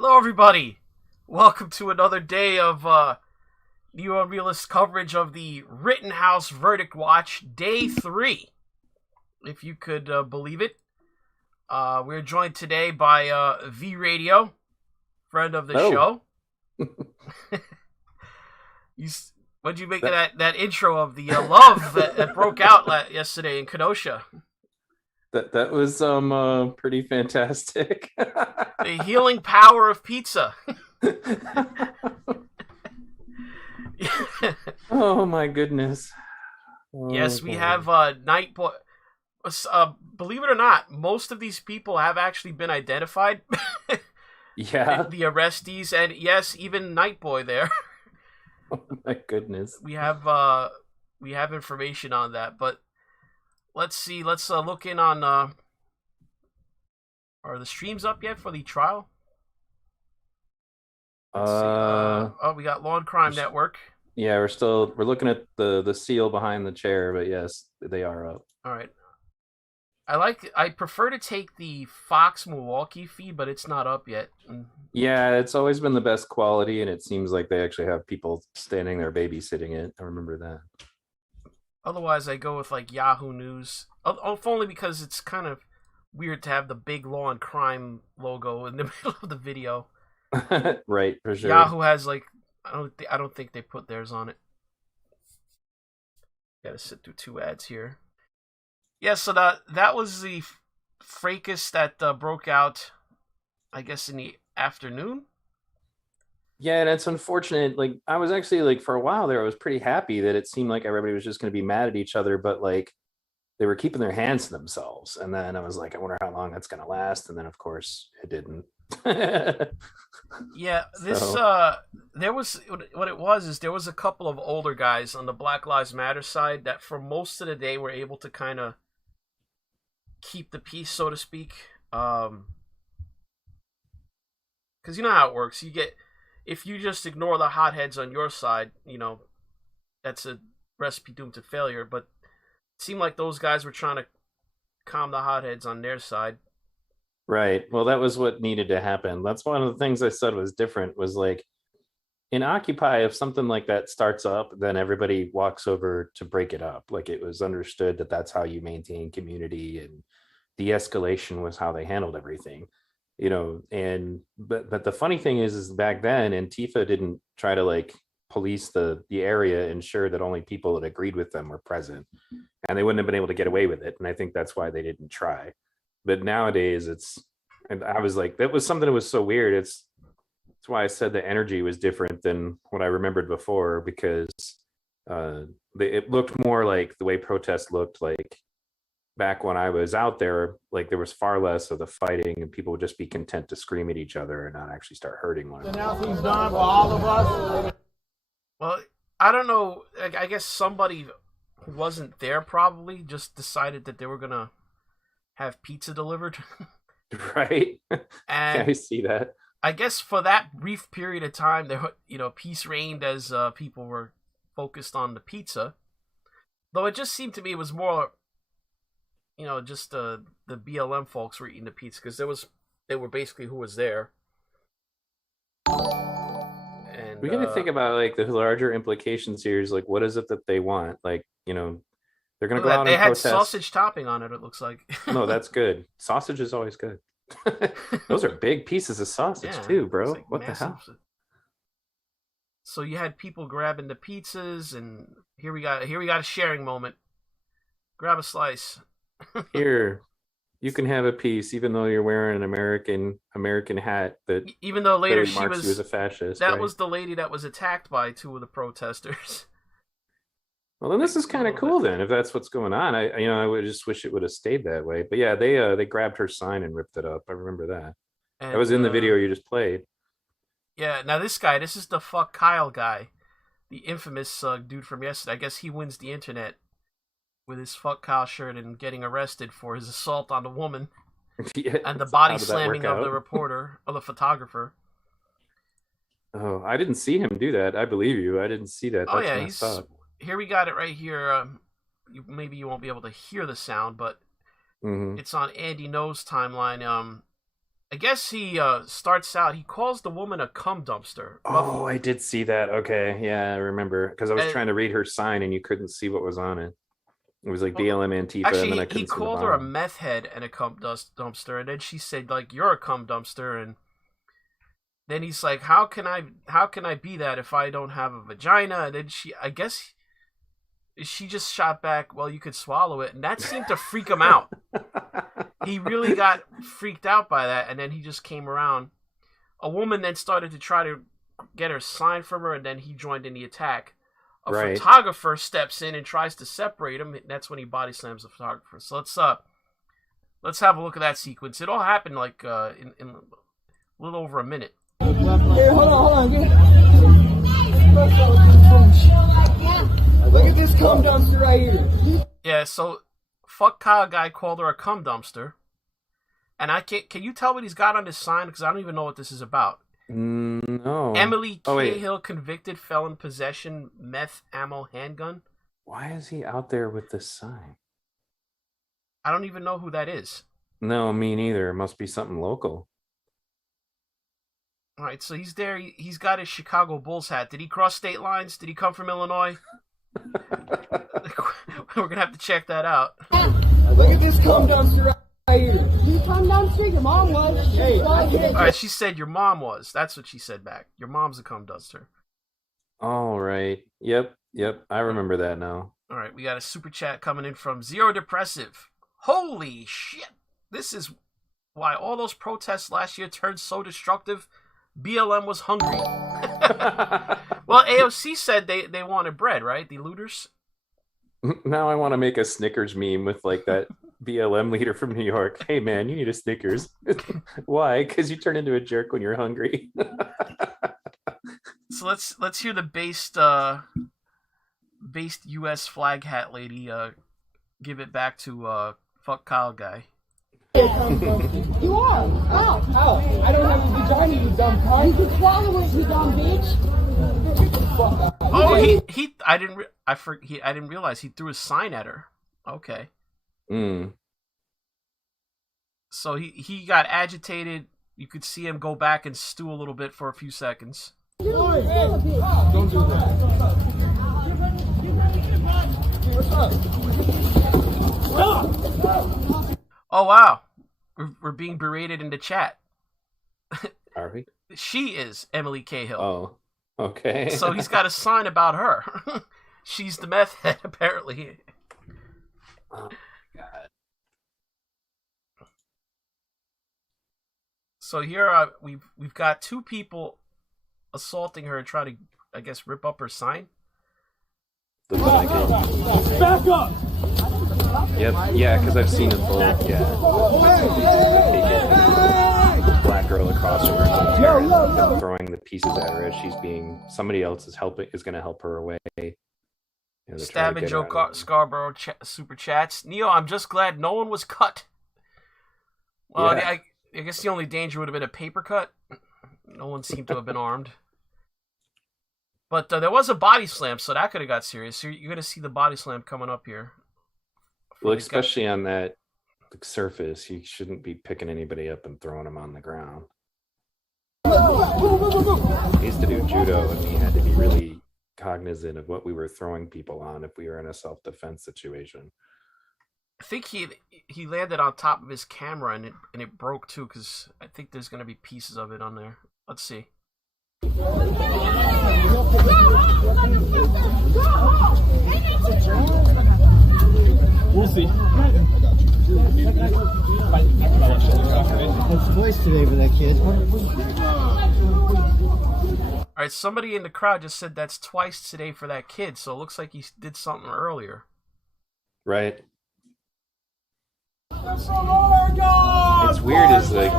Hello, everybody. Welcome to another day of NeoUnrealist coverage of the Rittenhouse Verdict Watch, Day 3, if you could believe it. We're joined today by V Radio, friend of the Oh, show. What'd you make of that intro of the love that broke out yesterday in Kenosha? that was pretty fantastic. The healing power of pizza. Oh my goodness. Oh Yes, we boy. have Night Boy. Believe it or not, most of these people have actually been identified. Yeah. The arrestees, and yes, even Night Boy there. Oh my goodness. We have information on that, but let's see. Let's look in on. Are the streams up yet for the trial? Let's see. Uh, We got Law and Crime Network. yeah, we're looking at the seal behind the chair, but yes, they are up. All right. I prefer to take the Fox Milwaukee feed, but it's not up yet. Yeah, it's always been the best quality, and it seems like they actually have people standing there babysitting it. I remember that. Otherwise, I go with like Yahoo News, if only because it's kind of weird to have the big Law and Crime logo in the middle of the video. Right, for sure. Yahoo has like I don't think they put theirs on it. Got to sit through 2 ads here. Yeah, so that was the fracas that broke out, I guess, in the afternoon. Yeah, and it's unfortunate. Like, I was actually like for a while there, I was pretty happy that it seemed like everybody was just going to be mad at each other, but like they were keeping their hands to themselves. And then I was like, I wonder how long that's going to last. And then, of course, it didn't. Yeah, this So, there was what it was is there was a couple of older guys on the Black Lives Matter side that for most of the day were able to kind of keep the peace, so to speak. Because you know how it works. If you just ignore the hotheads on your side, that's a recipe doomed to failure. But it seemed like those guys were trying to calm the hotheads on their side. right. Well, that was what needed to happen. That's one of the things I said was different was like in Occupy, if something like that starts up, then everybody walks over to break it up. Like it was understood that that's how you maintain community, and de-escalation was how they handled everything. And but the funny thing is back then Antifa didn't try to like police the area, ensure that only people that agreed with them were present, and they wouldn't have been able to get away with it. And I think that's why they didn't try. But nowadays and I was like, that was something that was so weird. That's why I said the energy was different than what I remembered before, because it looked more like the way protests looked like back when I was out there. Like there was far less of the fighting, and people would just be content to scream at each other and not actually start hurting one another. Announcing's done for all of us. Well, I don't know. I guess somebody who wasn't there probably just decided that they were gonna have pizza delivered, Right? Yeah, I and see that. I guess for that brief period of time, peace reigned as people were focused on the pizza. Though it just seemed to me it was more, just the BLM folks were eating the pizza because they were basically who was there. And We got to think about like the larger implications here. Is like, what is it that they want? Like, they're going to go out they and had protest. sausage topping on it. It looks like. No, that's good. Sausage is always good. Those are big pieces of sausage Yeah, too, bro. like What the massive. hell? So you had people grabbing the pizzas, and here we got a sharing moment. Grab a slice. Here, you can have a piece, even though you're wearing an American hat that Even though later clearly she marks you as was a fascist. that Right? was the lady that was attacked by 2 of the protesters. Well, then this is A kind of little cool bit. then, if that's what's going on. I would just wish it would have stayed that way. But yeah, they grabbed her sign and ripped it up. I remember that. That was And in the video you just played. yeah, now this is the fuck Kyle guy, the infamous dude from yesterday. I guess he wins the internet with his fuck Kyle shirt and getting arrested for his assault on the woman Yeah, and the so body how did that work slamming of the out? reporter or the photographer. Oh, I didn't see him do that. I believe you. I didn't see that. Oh That's yeah, messed up. here. We got it right here. Maybe you won't be able to hear the sound, but Hmm. it's on Andy No's timeline. I guess he starts out. He calls the woman a cum dumpster. Oh, I did see that. Okay, yeah, I remember because I was trying to read her sign and you couldn't see what was on it. It was like BLM Antifa, and then I Actually, he couldn't see the called her a bottom. meth head and a cum dumpster, and then she said like, "You're a cum dumpster," and then he's like, how can I be that if I don't have a vagina? And then I guess she just shot back, well, you could swallow it, and that seemed to freak him out. He really got freaked out by that, and then he just came around. A woman then started to try to get her sign from her, and then he joined in the attack. A photographer steps in and tries to separate him. That's when he body slams the photographer. So let's have a look at that sequence. It all happened like in a little over a minute. Hey, hold on. Look at this cum dumpster right here. Yeah, so fuck Kyle guy called her a cum dumpster. And can you tell what he's got on his sign? Because I don't even know what this is about. No. Emily Cahill convicted felon possession meth ammo handgun. Why is he out there with this sign? I don't even know who that is. No, me neither. It must be something local. All right, so he's there. He's got his Chicago Bulls hat. Did he cross state lines? Did he come from Illinois? We're going to have to check that out. Look at this cum dumpster right here. You cum dumpster? Your mom was. Hey, all right, she said your mom was. That's what she said back. Your mom's a cum dumpster. All right. Yep. I remember that now. All right, we got a super chat coming in from Zero Depressive. Holy shit. This is why all those protests last year turned so destructive. BLM was hungry. Well, AOC said they wanted bread, right? The looters. Now I want to make a Snickers meme with like that BLM leader from New York. Hey man, you need a Snickers. Why? Because you turn into a jerk when you're hungry. So let's hear the based U.S. flag hat lady give it back to fuck Kyle guy. You are. How? I don't have a vagina, you dumb cunt. You can swallow it, you dumb bitch. Oh, I didn't realize he threw a sign at her. Okay. So he got agitated. You could see him go back and stew a little bit for a few seconds. Don't do that. What's up? Stop! Oh wow, we're being berated in the chat. Are we? She is Emily Cahill. Oh, okay. So he's got a sign about her. She's the meth head, apparently. Oh God. So here we've got two people assaulting her and trying to, I guess, rip up her sign. Looks like it. Back up! Yep. Yeah, because I've seen it both. Yeah. The black girl across from her, throwing the pieces at her as she's being. Somebody else is going to help her away. Stabbing Joe Scarborough super chats. Neo, I'm just glad no one was cut. Well, yeah. I guess the only danger would have been a paper cut. No one seemed to have been armed. But there was a body slam, so that could have got serious. So you're going to see the body slam coming up here. Well, especially on that surface, you shouldn't be picking anybody up and throwing them on the ground. I used to do judo, and we had to be really cognizant of what we were throwing people on if we were in a self-defense situation. I think he landed on top of his camera, and it broke too, because I think there's going to be pieces of it on there. Let's see. We'll see. It's twice today for that kid. All right, somebody in the crowd just said that's twice today for that kid, so it looks like he did something earlier. Right. It's weird is like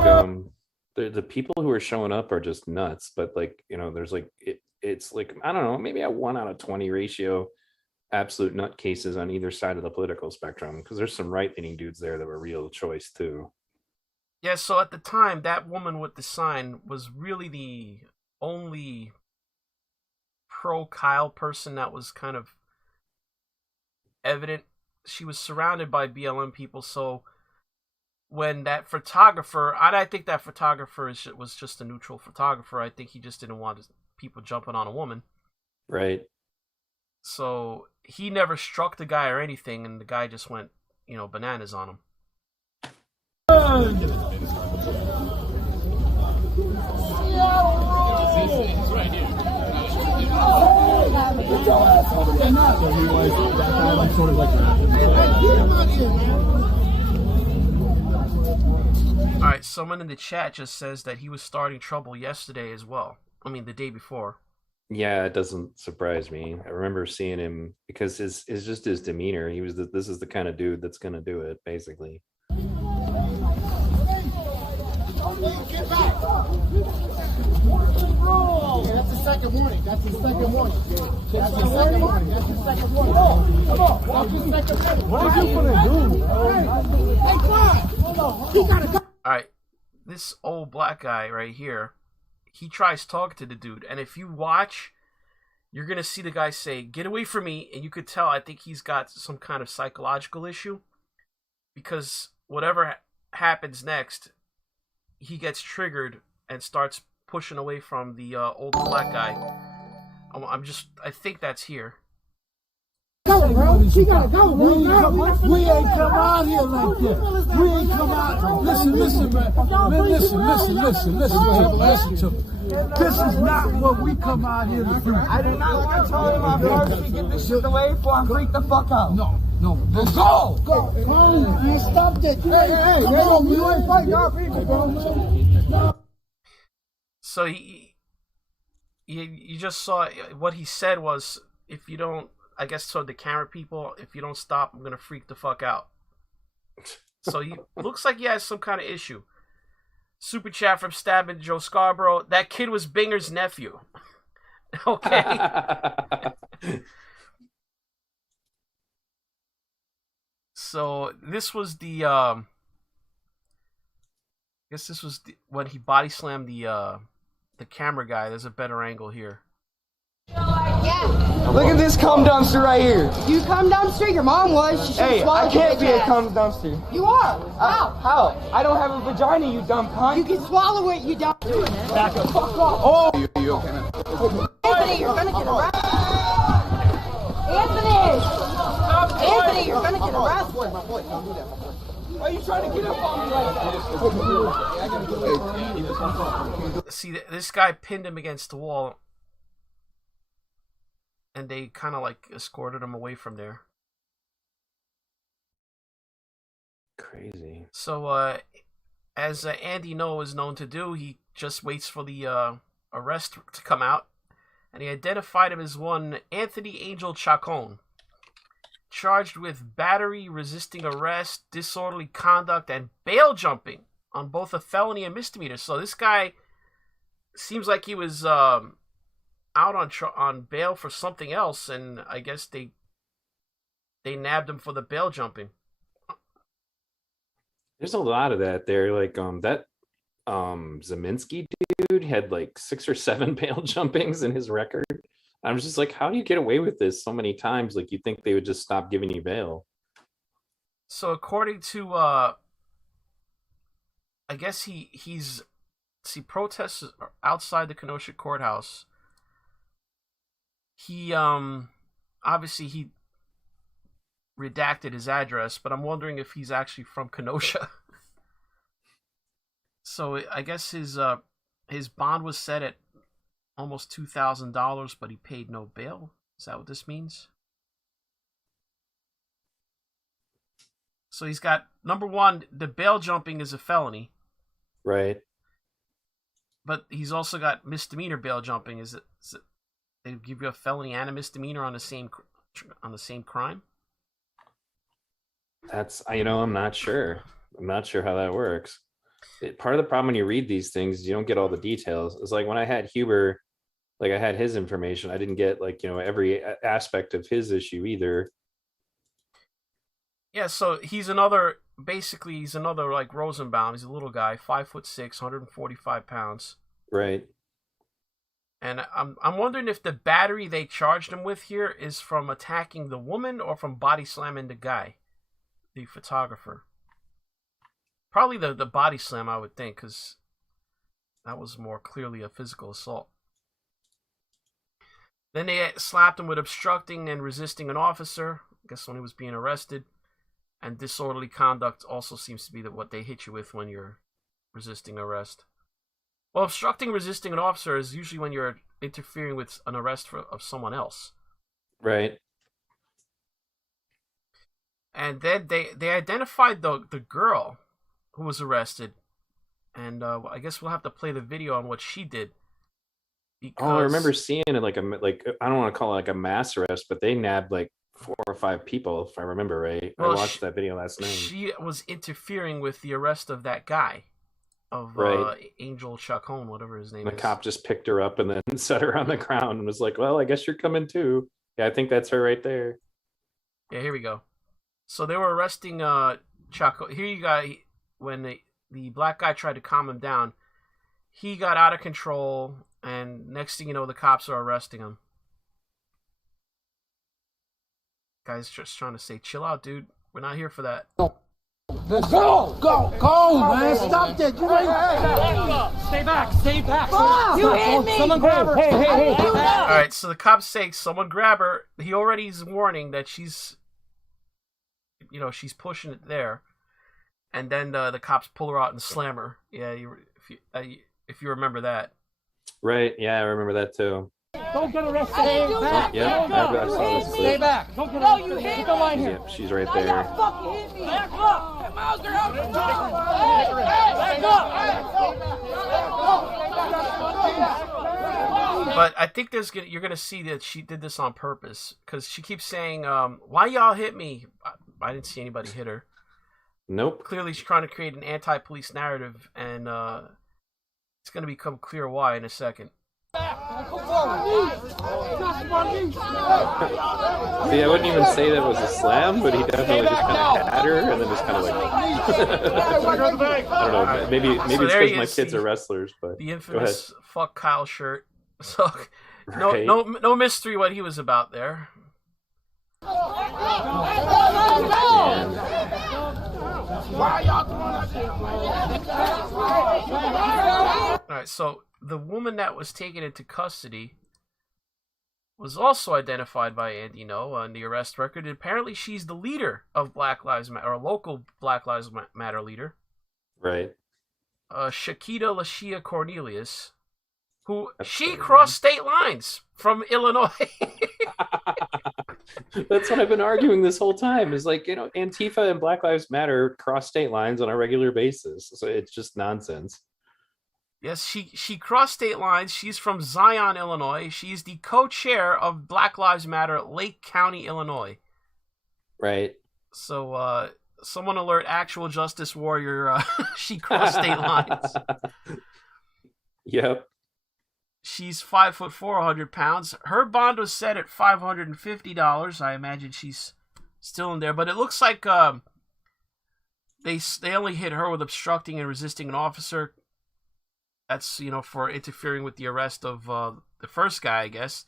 the people who are showing up are just nuts, but like, there's like it's like, I don't know, maybe a 1 out of 20 ratio absolute nutcases on either side of the political spectrum, because there's some right-leaning dudes there that were real choice too. Yeah, so at the time, that woman with the sign was really the only pro-Kyle person that was kind of evident. She was surrounded by BLM people, so when that photographer, I think that photographer was just a neutral photographer. I think he just didn't want people jumping on a woman. Right. So he never struck the guy or anything, and the guy just went, bananas on him. Alright, someone in the chat just says that he was starting trouble yesterday as well. I mean, the day before. Yeah, it doesn't surprise me. I remember seeing him because it's just his demeanor. He was this is the kind of dude that's gonna do it, basically. Get back. That's the second warning. That's the second warning. That's the second warning. That's the second warning. Come on. That's the second warning. What are you gonna do? Hey, Clyde. You gotta go. All right, this old black guy right here, he tries talking to the dude, and if you watch, you're gonna see the guy say, "Get away from me," and you could tell. I think he's got some kind of psychological issue, because whatever happens next, he gets triggered and starts pushing away from the old black guy. I think that's here. Go, bro. She gotta go, bro. We ain't come out here like this. We ain't come out. Listen, man. Listen to me. This is not what we come out here to do. I do not want to tell you my brother to get this shit away before I freak the fuck out. No. Go. You stopped it. Hey, come on. You ain't fighting our people, bro. So you just saw what he said was, if you don't, I guess to the camera people, if you don't stop, I'm gonna freak the fuck out. So he looks like he has some kind of issue. Super chat from Stabbing Joe Scarborough. That kid was Binger's nephew. Okay. So this was the I guess this was when he body slammed the camera guy. There's a better angle here. Yeah. Look at this cum dumpster right here. You cum dumpster? Your mom was. She Hey, I can't be a cum dumpster. You are. How? I don't have a vagina, you dumb cunt. You can swallow it, you don't. Back up. Fuck off. Oh! You okay, man? Anthony, you're gonna get arrested. Anthony, you're gonna get arrested. Why are you trying to get up on me like that? See, this guy pinned him against the wall, and they kind of like escorted him away from there. Crazy. So, as Andy No is known to do, he just waits for the arrest to come out, and he identified him as one Anthony Angel Chacon, charged with battery, resisting arrest, disorderly conduct, and bail jumping on both a felony and misdemeanor. So this guy seems like he was out on bail for something else, and I guess they nabbed him for the bail jumping. There's a lot of that there. Like that Zeminski dude had like 6 or 7 bail jumpings in his record. I was just like, how do you get away with this so many times? Like, you'd think they would just stop giving you bail. So according to I guess he's protests outside the Kenosha courthouse. He obviously he redacted his address, but I'm wondering if he's actually from Kenosha. So I guess his bond was set at almost $2,000, but he paid no bail. Is that what this means? So he's got, number one, the bail jumping is a felony. Right. But he's also got misdemeanor bail jumping. Is it they give you a felony and a misdemeanor on the same crime? That's, I'm not sure. I'm not sure how that works. Part of the problem when you read these things is you don't get all the details. It's like when I had Huber, like I had his information. I didn't get every aspect of his issue either. Yeah, so he's another like Rosenbaum. He's a little guy, 5'6", 145 pounds. Right. And I'm wondering if the battery they charged him with here is from attacking the woman or from body slamming the guy, the photographer. Probably the body slam, I would think, because that was more clearly a physical assault. Then they slapped him with obstructing and resisting an officer, I guess when he was being arrested. And disorderly conduct also seems to be what they hit you with when you're resisting arrest. Well, obstructing resisting an officer is usually when you're interfering with an arrest of someone else. Right. And then they identified the girl who was arrested. And I guess we'll have to play the video on what she did. Because... Oh, I remember seeing it like I don't want to call it like a mass arrest, but they nabbed like 4 or 5 people, if I remember right. Well, I watched that video last night. She was interfering with the arrest of that guy, of Angel Chacon, whatever his name is. The cop just picked her up and then set her on the ground and was like, "Well, I guess you're coming too." Yeah, I think that's her right there. Yeah, here we go. So they were arresting Chacon. Here you got when the black guy tried to calm him down. He got out of control, and next thing you know, the cops are arresting him. Guy's just trying to say, chill out, dude. We're not here for that. Go, man. Stop that. Stay back. Stay back. You hit me. Someone grab her. Hey. All right, so the cops say, someone grab her. He already is warning that she's pushing it there. And then the cops pull her out and slam her. Yeah, if you remember that. Right, yeah, I remember that too. Don't get arrested. Stay back. Yeah, I saw this Stay clip. back. Don't get arrested. you hit Keep the line here. Yep, she's right Now there. y'all fucking hit me. Back up. Hey, Mauser, help me. Back up. But I think you're gonna see that she did this on purpose, because she keeps saying, "Why y'all hit me?" I didn't see anybody hit her. Nope. Clearly, she's trying to create an anti-police narrative, and it's gonna become clear why in a second. See, I wouldn't even say that was a slam, but he definitely just kind of had her and then just kind of like I don't know, maybe So it's there because he my is, kids are wrestlers, but The go ahead. infamous "fuck Kyle" shirt. So Right. no mystery what he was about there. All right, so the woman that was taken into custody was also identified by Andy No on the arrest record. Apparently, she's the leader of Black Lives Matter, or local Black Lives Matter leader. Right. Shakita Lashia Cornelius, who she crossed state lines from Illinois. That's what I've been arguing this whole time. Is like, Antifa and Black Lives Matter cross state lines on a regular basis. So it's just nonsense. Yes, she crossed state lines. She's from Zion, Illinois. She's the co-chair of Black Lives Matter, Lake County, Illinois. Right. So, someone alert actual justice warrior. She crossed state lines. Yep. She's 5'4", 100 pounds. Her bond was set at $550. I imagine she's still in there, but it looks like they only hit her with obstructing and resisting an officer. That's for interfering with the arrest of the first guy, I guess.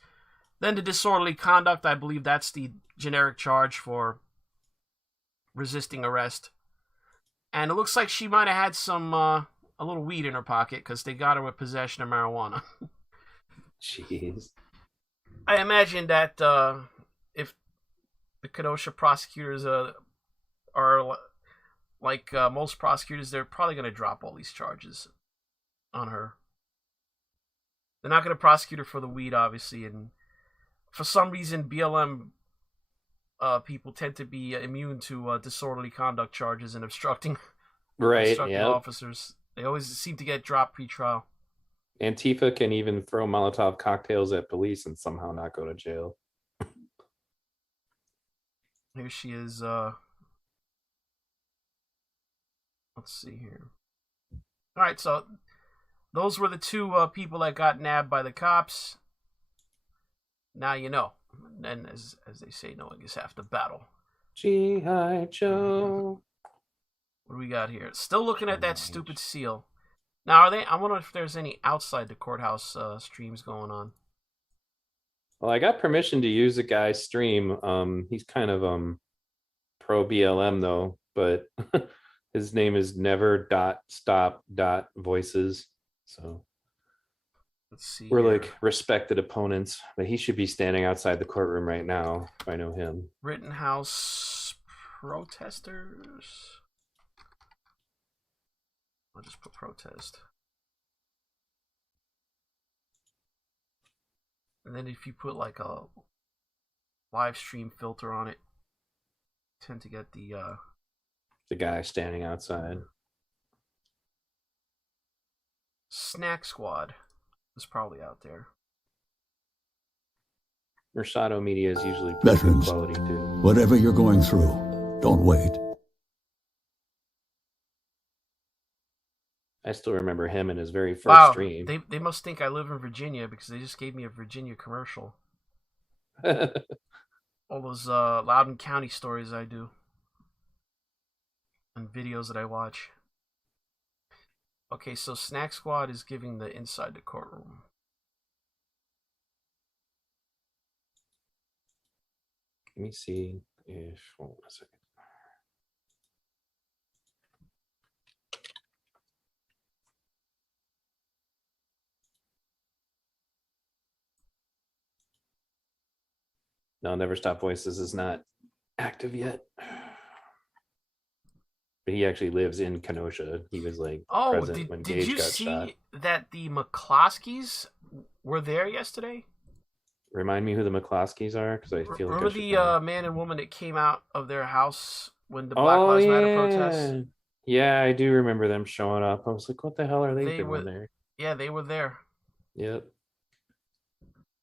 Then the disorderly conduct, I believe that's the generic charge for resisting arrest. And it looks like she might have had some a little weed in her pocket, because they got her with possession of marijuana. Jeez. I imagine that if the Kenosha prosecutors are like most prosecutors, they're probably going to drop all these charges on her. They're not going to prosecute her for the weed, obviously, and for some reason, BLM people tend to be immune to disorderly conduct charges and obstructing officers. They always seem to get dropped pre-trial. Antifa can even throw Molotov cocktails at police and somehow not go to jail. Here she is. Let's see here. All right, so those were the two people that got nabbed by the cops. Now you know. And as they say, no one gets half the battle. G.I. Joe. What do we got here? Still looking at that stupid seal. Now, I wonder if there's any outside the courthouse streams going on. Well, I got permission to use a guy's stream. He's kind of pro BLM though, but His name is never dot stop dot voices. So Let's see. we're here. like respected opponents, but he should be standing outside the courtroom right now if I know him. Rittenhouse protesters. I'll just put protest. And then if you put like a live stream filter on it, you tend to get the guy standing outside. Snack Squad is probably out there. Mercado Media is usually pretty good Veterans, quality too. whatever you're going through, don't wait. I still remember him in his very first Wow, stream. they must think I live in Virginia because they just gave me a Virginia commercial. All those Loudoun County stories I do. And videos that I watch. Okay, so Snack Squad is giving the inside the courtroom. Let me see if hold on a second. No, Never Stop Voices is not active yet. But he actually lives in Kenosha. He was like present when did Gage you got see shot. that the McCloskeys were there yesterday? Remind me who the McCloskeys are, because I feel like Remember I should the know. Man and woman that came out of their house when the Black Lives Matter protests? Yeah, I do remember them showing up. I was like, what the hell are they doing were there? Yeah, they were there. Yep.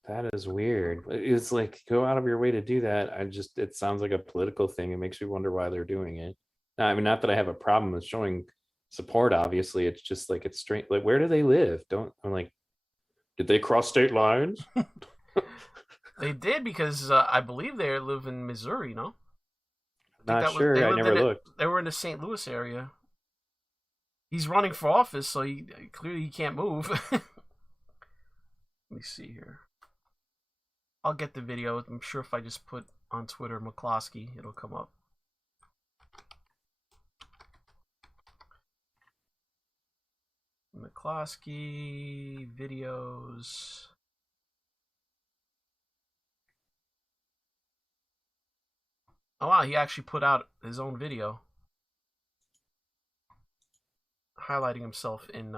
That is weird. It's like, go out of your way to do that. It sounds like a political thing. It makes me wonder why they're doing it. Now, I mean, not that I have a problem with showing support, obviously. It's just like, it's strange. Like, where do they live? I'm like, did they cross state lines? They did because I believe they live in Missouri, no? Not sure. I never looked. They were in the St. Louis area. He's running for office, so clearly he can't move. Let me see here. I'll get the video. I'm sure if I just put on Twitter McCloskey, it'll come up. McCloskey videos. Oh wow, he actually put out his own video highlighting himself in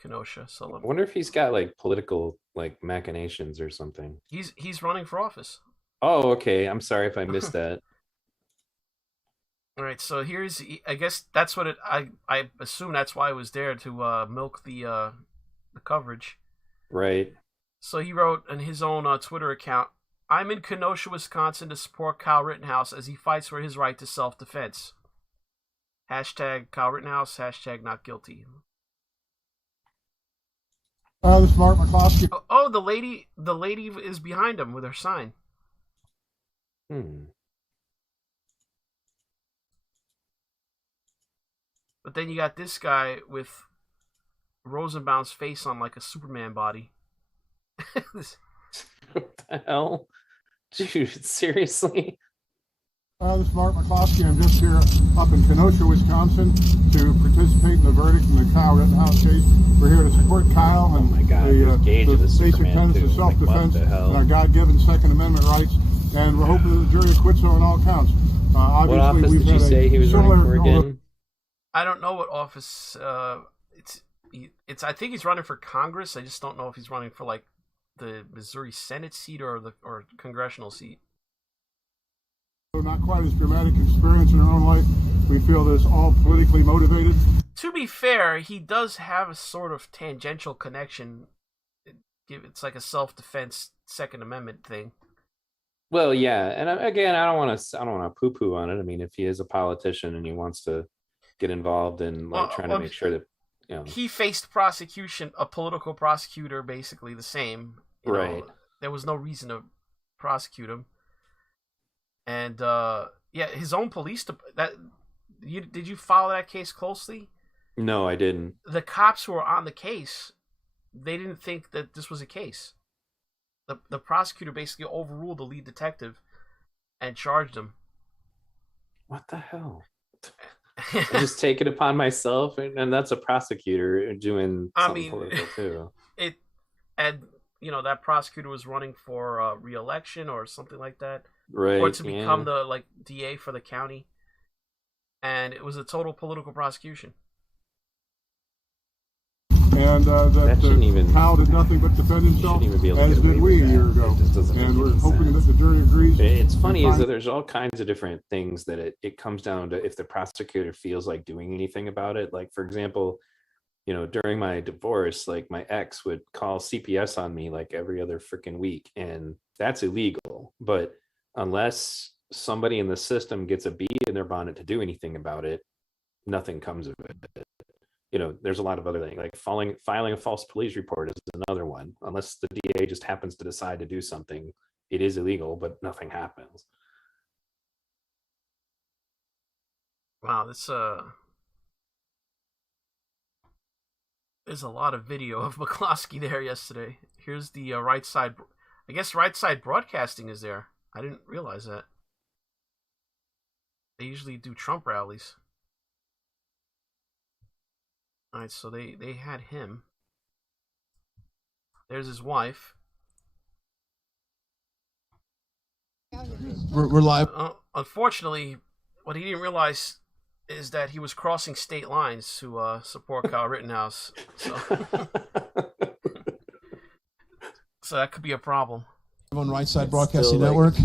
Kenosha. So I wonder if he's got like political like machinations or something. He's running for office. Oh, okay. I'm sorry if I missed that. All right, so I guess that's what I assume that's why it was there to milk the coverage. Right. So he wrote on his own Twitter account, "I'm in Kenosha, Wisconsin to support Kyle Rittenhouse as he fights for his right to self-defense. Hashtag Kyle Rittenhouse, hashtag not guilty." This is Mark McCloskey. Oh, the lady is behind him with her sign. But then you got this guy with Rosenbaum's face on like a Superman body. What the hell? Dude, seriously? This is Mark McCloskey. I'm just here up in Kenosha, Wisconsin to participate in the verdict in the Kyle Rittenhouse case. We're here to support Kyle and the basic tenets of self-defense and our God-given Second Amendment rights. And we're hoping that the jury acquits him on all counts. What office did you say he was running for again? I don't know what office. It's. I think he's running for Congress. I just don't know if he's running for like the Missouri Senate seat or congressional seat. Not quite as dramatic experience in our own life. We feel this all politically motivated. To be fair, he does have a sort of tangential connection. It's like a self-defense Second Amendment thing. Well, yeah, and again, I don't want to poo-poo on it. I mean, if he is a politician and he wants to get involved in trying to make sure that he faced prosecution, a political prosecutor, basically the same. Right. There was no reason to prosecute him, and his own police. Did you follow that case closely? No, I didn't. The cops who were on the case, they didn't think that this was a case. The prosecutor basically overruled the lead detective and charged him. What the hell? I just take it upon myself, and that's a prosecutor doing something political too. And that prosecutor was running for re-election or something like that, right? Or to become the DA for the county, and it was a total political prosecution. And that Kyle did nothing but defend himself, as did we a year ago. And we're hoping that the jury agrees. It's funny is that there's all kinds of different things that it comes down to if the prosecutor feels like doing anything about it. Like, for example, during my divorce, like my ex would call CPS on me like every other freaking week, and that's illegal. But unless somebody in the system gets a bee in their bonnet to do anything about it, nothing comes of it. There's a lot of other things, like filing a false police report is another one. Unless the DA just happens to decide to do something, it is illegal, but nothing happens. Wow, there's a lot of video of McCloskey there yesterday. Here's the right side. I guess Right Side Broadcasting is there. I didn't realize that. They usually do Trump rallies. Alright, so they had him. There's his wife. We're live. Unfortunately, what he didn't realize is that he was crossing state lines to support Kyle Rittenhouse. So that could be a problem. On Right Side Broadcasting Network.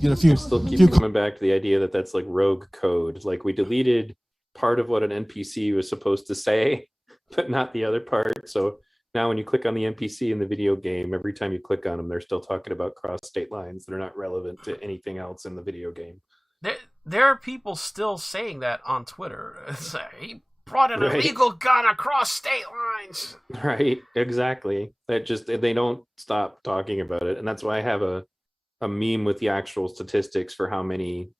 Get a few. Still keep coming back to the idea that that's like rogue code. Like, we deleted part of what an NPC was supposed to say, but not the other part. So now when you click on the NPC in the video game, every time you click on them, they're still talking about cross state lines that are not relevant to anything else in the video game. There are people still saying that on Twitter. He brought an illegal gun across state lines. Right, exactly. They don't stop talking about it. And that's why I have a meme with the actual statistics for how many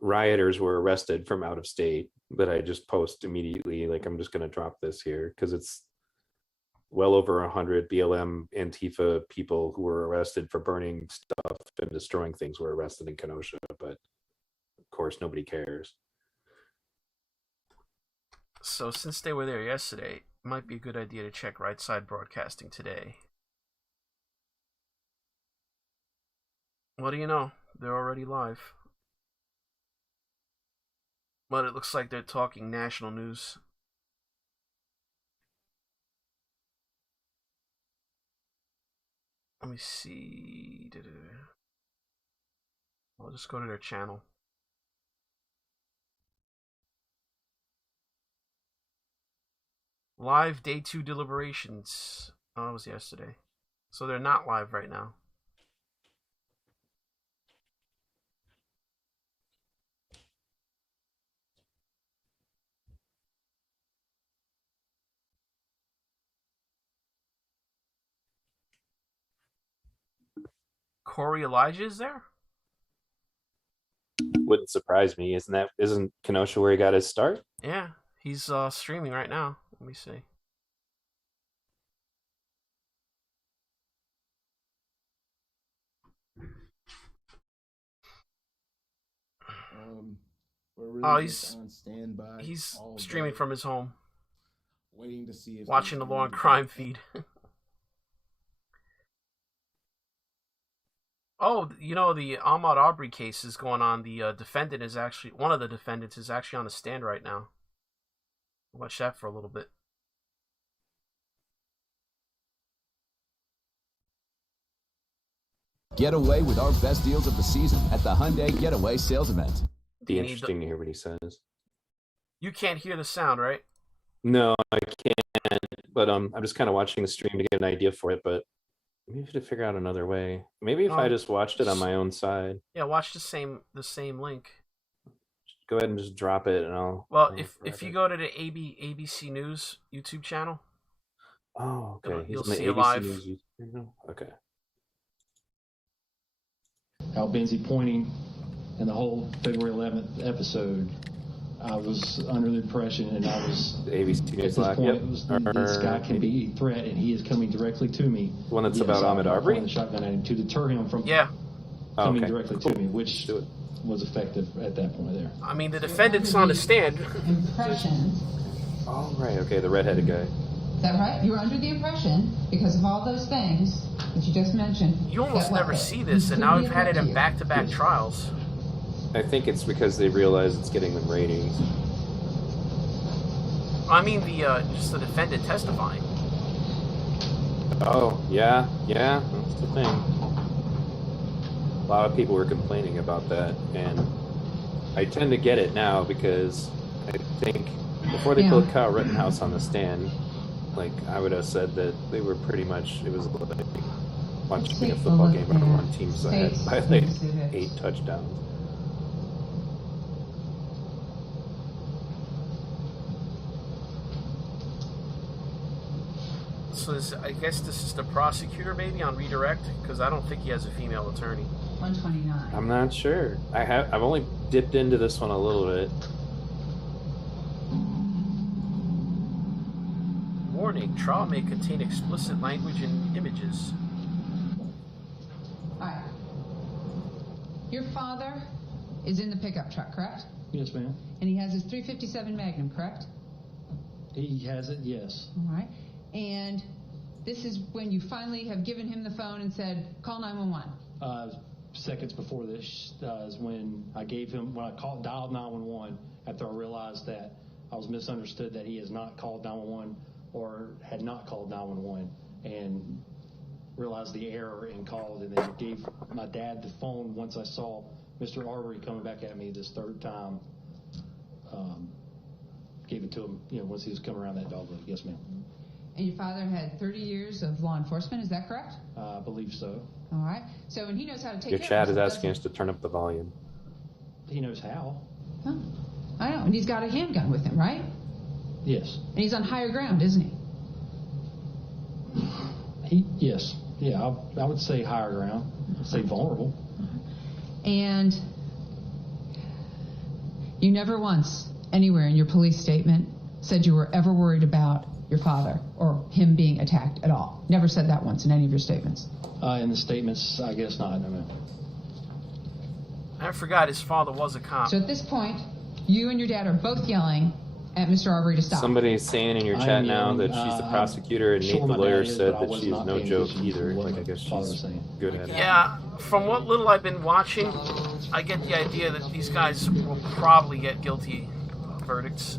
rioters were arrested from out of state that I just post immediately. Like, I'm just going to drop this here because it's well over 100 BLM Antifa people who were arrested for burning stuff and destroying things were arrested in Kenosha, but of course nobody cares. So since they were there yesterday, it might be a good idea to check Right Side Broadcasting today. What do you know? They're already live. But it looks like they're talking national news. Let me see. I'll just go to their channel. Live day 2 deliberations. Oh, that was yesterday. So they're not live right now. Corey Elijah is there? Wouldn't surprise me. Isn't Kenosha where he got his start? Yeah, he's streaming right now. Let me see. He's on standby. He's streaming from his home, waiting to see if watching the Law and Crime feed. Oh, the Ahmaud Arbery case is going on. The defendant is actually, one of the defendants is actually on the stand right now. Watch that for a little bit. Get away with our best deals of the season at the Hyundai Getaway Sales Event. Be interesting to hear what he says. You can't hear the sound, right? No, I can't. But I'm just kind of watching the stream to get an idea for it. But maybe to figure out another way. Maybe if I just watched it on my own side. Yeah, watch the same link. Go ahead and just drop it, and I'll. Well, if you go to the ABC News YouTube channel. Oh, okay. You'll see it live. Okay. Al Benzie pointing in the whole February 11th episode, I was under the impression, and I was ABC News at this point, it was this guy can be a threat, and he is coming directly to me. One that's about Ahmaud Arbery? The shotgun at him to deter him from coming directly to me, which was effective at that point there. I mean, the defendant's on the stand. Impression. Oh, right. Okay, the redheaded guy. Is that right? You were under the impression, because of all those things that you just mentioned. You almost never see this, and now we've had it in back-to-back trials. I think it's because they realize it's getting them ratings. I mean, just the defendant testifying. Oh, yeah, that's the thing. A lot of people were complaining about that, and I tend to get it now because I think before they put Kyle Rittenhouse on the stand, like, I would have said that they were pretty much, it was like watching a football game on one team side by like 8 touchdowns. So I guess this is the prosecutor maybe on redirect, because I don't think he has a female attorney. 129. I'm not sure. I've only dipped into this one a little bit. Warning, trial may contain explicit language and images. Alright. Your father is in the pickup truck, correct? Yes, ma'am. And he has his .357 Magnum, correct? He has it, yes. Alright. And this is when you finally have given him the phone and said, call 911. Seconds before this is when I gave him, when I dialed 911 after I realized that I was misunderstood, that he has not called 911 or had not called 911, and realized the error and called, and then gave my dad the phone once I saw Mr. Arbery coming back at me this third time. Gave it to him, once he was coming around that dog leg. Yes, ma'am. And your father had 30 years of law enforcement, is that correct? I believe so. All right. So, and he knows how to take Your care chat of is himself, asking us to turn up the volume. He knows how. Huh. I know. And he's got a handgun with him, right? Yes. And he's on higher ground, isn't he? Yes. Yeah, I would say higher ground. I'd say vulnerable. And you never once, anywhere in your police statement, said you were ever worried about your father or him being attacked at all. Never said that once in any of your statements. In the statements, I guess not. No, ma'am. I forgot his father was a cop. So at this point, you and your dad are both yelling at Mr. Arbery to stop. Somebody's saying in your chat now that she's the prosecutor, and Nate the lawyer said that she's no joke either. Like, I guess she's good at it. Yeah, from what little I've been watching, I get the idea that these guys will probably get guilty verdicts.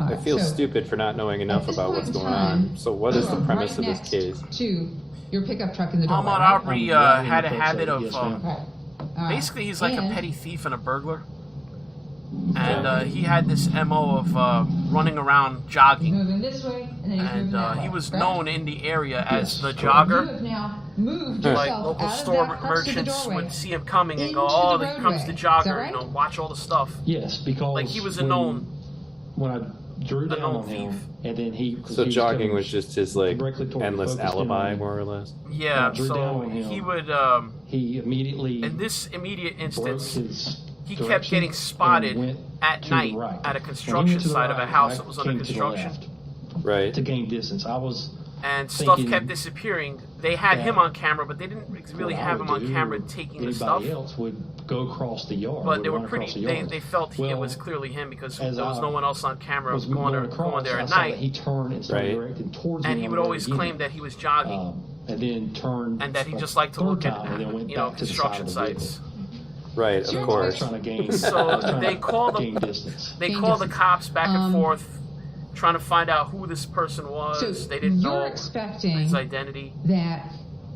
I feel stupid for not knowing enough about what's going on. So what is the premise of this case? To your pickup truck in the doorway. Ahmaud Arbery had a habit of... basically, he's like a petty thief and a burglar. And he had this MO of running around jogging. Moving this way, and then he was known in the area as the jogger. You have now moved Like yourself local out store of that part to the merchants doorway. would see him coming and go, Into "Oh, the there comes the roadway. jogger!" Is that right? Watch all the stuff. Yes, because Like he was a known. When I drew down known on him, thief. and then So jogging was just his like directly toward endless focused in alibi, on more or less. Yeah, drew down so on him. he would. He immediately In this immediate broke instance, his he kept direction getting spotted and went at to night the right. at a When he construction went to the site of a right, house I that was under came to the construction. left Right. to gain distance. I was And stuff thinking kept disappearing. They had him on camera, but they didn't really what I have him would on do, camera taking the anybody stuff. else would go across the yard. But would they were run across pretty. the yard. They felt it Well, was clearly him because there as was I no one else on camera was going across, there I at saw that night. he turned and started Right. directing towards me. And he on would the road always again. claim that he was jogging, And then turned, and that he a just liked to third look at time and then went back to the side construction of the vehicle. sites. Right, of So I was course. trying to gain, So I was trying they to call the- gain distance. They Gain called the distance. cops back and forth, trying to find out who this person was. So They didn't you're know expecting his identity. that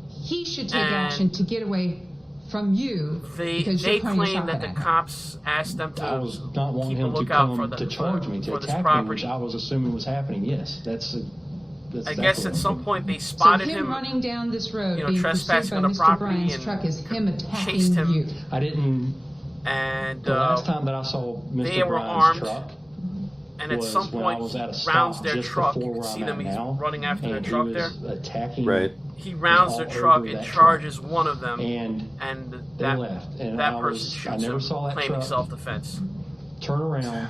he should take And action to get away from you They because you're pointing your claim that shotgun the at him. cops asked them I to was not wanting keep a him to lookout for come the to charge me, to for this attack me, property. which I was assuming was happening. Yes, that's I exactly guess at what some I'm point they So spotted him him. running down this road, you know, being pursued trespassing by on the Mr. property Bryan's and truck, is him attacking chased him. you. I didn't. And The last time that I saw they Mr. were Bryan's armed, truck and at was some when I point was at a he stop rounds their just truck. You before can where see I'm them. at He's now, running after their and truck he there. was attacking. Right. He rounds their all truck over and that truck. charges one of them, And they that left. And that I person was- shoots I never him, saw that claiming truck. self-defense. Turn around,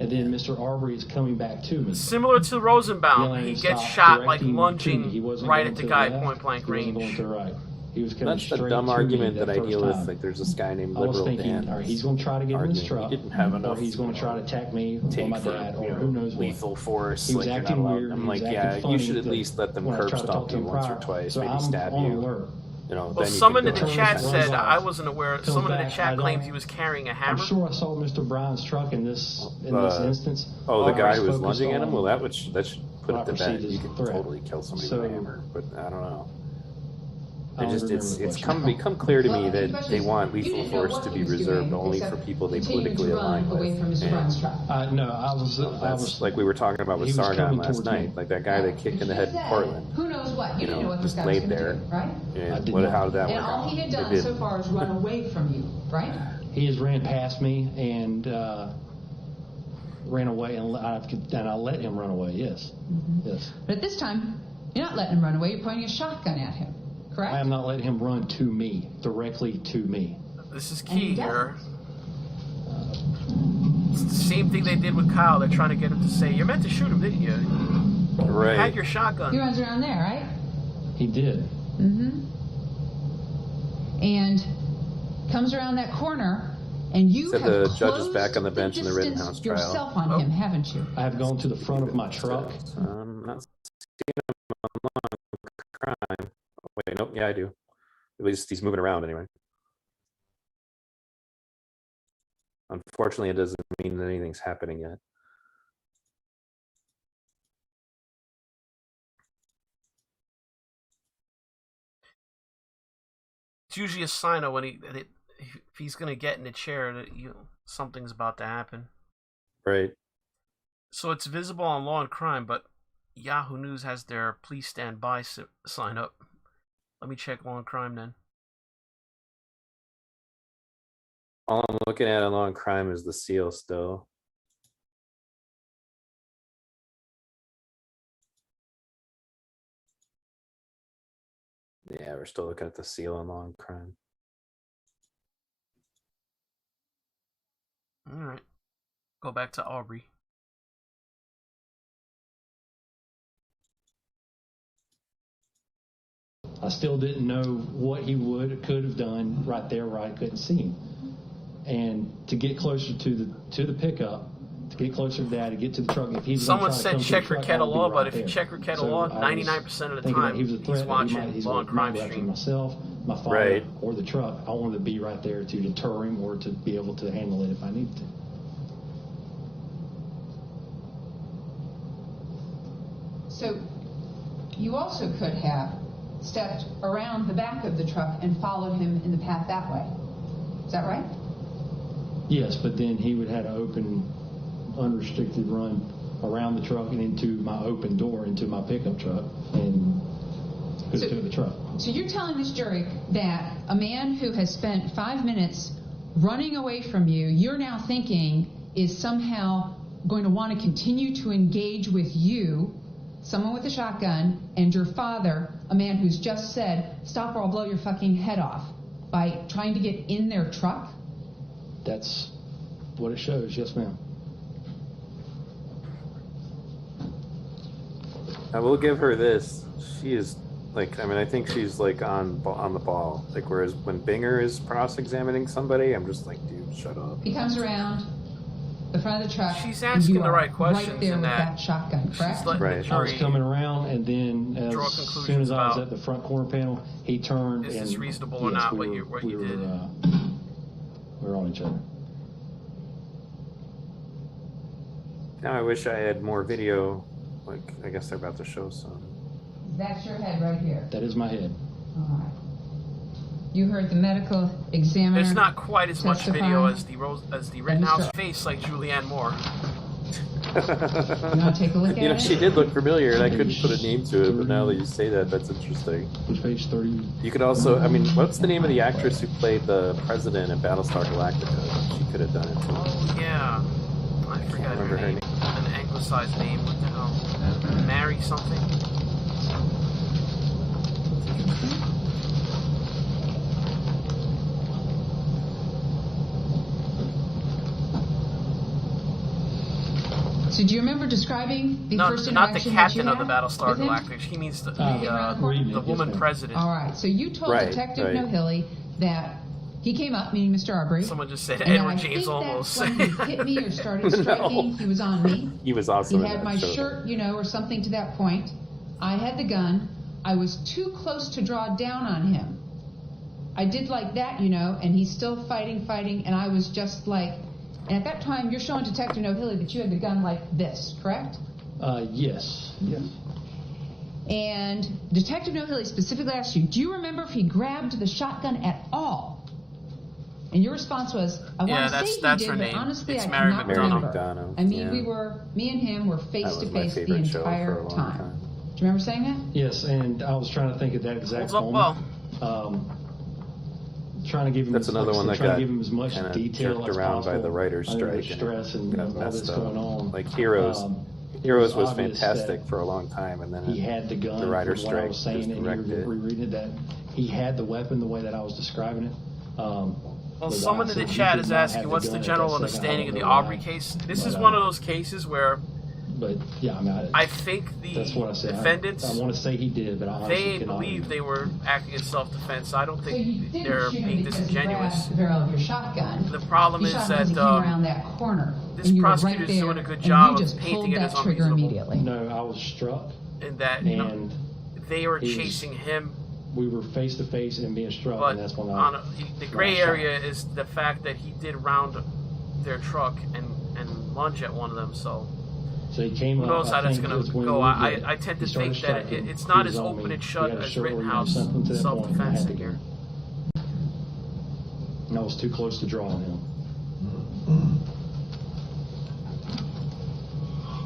and then Mr. Arbery is coming back to me. Similar to Rosenbaum, Yelling he and gets stop, shot like directing to me. He lunging wasn't right going at the to guy left, point blank he wasn't range. going to the right. He was coming That's the straight dumb to argument me that I first deal with. time. Like, there's this guy named I was Liberal thinking, Dan. all right, he's going to try to get in his truck, He didn't have enough, or he's going to try to attack me or my dad, or who knows what. lethal force. He was like, acting weird. I'm he was like, acting yeah, funny you should at least let them when I curb tried to talk stomp to you him once or prior. twice, So maybe I'm stab on you. alert. You know, Well, then you someone can in go the on. chat runs said off. I wasn't aware. Comes Someone in the back, chat I don't- claimed he was carrying a hammer. I'm sure I saw Mr. Bryan's truck in this instance. Oh, the guy who was Focused lunging at him? on Well, that should put what it I to bed. perceived as You a can threat. totally kill somebody So, with a hammer, but I don't know. I don't remember It's the question. become clear to me Well, the that question they is, want you lethal didn't know force what to he be was reserved doing, only for except people they continue to politically run align away with. from Mr. Bryan's truck. No, I was That's like we were talking about with he was Sargon coming last towards night, me. like that guy that kicked in the head in He said, Portland. Who knows what? You didn't know what this just guy was laid going to there. do, right? And I did not. how did that And work all out? he had It done did. so far is run away from you, right? He has ran past me and ran away, and I let him run away. Yes, yes. But at this time, you're not letting him run away. You're pointing a shotgun at him, correct? I am not letting him run to me, directly to me. This is And he key doesn't. here. It's the same thing they did with Kyle. They're trying to get him to say, "You're meant to shoot him, didn't you? You had Right. your He shotgun." runs around there, right? He did. Mm-hmm. And comes around that corner, and you Said have the judge is closed back on the bench in the distance Rittenhouse trial. yourself on him, haven't you? I have gone to the front of my truck. Not seeing him on crime. Oh, wait, nope. Yeah, I do. At least he's moving around anyway. Unfortunately, it doesn't mean that anything's happening yet. It's usually a sign of when if he's gonna get in the chair that something's about to happen. Right. So it's visible on Law and Crime, but Yahoo News has their "Please stand by" sign up. Let me check Law and Crime then. All I'm looking at on Law and Crime is the seal still. Yeah, we're still looking at the seal on Law and Crime. All right, go back to Aubrey. I still didn't know what he could have done right there where I couldn't see him. And to get closer to the pickup, to get closer to that, to get to the truck. If he's Someone gonna try said to come to check the your truck, kettle I'll be law, right but if you there. check your kettle So law, I was 99% of the thinking that time he was a threat, he's watching he's Law and might Crime go after stream. myself, my father, Right. or the truck. I wanted to be right there to deter him or to be able to handle it if I needed to. So you also could have stepped around the back of the truck and followed him in the path that way. Is that right? Yes, but then he would have an open, unrestricted run around the truck and into my open door into my pickup truck and could have took the truck. So you're telling this jury that a man who has spent 5 minutes running away from you, you're now thinking is somehow going to want to continue to engage with you, someone with a shotgun, and your father, a man who's just said, "Stop or I'll blow your fucking head off," by trying to get in their truck? That's what it shows, yes ma'am. I will give her this. She is like, I mean, I think she's like on the ball. Like, whereas when Binger is cross-examining somebody, I'm just like, dude, shut up. He comes around the front of the truck. She's and asking you the are right questions right there in with that. that shotgun, correct? She's letting the Right. I was jury coming around, and then draw as conclusions soon as I was about, at the front corner panel, he turned. is and this reasonable or yes, not, we what were, you did? We were on each other. Now I wish I had more video. Like, I guess they're about to show some. That's your head right here. That is my head. All right. You heard the medical examiner. There's not quite as much video testify. as the Rittenhouse face, like Julianne Moore. You want to take a look at it? She did look familiar, and I couldn't put a name to it. But now that you say that, that's interesting. Which page 30? You could also, I mean, what's the name of the actress who played the president in Battlestar Galactica? She could have done it too. Oh yeah, I forgot her name. An anglicized name. What the hell? Mary something. So do you remember describing the first not the interaction captain that of you the had Battlestar with him? Galactic. He means the woman yes, president. All right. So you told Detective Nohilly that he came up, meaning Mr. Arbery. Someone just said and Edward I James think Olmos. That's when he hit me or started striking. He was on me. He was awesome. He had my shirt, you know, or something to that point. I had the gun. I was too close to draw down on him. I did like that, you know, and he's still fighting, and I was just like, and at that time, you're showing Detective Nohilly that you had the gun like this, correct? Yes. Yes. And Detective Nohilly specifically asked you, do you remember if he grabbed the shotgun at all? And your response was, I want to say he did, but honestly, I cannot remember. I mean, me and him were face to face the entire time. Do you remember saying that? Yes, and I was trying to think of that exact moment. Trying to give him. That's another one that got give him as much kind of detail jerked as around by possible the writer's strike stress and got all messed this up. going on. Like Heroes was fantastic that for a long time, and then he had the gun. The writer's what I strike was saying, just and wrecked you it. were rereading it, that he had the weapon the way that I was describing it. Well, someone in the chat is asking, what's the general understanding of the Aubrey case? This is one of those cases where. But yeah, I mean, I think the that's what I said. defendants. I want to say he did, but I honestly they believe they were acting in self-defense. I don't think they're being disingenuous. The barrel of your shotgun. The problem is that came around that corner, this prosecutor's doing a good job of painting it as unreasonable. Immediately. No, I was struck. And that they were chasing him. We were face to face and being struck, but and that's when the gray area is the fact that he did round their truck and lunge at one of them. So he came who up. knows how that's going to go? I tend to think that striking. it's not as open and shut as Rittenhouse self-defense here. And I was too close to draw on him.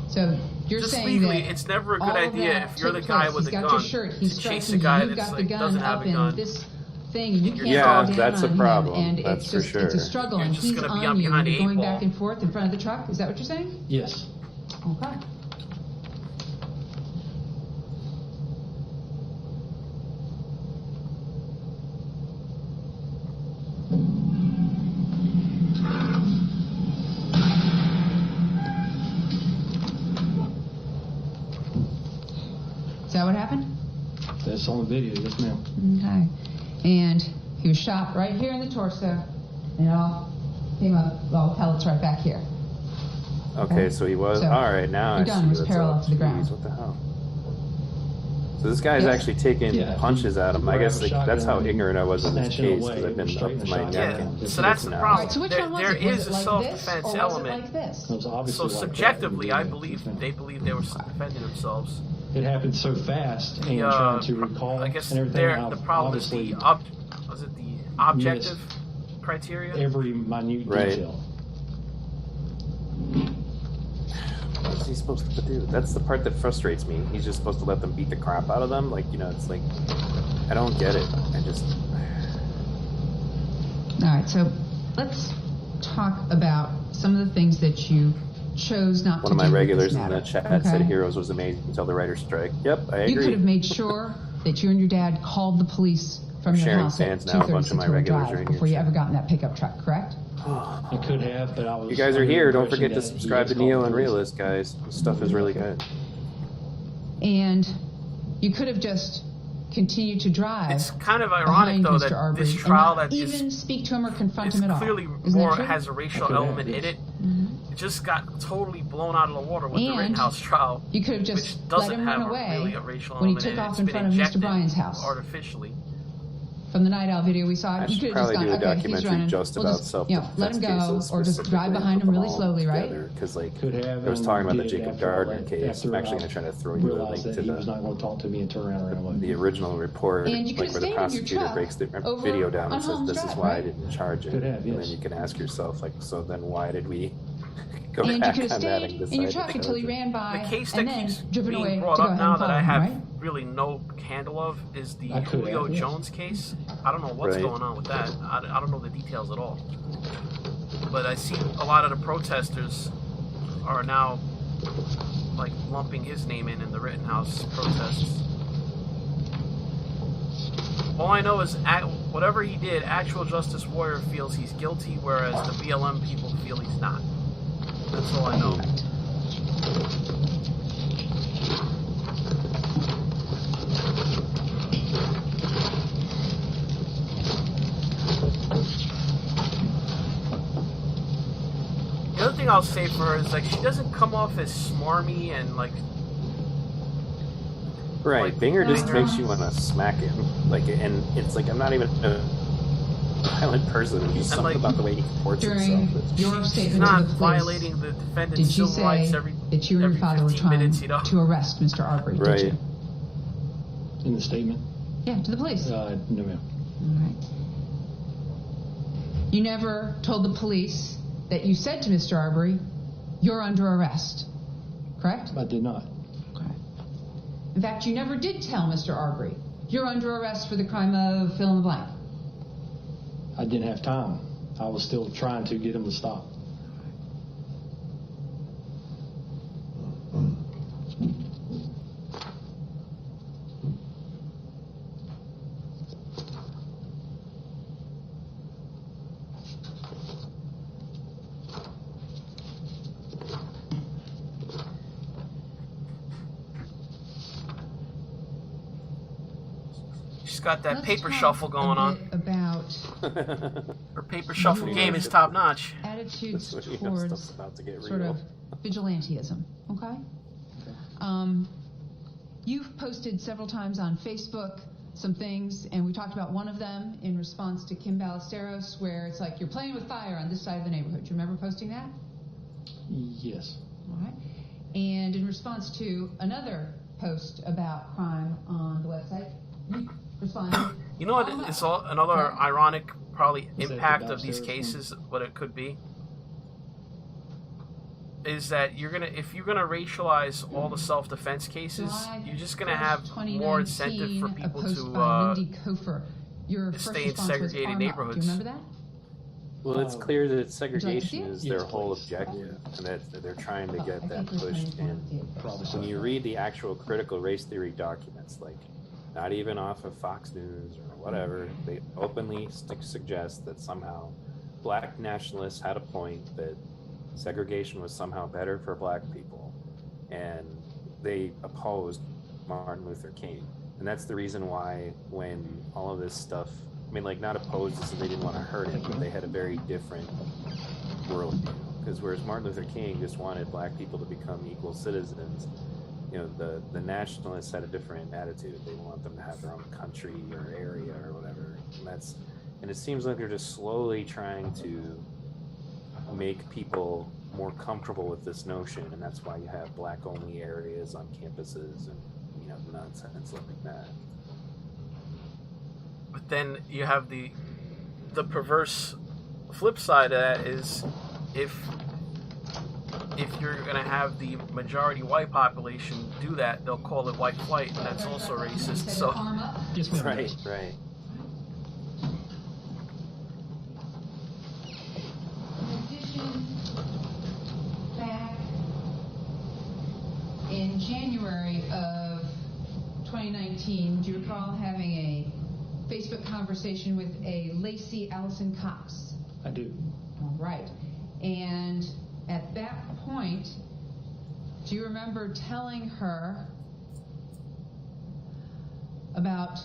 So you're just saying legally, that it's never a good idea if you're the guy with a gun to chase a guy that doesn't have a gun. This thing, and you can't yeah, down that's a on problem. Him, and that's it's for just, sure. It's a struggle, and he's on you, and you're going back and forth in front of the truck. Is that what you're saying? Yes. Okay. Is that what happened? That's on the video, yes ma'am. Okay. And he was shot right here in the torso, and it all came up, all pellets right back here. Okay, so he was, So, alright, now the gun was parallel to the ground. Jeez, what the hell? So this guy's actually taking punches at him. I guess that's how ignorant I was in this case, because I've been up to my neck. Yeah, so that's the problem. So which one was there it? Was is it a like self-defense this, or element. was it like this? It was obviously So like subjectively, that. I believe they believe they were defending themselves. It happened so fast, and trying to recall I guess and everything. the problem is the was it the objective criteria? Every minute detail. What is he supposed to do? That's the part that frustrates me. He's just supposed to let them beat the crap out of them. Like, you know, it's like, I don't get it. I just... All right, so let's talk about some of the things that you chose not to do. One of my regulars in the chat said Heroes was amazing until the writer's strike. Yep, I agree. You could have made sure that you and your dad called the police from your house at 2:30 drive before you ever got in that pickup truck, correct? I could have, but I was... You guys are here. Don't forget to subscribe to NeoUnrealist, guys. This stuff is really good. And you could have just continued to drive. It's kind of ironic, though, that Arbery, this trial and that even speak to him or confront him at all. Clearly more has a racial element in it. It just got totally blown out of the water with the Rittenhouse trial. You could have just let him run away really a racial when he element took off in front of Mr. Bryan's house. Artificially. From the Night Owl video we saw, I you should could have just probably gone, do a okay, he's running. just We'll about just, self-defense let him go, cases, or just drive behind him really slowly, right? Because, like, Could have, I was talking about the did Jacob after Gardner that, case. after I'm actually going to try to throw you a link to he was not going to talk to me and turn around and the original report, And you like where the prosecutor breaks the video down and says, this is why I didn't charge it. Could have, and then you can ask yourself, like, so then why did we go And back you could have on that and stayed decide in your to truck until charge he it? ran by The case and that then keeps driven away being to brought go up ahead now and that follow I him, have right? really no handle of is the I could Julio have, yes. Jones case. I don't know what's going on with that. I don't know the details at all. But I see a lot of the protesters are now like lumping his name in the Rittenhouse protests. All I know is whatever he did, Actual Justice Warrior feels he's guilty, whereas the BLM people feel he's not. That's all I know. The other thing I'll say for her is, like, she doesn't come off as smarmy and, like... Right, like, Binger just makes you want to smack him. Like, and it's like, I'm not even a violent person. It's just something like, about the way he comports During himself. your She's statement not to the police, violating the defendant's did you civil rights say every that you and your father were 15 trying minutes, you know? to arrest Mr. Arbery, Right. did you? In the statement? Yeah, to the police. No, ma'am. All right. You never told the police that you said to Mr. Arbery, you're under arrest, correct? I did not. Correct. In fact, you never did tell Mr. Arbery, you're under arrest for the crime of fill in the blank. I didn't have time. I was still trying to get him to stop. She's got that Let's paper talk shuffle going a on. bit about Her paper shuffle game is top notch. attitudes That's when, towards stuff's about to get sort real. of vigilantism, okay? You've posted several times on Facebook some things, and we talked about one of them in response to Kim Ballesteros, where it's like, you're playing with fire on this side of the neighborhood. Do you remember posting that? Yes. All right. And in response to another post about crime on the website, you responded. You know what? It's another ironic, probably, Is that impact the of these Ballesteros cases. What it could be is that if you're gonna racialize all the self-defense cases, you're just gonna have more incentive for people to stay in segregated neighborhoods. Do you remember that? Well, it's clear that segregation is their whole objective, and that they're trying to get that pushed in. When you read the actual critical race theory documents, like not even off of Fox News or whatever, they openly suggest that somehow black nationalists had a point that segregation was somehow better for black people, and they opposed Martin Luther King. And that's the reason why when all of this stuff, I mean, like, not opposed as in they didn't want to hurt him, but they had a very different worldview. Because whereas Martin Luther King just wanted black people to become equal citizens, you know, the nationalists had a different attitude. They want them to have their own country or area or whatever. And it seems like they're just slowly trying to make people more comfortable with this notion, and that's why you have black-only areas on campuses and, you know, nonsense like that. But then you have the perverse flip side of that is if you're going to have the majority white population do that, they'll call it white flight, and that's also racist. So right. In January of 2019, do you recall having a Facebook conversation with a Lacey Allison Cox? I do. All right. And at that point, do you remember telling her about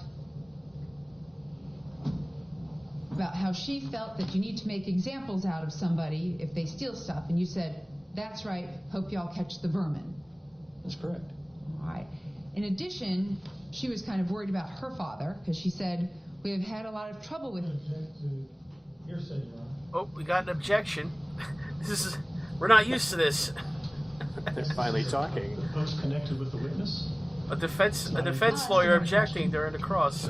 how she felt that you need to make examples out of somebody if they steal stuff? And you said, that's right, hope y'all catch the vermin. That's correct. All right. In addition, she was kind of worried about her father because she said, we have had a lot of trouble with... Oh, we got an objection. We're not used to this. They're finally talking. The post connected with the witness? A defense lawyer objecting during the cross.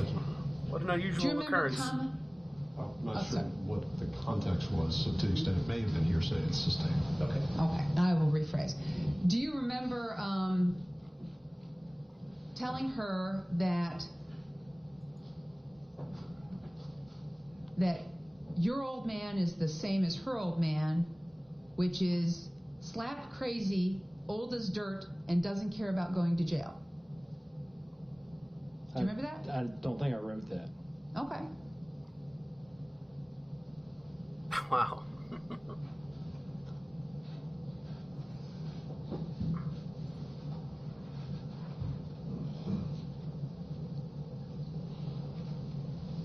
What an unusual occurrence. I'm not sure what the context was, so to the extent it may have been hearsay, it's sustained. Okay. Okay, I will rephrase. Do you remember telling her that your old man is the same as her old man, which is slap crazy, old as dirt, and doesn't care about going to jail? Do you remember that? I don't think I wrote that. Okay. Wow.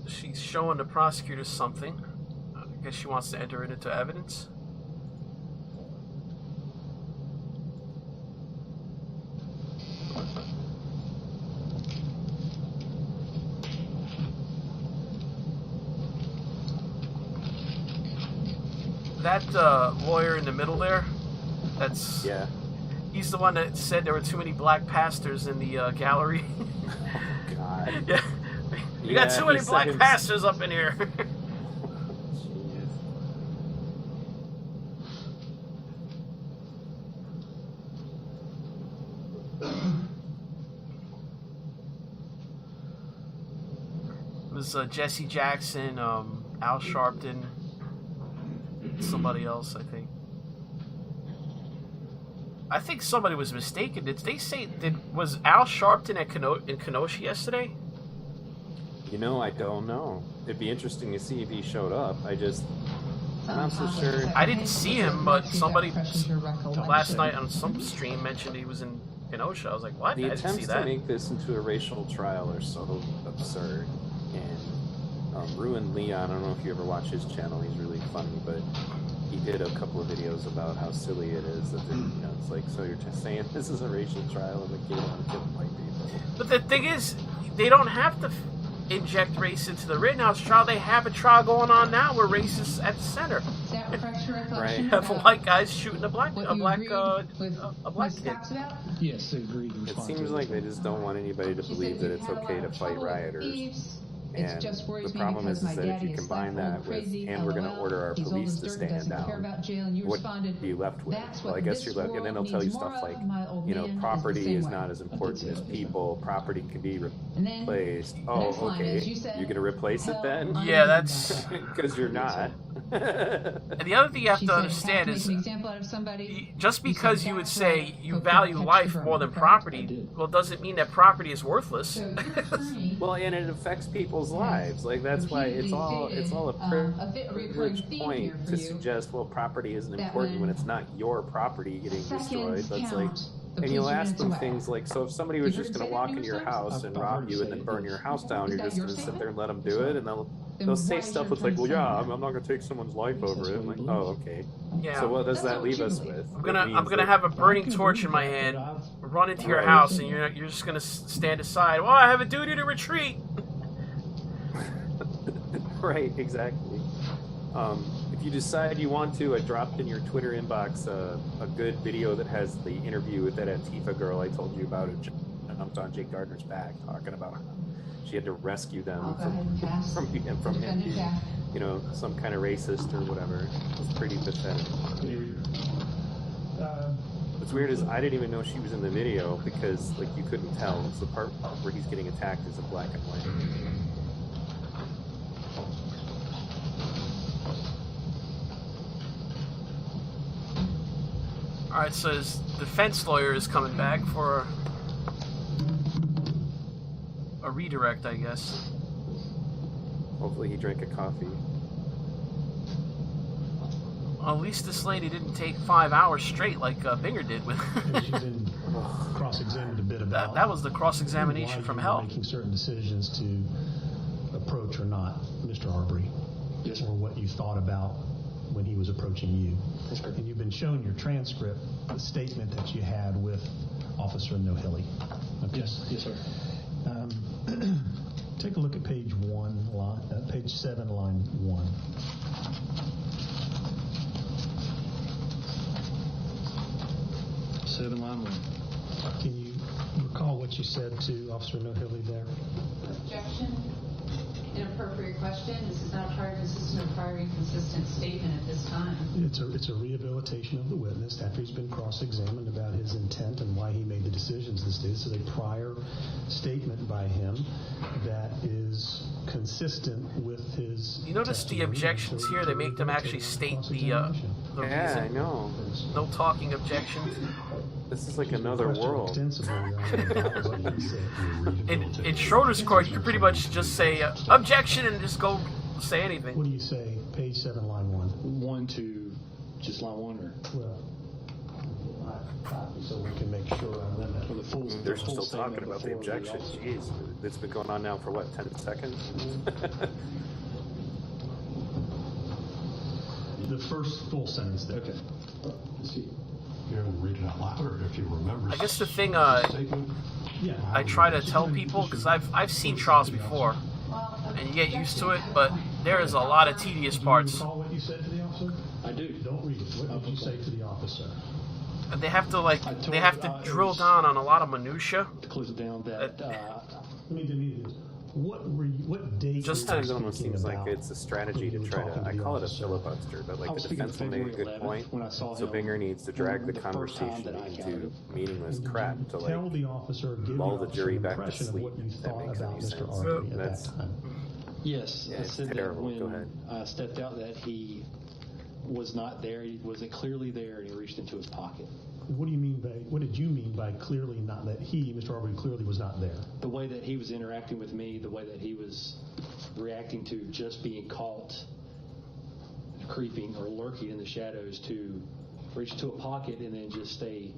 she's showing the prosecutor something. I guess she wants to enter it into evidence. That lawyer in the middle there, that's... Yeah. He's the one that said there were too many black pastors in the gallery. Oh, God. Yeah. You got too many black pastors up in here. It was Jesse Jackson, Al Sharpton, somebody else, I think. I think somebody was mistaken. Did they say was Al Sharpton in Kenosha yesterday? You know, I don't know. It'd be interesting to see if he showed up. I'm not so sure. I didn't see him, but somebody last night on some stream mentioned he was in Kenosha. I was like, what? The I didn't see attempts that. to make this into a racial trial are so absurd. And Ruin Leon, I don't know if you ever watch his channel. He's really funny, but he did a couple of videos about how silly it is that it's like, so you're just saying this is a racial trial and the kid on killing white people. But the thing is, they don't have to inject race into the Rittenhouse trial. They have a trial going on now where race is at the center. Is that refresh your recollection? Right. You have white guys shooting a black What kid. Yes, agreed. It seems like they just don't want anybody to believe that it's okay to fight rioters. And the problem is that if you combine that with, and we're going to order our police to stand down, what are you left with? Well, I guess you're left, and then they'll tell you stuff like, property is not as important as people. Property can be replaced. Oh, okay. You're going to replace it then? Yeah, that's... Because you're not. And the other thing you have to understand is, just because you would say you value life more than property, well, doesn't mean that property is worthless. Well, and it affects people's lives. Like, that's why it's all a privileged point to suggest, well, property isn't important when it's not your property getting destroyed. That's like, and you'll ask them things like, so if somebody was just going to walk into your house and rob you and then burn your house down, you're just going to sit there and let them do it? And they'll say stuff that's like, well, yeah, I'm not going to take someone's life over it. I'm like, oh, okay. Yeah. So what does that leave us with? I'm gonna have a burning torch in my hand, run into your house, and you're just gonna stand aside. Well, I have a duty to retreat. Right, exactly. If you decide you want to, I dropped in your Twitter inbox a good video that has the interview with that Antifa girl I told you about. It jumped on Jake Gardner's back, talking about how she had to rescue them from him being, some kind of racist or whatever. It was pretty pathetic. What's weird is I didn't even know she was in the video because, you couldn't tell. It's the part where he's getting attacked is in black and white. Alright, so his defense lawyer is coming back for a redirect, I guess. Hopefully he drank a coffee. Well, at least this lady didn't take 5 hours straight like Binger did with. She's been cross-examined a bit about. That was the cross-examination from hell. Making certain decisions to approach or not Mr. Arbery, yes, or what you thought about when he was approaching you. Yes, and you've been shown your transcript, the statement that you had with Officer Nohilly. Okay. Yes, sir. Take a look at page 7, line 1. Line 1. Can you recall what you said to Officer Nohilly there? Objection. Inappropriate question. This is not a prior consistent or prior inconsistent statement at this time. It's a rehabilitation of the witness after he's been cross-examined about his intent and why he made the decisions this day. This is a prior statement by him that is consistent with his. You notice the objections here? They make them actually state the yeah, reason. I know. No talking objections. This is like another world. In Schroeder's court, you can pretty much just say objection and just go say anything. What do you say? Page 7, line 1. 1 to just line 1, or? Well, copy so we can make sure on limit. For the full, They're still talking about the objection. Jeez, it's been going on now for what, 10 seconds? The first full sentence there. Okay. You can read it out loud, or if you remember. I guess the thing I try to tell people, because I've seen trials before, and you get used to it, but there is a lot of tedious parts. Do you recall what you said to the officer? I do. Don't read it. What did you say to the officer? And they have to drill down on a lot of minutia. To close it down, that what date? Just times it almost seems like it's a strategy to try to. I call it a filibuster, but like the defense will make a good point. So Binger needs to drag the conversation into meaningless crap to like lull the jury back to sleep. If that makes any sense. That's yes. Yeah, I it's said terrible. that Go when ahead. I stepped out that he was not there. He wasn't clearly there, and he reached into his pocket. What do you mean by? What did you mean by clearly not that he, Mr. Arbery, clearly was not there? The way that he was interacting with me, the way that he was reacting to just being caught creeping or lurking in the shadows, to reach into a pocket and then just stay,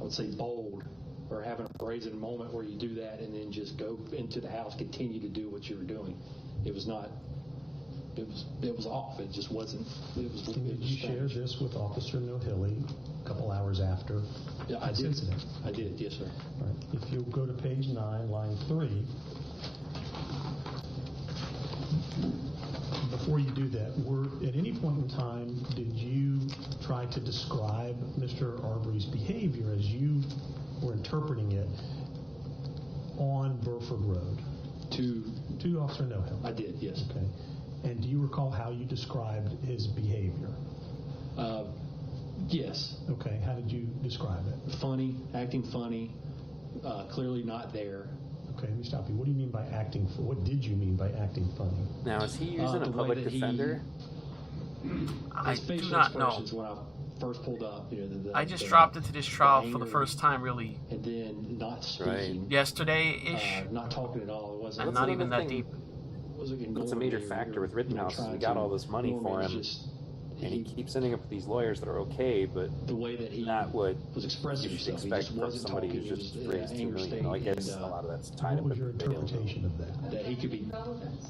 I would say, bold, or having a brazen moment where you do that and then just go into the house, continue to do what you were doing. It was not. It was off. It just wasn't. Did you share this with Officer Nohilly a couple hours after this incident? I did, yes, sir. All right. If you'll go to page 9, line 3. Before you do that, at any point in time, did you try to describe Mr. Arbery's behavior as you were interpreting it on Burford Road? To Officer Nohilly? I did, yes. Okay. And do you recall how you described his behavior? Yes. Okay. How did you describe it? Funny, acting funny, clearly not there. Okay, let me stop you. What do you mean by acting? What did you mean by acting funny? Now, is he using a public defender? I his do facial not know. expressions when I first pulled up, I just dropped into this trial for the first time, really. And then not speaking. Right. Yesterday-ish. Not talking at all. It wasn't. And not even that deep. It's a major factor with Rittenhouse. We got all this money for him, and he keeps ending up with these lawyers that are okay, but the way that he not what was expressing you should himself. expect from somebody who's just raised $2 million. I guess a lot of that's tied up. What was your interpretation of that? That he could be. Relevance.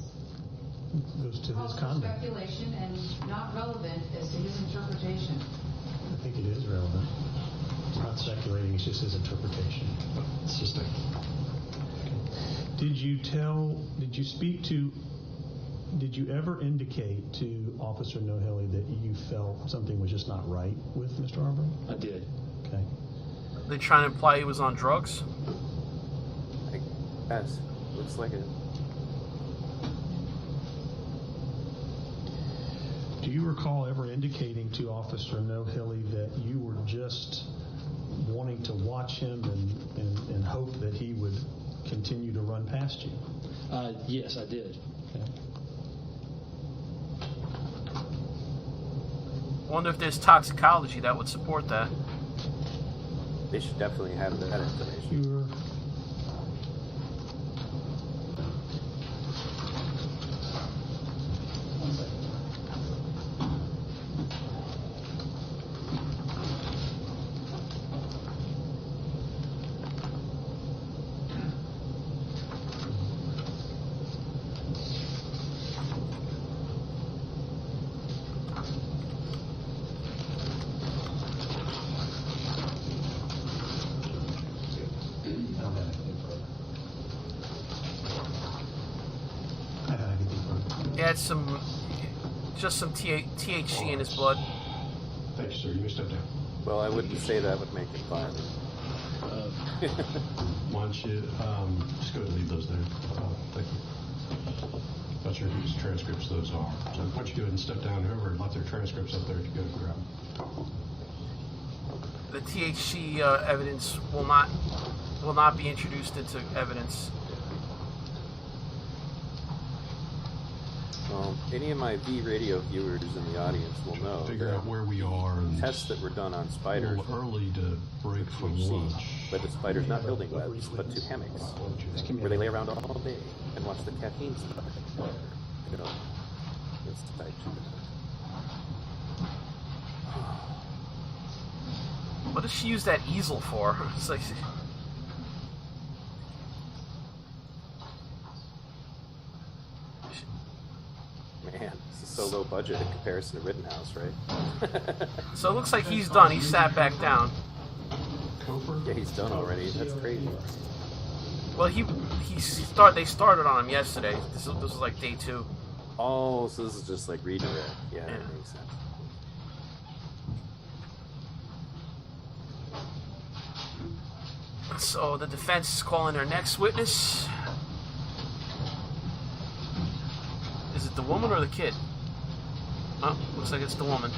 Goes to his Also conduct. speculation and not relevant as to his interpretation. I think it is relevant. It's not speculating. It's just his interpretation. It's just a. Did you ever indicate to Officer Nohilly that you felt something was just not right with Mr. Arbery? I did. Okay. They trying to imply he was on drugs? Yes, looks like it. Do you recall ever indicating to Officer Nohilly that you were just wanting to watch him and hope that he would continue to run past you? Yes, I did. Okay. Wonder if there's toxicology that would support that. They should definitely have that information. Sure. He had some THC in his blood. Thank you, sir. You may step down. Well, I wouldn't say that would make it violent. Why don't you just go ahead and leave those there? Thank you. Not sure whose transcripts those are. So why don't you go ahead and step down, whoever left their transcripts up there, if you go and grab them. The THC evidence will not be introduced into evidence. Well, any of my V radio viewers in the audience will know Figure out where we are. And tests that were done on spiders. A little early to break from lunch. But the spiders not building webs, but to hammocks, where they lay around all day and watch the caffeine stuff. You know, it's type 2. What does she use that easel for? It's like... Man, this is so low budget in comparison to Rittenhouse, right? So it looks like he's done. He sat back down. Yeah, he's done already. That's crazy. Well, they started on him yesterday. This was like day 2. Oh, so this is just like reading it. Yeah, that makes sense. So the defense is calling their next witness. Is it the woman or the kid? Oh, looks like it's the woman.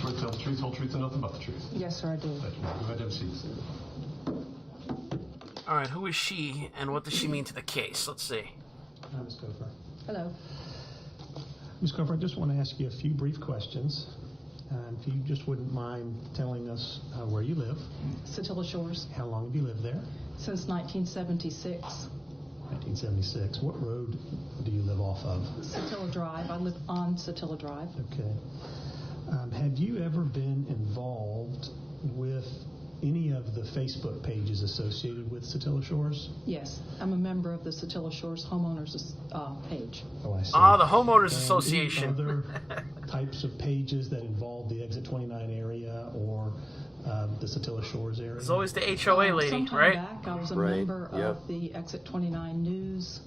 Swear to tell the truth, whole truth, and nothing but the truth. Yes, sir, I do. Thank you. Go ahead and have a seat. All right, who is she, and what does she mean to the case? Let's see. Hi, Ms. Gopher. Hello. Ms. Gopher, I just want to ask you a few brief questions. If you just wouldn't mind telling us where you live. Satilla Shores. How long have you lived there? Since 1976. 1976. What road do you live off of? Satilla Drive. I live on Satilla Drive. Okay. Have you ever been involved with any of the Facebook pages associated with Satilla Shores? Yes. I'm a member of the Satilla Shores Homeowners page. Oh, I see. Ah, the Homeowners Association. Any other types of pages that involve the Exit 29 area or the Satilla Shores area? There's always the HOA lady, Sometime right? back, I was a member of the Exit 29 News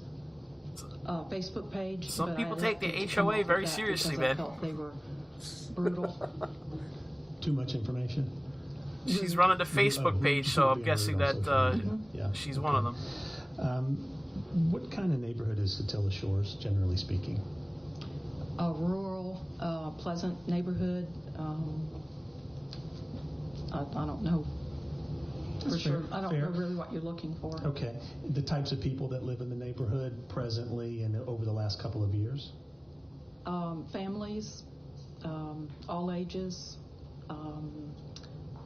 Facebook page. Some people take the HOA very seriously, man. I felt they were brutal. Too much information? She's running the Facebook page, so I'm guessing that she's one of them. What kind of neighborhood is Satilla Shores, generally speaking? A rural, pleasant neighborhood. I don't know for sure. I don't know really what you're looking for. Okay. The types of people that live in the neighborhood presently and over the last couple of years? Families, all ages.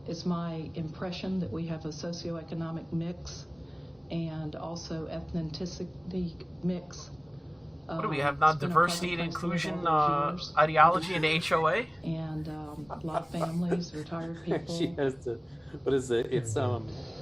It's my impression that we have a socioeconomic mix and also ethnicity mix. What do we have? Not diversity and inclusion ideology in the HOA? And a lot of families, retired people. She has to. What is it? It's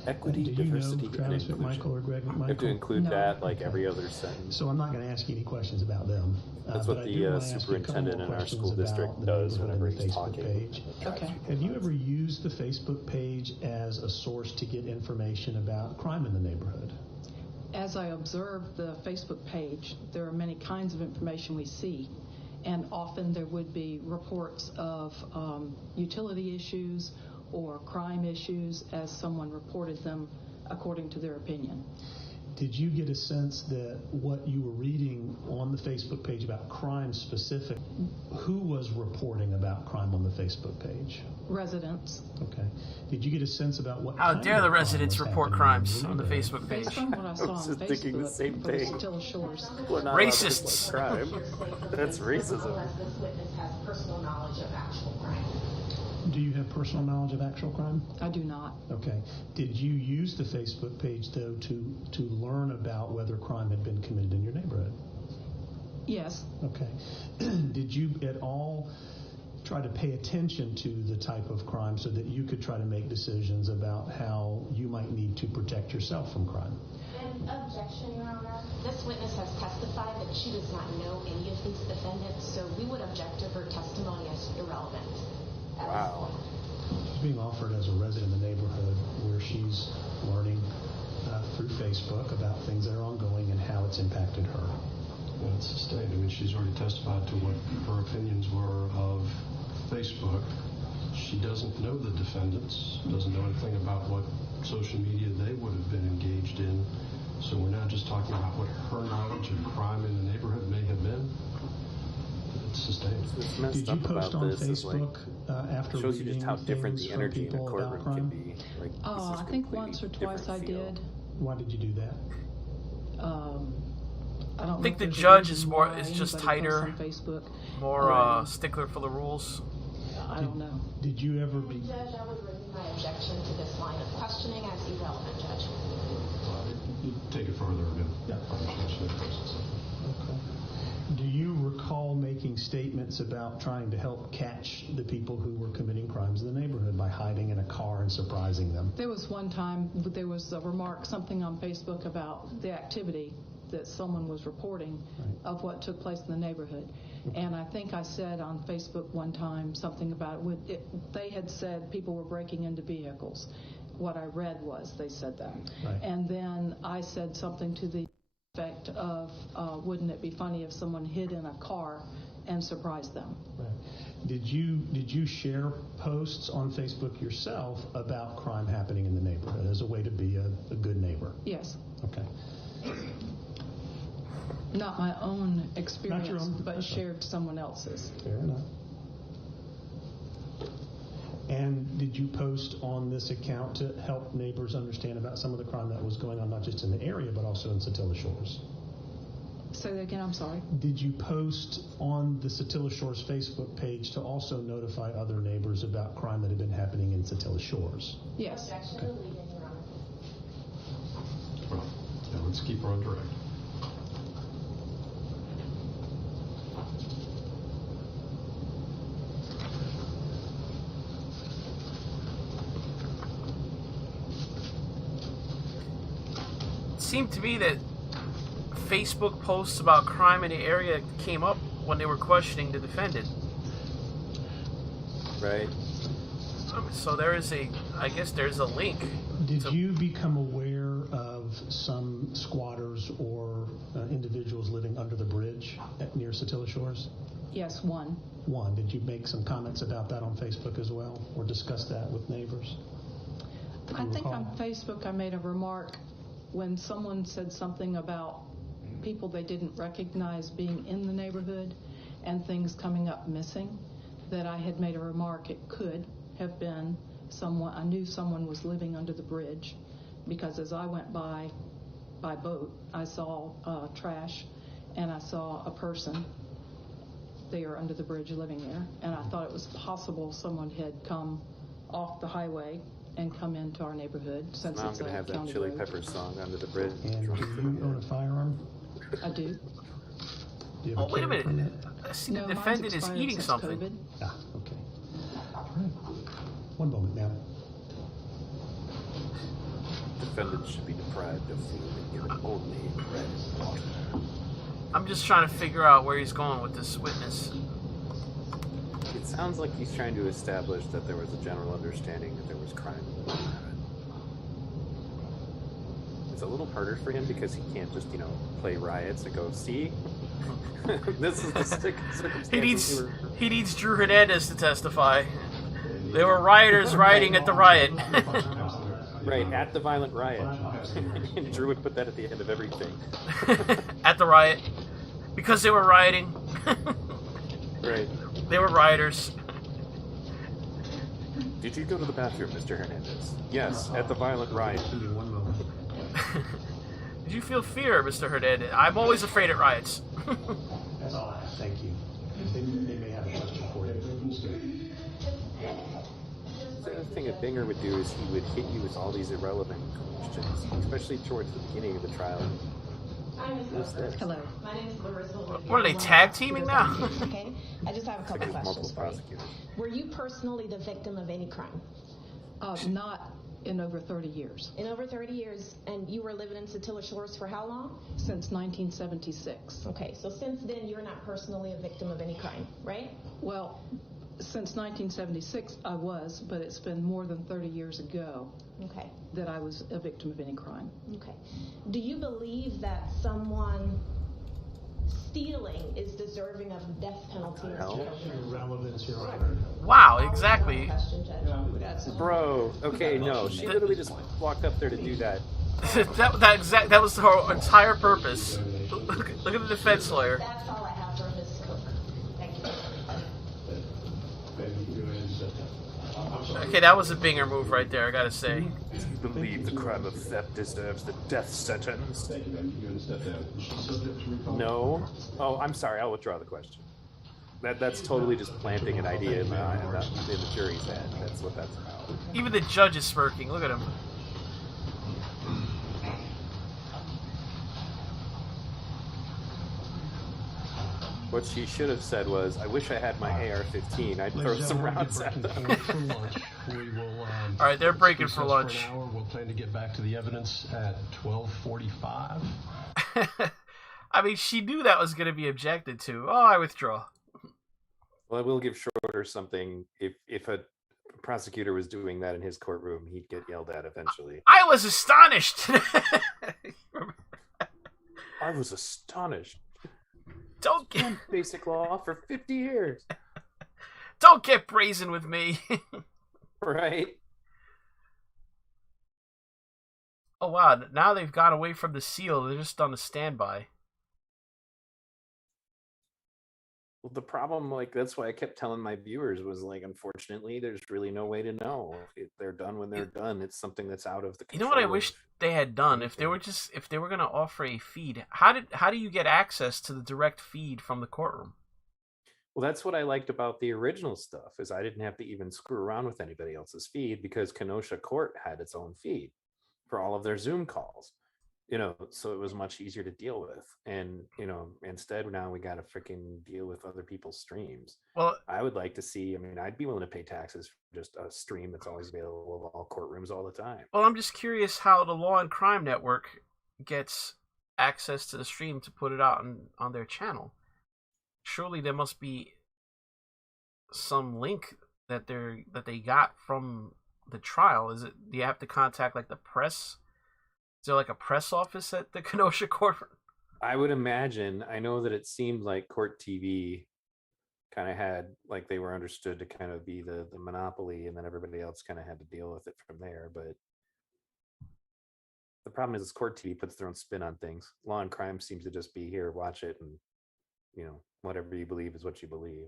equity, diversity, and inclusion. Michael or Greg McMichael? You have to include that like every other sentence. So I'm not going to ask you any questions about them. That's what the superintendent in our school district does whenever he's talking. Okay. Have you ever used the Facebook page as a source to get information about crime in the neighborhood? As I observe the Facebook page, there are many kinds of information we see, and often there would be reports of utility issues or crime issues as someone reported them according to their opinion. Did you get a sense that what you were reading on the Facebook page about crime specific, who was reporting about crime on the Facebook page? Residents. Okay. Did you get a sense about what? How dare the residents report crimes on the Facebook page? Based on what I saw on just Facebook, thinking the same thing. Satilla Shores. We're not Racists. Crime. That's racism. Unless this witness has personal knowledge of actual crime. Do you have personal knowledge of actual crime? I do not. Okay. Did you use the Facebook page, though, to learn about whether crime had been committed in your neighborhood? Yes. Okay. Did you at all try to pay attention to the type of crime so that you could try to make decisions about how you might need to protect yourself from crime? An objection, Your Honor. This witness has testified that she does not know any of these defendants, so we would object to her testimony as irrelevant. Wow. She's being offered as a resident in the neighborhood where she's learning through Facebook about things that are ongoing and how it's impacted her. Well, it's sustained. I mean, she's already testified to what her opinions were of Facebook. She doesn't know the defendants, doesn't know anything about what social media they would have been engaged in. So we're now just talking about what her knowledge of crime in the neighborhood may have been. It's sustained. Did you post on Facebook after shows you reading just how different the energy in a people courtroom about can crime? be. Like, I think once or twice I did. Why did you do that? I don't think know the if there's a judge reason is why just anybody posts tighter, on Facebook. more stickler for the rules. I don't know. Did you ever be... Judge, I would review my objection to this line of questioning as irrelevant, Judge. You take it further again. Yeah. Okay. Do you recall making statements about trying to help catch the people who were committing crimes in the neighborhood by hiding in a car and surprising them? There was one time there was a remark, something on Facebook about the activity that someone was reporting of what took place in the neighborhood. And I think I said on Facebook one time something about it. They had said people were breaking into vehicles. What I read was they said that. Right. And then I said something to the effect of, wouldn't it be funny if someone hid in a car and surprised them? Right. Did you share posts on Facebook yourself about crime happening in the neighborhood as a way to be a good neighbor? Yes. Okay. Not my own experience, Not your own, but shared someone else's. Fair enough. And did you post on this account to help neighbors understand about some of the crime that was going on, not just in the area, but also in Satilla Shores? Say that again, I'm sorry. Did you post on the Satilla Shores Facebook page to also notify other neighbors about crime that had been happening in Satilla Shores? Yes. Objection. Well, yeah, let's keep her on direct. It seemed to me that Facebook posts about crime in the area came up when they were questioning the defendant. Right. So there is I guess there's a link. Did you become aware of some squatters or individuals living under the bridge near Satilla Shores? Yes, one. One. Did you make some comments about that on Facebook as well, or discuss that with neighbors? I think on Facebook I made a remark when someone said something about people they didn't recognize being in the neighborhood and things coming up missing, that I had made a remark it could have been someone. I knew someone was living under the bridge because as I went by boat, I saw trash and I saw a person there under the bridge living there, and I thought it was possible someone had come off the highway and come into our neighborhood since now it's I'm going to have that county Chili road. Peppers song under the bridge. And do you own a firearm? I do. Do you have Oh, wait a carry minute. permit? I see No, the mine's defendant is expired eating since something. COVID. Ah, okay. All right. One moment, ma'am. Defendants should be deprived of food and given only bread and water. I'm just trying to figure out where he's going with this witness. It sounds like he's trying to establish that there was a general understanding that there was crime in the neighborhood. It's a little harder for him because he can't just, play riots and go, see? This is the circumstance. He needs Drew Hernandez to testify. There were rioters rioting at the riot. Right, at the violent riot. And Drew would put that at the end of everything. At the riot. Because they were rioting. Right. They were rioters. Did you go to the bathroom, Mr. Hernandez? Yes, at the violent riot. One moment. Did you feel fear, Mr. Hernandez? I'm always afraid at riots. That's all I have. Thank you. They may have a question for you. The other thing a Binger would do is he would hit you with all these irrelevant questions, especially towards the beginning of the trial. Hello. My name is Larissa. What are they, tag teaming now? Okay. I just have a couple questions for you. Were you personally the victim of any crime? Not in over 30 years. In over 30 years, and you were living in Satilla Shores for how long? Since 1976. Okay, so since then you're not personally a victim of any crime, right? Well, since 1976 I was, but it's been more than 30 years ago that I was a victim of any crime. Okay. Do you believe that someone stealing is deserving of the death penalty? Relevance, Your Honor. Wow, exactly. Bro, okay, no, she literally just walked up there to do that. that was her entire purpose. Look at the defense lawyer. That's all I have for Ms. Cook. Thank you. Okay, that was a Binger move right there, I gotta say. Do you believe the crime of theft deserves the death sentence? No. Oh, I'm sorry, I'll withdraw the question. That's totally just planting an idea in the jury's head. That's what that's about. Even the judge is smirking. Look at him. What she should have said was, "I wish I had my AR-15. I'd throw some rounds at them." All right, they're breaking for lunch. For an hour. We'll plan to get back to the evidence at 12:45. I mean, she knew that was going to be objected to. Oh, I withdraw. Well, I will give Schroeder something. If a prosecutor was doing that in his courtroom, he'd get yelled at eventually. I was astonished. I was astonished. Don't get basic law for 50 years. Don't get brazen with me. Right. Oh wow! Now they've got away from the seal. They're just on a standby. Well, the problem, like, that's why I kept telling my viewers was, like, unfortunately, there's really no way to know if they're done when they're done. It's something that's out of the control. You know what I wish they had done? If they were going to offer a feed, how do you get access to the direct feed from the courtroom? Well, that's what I liked about the original stuff, is I didn't have to even screw around with anybody else's feed, because Kenosha Court had its own feed for all of their Zoom calls. So it was much easier to deal with. And, instead now we got to freaking deal with other people's streams. Well, I would like to see, I'd be willing to pay taxes for just a stream that's always available in all courtrooms all the time. Well, I'm just curious how the Law and Crime Network gets access to the stream to put it out on their channel. Surely there must be some link that they got from the trial. Do you have to contact like the press? Is there like a press office at the Kenosha Court? I would imagine. I know that it seemed like Court TV kind of had, like, they were understood to kind of be the monopoly, and then everybody else kind of had to deal with it from there. But the problem is Court TV puts their own spin on things. Law and Crime seems to just be here, watch it, and whatever you believe is what you believe.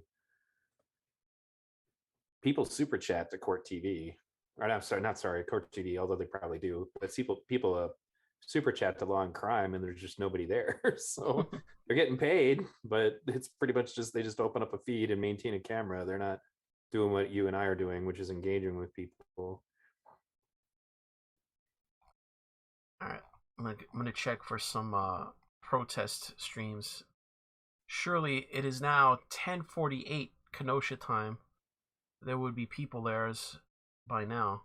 People super chat to Court TV. Right, I'm sorry, not sorry, Court TV, although they probably do. But people super chat to Law and Crime, and there's just nobody there. So they're getting paid, but it's pretty much just, they just open up a feed and maintain a camera. They're not doing what you and I are doing, which is engaging with people. All right, I'm gonna check for some protest streams. Surely it is now 10:48 Kenosha time. There would be people there by now.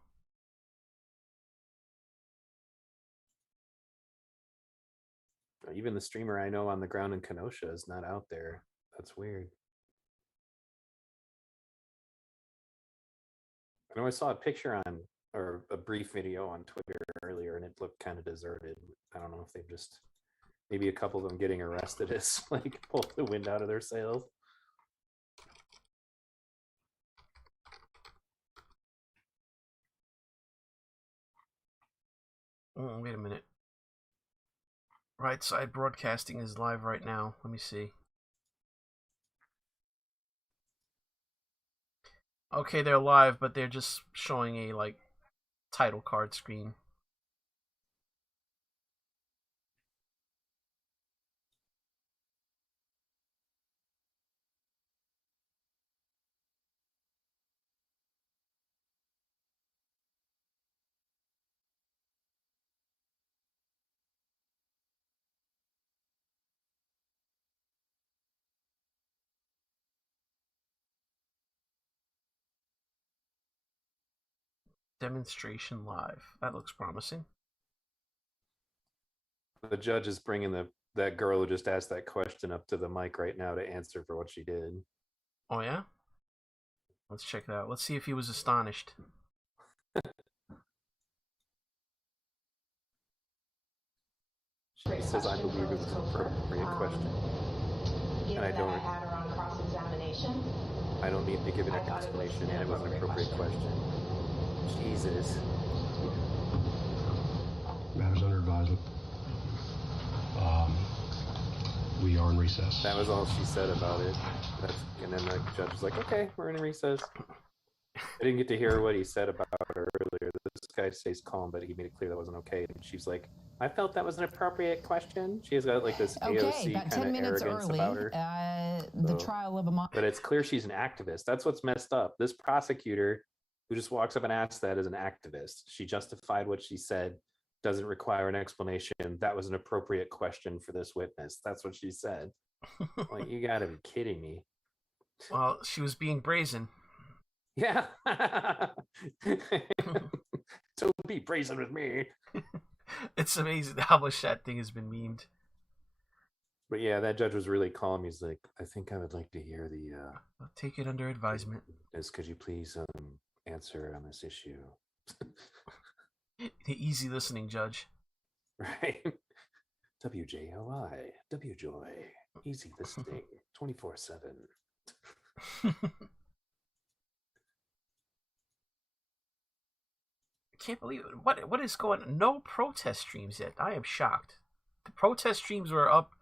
Even the streamer I know on the ground in Kenosha is not out there. That's weird. I know I saw a picture or a brief video on Twitter earlier, and it looked kind of deserted. I don't know if they've just, maybe a couple of them getting arrested is like pulled the wind out of their sails. Oh, wait a minute. Right Side Broadcasting is live right now. Let me see. Okay, they're live, but they're just showing a title card screen. Demonstration live. That looks promising. The judge is bringing that girl who just asked that question up to the mic right now to answer for what she did. Oh yeah? Let's check that out. Let's see if he was astonished. She says, I believe it was an appropriate question. And I don't had her on cross-examination. I don't need to give an explanation, and it was an appropriate question. Jesus. Matters under advisement. We are in recess. That was all she said about it. And then the judge was like, okay, we're in recess. I didn't get to hear what he said about her earlier. This guy stays calm, but he made it clear that wasn't okay. And she's like, I felt that was an appropriate question. She has got like this AOC about kind 10 of minutes arrogance early. about her. the trial of a minor. But it's clear she's an activist. That's what's messed up. This prosecutor who just walks up and asks that is an activist. She justified what she said, doesn't require an explanation. That was an appropriate question for this witness. That's what she said. Like, you gotta be kidding me. Well, she was being brazen. Yeah. Don't be brazen with me. It's amazing how much that thing has been memed. But yeah, that judge was really calm. He's like, I think I would like to hear the... I'll take it under advisement. Could you please answer on this issue? The easy listening judge. Right. WJOI, WJoy, easy listening, 24/7. I can't believe it. What is going on? No protest streams yet. I am shocked. The protest streams were up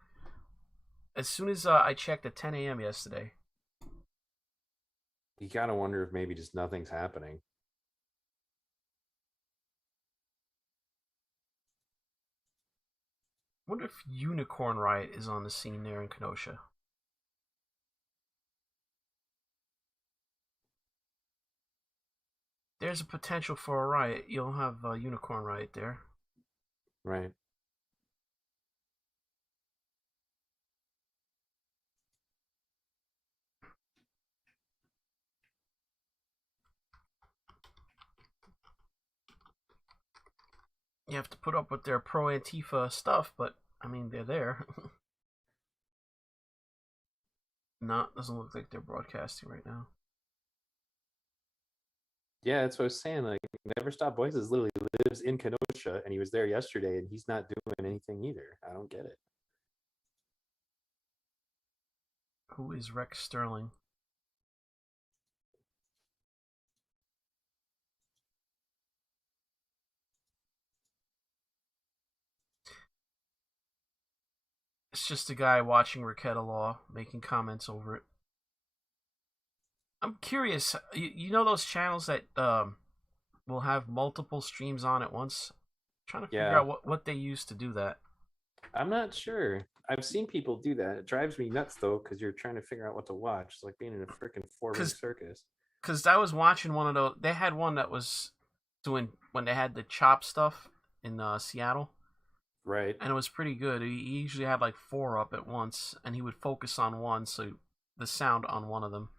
as soon as I checked at 10 a.m. yesterday. You gotta wonder if maybe just nothing's happening. I wonder if Unicorn Riot is on the scene there in Kenosha. There's a potential for a riot. You'll have a Unicorn Riot there. Right. You have to put up with their pro-Antifa stuff, but, I mean, they're there. No, doesn't look like they're broadcasting right now. Yeah, that's what I was saying. Like, Never Stop Voices literally lives in Kenosha, and he was there yesterday, and he's not doing anything either. I don't get it. Who is Rex Sterling? It's just a guy watching Requetta Law, making comments over it. I'm curious, you know those channels that will have multiple streams on at once? I'm trying to figure out what they use to do that. I'm not sure. I've seen people do that. It drives me nuts, though, because you're trying to figure out what to watch. It's like being in a freaking four-ring circus. Because I was watching one of those. They had one that was doing when they had the chop stuff in Seattle. Right. And it was pretty good. He usually had like 4 up at once, and he would focus on one, so the sound on one of them.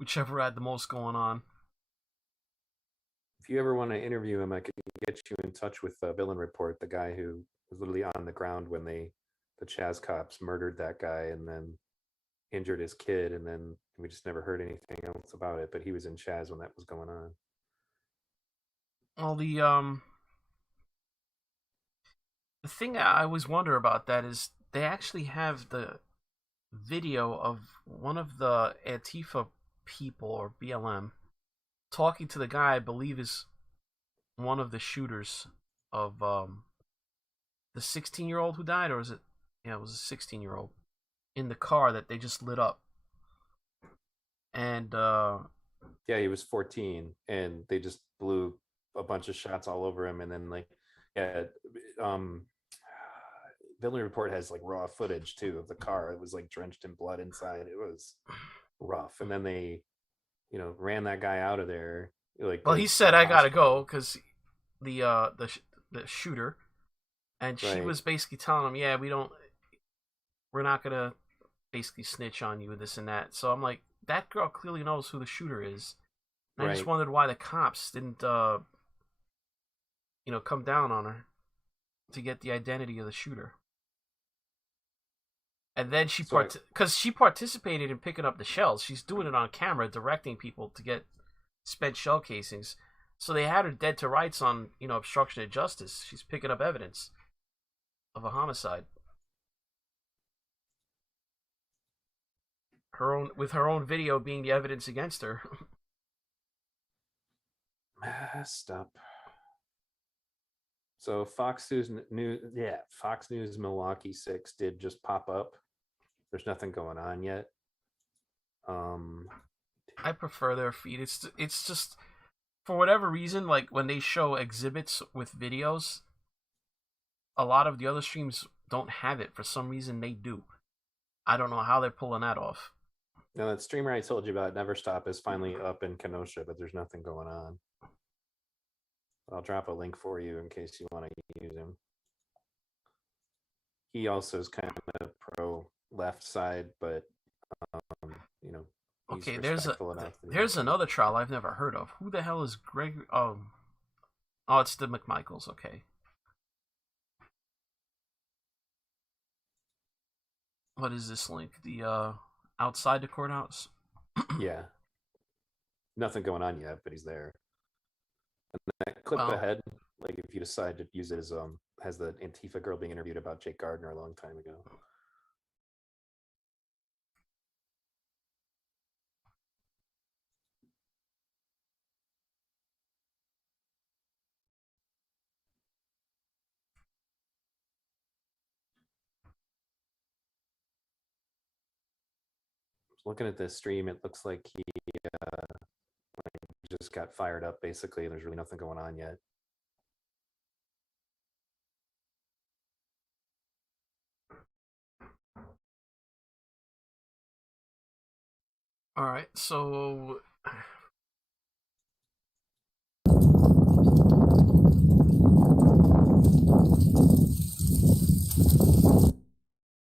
Whichever had the most going on. If you ever want to interview him, I can get you in touch with Villain Report, the guy who was literally on the ground when the Chaz cops murdered that guy and then injured his kid, and then we just never heard anything else about it. But he was in Chaz when that was going on. Well, the thing I always wonder about that is they actually have the video of one of the Antifa people, or BLM, talking to the guy I believe is one of the shooters of the 16-year-old who died, or is it? Yeah, it was a 16-year-old in the car that they just lit up. And yeah, he was 14, and they just blew a bunch of shots all over him, and then Villain Report has like raw footage too of the car. It was like drenched in blood inside. It was rough. And then they, ran that guy out of there. Like, well, he said, "I gotta go," because the shooter, and she was basically telling him, "Yeah, we're not gonna basically snitch on you, this and that." So I'm like, that girl clearly knows who the shooter is. And I just wondered why the cops didn't, come down on her to get the identity of the shooter. And then because she participated in picking up the shells. She's doing it on camera, directing people to get spent shell casings. So they had her dead to rights on, obstruction of justice. She's picking up evidence of a homicide. With her own video being the evidence against her. Messed up. So Fox News Milwaukee 6 did just pop up. There's nothing going on yet. I prefer their feed. It's just, for whatever reason, like when they show exhibits with videos, a lot of the other streams don't have it. For some reason, they do. I don't know how they're pulling that off. Now that streamer I told you about, Never Stop, is finally up in Kenosha, but there's nothing going on. I'll drop a link for you in case you want to use him. He also is kind of pro left side, but you know. Okay, there's another trial I've never heard of. Who the hell is Greg? Oh, it's the McMichaels. Okay. What is this link? The outside the courthouse? Yeah. Nothing going on yet, but he's there. And that clip ahead, like if you decide to use it as has the Antifa girl being interviewed about Jake Gardner a long time ago. Looking at this stream, it looks like he just got fired up, basically. There's really nothing going on yet. All right, so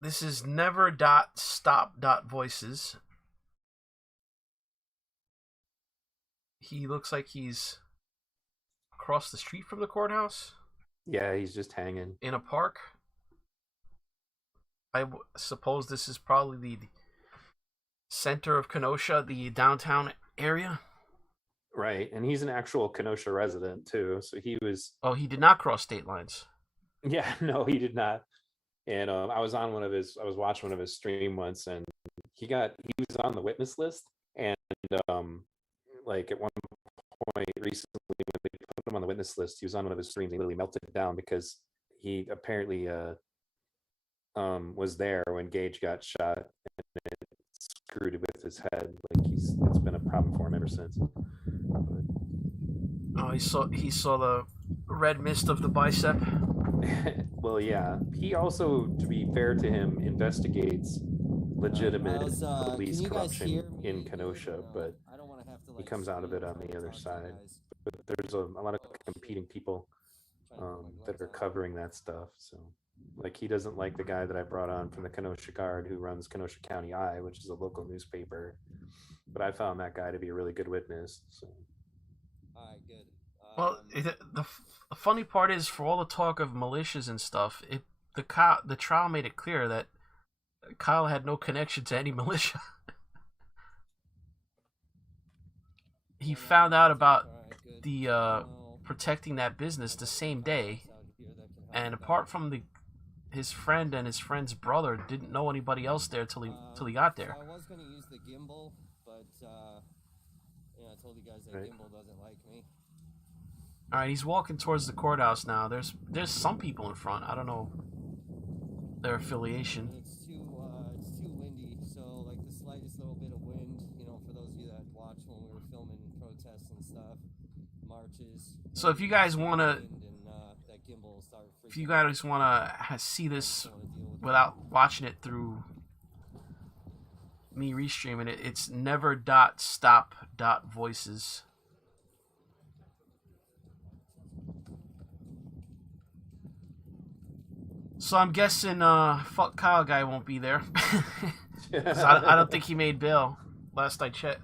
this is never.stop.voices. He looks like he's across the street from the courthouse. Yeah, he's just hanging in a park. I suppose this is probably the center of Kenosha, the downtown area. Right, and he's an actual Kenosha resident too, so he was. Oh, he did not cross state lines. Yeah, no, he did not. And I was watching one of his stream once, and he was on the witness list, and like at one point recently when they put him on the witness list, he was on one of his streams. He literally melted down because he apparently was there when Gage got shot, and it screwed with his head. Like it's been a problem for him ever since. But... Oh, he saw the red mist of the bicep. Well, yeah. He also, to be fair to him, investigates legitimate police corruption in Kenosha, but he comes out of it on the other side. But there's a lot of competing people that are covering that stuff. So, like, he doesn't like the guy that I brought on from the Kenosha Guard who runs Kenosha County Eye, which is a local newspaper. But I found that guy to be a really good witness. So. All right, good. Well, the funny part is, for all the talk of militias and stuff, the trial made it clear that Kyle had no connection to any militia. He found out about the protecting that business the same day, and apart from his friend and his friend's brother, didn't know anybody else there till he got there. I was going to use the gimbal, but I told you guys that gimbal doesn't like me. All right, he's walking towards the courthouse now. There's some people in front. I don't know their affiliation. It's too windy, so like the slightest little bit of wind, for those of you that watched when we were filming protests and stuff, marches. So if you guys want to see this without watching it through me restreaming it, it's never.stop.voices. So I'm guessing fuck Kyle guy won't be there. I don't think he made bail last I checked.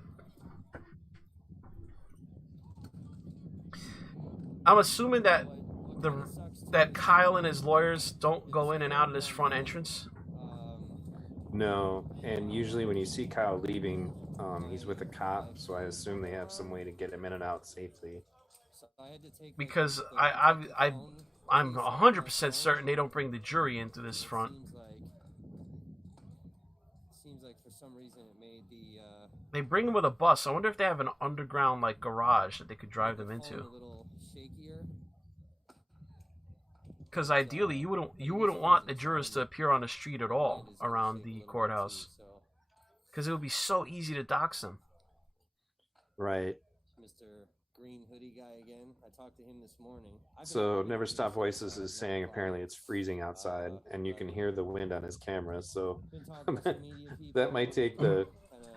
I'm assuming that Kyle and his lawyers don't go in and out of this front entrance. No, and usually when you see Kyle leaving, he's with a cop, so I assume they have some way to get him in and out safely. Because I'm 100% certain they don't bring the jury into this front. Seems like for some reason it made the. They bring them with a bus. I wonder if they have an underground garage that they could drive them into. Because ideally, you wouldn't want the jurors to appear on the street at all around the courthouse. Because it would be so easy to dox them. Right. green hoodie guy again. I talked to him this morning. So Never Stop Voices is saying apparently it's freezing outside, and you can hear the wind on his camera. So that might take the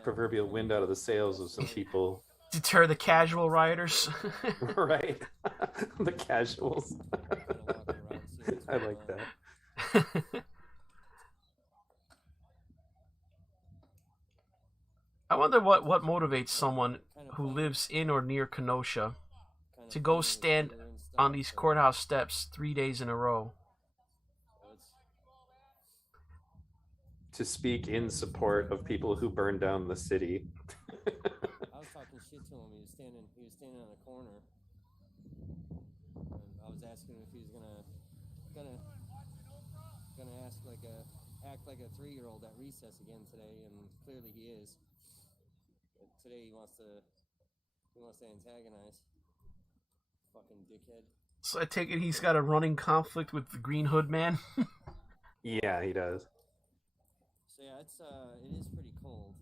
proverbial wind out of the sails of some people. Deter the casual rioters. Right. The casuals. I like that. I wonder what motivates someone who lives in or near Kenosha to go stand on these courthouse steps 3 days in a row. To speak in support of people who burned down the city. I was talking shit to him. He was standing on a corner. And I was asking him if he was gonna act like a 3-year-old at recess again today, and clearly he is. But today he wants to antagonize. Fucking dickhead. So I take it he's got a running conflict with the Green Hood man. Yeah, he does. So yeah, it is pretty cold.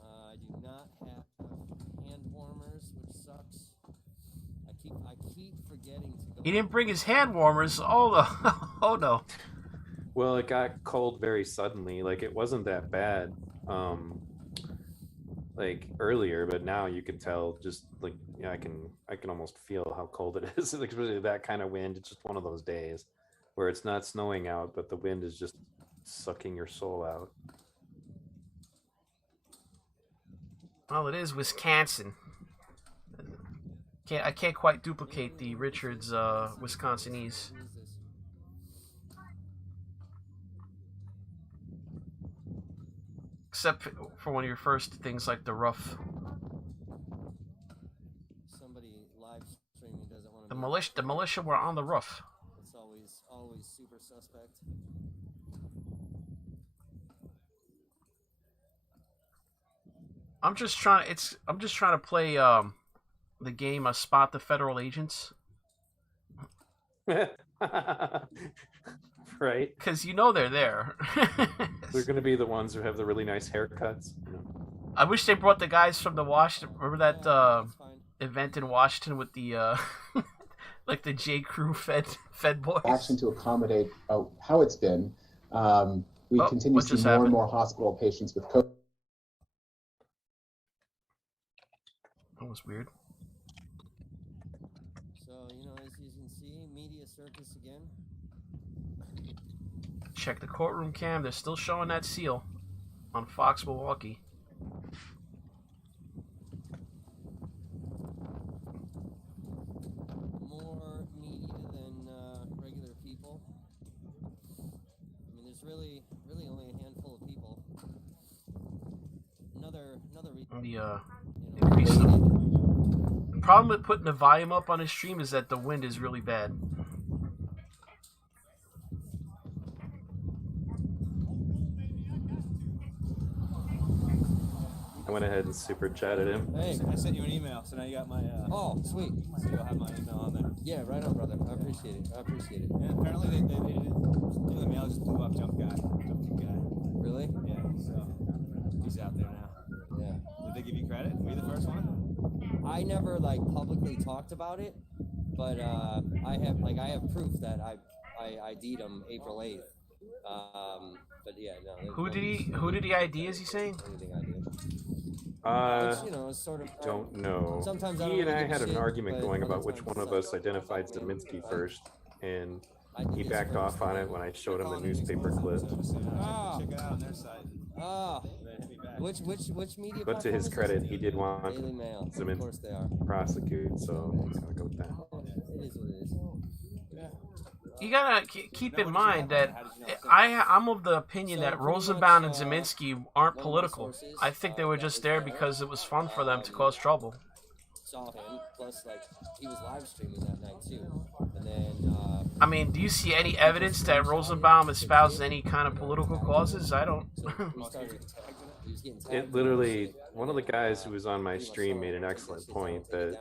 I do not have hand warmers, which sucks. I keep forgetting to go. He didn't bring his hand warmers. Oh no! Oh no! Well, it got cold very suddenly. Like, it wasn't that bad, like earlier, but now you can tell. Just like, yeah, I can almost feel how cold it is. Like, especially that kind of wind. It's just one of those days where it's not snowing out, but the wind is just sucking your soul out. Well, it is Wisconsin. I can't quite duplicate the Richards Wisconsinese. Except for one of your first things like the rough. Somebody live streaming doesn't want to. The militia were on the roof. It's always super suspect. I'm just trying to play the game Spot the Federal Agents. Right? Because you know they're there. They're going to be the ones who have the really nice haircuts. You know? I wish they brought the guys from the Washington. Remember that event in Washington with the like the J. Crew Fed boys. Action to accommodate how it's been. We continue to see more and more hospital patients with COVID. That was weird. So, you know, as you can see, media circus again. Check the courtroom cam. They're still showing that seal on Fox Milwaukee. More media than regular people. I mean, there's really only a handful of people. Another increase. The problem with putting the volume up on his stream is that the wind is really bad. I went ahead and super chatted him. Hey, I sent you an email, so now you got my. Oh, sweet. So you'll have my email on there. Yeah, right on, brother. I appreciate it. Yeah, apparently they didn't do the mail, just blew up Jump Guy. Really? Yeah. So he's out there now. Yeah. Did they give you credit? Were you the first one? I never publicly talked about it, but I have proof that I ID'd him April 8th. But yeah, no. Who did he ID? Is he saying? Which, you know, is sort of. Don't know. Sometimes he and I had an argument going about which one of us identified Zeminski first, and he backed off on it when I showed him the newspaper clip. Check it out on their site. Which media? But to his credit, he did want Zeminski prosecuted, so I'm gonna go with that. It is what it is. You gotta keep in mind that I'm of the opinion that Rosenbaum and Zeminski aren't political. I think they were just there because it was fun for them to cause trouble. Saw him, plus he was live streaming that night too, and then. I mean, do you see any evidence that Rosenbaum espouses any kind of political causes? I don't. It literally, one of the guys who was on my stream made an excellent point that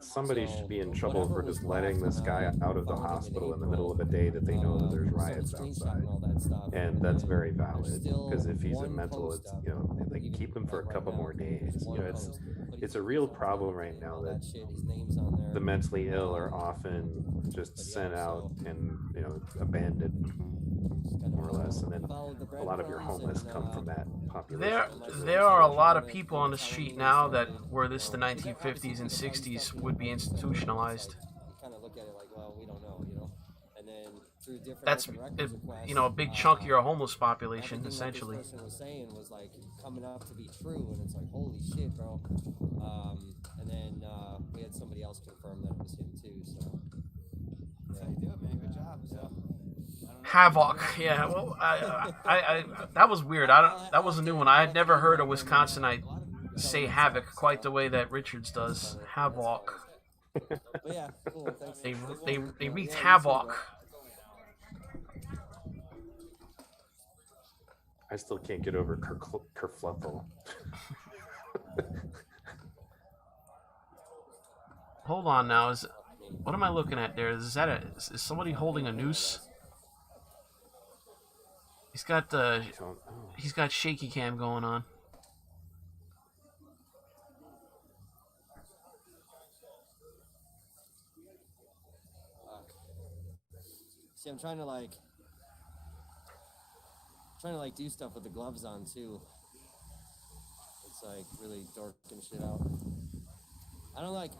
somebody So, should be in trouble whatever for just was letting left, this guy out of the found him hospital in the April, middle of a day that they know that there's riots started outside. screenshotting all that stuff, And that's then very there's valid, still because if he's a one mental, post it's, up, you know, like even keep him for a right couple now, more days. there's You one know, post, but it's he's a real screenshotting problem right now all that that shit, his name's on there. the mentally ill are often just sent out and, you know, abandoned more or less, and then a lot of your homeless come from that population. There are a lot of people on the street now that were this the 1950s and 60s would be institutionalized. Kind of look at it like, well, we don't know, you know. And then through different That's you know, a big chunk of your homeless population essentially. This person was saying was like coming up to be true, and it's like, holy shit, bro. And then we had somebody else confirm that it was him too. So that's how you do it, man. Good job. So. Havoc, yeah. Well, I that was weird. That was a new one. I had never heard a Wisconsinite say havoc quite the way that Richards does. Havoc. But yeah, cool. Thanks. They wreaked havoc. I still can't get over kerfluffle. Hold on now. What am I looking at there? Is somebody holding a noose? He's got shaky cam going on. See, I'm trying to do stuff with the gloves on too. It's like really dorking shit out. I don't like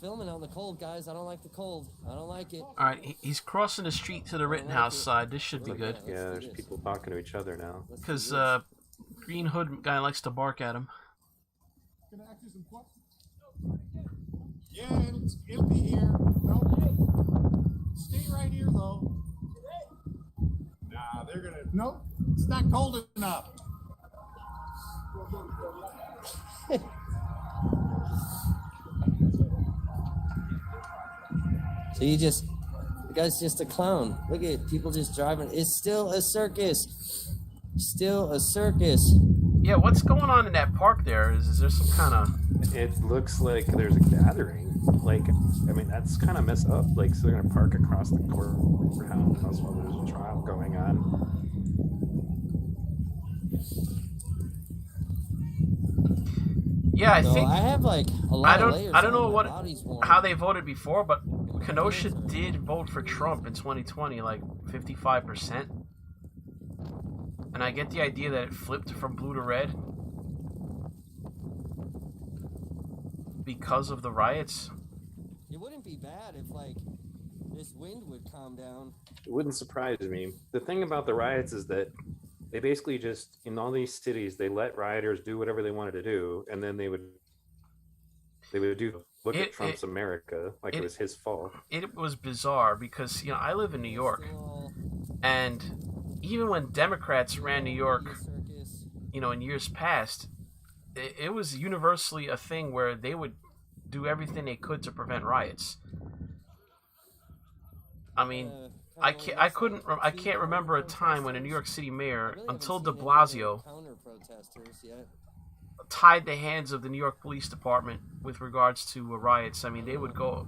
filming out in the cold, guys. I don't like the cold. I don't like it. All right, he's crossing the street to the Rittenhouse side. This should be good. Yeah, there's people talking to each other now. Because Green Hood guy likes to bark at him. Yeah, it'll be here. No, stay right here though. Nah, they're gonna. No, it's not cold enough. So the guy's just a clown. Look at people just driving. It's still a circus. Still a circus. Yeah, what's going on in that park there? Is there some kind of... It looks like there's a gathering. Like, I mean, that's kind of messed up. Like, so they're going to park across the courthouse while there's a trial going on. Yeah, I think I have like a lot of layers. I don't know how they voted before, but Kenosha did vote for Trump in 2020, like 55%. And I get the idea that it flipped from blue to red because of the riots. It wouldn't be bad if like this wind would calm down. It wouldn't surprise me. The thing about the riots is that they basically just, in all these cities, they let rioters do whatever they wanted to do, and then they would look at Trump's America like it was his fault. It was bizarre because, you know, I live in New York, and even when Democrats ran New York, you know, in years past, it was universally a thing where they would do everything they could to prevent riots. I mean, I can't remember a time when a New York City mayor, until de Blasio, tied the hands of the New York Police Department with regards to riots. I mean, they would go...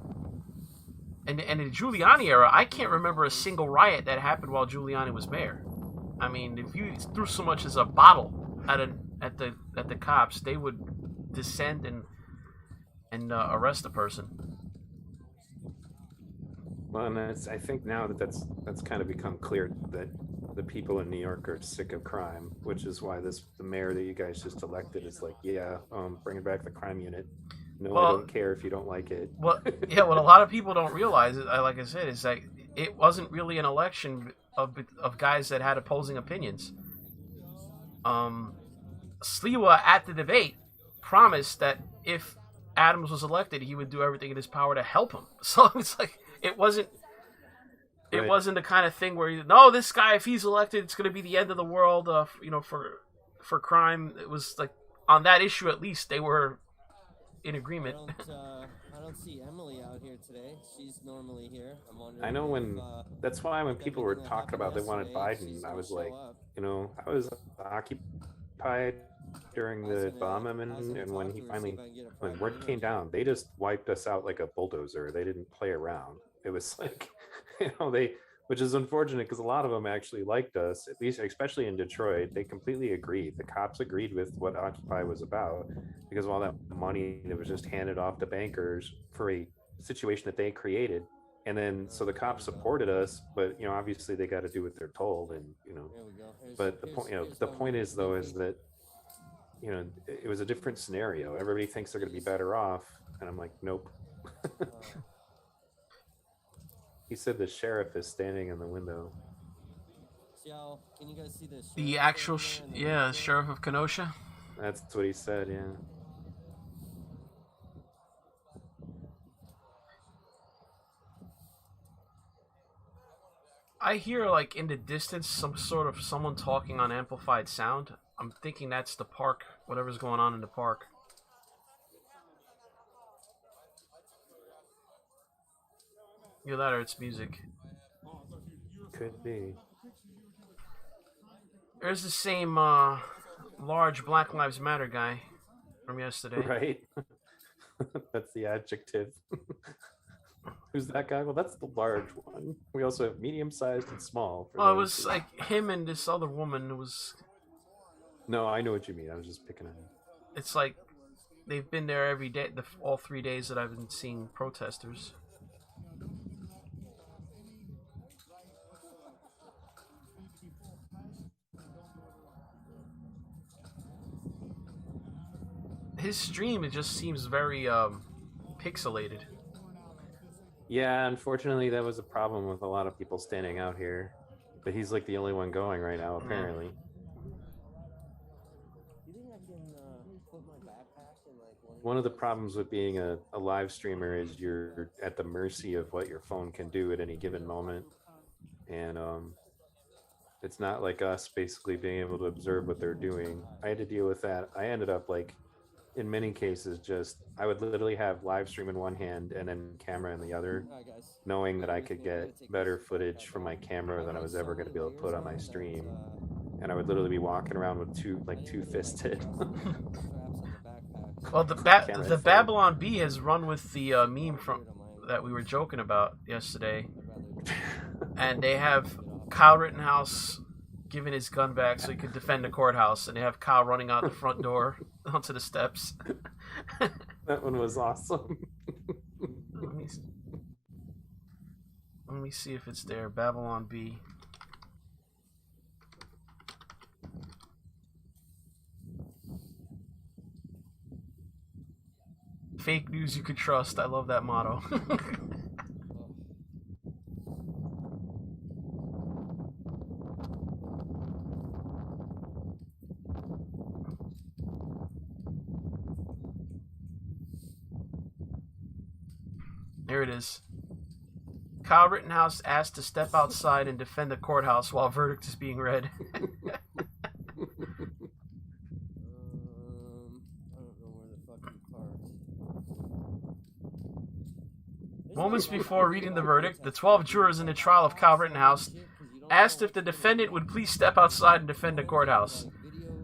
And in the Giuliani era, I can't remember a single riot that happened while Giuliani was mayor. I mean, if you threw so much as a bottle at the cops, they would descend and arrest the person. Well, and I think now that's kind of become clear that the people in New York are sick of crime, which is why the mayor that you guys just elected is like, yeah, bringing back the crime unit. No, well, I don't care if you don't like it. Well, yeah, what a lot of people don't realize, like I said, is that it wasn't really an election of guys that had opposing opinions. Sliwa at the debate promised that if Adams was elected, he would do everything in his power to help him. So it's like it wasn't the kind of thing where this guy, if he's elected, it's going to be the end of the world. You know, for crime. It was like on that issue at least they were in agreement. I don't see Emily out here today. She's normally here. I'm wondering. I know that's why when people were talking about they wanted Biden, I was like, you know, I was occupied during the bombing, and when he finally, when word came down, they just wiped us out like a bulldozer. They didn't play around. It was like, which is unfortunate because a lot of them actually liked us, at least, especially in Detroit. They completely agreed. The cops agreed with what Occupy was about because of all that money that was just handed off to bankers for a situation that they created. And then, so the cops supported us, but obviously they got to do what they're told, and But the point, the point is though, is that it was a different scenario. Everybody thinks they're going to be better off, and I'm like, nope. He said the sheriff is standing in the window. Can you guys see the sheriff? The actual, sheriff of Kenosha. That's what he said. Yeah. I hear, like, in the distance, some sort of someone talking on amplified sound. I'm thinking that's the park, whatever's going on in the park. Either that or it's music. Could be. There's the same large Black Lives Matter guy from yesterday. Right? That's the adjective. Who's that guy? Well, that's the large one. We also have medium-sized and small. Oh, it was like him and this other woman. It was... No, I know what you mean. I was just picking on him. It's like they've been there every day, all 3 days that I've been seeing protesters. His stream, it just seems very pixelated. Yeah, unfortunately, that was a problem with a lot of people standing out here. But he's like the only one going right now, apparently. One of the problems with being a live streamer is you're at the mercy of what your phone can do at any given moment. And it's not like us basically being able to observe what they're doing. I had to deal with that. I ended up, like, in many cases, I would literally have live stream in one hand and then camera in the other, knowing that I could get better footage from my camera than I was ever going to be able to put on my stream. And I would literally be walking around with two-fisted. Well, the Babylon Bee has run with the meme that we were joking about yesterday, and they have Kyle Rittenhouse giving his gun back so he could defend the courthouse, and they have Kyle running out the front door onto the steps. That one was awesome. Let me see if it's there. Babylon Bee. Fake news you could trust. I love that motto. Here it is. Kyle Rittenhouse asked to step outside and defend the courthouse while verdict is being read. Moments before reading the verdict, the 12 jurors in the trial of Kyle Rittenhouse asked if the defendant would please step outside and defend the courthouse.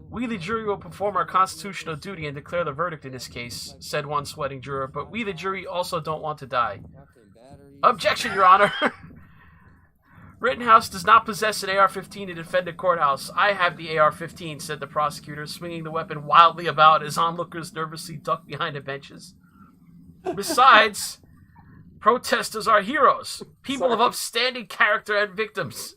"We, the jury, will perform our constitutional duty and declare the verdict in this case," said one sweating juror, "but we, the jury, also don't want to die." "Objection, Your Honor." "Rittenhouse does not possess an AR-15 to defend the courthouse. I have the AR-15, said the prosecutor, swinging the weapon wildly about as onlookers nervously ducked behind the benches. "Besides, protesters are heroes, people of upstanding character and victims."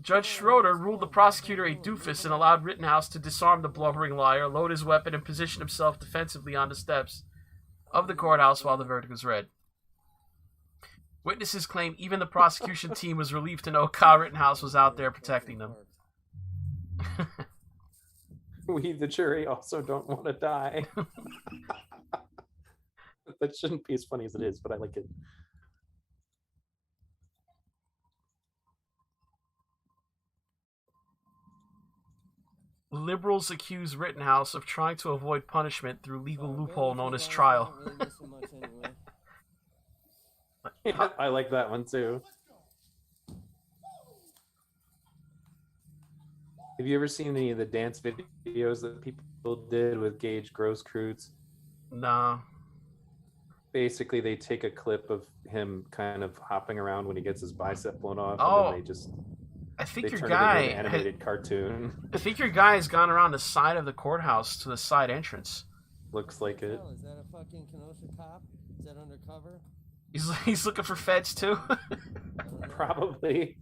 Judge Schroeder ruled the prosecutor a doofus and allowed Rittenhouse to disarm the blubbering liar, load his weapon, and position himself defensively on the steps of the courthouse while the verdict was read. Witnesses claim even the prosecution team was relieved to know Kyle Rittenhouse was out there protecting them. We, the jury, also don't want to die. That shouldn't be as funny as it is, but I like it. Liberals accuse Rittenhouse of trying to avoid punishment through legal loophole known as trial. Yeah, I like that one too. Have you ever seen any of the dance videos that people did with Gage Grosskreutz? No. Basically, they take a clip of him kind of hopping around when he gets his bicep blown off, Oh, and then I think your turn guy it into an animated cartoon. I think your guy has gone around the side of the courthouse to the side entrance. Looks like it. Is that a fucking Kenosha cop? Is that undercover? He's looking for feds too. Probably.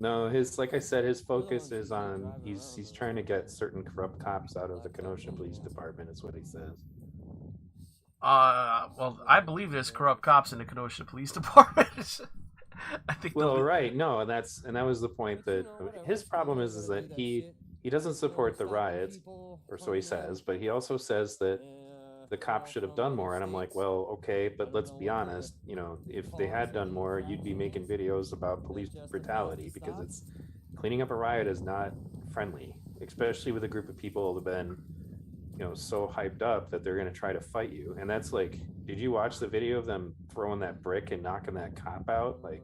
No, like I said, his focus is on he's trying to get certain corrupt cops out of the Kenosha Police Department. Is what he says. Well, I believe there's corrupt cops in the Kenosha Police Department. I think. Well, right, no, and that was the point that his problem is that he doesn't support the riots, or so he says, but he also says that the cops should have done more. And I'm like, well, okay, but let's be honest. You know, if they had done more, you'd be making videos about police brutality, because cleaning up a riot is not friendly, especially with a group of people that have been, so hyped up that they're going to try to fight you. And that's like, did you watch the video of them throwing that brick and knocking that cop out? Like,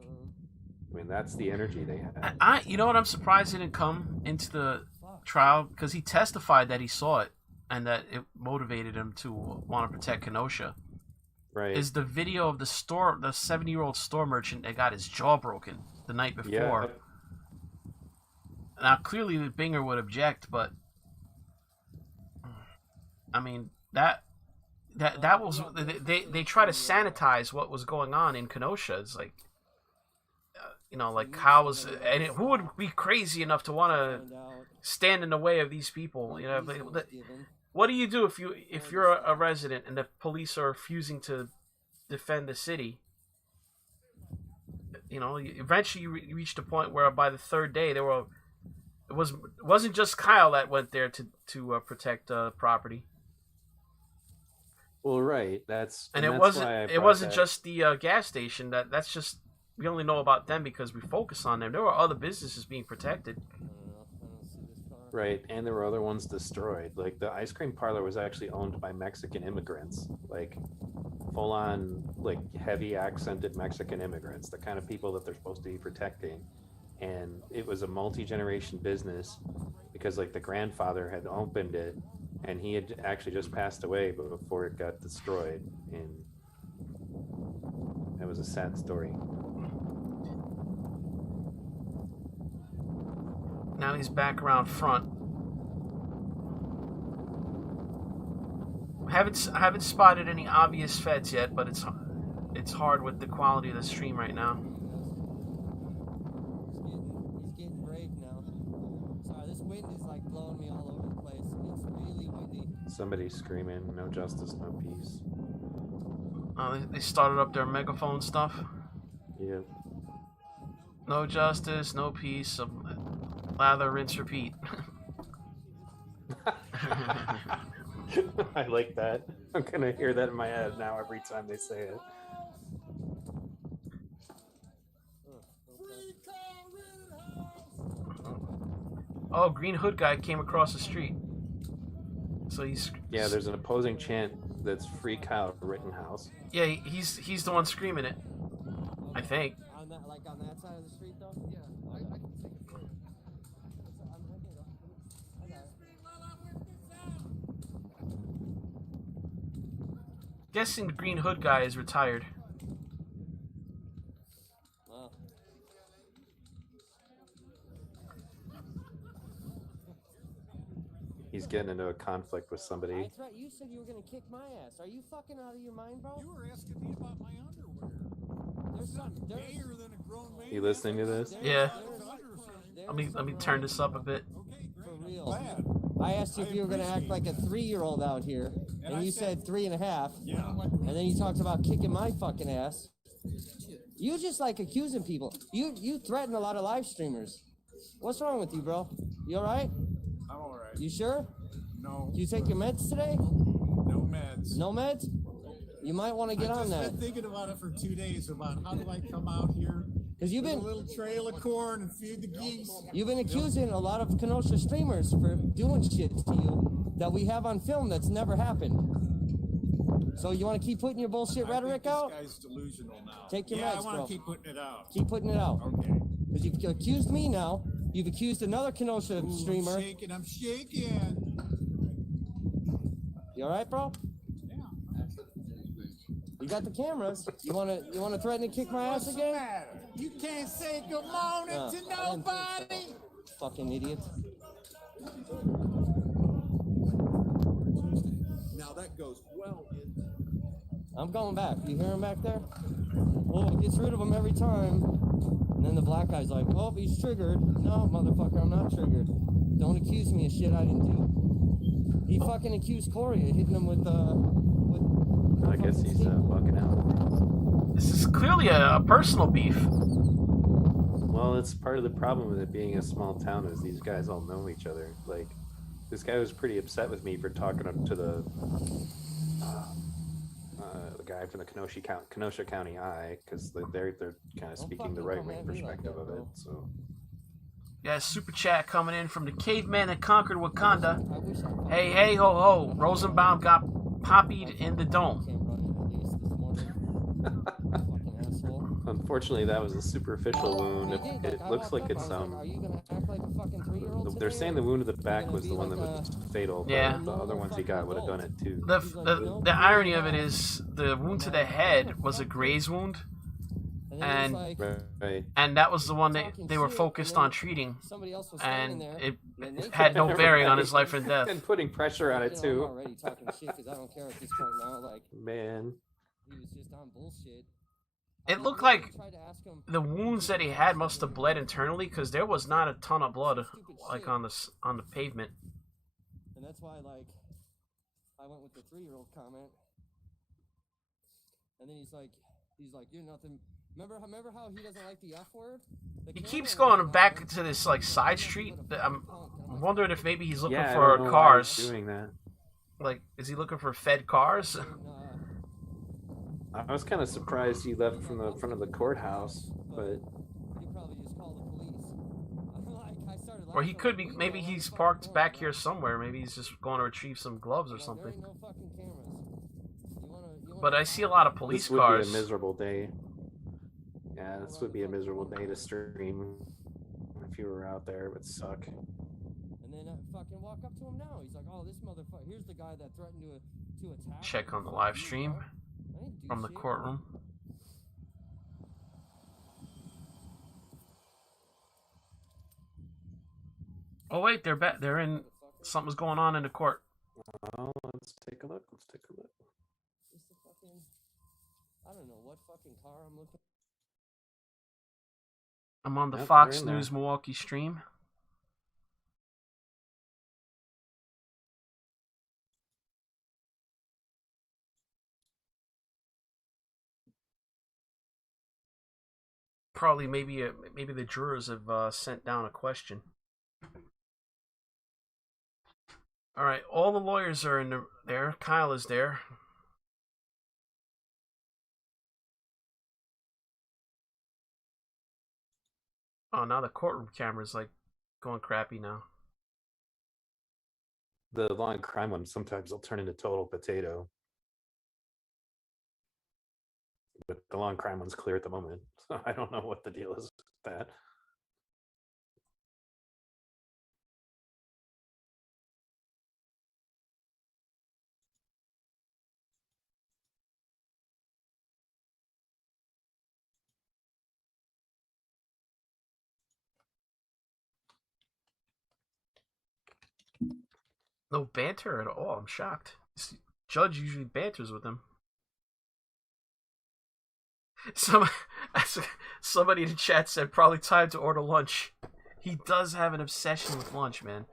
I mean, that's the energy they had. You know what? I'm surprised he didn't come into the trial, because he testified that he saw it and that it motivated him to want to protect Kenosha. Right. Is the video of the 70-year-old store merchant that got his jaw broken the night before. Yeah. Now, clearly, Binger would object, but I mean, that was they try to sanitize what was going on in Kenosha. It's like, like who would be crazy enough to want to stand in the way of these people? What do you do if you're a resident and the police are refusing to defend the city? Eventually you reached a point where by the third day it wasn't just Kyle that went there to protect property. Well, right. It wasn't just the gas station. That's just, we only know about them because we focus on them. There were other businesses being protected. Right, and there were other ones destroyed. Like the ice cream parlor was actually owned by Mexican immigrants, like full on, like heavy accented Mexican immigrants, the kind of people that they're supposed to be protecting. And it was a multi-generation business because like the grandfather had opened it, and he had actually just passed away before it got destroyed. And that was a sad story. Now he's back around front. I haven't spotted any obvious feds yet, but it's hard with the quality of the stream right now. He's getting brave now. Sorry, this wind is like blowing me all over the place. It's really windy. Somebody's screaming, "No justice, no peace." They started up their megaphone stuff. Yeah. No justice, no peace. Lather, rinse, repeat. I like that. I'm gonna hear that in my head now every time they say it. Oh, Green Hood guy came across the street. So he's... Yeah, there's an opposing chant that's "Free Kyle Rittenhouse." Yeah, he's the one screaming it. I think. On that side of the street, though? Yeah, I can take it for you. Guessing the Green Hood guy is retired. Wow. He's getting into a conflict with somebody. You said you were gonna kick my ass. Are you fucking out of your mind, bro? You were asking me about my underwear. There's something gayer than a grown man. You listening to this? Yeah. Let me turn this up a bit. For real. I asked you if you were gonna act like a 3-year-old out here, and you said 3.5. Yeah. And then you talked about kicking my fucking ass. You just like accusing people. You threaten a lot of live streamers. What's wrong with you, bro? You all right? I'm all right. You sure? No. Do you take your meds today? No meds. No meds? You might want to get on that. I've been thinking about it for 2 days about how do I come out here. Because you've been a little trail of corn and feed the geese. You've been accusing a lot of Kenosha streamers for doing shit to you that we have on film that's never happened. So you want to keep putting your bullshit rhetoric out? This guy's delusional now. Take your meds, meds, I want bro. to keep putting it out. Keep putting it out. Okay. Because you've accused me now, You've accused another Kenosha streamer. I'm shaking. You all right, bro? Yeah. You got the cameras. You wanna threaten to kick my ass again? What's the matter? You can't say good morning to nobody. Fucking idiot. Now that goes well into. I'm going back. You hear him back there? Oh, it gets rid of him every time. And then the black guy's like, oh, he's triggered. No, motherfucker, I'm not triggered. Don't accuse me of shit I didn't do. He fucking accused Corey of hitting him with I guess he's bugging out. This is clearly a personal beef. Well, it's part of the problem with it being a small town is these guys all know each other. Like, this guy was pretty upset with me for talking up to the guy from the Kenosha County Eye, because they're kind of speaking the right-wing perspective of it. So. Yeah, super chat coming in from the caveman that conquered Wakanda. Hey, hey, ho, ho. Rosenbaum got poppied in the dome. Unfortunately, that was a superficial wound. It looks like it's they're saying the wound to the back was the one that was fatal. Yeah. But the other ones he got would have done it too. The irony of it is the wound to the head was a graze wound, and that was the one that they were focused on treating, and it had no bearing on his life and death. And putting pressure on it too. Already talking shit because I don't care at this point now. Like, man, he was just on bullshit. It looked like the wounds that he had must have bled internally, because there was not a ton of blood like on the pavement. And that's why, like, I went with the 3-year-old comment. And then he's like, you're nothing. Remember how he doesn't like the F word? He keeps going back to this like side street. I'm wondering if maybe he's looking for cars. Doing that. Like, is he looking for fed cars? I was kind of surprised he left from the front of the courthouse, but. He probably just called the police. Or he could be. Maybe he's parked back here somewhere. Maybe he's just going to retrieve some gloves or something. There ain't no fucking cameras. But I see a lot of police this cars. Would be a miserable day. Yeah, this would be a miserable day to stream if you were out there. It would suck. And then I fucking walk up to him now. He's like, "Oh, this motherfucker. Here's the guy that threatened to attack." Check on the live stream from the courtroom. Oh wait, they're back. They're in. Something's going on in the court. Oh, let's take a look. Let's take a look. Just a fucking. I don't know what fucking car I'm looking. I'm on the Fox News Milwaukee stream. Probably maybe the jurors have sent down a question. All right, all the lawyers are in there. Kyle is there. Oh, now the courtroom camera's like going crappy now. The law and crime one sometimes will turn into total potato. But the law and crime one's clear at the moment. So I don't know what the deal is with that. No banter at all. I'm shocked. This judge usually banters with him. Somebody in the chat said probably time to order lunch. He does have an obsession with lunch, man.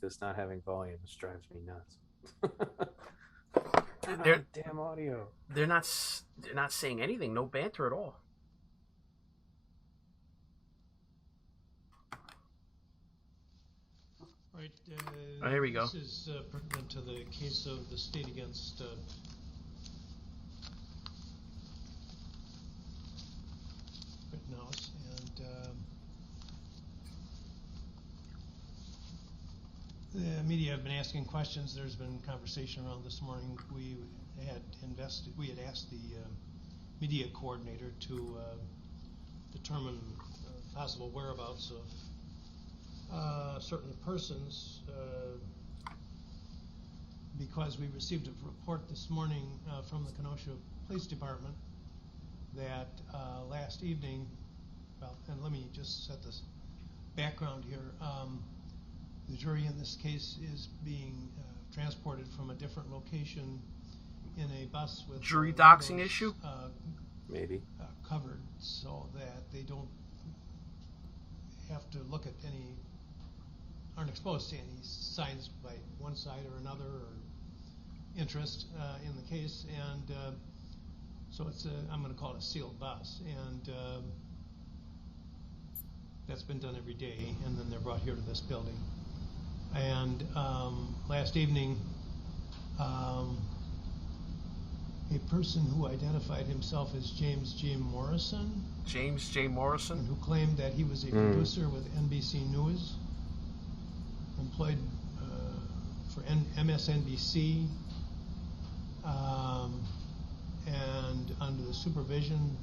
This not having volume just drives me nuts. Damn audio. They're not saying anything. No banter at all. Are right. Oh, here we go. This is pertinent to the case of the state against Rittenhouse, and the media have been asking questions. There's been conversation around this morning. We had asked the media coordinator to determine possible whereabouts of certain persons because we received a report this morning from the Kenosha Police Department that last evening, well, and let me just set this background here. The jury in this case is being transported from a different location in a bus with jury doxing issue, maybe covered, so that they don't have to look at aren't exposed to any signs by one side or another or interest in the case, and so it's I'm going to call it a sealed bus, and that's been done every day, and then they're brought here to this building. And last evening, a person who identified himself as James J. Morrison, who claimed that he was a producer with NBC News, employed for MSNBC, and under the supervision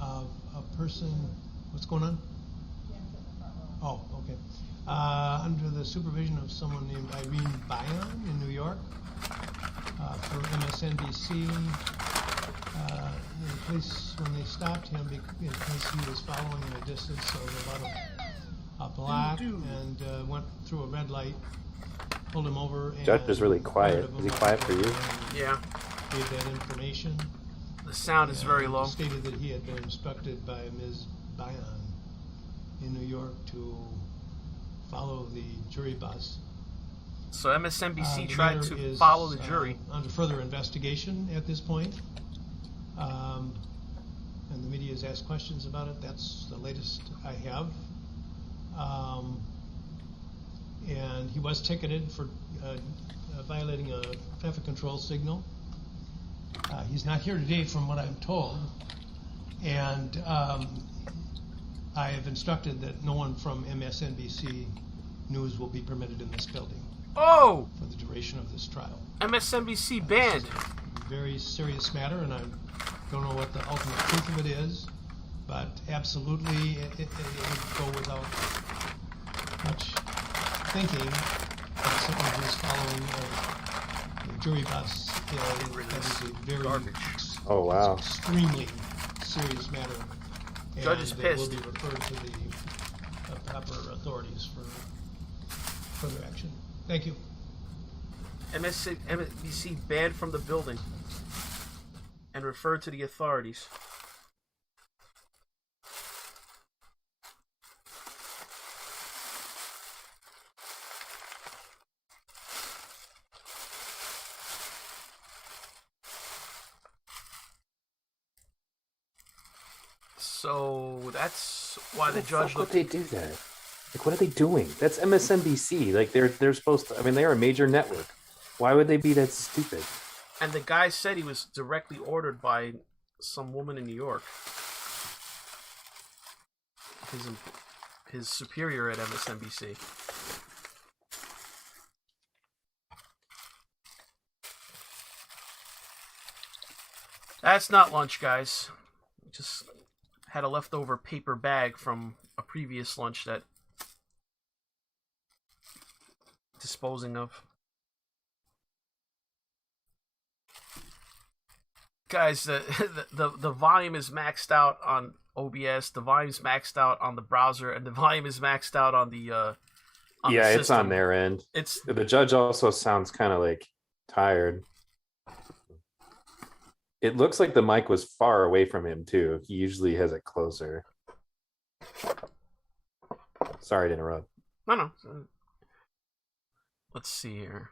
of a person. What's going on? Oh, okay. Under the supervision of someone named Irene Bayan in New York for MSNBC. The police, when they stopped him, because he was following at a distance of about a block and went through a red light, pulled him over. And Judge is really quiet. Is he quiet for you? Yeah. Gave that information. The sound is very low. Stated that he had been instructed by Ms. Bayan in New York to follow the jury bus. So MSNBC tried to follow the jury. Under further investigation at this point. And the media has asked questions about it. That's the latest I have. And he was ticketed for violating a traffic control signal. He's not here today from what I'm told. And I have instructed that no one from MSNBC News will be permitted in this building. Oh! For the duration of this trial. MSNBC banned. Very serious matter, and I don't know what the ultimate truth of it is, but absolutely it would go without much thinking that someone who's following a jury bus that is a very extremely serious matter. Judge is pissed. Will be referred to the proper authorities for further action. Thank you. MSNBC banned from the building and referred to the authorities. So that's why the judge. Would they do that? Like, what are they doing? That's MSNBC. Like, they're supposed to. I mean, they're a major network. Why would they be that stupid? And the guy said he was directly ordered by some woman in New York. His superior at MSNBC. That's not lunch, guys. Just had a leftover paper bag from a previous lunch that disposing of. Guys, the volume is maxed out on OBS, the volume is maxed out on the browser, and the volume is maxed out on the yeah, it's on their end. The judge also sounds kind of like tired. It looks like the mic was far away from him too. He usually has it closer. Sorry to interrupt. No. Let's see here.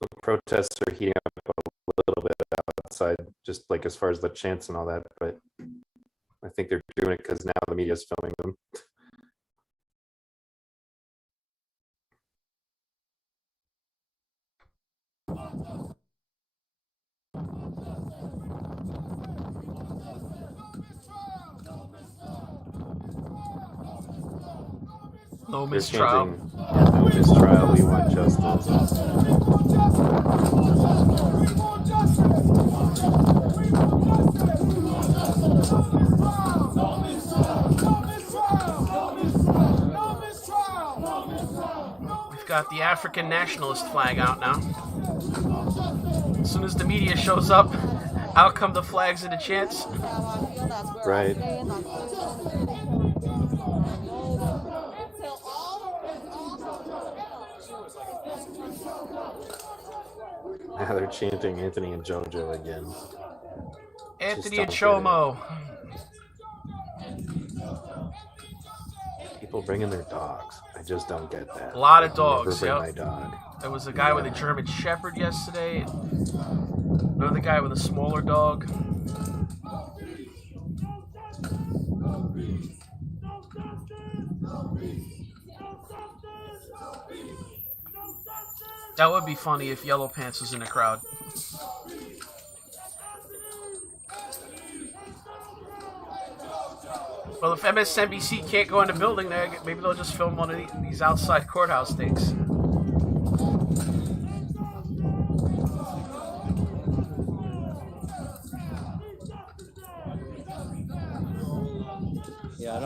The protests are heating up a little bit outside, just like as far as the chants and all that, but I think they're doing it because now the media is filming them. No They're mistrial. chanting, no mistrial, we want justice. We've got the African nationalist flag out now. As soon as the media shows up, out come the flags and the chants. Right. Now they're chanting Anthony and JoJo again. Anthony and Chomo. People bringing their dogs. I just don't get that. A lot of dogs. Never bring my dog. There was a guy with a German Shepherd yesterday. Another guy with a smaller dog. That would be funny if Yellow Pants was in the crowd. Well, if MSNBC can't go in the building, maybe they'll just film one of these outside courthouse things. Yeah,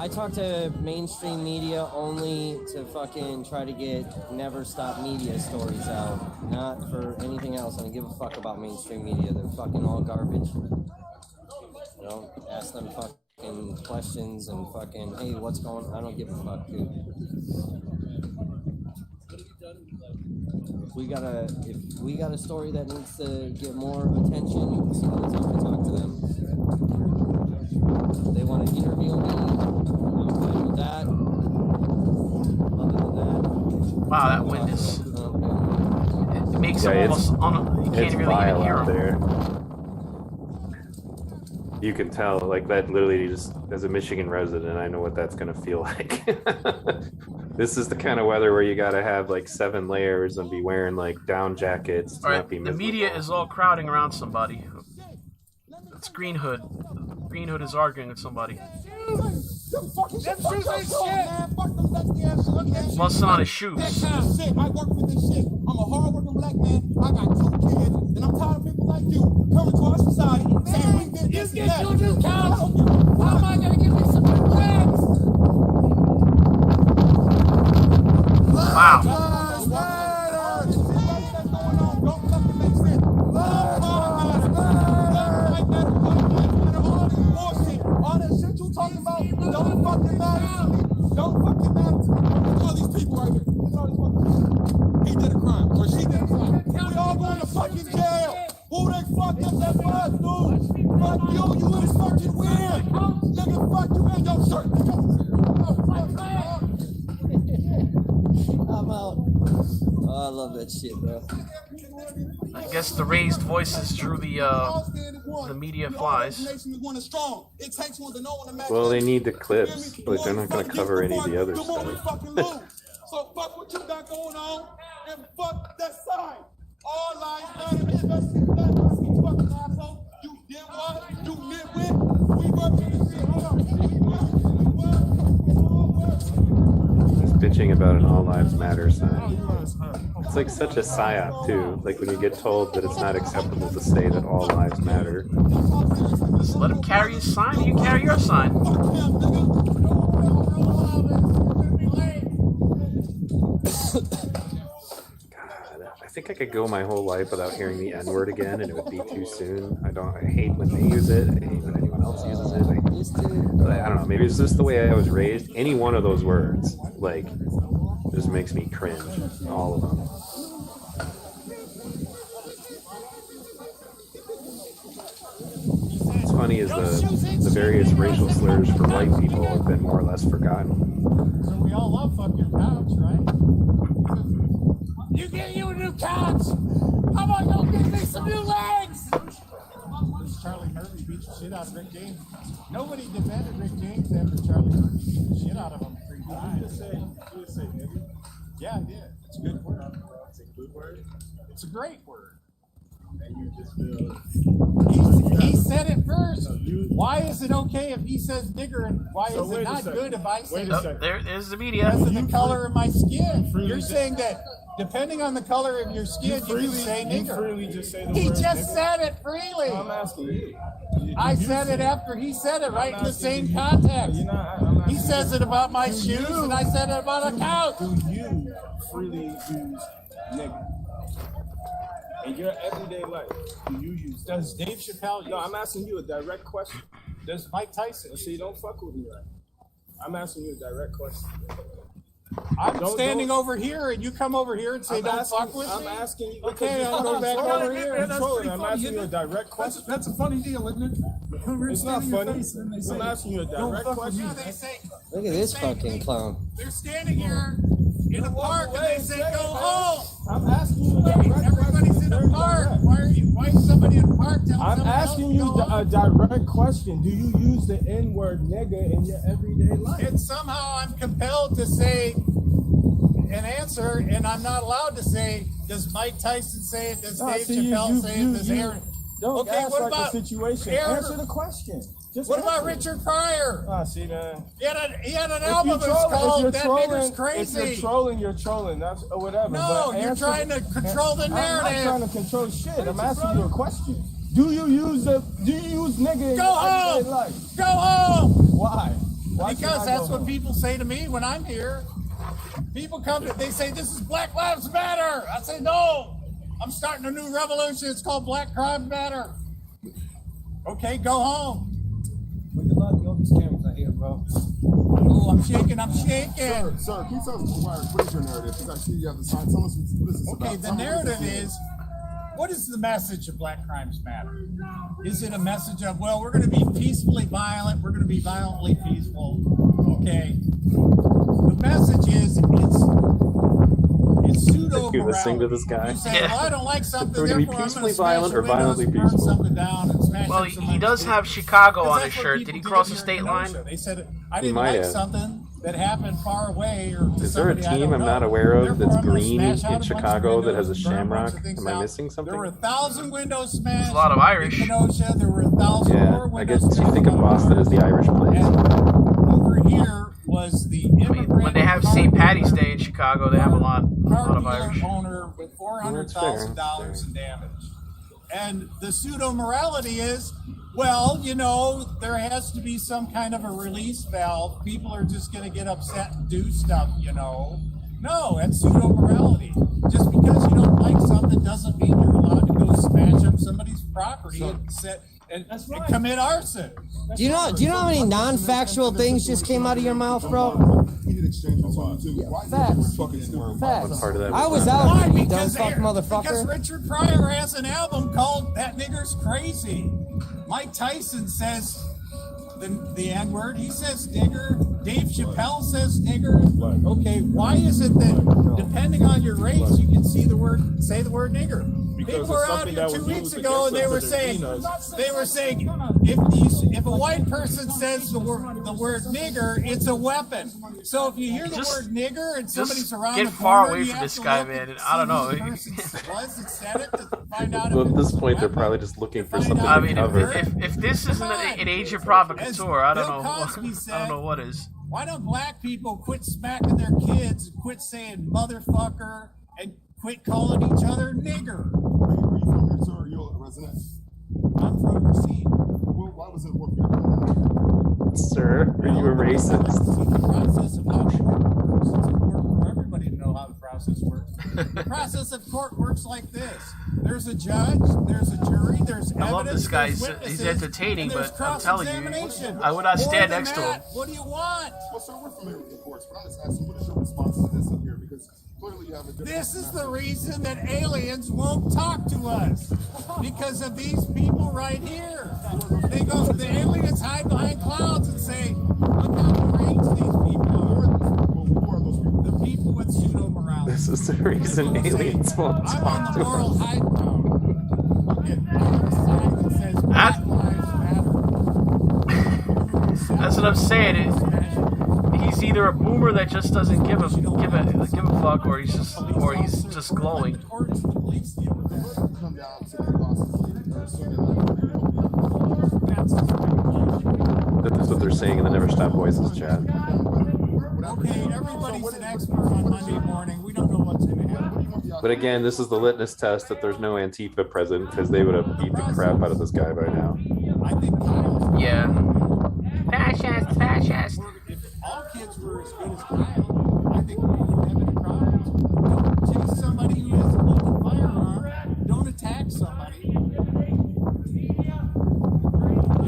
I talk to mainstream media only to fucking try to get never stop media stories out. Not for anything else. I don't give a fuck about mainstream media. They're fucking all garbage. I don't ask them fucking questions and fucking, hey, what's going on? I don't give a fuck, dude. If we got a story that needs to get more attention, it's time to talk to them. If they want to interview me, I'm fine with that. Other than that, wow, that wind is. It makes it almost. You can't really even hear them. You can tell, like, that literally just, as a Michigan resident, I know what that's going to feel like. This is the kind of weather where you got to have, like, 7 layers and be wearing, like, down jackets to not be miserable. The media is all crowding around somebody. It's Green Hood. Green Hood is arguing with somebody. Busting on his shoes. I work for this shit. I'm a hard-working black man. I got 2 kids, and I'm tired of people like you coming to our society saying we did this and that. You get 2 new counts. How am I gonna give me some new legs? Wow. All that shit you talking about don't fucking matter to me. Don't fucking matter to me. Look at all these people right here. Look at all these fucking people. He did a crime, or she did a crime. We all going to fucking jail. Who they fucked up that bus, dude? Fuck you, you is fucking weird. Nigga, fuck you in your shirt. I'm out. Oh, I love that shit, bro. I guess the raised voices drew the media flies. Well, they need the clips, but they're not going to cover any of the other stuff. So fuck what you got going on, and fuck that side. All lives matter, especially black people. You fucking asshole. You did what? You nitwit. We work for this shit. Hold on. Just bitching about an All Lives Matter sign. It's like such a psyop too. Like when you get told that it's not acceptable to say that all lives matter. Just let him carry his sign. You carry your sign. I think I could go my whole life without hearing the N-word again, and it would be too soon. I hate when they use it. I hate when anyone else uses it. I don't know. Maybe it's just the way I was raised. Any one of those words, like, just makes me cringe. All of them. What's funny is the various racial slurs for white people have been more or less forgotten. So we all love fucking couch, right? You get you a new couch. How about you give me some new legs? Charlie Murphy beat the shit out of Rick James. Nobody defended Rick James after Charlie Murphy beat the shit out of him 3 times. You just say nigga? Yeah, I did. It's a good word. It's a good word. It's a great word. He said it first. Why is it okay if he says nigger, and why is it not good if I say it? There's the media. Because of the color of my skin. You're saying that depending on the color of your skin, you can say nigger. He just said it freely. I'm asking you. I said it after he said it, right in the same context. He says it about my shoes, and I said it about a couch. Do you freely use nigger? In your everyday life, do you use that? Does Dave Chappelle use? No, I'm asking you a direct question. Does Mike Tyson? See, don't fuck with me right. I'm asking you a direct question. I'm standing over here, and you come over here and say, "Don't fuck with me." I'm asking you. Okay, I'll go back over here. I'm asking you a direct question. That's a funny deal, isn't it? It's not funny. I'm asking you a direct question. Look at this fucking clown. They're standing here in a park, and they say, "Go home." I'm asking you a direct question. Everybody's in a park. Why is somebody in a park telling I'm somebody else asking to you go home? a direct question. Do you use the N-word nigga in your everyday life? And somehow I'm compelled to say an answer, and I'm not allowed to say, does Mike Tyson say it? Does Dave Chappelle say it? Does Aaron? Don't Okay, ask what like about the situation? Aaron? Answer the question. Just What answer about it. Richard Pryor? See, man. He had an album that's called That Nigger's Crazy. If you're trolling, you're trolling. That's or whatever. No, but you're trying to control the narrative. I'm not trying to control shit. I'm asking you a question. Do you use nigga in Go your home. everyday life? Go home. Why? Why should Because I that's go what home? people say to me when I'm here. People come to, they say, this is Black Lives Matter. I say, no, I'm starting a new revolution. It's called Black Lives Matter. Okay, go home. Look at all these cameras out here, bro. Oh, I'm shaking. Sir, can you tell us what is your narrative? Because I see you have the sign. Tell us what this is about. Okay, the narrative is, what is the message of Black Crimes Matter? Is it a message of, well, we're going to be peacefully violent, we're going to be violently peaceful? Okay. The message is, it's pseudo-morality. You listening to this guy? You say, well, I don't like something, We're gonna be therefore I'm peacefully going to smash violent the or violently windows, burn peaceful. something down, and smash Well, up he somebody's does face. have Chicago Because on that's his what shirt. people Did he did cross the here in state line? Kenosha. They said, I He didn't might like have. something that happened far away. Or to Is there a somebody I team don't I'm not know. aware of Therefore, that's I'm gonna green smash out a in bunch of Chicago that has a windows, burn bunch shamrock? of things Am I out. missing something? There were 1,000 windows smashed. There's a lot of Irish. In Kenosha, there were 1,000 Yeah, more I windows guess you smashed. think of Boston as the Irish place. And over here was the immigrant When they have car St. Patty's dealer- Day in Chicago, they have a lot of car Irish. dealer owner with $400,000 in damage. And the pseudo-morality is, well, you know, there has to be some kind of a release valve. People are just going to get upset and do stuff, you know. No, that's pseudo-morality. Just because you don't like something doesn't mean you're allowed to go smash up somebody's property and commit arson. Do you know how many non-factual things just came out of your mouth, bro? Facts. Facts. Part of that I was was out here, you dumb Because fuck because motherfucker. Richard Pryor has an album called That Nigger's Crazy. Mike Tyson says the N-word. He says nigger. Dave Chappelle says nigger. Okay, why is it that depending on your race, you can say the word nigger? People were out here 2 weeks ago, and they were saying if a white person says the word nigger, it's a weapon. So if you hear the word nigger and somebody's around get the far corner, away you from have this to guy, look man. and I don't know. see who the person was that said it to find out Well, if at this it's a point, they're weapon. probably just looking for something I to mean, cover. if this isn't an agent provocateur, I don't Bill know. Cosby said, I don't know what is. Why don't black people quit smacking their kids and quit saying motherfucker and quit calling each other nigger? Where you from here, sir? Are you a resident? I'm from Racine. Well, why was it work for you? Sir, are you a racist? The process of how court works. It's important for everybody to know how the process works. The process of court works like this. There's a judge, there's a jury, there's evidence, I love this guy. there's He's witnesses, entertaining, and there's but I'm telling you, cross-examination. I would not stand More than next to him. that, what do you want? Well, sir, we're familiar with the courts, but I'm just asking, what is your response to this up here? Because clearly you have a different... This is the reason that aliens won't talk to us. Because of these people right here. They go, the aliens hide behind clouds and say, look how deranged these people are. Who are those people? The people with pseudo-morality. This is the reason aliens won't I'm on talk the to moral us. high ground. There's a sign that says Black Lives Matter. That's what I'm saying. He's either a boomer that just doesn't give a fuck, or he's just glowing. No, come down to the process sooner than That's what they're saying in the Never Stop Voices chat. Okay, everybody's an expert on Monday morning. We don't know what's going to happen. But again, this is the litmus test that there's no Antifa present, because they would have beat the crap out of this guy by now. Yeah. Fascist. If all kids were as good as Kyle, I think we wouldn't have any problems. Don't chase somebody who has a loaded firearm. Don't attack somebody. You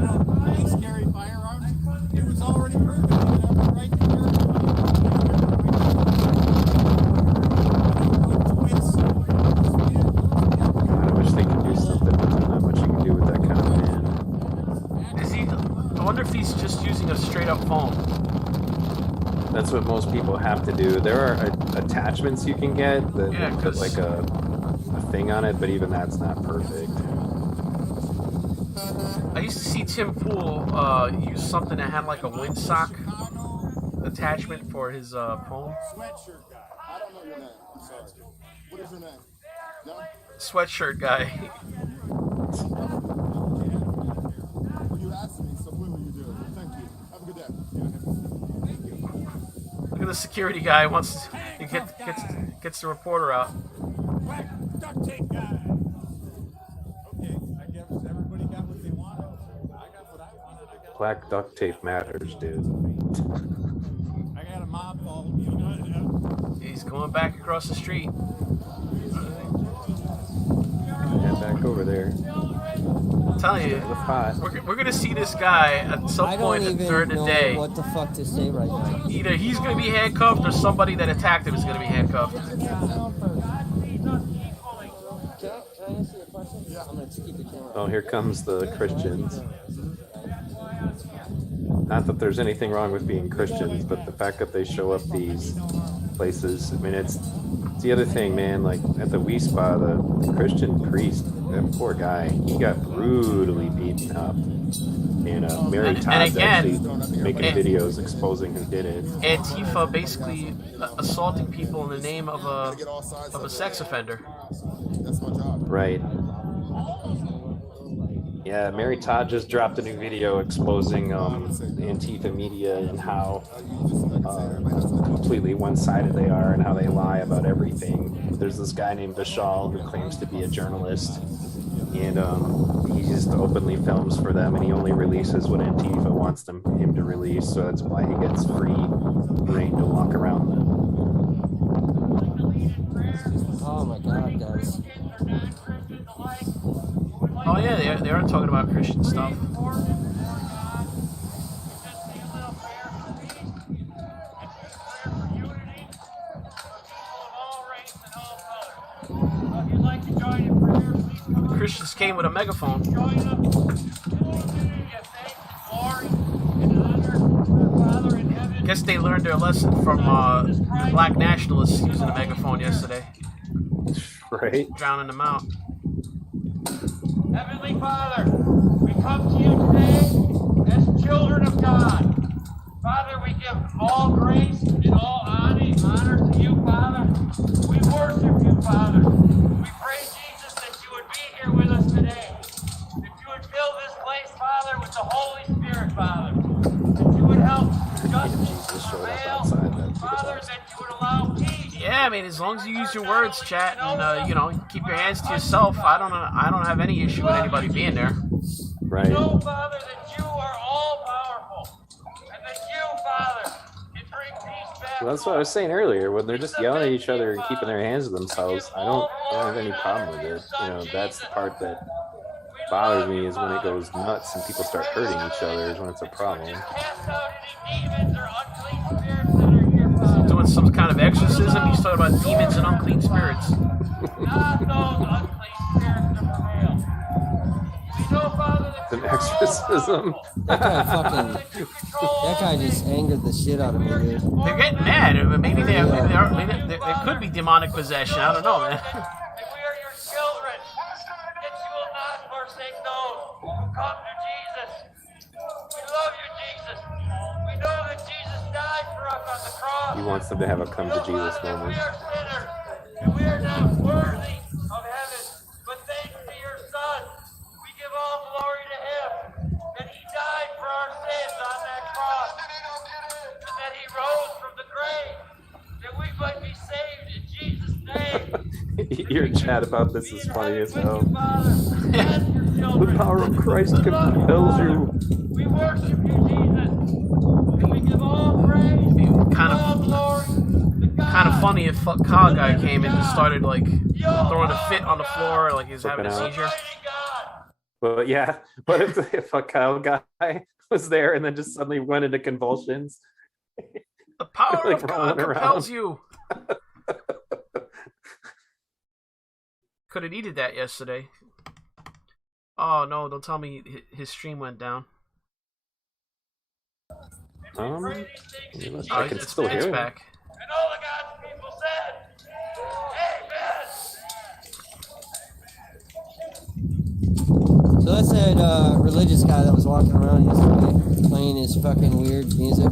know, police carry firearms. It was already proven you have the right to carry a I wish they could do something, but there's not much you can do with that kind of man. Is he? I wonder if he's just using a straight up phone. That's what most people have to do. There are attachments you can get that put like a thing on it, but even that's not perfect. I used to see Tim Pool use something that had like a windsock attachment for his phone. Sweatshirt guy. I don't know your name. I'm sorry. What is your name? No? Sweatshirt guy. Well, you asked me, so clearly you do. Thank you. Have a good day. Thank you. Look at the security guy wants to gets the reporter out. duct tape guy. Okay, I guess everybody got what they wanted. I got what I wanted. Black duct tape matters, dude. I got a mob following me. He's going back across the street. Head back over there. I'm telling you, we're gonna see this guy at some point during the day. What the fuck to say right now? Either he's gonna be handcuffed or somebody that attacked him is gonna be handcuffed. Can I ask you a question? Yeah. I'm gonna keep the camera. Oh, here comes the Christians. Not that there's anything wrong with being Christians, but the fact that they show up these places, I mean, it's the other thing, man. Like at the Wii Spa, the Christian priest, that poor guy, he got brutally beaten up. And Mary Todd's actually making videos exposing who did it. Antifa basically assaulting people in the name of a sex offender. That's my job. Right. Yeah, Mary Todd just dropped a new video exposing Antifa media and how completely one-sided they are and how they lie about everything. There's this guy named Vishal who claims to be a journalist, and he just openly films for them, and he only releases what Antifa wants him to release, so that's why he gets free reign to walk around them. Oh my god, guys. Oh yeah, they are talking about Christian stuff. Christians came with a megaphone. Guess they learned their lesson from black nationalists using a megaphone yesterday. Right. Drowning them out. Heavenly Father, we come to you today as children of God. Father, we give all grace and all honor to you, Father. We worship you, Father. We pray, Jesus, that you would be here with us today. That you would fill this place, Father, with the Holy Spirit, Father. That you would help justice prevail. Father, that you would allow peace. Yeah, I mean, as long as you use your words, chat, and keep your hands to yourself, I don't have any issue with anybody being there. Right. We know, Father, that you are all powerful, and that you, Father, can bring peace back. Well, that's what I was saying earlier. When they're just yelling at each other and keeping their hands to themselves, I don't have any problem with it. That's the part that bothers me, is when it goes nuts and people start hurting each other, is when it's a problem. Doing some kind of exorcism, he's talking about demons and unclean spirits. Not those unclean spirits to prevail. We know, Father, that An exorcism? That guy just angered the shit out of me, dude. They're getting mad. Maybe there could be demonic possession. I don't know, man. we are your children, that you will not forsake those who come to Jesus. We love you, Jesus. We know that Jesus died for us on the cross. He wants them to have a come to Jesus moment. We are sinners, and we are not worthy of heaven. But thank Your chat about this is funny as hell. The power of Christ compels you. We worship you, Jesus. And we give all praise, all glory to God. Kind of funny if fuck car guy came and just started like throwing a fit on the floor, like he's having a seizure. But yeah, what if a Kyle guy was there and then just suddenly went into convulsions? The power like of God compels you. Could have needed that yesterday. Oh no! Don't tell me his stream went down. I can still hear it. Back. And all the God's people said, Amen. So that's that religious guy that was walking around yesterday playing his fucking weird music.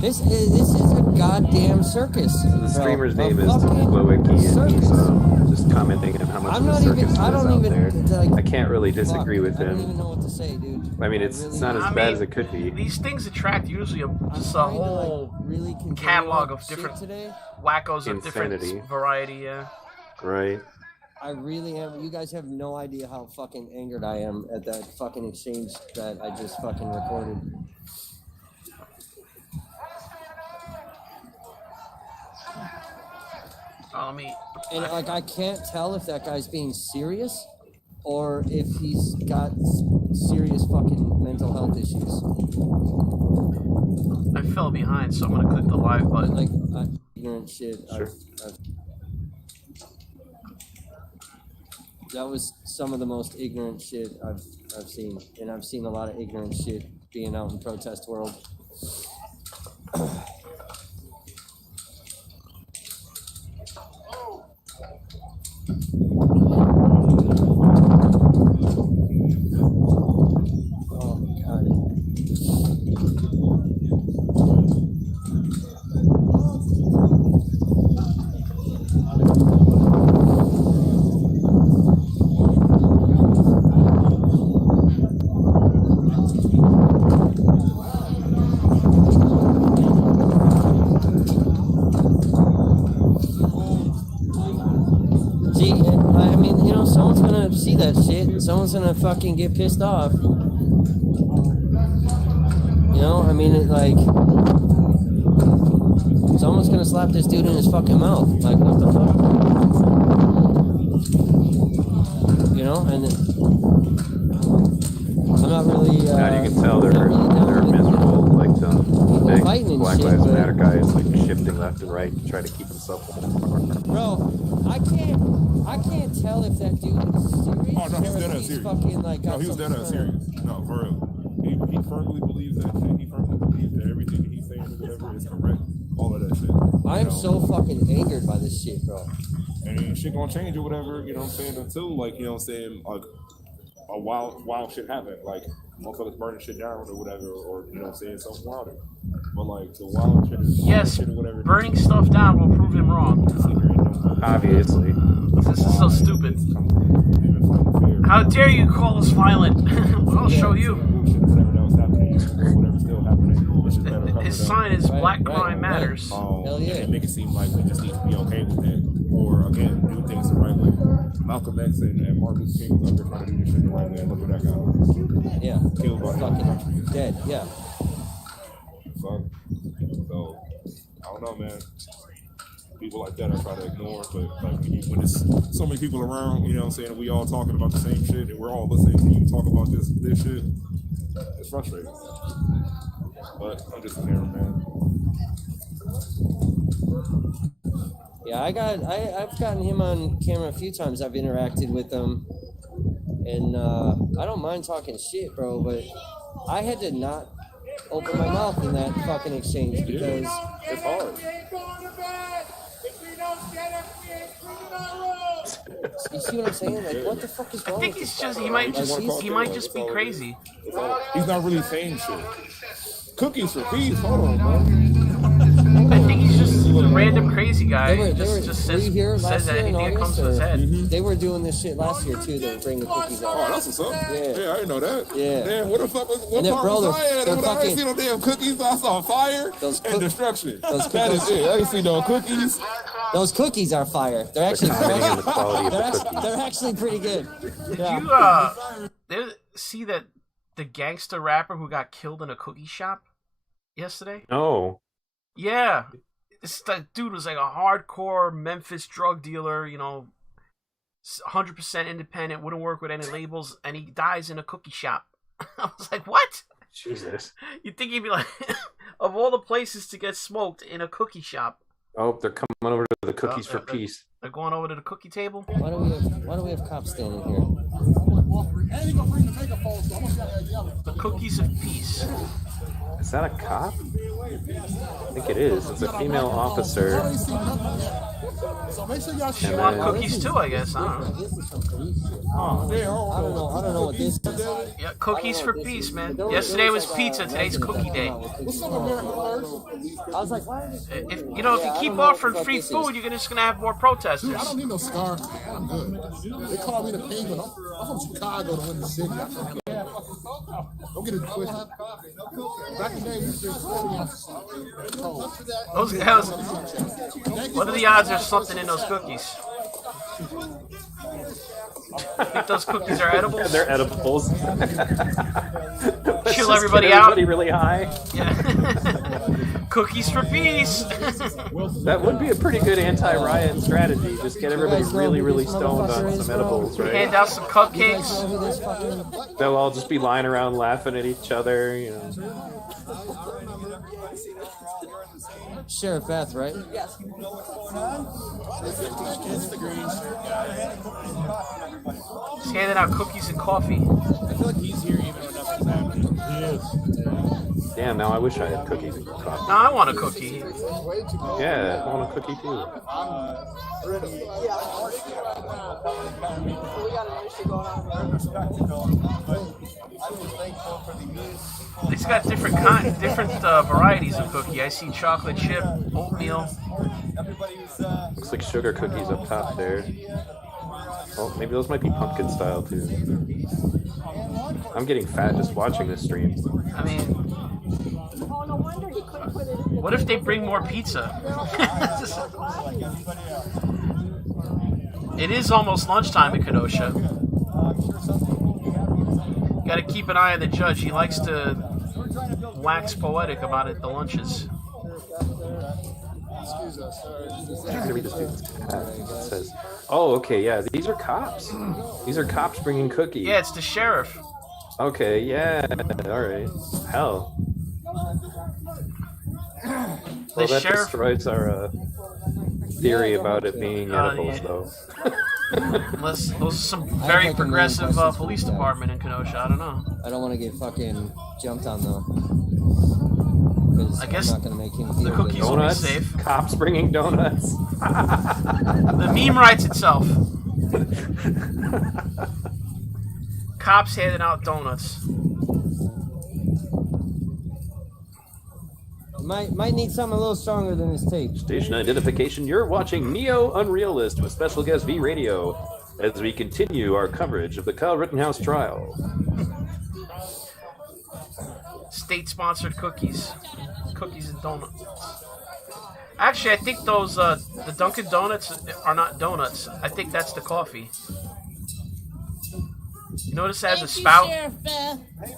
This is a goddamn circus. The streamer's name is Loicky, and he's just commenting on how much of a circus is out there. Like, I can't really disagree with him. I don't even know what to say, dude. I mean, it's not as bad as it could be. These things attract usually just a whole catalog of different wackos of different variety. Yeah. Right. I really am. You guys have no idea how fucking angered I am at that fucking exchange that I just fucking recorded. And like, I can't tell if that guy's being serious or if he's got serious fucking mental health issues. I fell behind, so I'm gonna click the live button. Like, ignorant shit. Sure. That was some of the most ignorant shit I've seen, and I've seen a lot of ignorant shit being out in protest world. Someone's gonna fucking get pissed off. You know, I mean, someone's gonna slap this dude in his fucking mouth. Like, what the fuck? You know, and I'm not really. Now you can tell they're miserable. Like the big Black Lives Matter guy is like shifting left and right to try to keep himself warm. Bro, I can't tell if that dude is serious. Oh no, he's dead ass serious. No, he was dead ass serious. No, for real. He firmly believes that shit. He firmly believes that everything that he's saying or whatever is correct. All of that shit. I'm so fucking angered by this shit, bro. And shit gonna change or whatever, you know what I'm saying, until, like, you know what I'm saying, like, a wild shit happen. Like, motherfuckers burning shit down or whatever, or, you know what I'm saying, something wilder. But, like, the wild shit is shit or whatever. Burning stuff down will prove him wrong. Obviously. This is so stupid. How dare you call us violent? I'll show you. His sign is Black Crime Matters. Hell yeah. And niggas seem like we just need to be okay with that. Or, again, do things the right way. Malcolm X and Martin Luther King was up there trying to do this shit the right way. Look at that guy. Yeah. Killed by fucking dead, yeah. So, I don't know, man. People like that I try to ignore, but like when there's so many people around, you know what I'm saying, we all talking about the same shit and we're all listening to you talk about this shit, it's frustrating. But I'm just hearing, man. Yeah, I've gotten him on camera a few times. I've interacted with him, and I don't mind talking shit, bro, but I had to not open my mouth in that fucking exchange because it's hard. You see what I'm saying? Like, what the fuck is wrong? I think he's just he might just be crazy. He's not really saying shit. Cookies for peace. Hold on, bro. I think he's just some random crazy guy just were you here says last that year in anything that comes August, to his or- head. They were doing this shit last year too. They were bringing cookies out. Oh, that's what's up. Yeah, I didn't know that. Yeah. Man, what the fuck was And then, part bro, was I at? they're When I fucking- see no damn cookies, I saw fire and destruction. That is it. I didn't see no cookies. Those cookies are fire. They're actually commenting on the quality of the cookies. they're actually pretty good. Did you see that the gangster rapper who got killed in a cookie shop yesterday? No. Yeah. That dude was like a hardcore Memphis drug dealer, 100% independent, wouldn't work with any labels, and he dies in a cookie shop. I was like, what? Jesus. You'd think he'd be like, of all the places to get smoked, in a cookie shop. Oh, they're coming over to the cookies for peace. They're going over to the cookie table? Why do we have cops standing here? The cookies of peace. Is that a cop? I think it is. It's a female officer. She want cookies too, I guess. I don't know. I don't know what this is. Yeah, cookies for peace, man. Yesterday was pizza. Today's cookie day. I was like, why? If you keep offering free food, you're just gonna have more protesters. I don't need no scarf, man. I'm good. They call me the penguin. I'm from Chicago, the Windy City. Don't get it twisted. Back in the day, we used to drink 40 ounces. Those guys, what are the odds there's something in those cookies? I think those cookies are edibles. Yeah, they're edibles. Chill everybody out. Really high. Yeah. Cookies for peace. That would be a pretty good anti-riot strategy. Just get everybody really, really stoned on some edibles, right? Hand out some cupcakes. They'll all just be lying around laughing at each other, Sheriff Beth, right? Yes. He's handing out cookies and coffee. I feel like he's here even when nothing's happening. He is. Damn, now I wish I had cookies and coffee. No, I want a cookie. Yeah, I want a cookie too. We got an issue going on. He's got different varieties of cookie. I see chocolate chip, oatmeal. Looks like sugar cookies up top there. Oh, maybe those might be pumpkin style too. I'm getting fat just watching this stream. I mean, what if they bring more pizza? It is almost lunchtime in Kenosha. Got to keep an eye on the judge. He likes to wax poetic about the lunches. I'm gonna read this dude's hat. It says, "Oh, okay, yeah, these are cops. These are cops bringing cookies." Yeah, it's the sheriff. Okay, yeah, all right. Hell. Well, that destroys our theory about it being edibles, though. Unless those are some very progressive police department in Kenosha. I don't know. I don't want to get fucking jumped on though. I guess I'm not gonna make him feel the cookies good. will be safe. Cops bringing donuts. The meme writes itself. Cops handing out donuts. Might need something a little stronger than this tape. Station identification. You're watching NeoUnrealist with Special Guest V Radio as we continue our coverage of the Kyle Rittenhouse trial. State-sponsored cookies. Cookies and donuts. Actually, I think those, the Dunkin' Donuts are not donuts. I think that's the coffee. You notice it has a spout? Hey,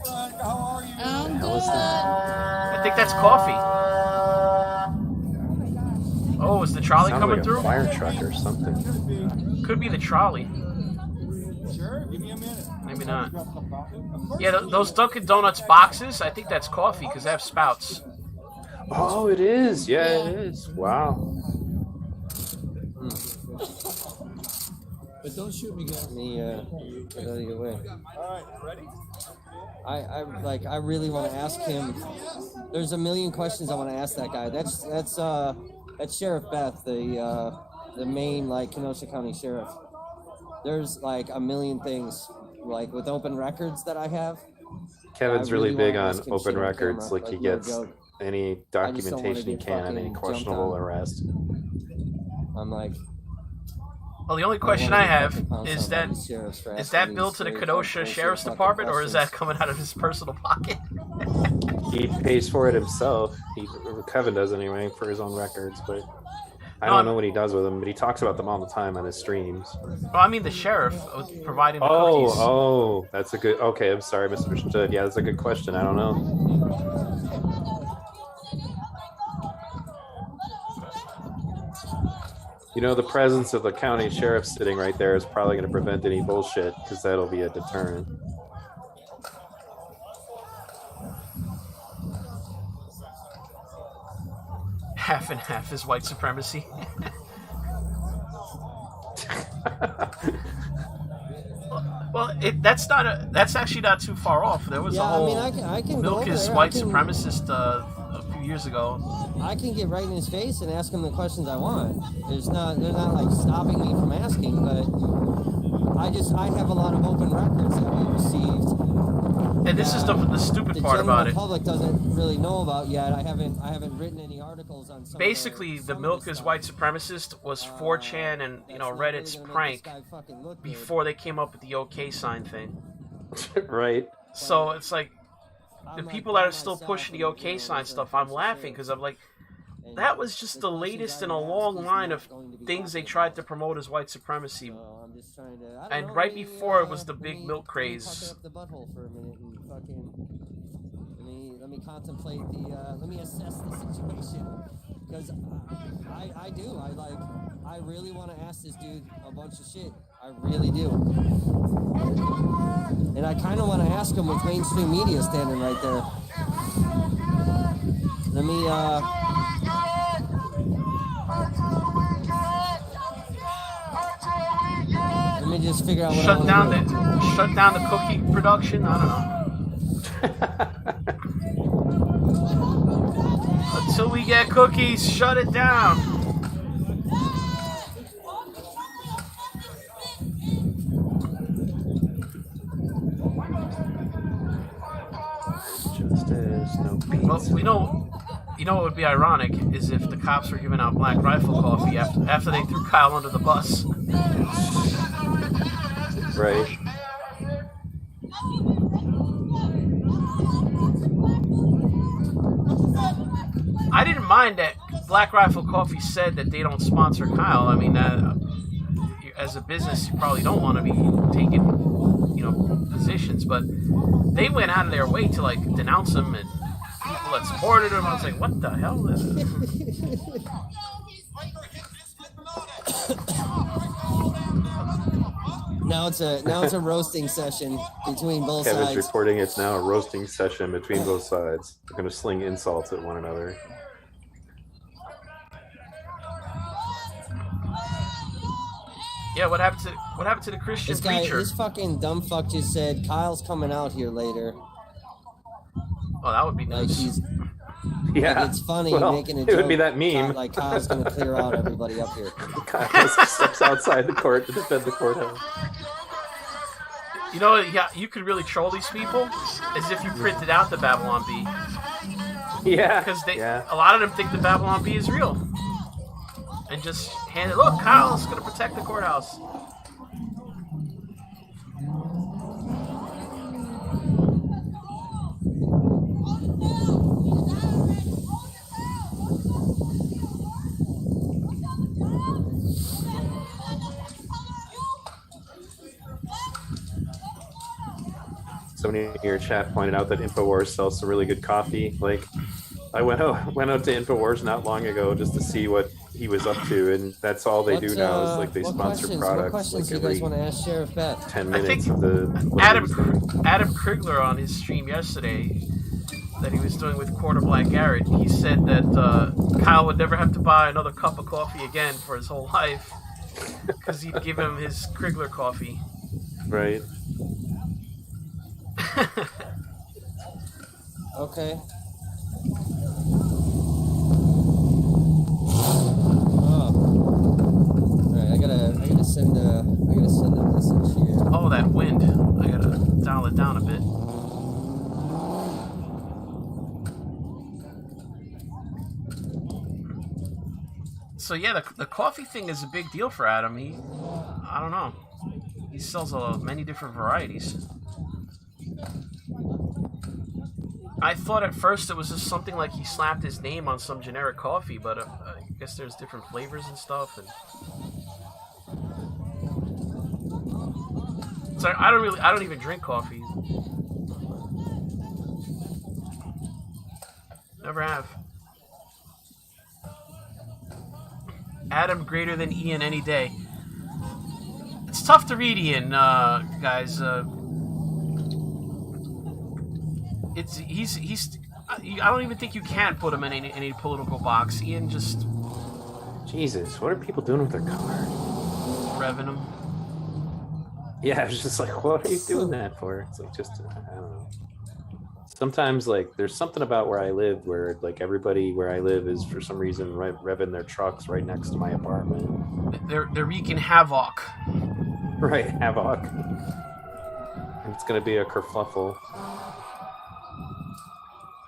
Ron, how are you? I'm good. I think that's coffee. Oh, is the trolley Sounds coming like through? a fire truck or something. Could be the trolley. Sure, give me a minute. Maybe not. Yeah, those Dunkin' Donuts boxes, I think that's coffee because they have spouts. Oh, it is. Yeah, it is. Wow. But don't shoot me, guys. Get out of your way. All right, ready? I really want to ask him. There's a million questions I want to ask that guy. That's Sheriff Beth, the main Kenosha County Sheriff. There's a million things with open records that I have. Kevin's really big on open shit on records. camera, He no gets joke. any documentation he can on any questionable arrest. I'm like. Well, the only question I have is that billed to the Kenosha Sheriff's Department, or is that coming out of his personal pocket? He pays for it himself. Kevin does anyway for his own records, but I don't know what he does with them. But he talks about them all the time on his streams. Well, I mean the sheriff providing the cookies. Oh, that's a good. Okay, I'm sorry, misunderstood. Yeah, that's a good question. I don't know. You know, the presence of the county sheriff sitting right there is probably going to prevent any bullshit because that'll be a deterrent. Half and half is white supremacy. Well, that's actually not too far off. There was a whole I can milk is white supremacist a few years ago. I can get right in his face and ask him the questions I want. They're not like stopping me from asking, but I have a lot of open records that we received. And this is the stupid part about it. The public doesn't really know about yet. I haven't written any articles on. Basically, the milk is white supremacist was 4chan and Reddit's prank before they came up with the OK sign thing. Right. So it's like the people that are still pushing the OK sign stuff. I'm laughing because I'm like, that was just the latest in a long line of things they tried to promote as white supremacy. And right before it was the big milk craze. Let me contemplate let me assess the situation, because I really want to ask this dude a bunch of shit. I really do. And I kind of want to ask him with mainstream media standing right there. Let me just figure out what shut down the cookie production. I don't know. Until we get cookies, shut it down. Justice, no pizza. Well, you know what would be ironic is if the cops were giving out Black Rifle coffee after they threw Kyle under the bus. Right. I didn't mind that Black Rifle Coffee said that they don't sponsor Kyle. I mean, as a business, you probably don't want to be taking, positions, but they went out of their way to denounce him and people that supported him. I was like, what the hell? Now it's a roasting session between both sides. Kevin's reporting it's now a roasting session between both sides. They're going to sling insults at one another. Yeah, what happened to the Christian preacher? This fucking dumb fuck just said Kyle's coming out here later. Oh, that would be nice. Yeah, it's funny making a joke. It would be that meme. Like Kyle's gonna clear out everybody up here. Kyle steps outside the court to defend the courthouse. Yeah, you could really troll these people as if you printed out the Babylon Bee. Yeah, because a lot of them think the Babylon Bee is real, and just hand it. Look, Kyle's gonna protect the courthouse. Somebody in your chat pointed out that InfoWars sells some really good coffee. I went out to InfoWars not long ago just to see what he was up to, and that's all they do now is they sponsor products. What questions do you guys want to ask Sheriff Beth? 10 minutes of the Adam Krigler on his stream yesterday that he was doing with Quarter Black Garrett, he said that Kyle would never have to buy another cup of coffee again for his whole life because he'd give him his Krigler coffee. Right. Okay. Alright, I gotta send a message here. Oh, that wind. I gotta dial it down a bit. So yeah, the coffee thing is a big deal for Adam. I don't know. He sells many different varieties. I thought at first it was just something like he slapped his name on some generic coffee, but I guess there's different flavors and stuff. And so I don't even drink coffee. Never have. Adam greater than Ian any day. It's tough to read Ian, guys. He's. I don't even think you can put him in any political box. Ian just. Jesus, what are people doing with their car? Revving them. Yeah, I was just like, what are you doing that for? It's like, just, I don't know. Sometimes, like, there's something about where I live where, like, everybody where I live is, for some reason, revving their trucks right next to my apartment. They're wreaking havoc. Right, havoc. It's going to be a kerfluffle.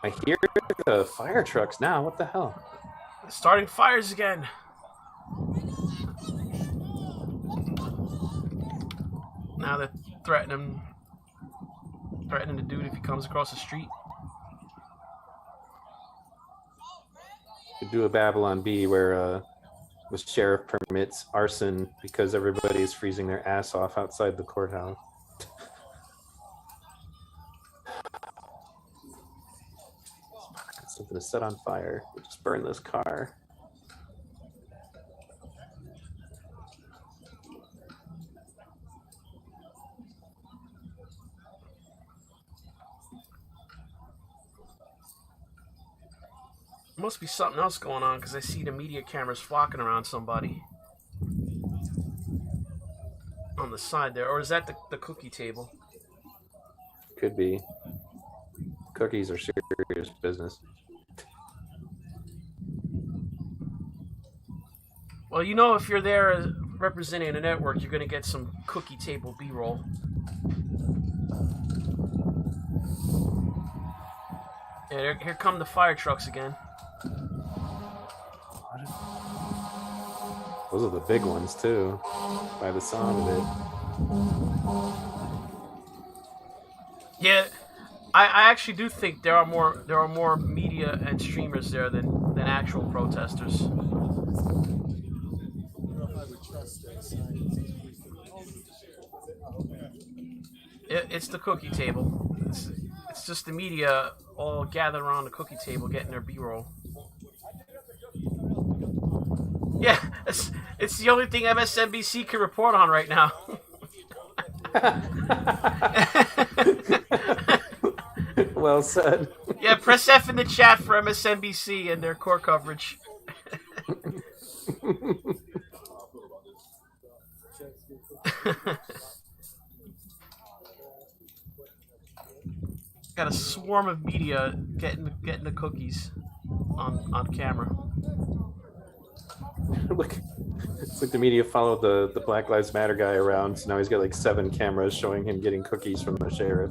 I hear the fire trucks now. What the hell? Starting fires again. Now they're threatening the dude if he comes across the street. Could do a Babylon Bee where the sheriff permits arson because everybody's freezing their ass off outside the courthouse. Something to set on fire. We'll just burn this car. Must be something else going on because I see the media cameras flocking around somebody on the side there. Or is that the cookie table? Could be. Cookies are serious business. Well, you know, if you're there representing a network, you're going to get some cookie table B-roll. Yeah, here come the fire trucks again. Those are the big ones too, by the sound of it. Yeah, I actually do think there are more media and streamers there than actual protesters. It's the cookie table. It's just the media all gathered around the cookie table getting their B-roll. Yeah, it's the only thing MSNBC can report on right now. Well said. Yeah, press F in the chat for MSNBC and their core coverage. Got a swarm of media getting the cookies on camera. Look, it's like the media followed the Black Lives Matter guy around, so now he's got like 7 cameras showing him getting cookies from the sheriff.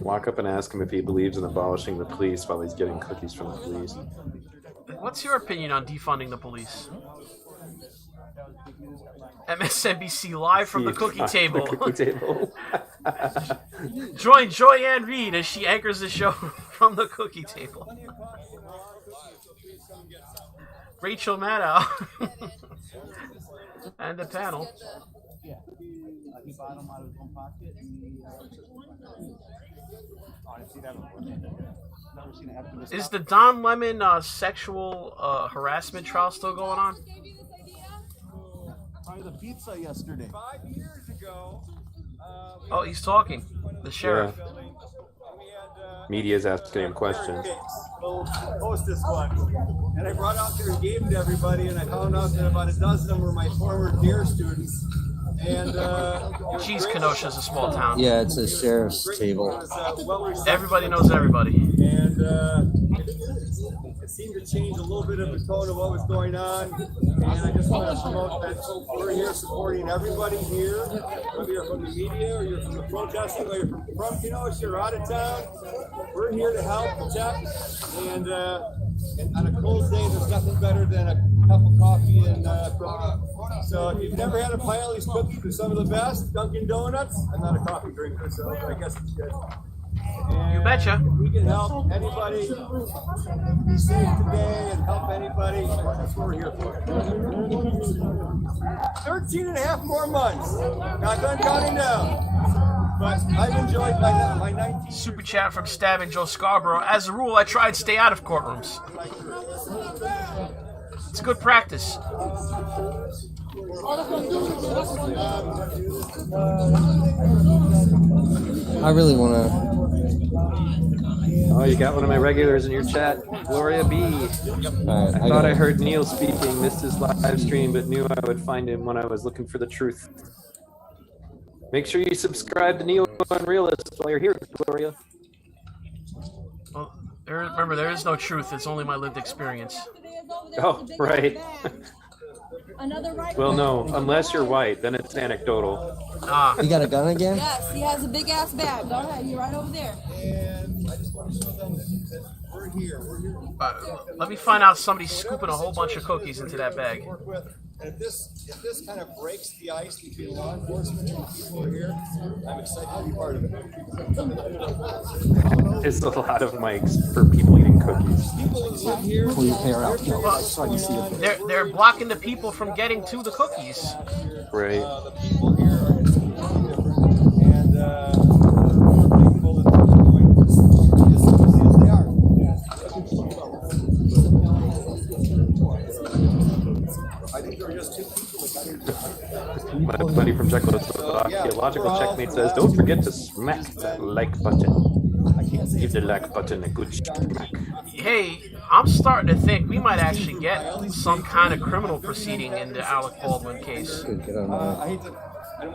Walk up and ask him if he believes in abolishing the police while he's getting cookies from the police. What's your opinion on defunding the police? MSNBC live from the cookie table. The cookie table. Join Joy-Ann Reid as she anchors the show from the cookie table. Rachel Maddow and the panel. He bought them out of his own pocket. Is the Don Lemon sexual harassment trial still going on? Probably the pizza yesterday. 5 years ago. Oh, he's talking. The sheriff. Yeah. Media's asking him questions. We'll post this one. And I brought out there and gave them to everybody, and I found out that about a dozen of them were my former DARE students. And geez, Kenosha's a small town. Yeah, it's a sheriff's table. Everybody knows everybody. And seemed to change a little bit of the tone of what was going on. And I just want to promote that we're here supporting everybody here, whether you're from the media or you're from the protesting, whether you're from Kenosha or out of town. We're here to help protect. And on a cold day, there's nothing better than a cup of coffee and cookie. So if you've never had a pile of these cookies, they're some of the best. Dunkin' Donuts. I'm not a coffee drinker, so I guess it's good. And you betcha. If we can help anybody be safe today and help anybody, that's what we're here for. 13 and a half more months. Not done counting down. But I've enjoyed my 19 Super chat from Stabbing Joe Scarborough. As a rule, I try and stay out of courtrooms. It's good practice. I really want to. Oh, you got one of my regulars in your chat, Gloria B. Right, I thought I heard Neil speaking, missed his live stream, but knew I would find him when I was looking for the truth. Make sure you subscribe to NeoUnrealist while you're here, Gloria. Well, remember, there is no truth. It's only my lived experience. Oh, right. Well, no, unless you're white, then it's anecdotal. You got a gun again? Yes, he has a big ass bag. Go ahead, you're right over there. And I just want to show them that we're here. We're here. Let me find out somebody's scooping a whole bunch of cookies into that bag. And if this kind of breaks the ice between law enforcement and people who are here, I'm excited to be part of it. It's a lot of mics for people eating cookies. People who live here, Pull your hair out. So I can see it. They're blocking the people from getting to the cookies. Right. The people here are completely different, and we're thankful that they're going as they are. I think there are just two people that My buddy from Czechoslovakia, Logical Checkmate says, don't forget to smack that like button. Give the like button a good smack. Hey, I'm starting to think we might actually get some kind of criminal proceeding in the Alec Baldwin case. I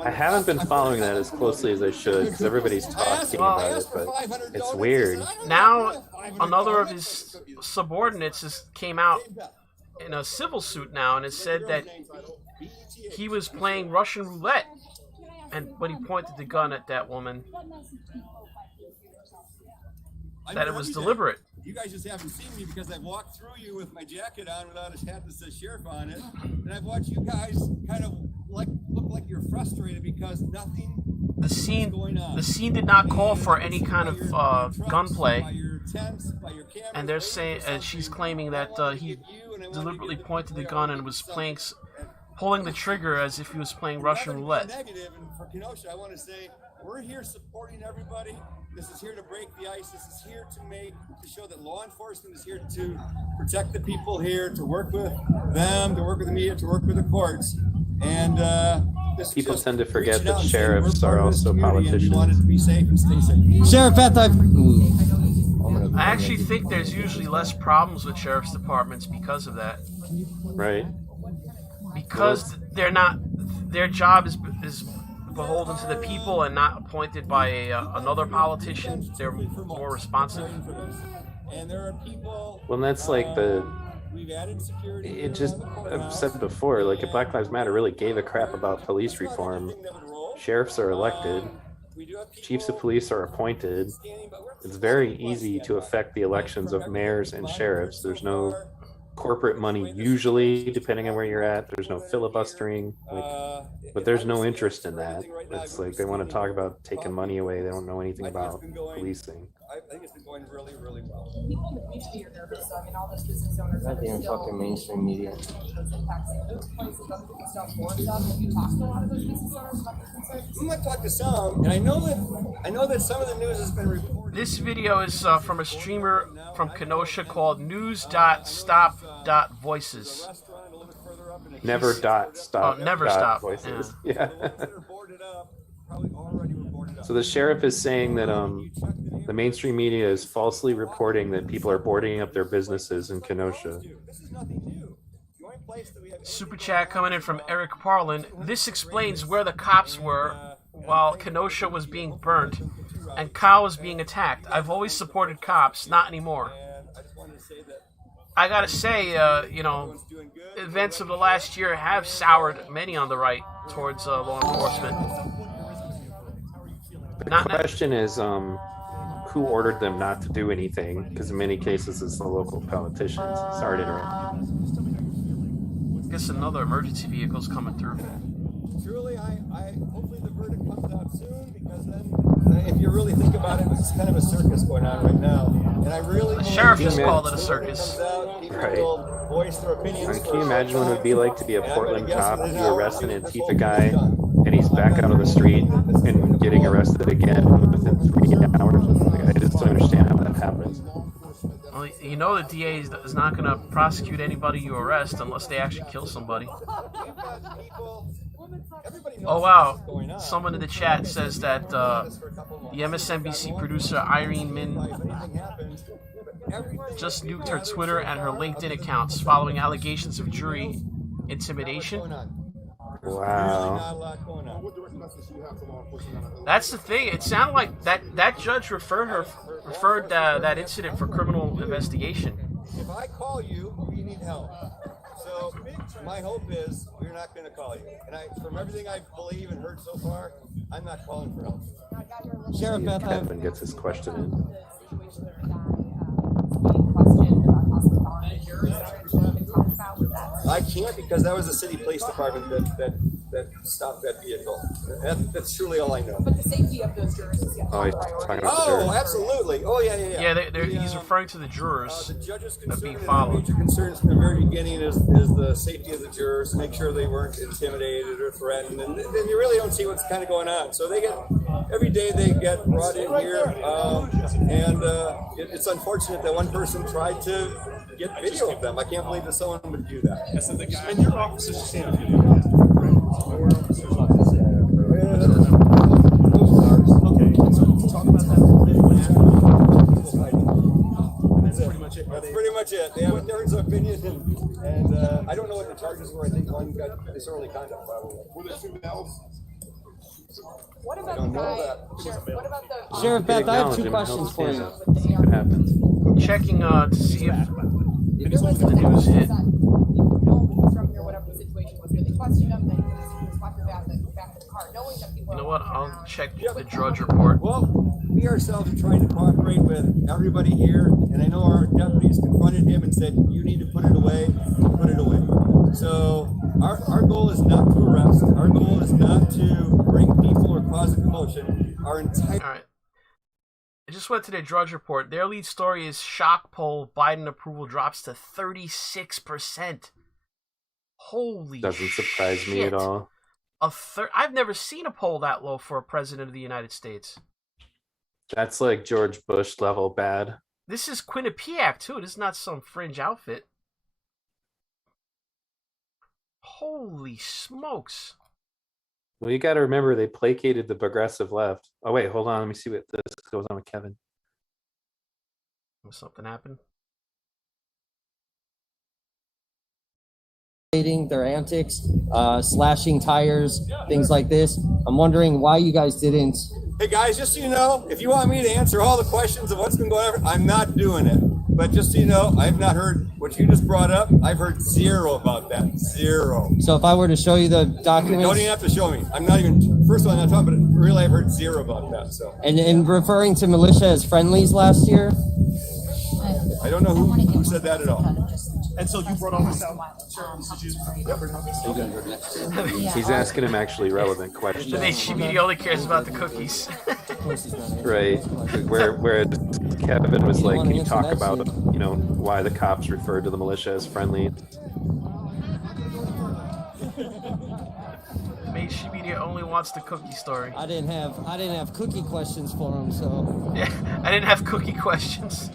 haven't been following that as closely as I should because everybody's talking about it, but it's weird. Now, another of his subordinates came out in a civil suit now, and it said that he was playing Russian roulette, and when he pointed the gun at that woman, that it was deliberate. You guys just haven't seen me because I've walked through you with my jacket on without a hat that says sheriff on it, and I've watched you guys kind of look like you're frustrated because nothing is going on. The scene did not call for any kind of gunplay, and they're saying, and she's claiming that he deliberately pointed the gun and was pulling the trigger as if he was playing Russian roulette. Negative, and for Kenosha, I want to say we're here supporting everybody. This is here to break the ice. This is here to show that law enforcement is here to protect the people here, to work with them, to work with the media, to work with the courts. And people tend to forget that sheriffs are also politicians. We wanted to be safe and stay safe. Sheriff Beth, I actually think there's usually less problems with sheriff's departments because of that. Right. Because they're not, their job is beholden to the people and not appointed by another politician. They're more responsive. And there are people. Well, that's like it just, I've said before, like if Black Lives Matter really gave a crap about police reform, sheriffs are elected, chiefs of police are appointed. It's very easy to affect the elections of mayors and sheriffs. There's no corporate money usually, depending on where you're at. There's no filibustering, but there's no interest in that. It's like they want to talk about taking money away. They don't know anything about policing. I think it's been going really, really well. People in the community are nervous. I mean, all those business owners. Goddamn fucking mainstream media. Have you talked to a lot of those business owners about their concerns? We might talk to some, and I know that some of the news has been reported. This video is from a streamer from Kenosha called news.stop.voices. Never dot stop. Never dot stop. Voices. Yeah. So the sheriff is saying that the mainstream media is falsely reporting that people are boarding up their businesses in Kenosha. Super chat coming in from Eric Parlin. This explains where the cops were while Kenosha was being burnt and Kyle was being attacked. I've always supported cops, not anymore. I gotta say, you know, events of the last year have soured many on the right towards law enforcement. The question is, who ordered them not to do anything? Because in many cases, it's the local politicians. Sorry to interrupt. I guess another emergency vehicle's coming through. Truly, I hopefully the verdict comes out soon, because then, if you really think about it, it's kind of a circus going on right now. And I really the sheriff just called it a circus. Right. Can you imagine what it would be like to be a Portland cop? You arrest an Antifa guy, and he's back out on the street and getting arrested again within 3 hours. Like, I just don't understand how that happens. Well, you know the DA is not going to prosecute anybody you arrest unless they actually kill somebody. Oh wow, someone in the chat says that the MSNBC producer Irene Min just nuked her Twitter and her LinkedIn accounts following allegations of jury intimidation. Wow. That's the thing. It sounded like that judge referred that incident for criminal investigation. If I call you, we need help. So my hope is we're not going to call you. And from everything I believe and heard so far, I'm not calling for help. Sheriff Kevin gets his question in. I can't, because that was the city police department that stopped that vehicle. That's truly all I know. But the safety of those jurors is absolutely. Oh, yeah. He's referring to the jurers the judge's being followed. Major concerns from the very beginning is the safety of the jurors, to make sure they weren't intimidated or threatened. And then you really don't see what's kind of going on. So every day they get brought in here, it's unfortunate that one person tried to get video of them. I can't believe that someone would do that. And your officers just saying video. Okay, so talk about that. That's pretty much it. That's pretty much it. They have a difference of opinion, and I don't know what the charges were. I think one got disorderly conduct, probably. Were there two else? What about the guy? What about the Sheriff Beth? I have 2 questions for you. See what happens. Checking to see if the news hit. from here, whatever the situation was, but they questioned him, then he was talking about the back of the car, knowing that people. You know what? I'll check the Drudge report. Well, we ourselves are trying to cooperate with everybody here, and I know our deputies confronted him and said, "You need to put it away. Put it away." So our goal is not to arrest. Our goal is not to bring people or cause a commotion. All right. I just went to their Drudge report. Their lead story is shock poll: Biden approval drops to 36%. Holy Doesn't surprise me at all. I've never seen a poll that low for a president of the United States. That's like George Bush level bad. This is Quinnipiac too. This is not some fringe outfit. Holy smokes. Well, you got to remember they placated the progressive left. Oh, wait, hold on. Let me see what this goes on with Kevin. Something happened? Their antics, slashing tires, things like this. I'm wondering why you guys didn't. Hey guys, just so you know, if you want me to answer all the questions of what's been going on, I'm not doing it. But just so you know, I've not heard what you just brought up. I've heard zero about that. Zero. So if I were to show you the documents, you don't even have to show me. I'm not even. First of all, I'm not talking, but really, I've heard zero about that. So. And in referring to militia as friendlies last year, I don't know who said that at all. And so you brought all this out. He's asking him actually relevant questions. The HGB only cares about the cookies. Right. Where Kevin was like, can you talk about, why the cops referred to the militia as friendly? HGB only wants the cookie story. I didn't have cookie questions for him, so. Yeah, I didn't have cookie questions.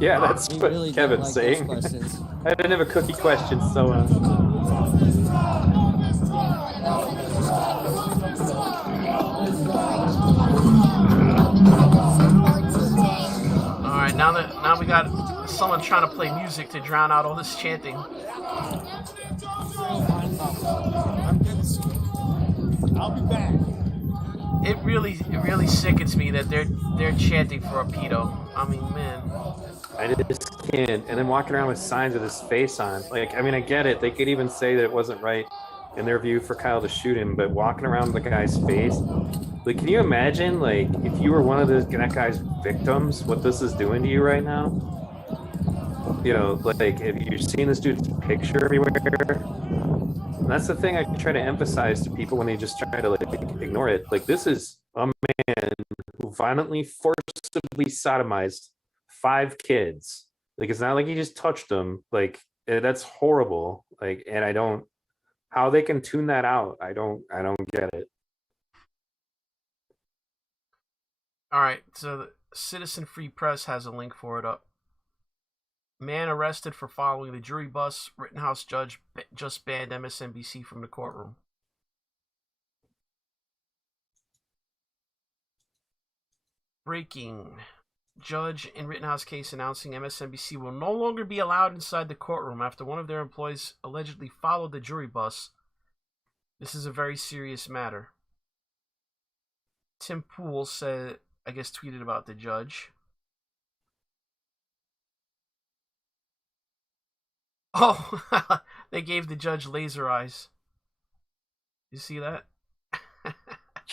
Yeah, that's what really Kevin's saying. I didn't have a cookie question, so. All right, now we got someone trying to play music to drown out all this chanting. I'll be back. It really sickens me that they're chanting for a pedo. I mean, man. I just can't. And then walking around with signs with his face on. Like, I mean, I get it. They could even say that it wasn't right in their view for Kyle to shoot him, but walking around with the guy's face, like, can you imagine, like, if you were one of that guy's victims, what this is doing to you right now? You know, like, if you're seeing this dude's picture everywhere, and that's the thing I try to emphasize to people when they just try to, like, ignore it. Like, this is a man who violently, forcibly sodomized 5 kids. Like, it's not like he just touched them. Like, that's horrible. Like, and I don't, how they can tune that out, I don't get it. All right, so the Citizen Free Press has a link for it up. Man arrested for following the jury bus. Rittenhouse judge just banned MSNBC from the courtroom. Breaking. Judge in Rittenhouse case announcing MSNBC will no longer be allowed inside the courtroom after one of their employees allegedly followed the jury bus. This is a very serious matter. Tim Pool said, I guess, tweeted about the judge. Oh, they gave the judge laser eyes. You see that?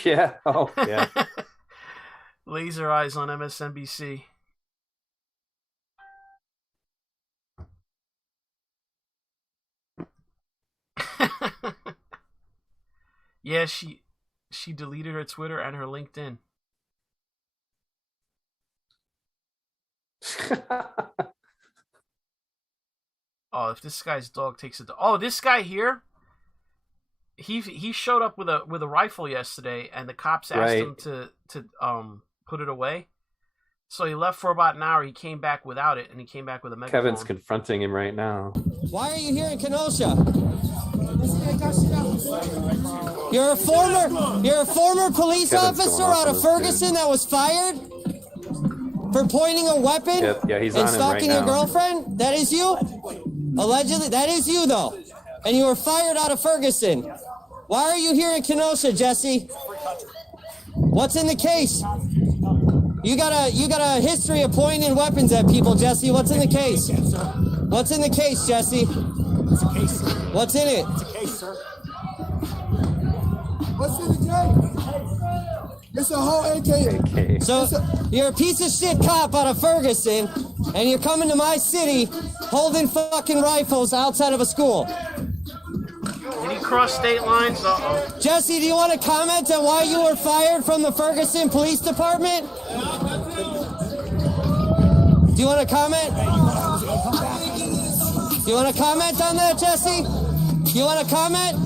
Yeah. Oh, yeah. Laser eyes on MSNBC. Yeah, she deleted her Twitter and her LinkedIn. Oh, if this guy's dog takes it. Oh, this guy here. He showed up with a rifle yesterday, and the cops asked him to put it away. So he left for about an hour. He came back without it, and he came back with a megaphone. Kevin's confronting him right now. Why are you here in Kenosha? You're a former police officer out of Ferguson that was fired for pointing a weapon and stalking your girlfriend? That is you? Allegedly, that is you though. And you were fired out of Ferguson. Why are you here in Kenosha, Jesse? What's in the case? You got a history of pointing weapons at people, Jesse. What's in the case? What's in the case, Jesse? It's a case, sir. What's in it? It's a case, sir. What's in the case? It's a whole AK. So you're a piece of shit cop out of Ferguson, and you're coming to my city holding fucking rifles outside of a school. Did he cross state lines? Uh-oh. Jesse, do you want to comment on why you were fired from the Ferguson Police Department? Do you want to comment? Do you want to comment on that, Jesse? Do you want to comment?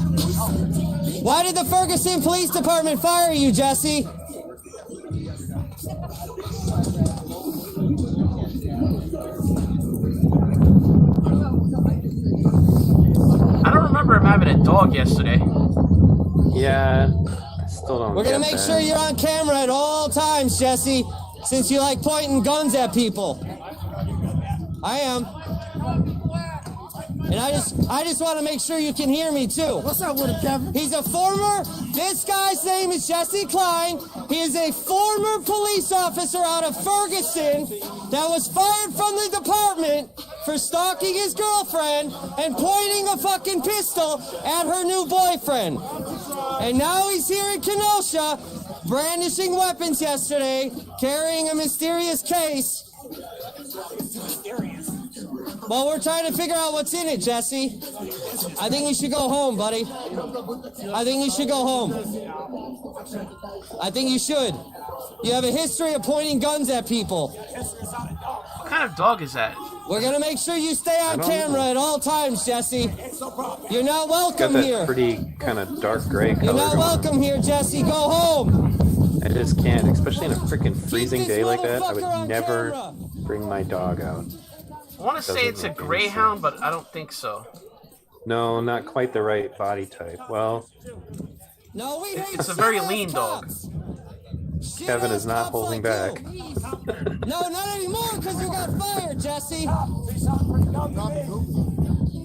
Why did the Ferguson Police Department fire you, Jesse? I don't remember him having a dog yesterday. Yeah, I still don't. We're gonna make sure you're on camera at all times, Jesse, since you like pointing guns at people. I am. And I just want to make sure you can hear me too. What's up with him, Kevin? This guy's name is Jesse Klein. He is a former police officer out of Ferguson that was fired from the department for stalking his girlfriend and pointing a fucking pistol at her new boyfriend. And now he's here in Kenosha, brandishing weapons yesterday, carrying a mysterious case. Well, we're trying to figure out what's in it, Jesse. I think you should go home, buddy. I think you should go home. I think you should. You have a history of pointing guns at people. What kind of dog is that? We're going to make sure you stay on camera at all times, Jesse. You're not welcome got that here. Pretty kind of dark gray color. You're not welcome here, Jesse. Go home. I just can't, especially in a freaking freezing day like that. I would never bring my dog out. I want to say it's a greyhound, but I don't think so. No, not quite the right body type. Well, no, it's a very lean dog. Kevin is not holding back. No, not anymore, because you got fired, Jesse.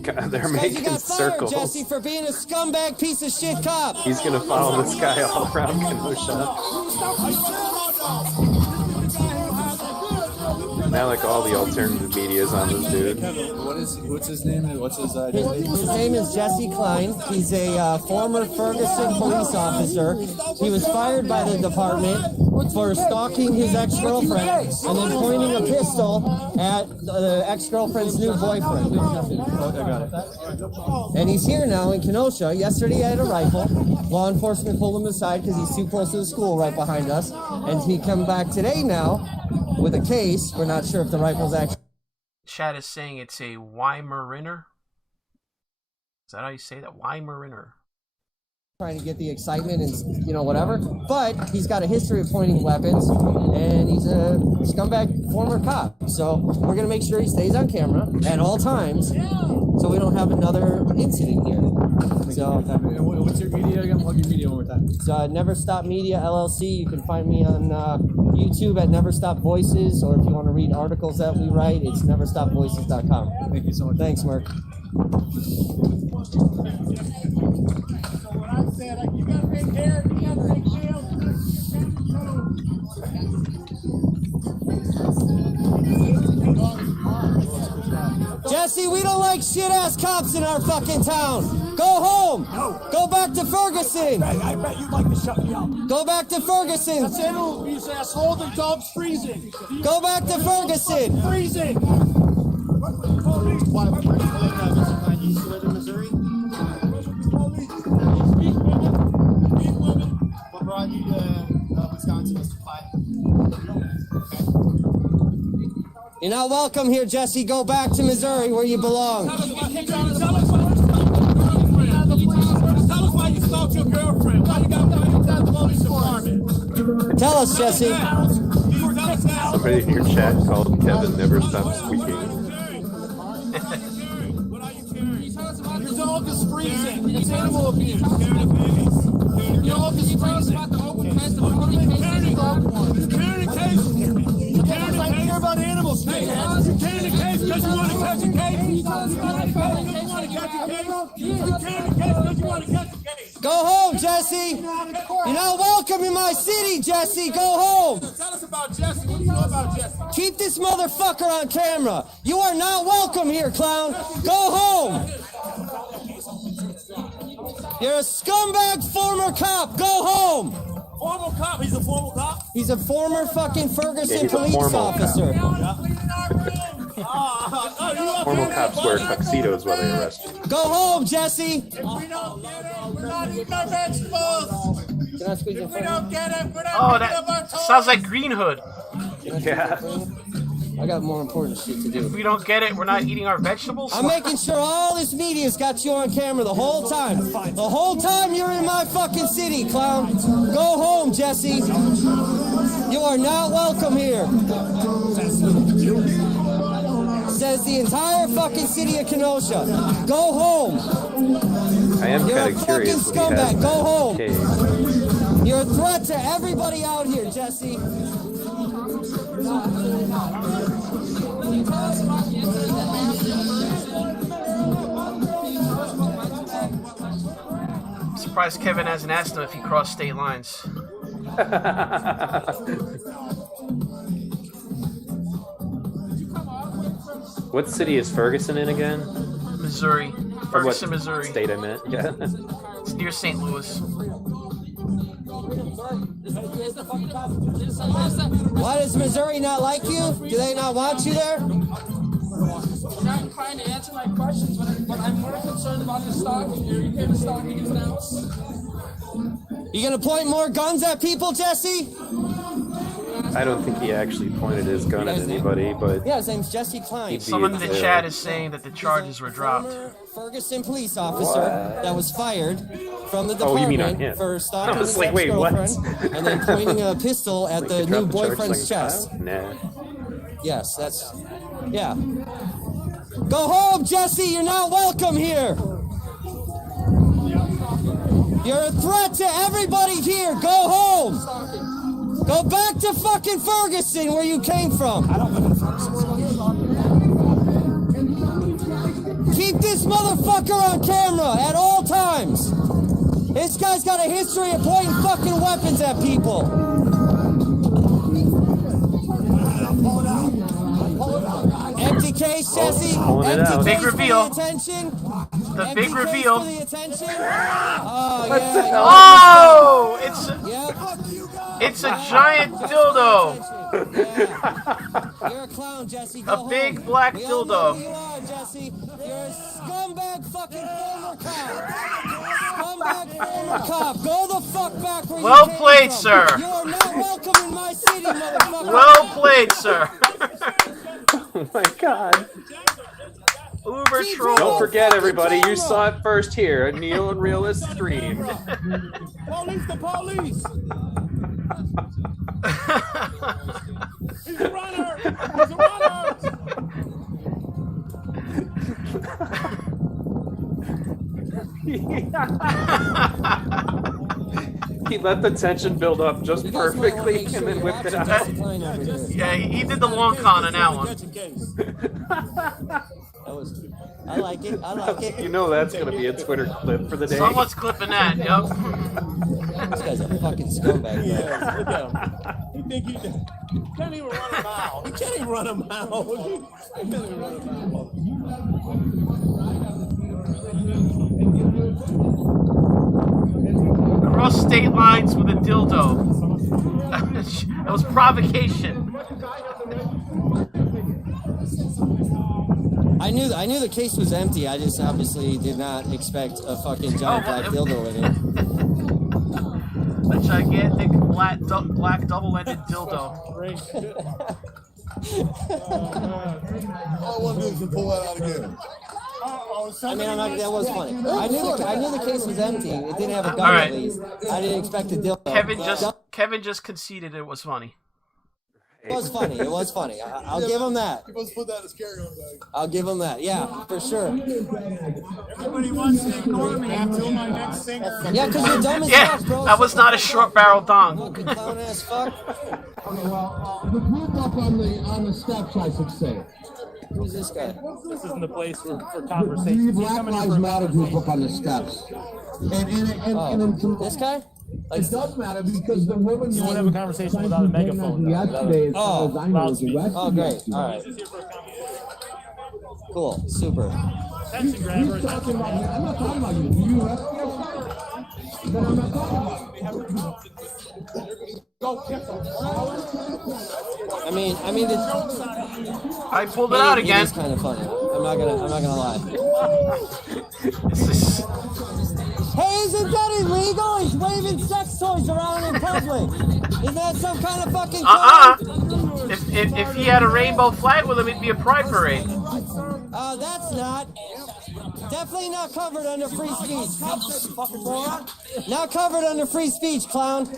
God, they're making you got circles. Fired, Jesse, for being a scumbag piece of shit cop. He's gonna follow this guy all around Kenosha. Now, like all the alternative media is on this dude. What's his name? What's his His name is Jesse Klein. He's a former Ferguson police officer. He was fired by the department for stalking his ex-girlfriend and then pointing a pistol at the ex-girlfriend's new boyfriend. Okay, got it. And he's here now in Kenosha. Yesterday he had a rifle. Law enforcement pulled him aside because he's too close to the school right behind us. And he come back today now with a case. We're not sure if the rifle's actually... Chat is saying it's a Weimariner. Is that how you say that? Weimariner. Trying to get the excitement and, you know, whatever. But he's got a history of pointing weapons, and he's a scumbag former cop. So we're going to make sure he stays on camera at all times so we don't have another incident here. So, what's your media again? Plug your media one more time. It's Never Stop Media, LLC. You can find me on YouTube at Never Stop Voices, or if you want to read articles that we write, it's neverstopvoices.com. Thank you so much. Thanks, Mark. I said, like, you gotta take care of, you gotta take care of. Jesse, we don't like shit-ass cops in our fucking town. Go home. No. Go back to Ferguson. I bet you'd like to shut me up. Go back to Ferguson. That's it. These asshole, the dog's freezing. Go back to Ferguson. Freezing. Why used to live in Missouri? What brought you to Wisconsin, Mr. Clyde? You're not welcome here, Jesse. Go back to Missouri where you belong. Tell us why you stalked your girlfriend. Why you got put inside the police department. Tell us, Jesse. Somebody in your chat called Kevin Never Stop Squeaking. Your dog is freezing. It's animal abuse. Your dog is freezing. You can't care about animals. You can't in case because you want to catch a case. You can't in case because you want to catch a case. Go home, Jesse. You're not welcome in my city, Jesse. Go home. Tell us about Jesse. What do you know about Jesse? Keep this motherfucker on camera. You are not welcome here, clown. Go home. You're a scumbag former cop. Go home. Former cop? He's a former cop? He's a former fucking Ferguson he's a police formal officer. Formal cops wear tuxedos while they arrest you. Go home, Jesse. If we don't get it, we're not eating our vegetables. Can I squeeze If we don't get it, we're not Oh, picking up our that toys. sounds like Green Hood. Yeah. I got more important shit to do. If we don't get it, we're not eating our vegetables. I'm making sure all this media's got you on camera the whole time. The whole time you're in my fucking city, clown. Go home, Jesse. You are not welcome here. Says the entire fucking city of Kenosha. Go home. I am You're a kind of fucking curious what he has scumbag. in Go that home. case. You're a threat to everybody out here, Jesse. I'm surprised Kevin hasn't asked him if he crossed state lines. What city is Ferguson in again? Missouri. Or Ferguson, what Missouri. state I meant. Yeah. It's near St. Louis. Why does Missouri not like you? Do they not want you there? You're not trying to answer my questions, but I'm more concerned about the stalking here. You came to stalking his house. You gonna point more guns at people, Jesse? I don't think he actually pointed his gun at anybody, but Yeah, his name's Jesse Klein. Someone in the chat is saying that the charges were dropped. Ferguson police officer that was fired from the Oh, you mean on department him. for I stalking was his like, wait, what? ex-girlfriend and then pointing a pistol at the new boyfriend's chest. Nah. Yes, that's... Yeah. Go home, Jesse! You're not welcome here! You're a threat to everybody here! Go home! Go back to fucking Ferguson, where you came from! I don't live in Ferguson. Keep this motherfucker on camera at all times! This guy's got a history of pointing fucking weapons at people! case, Jesse. Pulling it out. Big reveal. The big reveal. Oh, it's a giant dildo. You're a clown, Jesse. A big black dildo. Who you are, Jesse. You're a scumbag fucking former cop. Scumbag former cop. Go the fuck back where well you came played, from. sir. You are not welcome in my city, motherfucker. Well played, sir. Oh my god. Uber troll. Don't forget, everybody, you saw it first here at NeoUnrealist stream. Police, the police! He's a runner! He's a runner! He let the tension build up just perfectly and then whipped it out. Yeah, he did the long con on that one. I like it. I like it. You know that's going to be a Twitter clip for the day. Someone's clipping that, yep. This guy's a fucking scumbag. Yeah, look at him. He think he can't even run a mile. He can't even run a mile. He can't even run a mile. Cross state lines with a dildo. That was provocation. I knew the case was empty. I just obviously did not expect a fucking giant black dildo in it. A gigantic black double-ended dildo. All I want to do is to pull that out again. I mean, that was funny. I knew the case was empty. It didn't have a gun at least. I didn't expect a dildo. Kevin just conceded it was funny. It was funny. It was funny. I'll give him that. He must put that as carry-on bag. I'll give him that. Yeah, for sure. Everybody wants to ignore me until my next singer. Yeah, because you're dumb as Yeah, fuck, bro. that was not a short barrel dong. Fucking clown ass fuck. Okay, well, the group up on the steps, I should say. Who's this guy? This isn't the place for conversation. The Black Lives Matter group up on the steps. And this guy? It does matter because the woman. You won't have a conversation without a megaphone. Yesterday, Oh, I know, was arrested. Oh, great. All right. Cool. Super. Attention grabbers. I'm not talking about you. You arrested? But I'm not talking about you. I mean, I pulled it out again. It's kind of funny. I'm not gonna lie. Hey, isn't that illegal? He's waving sex toys around in public. Isn't that some kind of fucking crime? If he had a rainbow flag with him, it'd be a pride parade. That's not. Definitely not covered under free speech. Fucking moron. Not covered under free speech, clown.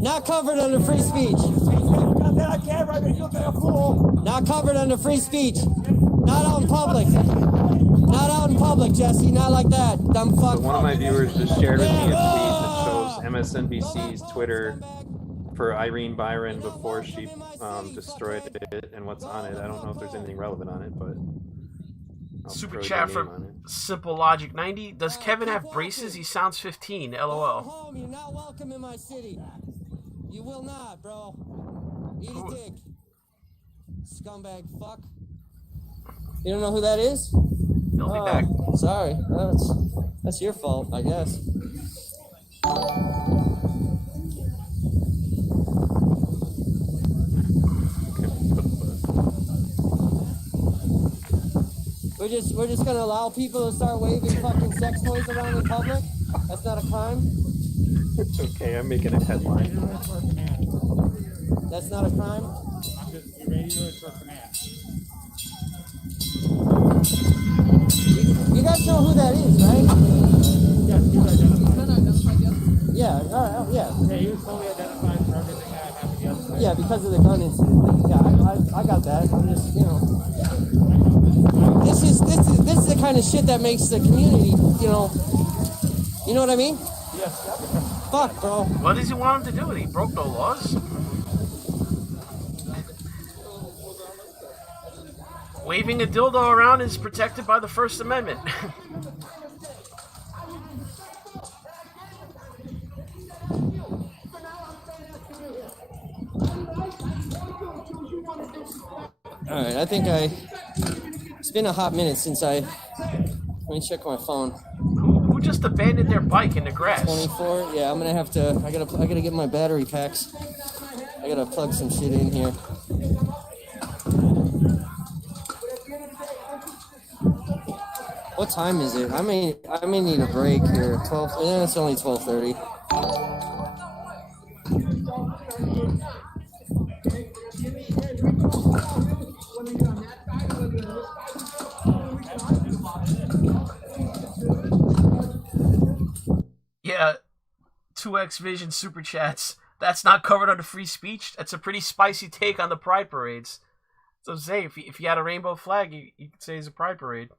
Not covered under free speech. Not covered under free speech. Not out in public. Not out in public, Jesse. Not like that, dumb fuck. So one of my viewers just shared with me a tweet that shows MSNBC's Twitter for Irene Byron before she destroyed it and what's on it. I don't know if there's anything relevant on it, but Super chat from Simple Logic 90. Does Kevin have braces? He sounds 15. LOL. You're not welcome in my city. You will not, bro. Eat a dick. Scumbag fuck. You don't know who that is? He'll be back. Sorry. That's your fault, I guess. We're just gonna allow people to start waving fucking sex toys around in public? That's not a crime? It's okay, I'm making a headline. That's not a crime? I'm just ready to for finance. You guys know who that is, right? Yes, he's identified. Yeah, yeah. Yeah, he was fully identified for everything that happened yesterday. Yeah, because of the gun incident. Yeah, I got that. I'm just, This is the kind of shit that makes the community, you know what I mean? Yes. Fuck, bro. What does he want him to do? He broke no laws. Waving a dildo around is protected by the First Amendment. All right, I think it's been a hot minute since let me check my phone. Who just abandoned their bike in the grass? 24. Yeah, I'm gonna have to. I gotta get my battery packs. I gotta plug some shit in here. What time is it? I may need a break here. 12. Yeah, it's only 12:30. Yeah, 2X Vision super chats. That's not covered under free speech. That's a pretty spicy take on the pride parades. So say if you had a rainbow flag, you could say it's a pride parade.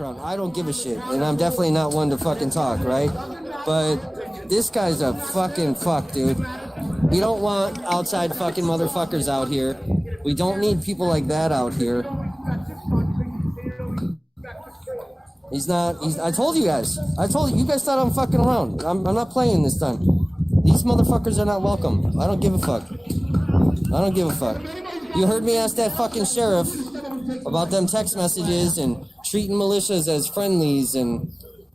I don't give a shit, and I'm definitely not one to fucking talk, right? But this guy's a fucking fuck, dude. We don't want outside fucking motherfuckers out here. We don't need people like that out here. I told you guys. You guys thought I'm fucking around. I'm not playing this time. These motherfuckers are not welcome. I don't give a fuck. I don't give a fuck. You heard me ask that fucking sheriff about them text messages and treating militias as friendlies and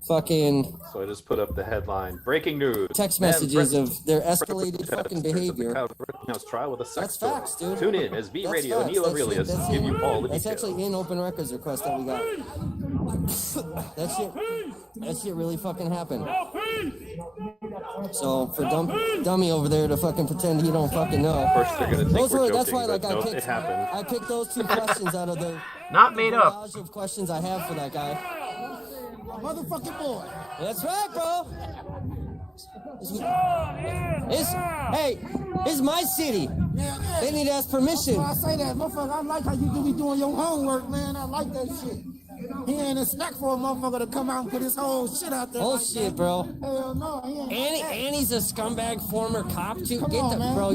fucking... So I just put up the headline, breaking news. Text messages of their escalated fucking behavior. Rittenhouse trial with a sex That's facts, dude. Tune in as V Radio NeoUnrealist give you all the details. That's actually in open records request that we got. That shit really fucking happened. So for dummy over there to fucking pretend he don't fucking know. Of course they're gonna think we're joking, that's why, like, but no, it happened. I picked those two questions out of the not made up of questions I have for that guy. Motherfucking boy. That's right, bro. It's my city. Yeah. They need to ask permission. I say that, motherfucker. I like how you do be doing your homework, man. I like that shit. He ain't expect for a motherfucker to come out and put his whole shit out there. Whole like shit, that. bro. Hell no, he ain't. And he's a scumbag former cop too. Come Get on, the man. bro.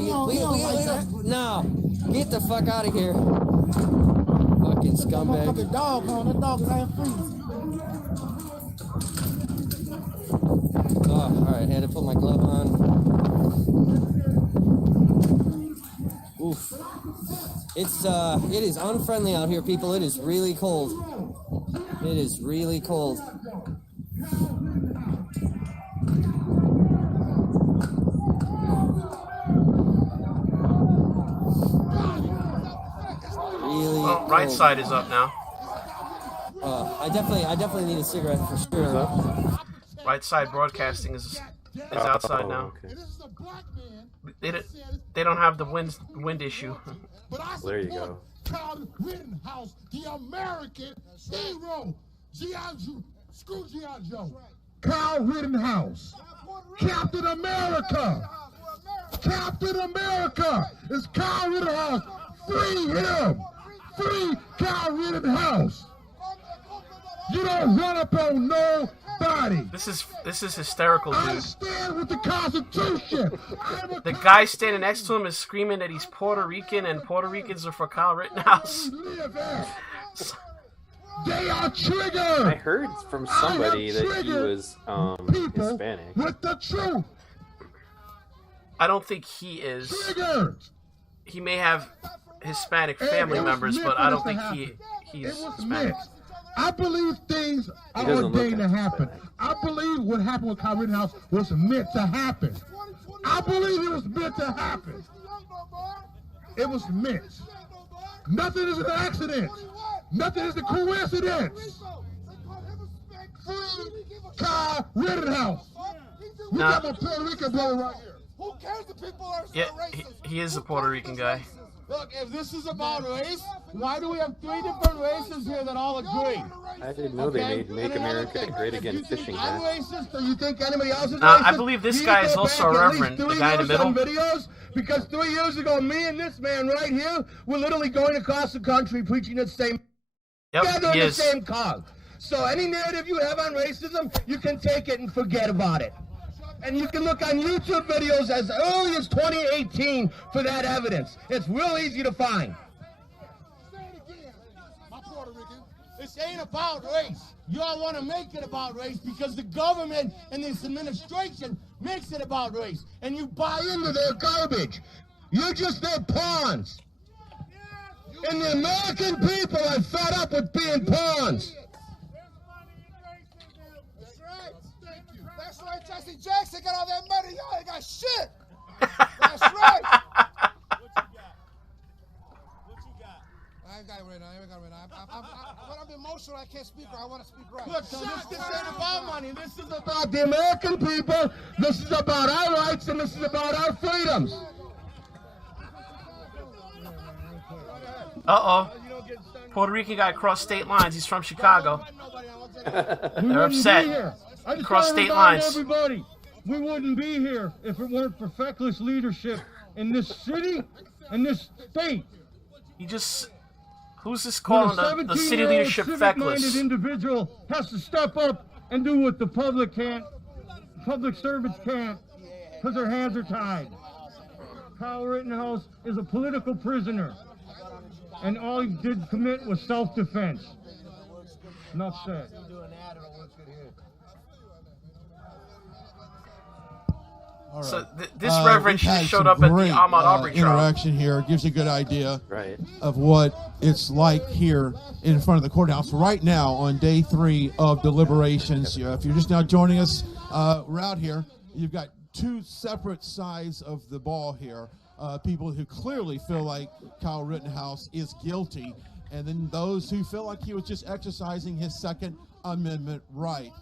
No, get the fuck out of here. Fucking scumbag. Motherfucking dog, man. That dog is half free. Oh, all right. Had to put my glove on. Oof. It is unfriendly out here, people. It is really cold. It is really cold. Really well, right side is up now. I definitely need a cigarette for sure. Right side broadcasting is outside now. Okay. They don't have the wind issue. There you go. Carl Rittenhouse, the American hero. Screw G.I. Joe. Carl Rittenhouse, Captain America. Captain America is Carl Rittenhouse. Free him. Free Carl Rittenhouse. You don't run up on nobody. This is hysterical, dude. I stand with the Constitution. The guy standing next to him is screaming that he's Puerto Rican and Puerto Ricans are for Kyle Rittenhouse. They are triggered. I heard from somebody that he was Hispanic. With the truth. I don't think he is. Triggered. He may have Hispanic family members, but I don't think he's Hispanic. I believe things are ordained to happen. I believe what happened with Kyle Rittenhouse was meant to happen. I believe it was meant to happen. It was meant. Nothing is an accident. Nothing is a coincidence. Free Kyle Rittenhouse. We got a Puerto Rican brother right here. Who cares if people are yeah, he is a Puerto Rican guy. Look, if this is about race, why do we have three different races here that all agree? I didn't know they made Make America Great Again fishing I'm hat. racist, or you think anybody else is racist? I believe this guy is also a reverend, the guy in the middle. Videos, because 3 years ago, me and this man right here were literally going across the country preaching the same. Yep, he is. The same cause. So any narrative you have on racism, you can take it and forget about it. And you can look on YouTube videos as early as 2018 for that evidence. It's real easy to find. My Puerto Rican, this ain't about race. Y'all want to make it about race because the government and this administration makes it about race. And you buy into their garbage. You're just their pawns. And the American people are fed up with being pawns. That's right, Jesse Jackson got all that money. Y'all ain't got shit. That's right. I ain't got it right now. When I'm emotional, I can't speak right. I want to speak right. Look, so this ain't about money. This is about the American people. This is about our rights, and this is about our freedoms. Uh-oh. Puerto Rican guy crossed state lines. He's from Chicago. They're upset. Cross state lines. Everybody, we wouldn't be here if it weren't for feckless leadership in this city and this state. He just... Who's this calling the city leadership feckless? A individual has to step up and do what the public can't. Public servants can't because their hands are tied. Kyle Rittenhouse is a political prisoner, and all he did commit was self-defense. Enough said. All right. So this reverend showed up at the Ahmaud Arbery trial. Interaction here gives you a good idea of what it's like here in front of the courthouse right now on day 3 of deliberations. If you're just now joining us, we're out here. You've got 2 separate sides of the ball here. People who clearly feel like Kyle Rittenhouse is guilty, and then those who feel like he was just exercising his Second Amendment right.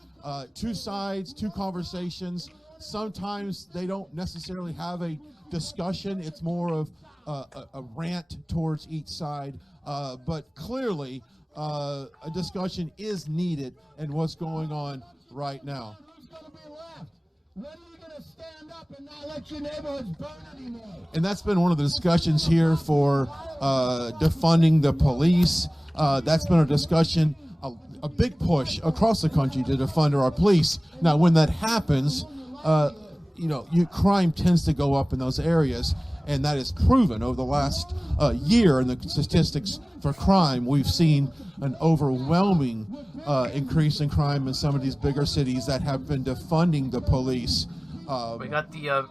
2 sides, 2 conversations. Sometimes they don't necessarily have a discussion. It's more of a rant towards each side. But clearly, a discussion is needed in what's going on right now. When are you going to stand up and not let your neighborhoods burn anymore? And that's been one of the discussions here for defunding the police. That's been a discussion, a big push across the country to defund our police. Now, when that happens, crime tends to go up in those areas, and that is proven over the last year in the statistics for crime. We've seen an overwhelming increase in crime in some of these bigger cities that have been defunding the police. We got the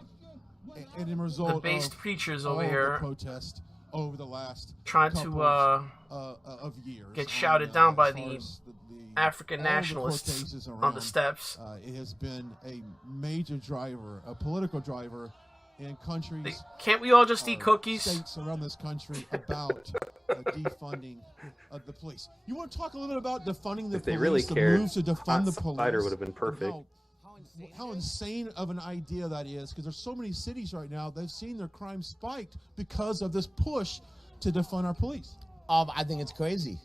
based preachers over here protest over the last trying to of years get shouted down by the African nationalists on the steps. It has been a major driver, a political driver in countries. Can't we all just eat cookies? States around this country about defunding of the police. You want to talk a little bit about defunding the police? They really the cared, moves to defund the police. Spider would have been perfect. How insane of an idea that is, because there's so many cities right now they've seen their crime spiked because of this push to defund our police. I think it's crazy.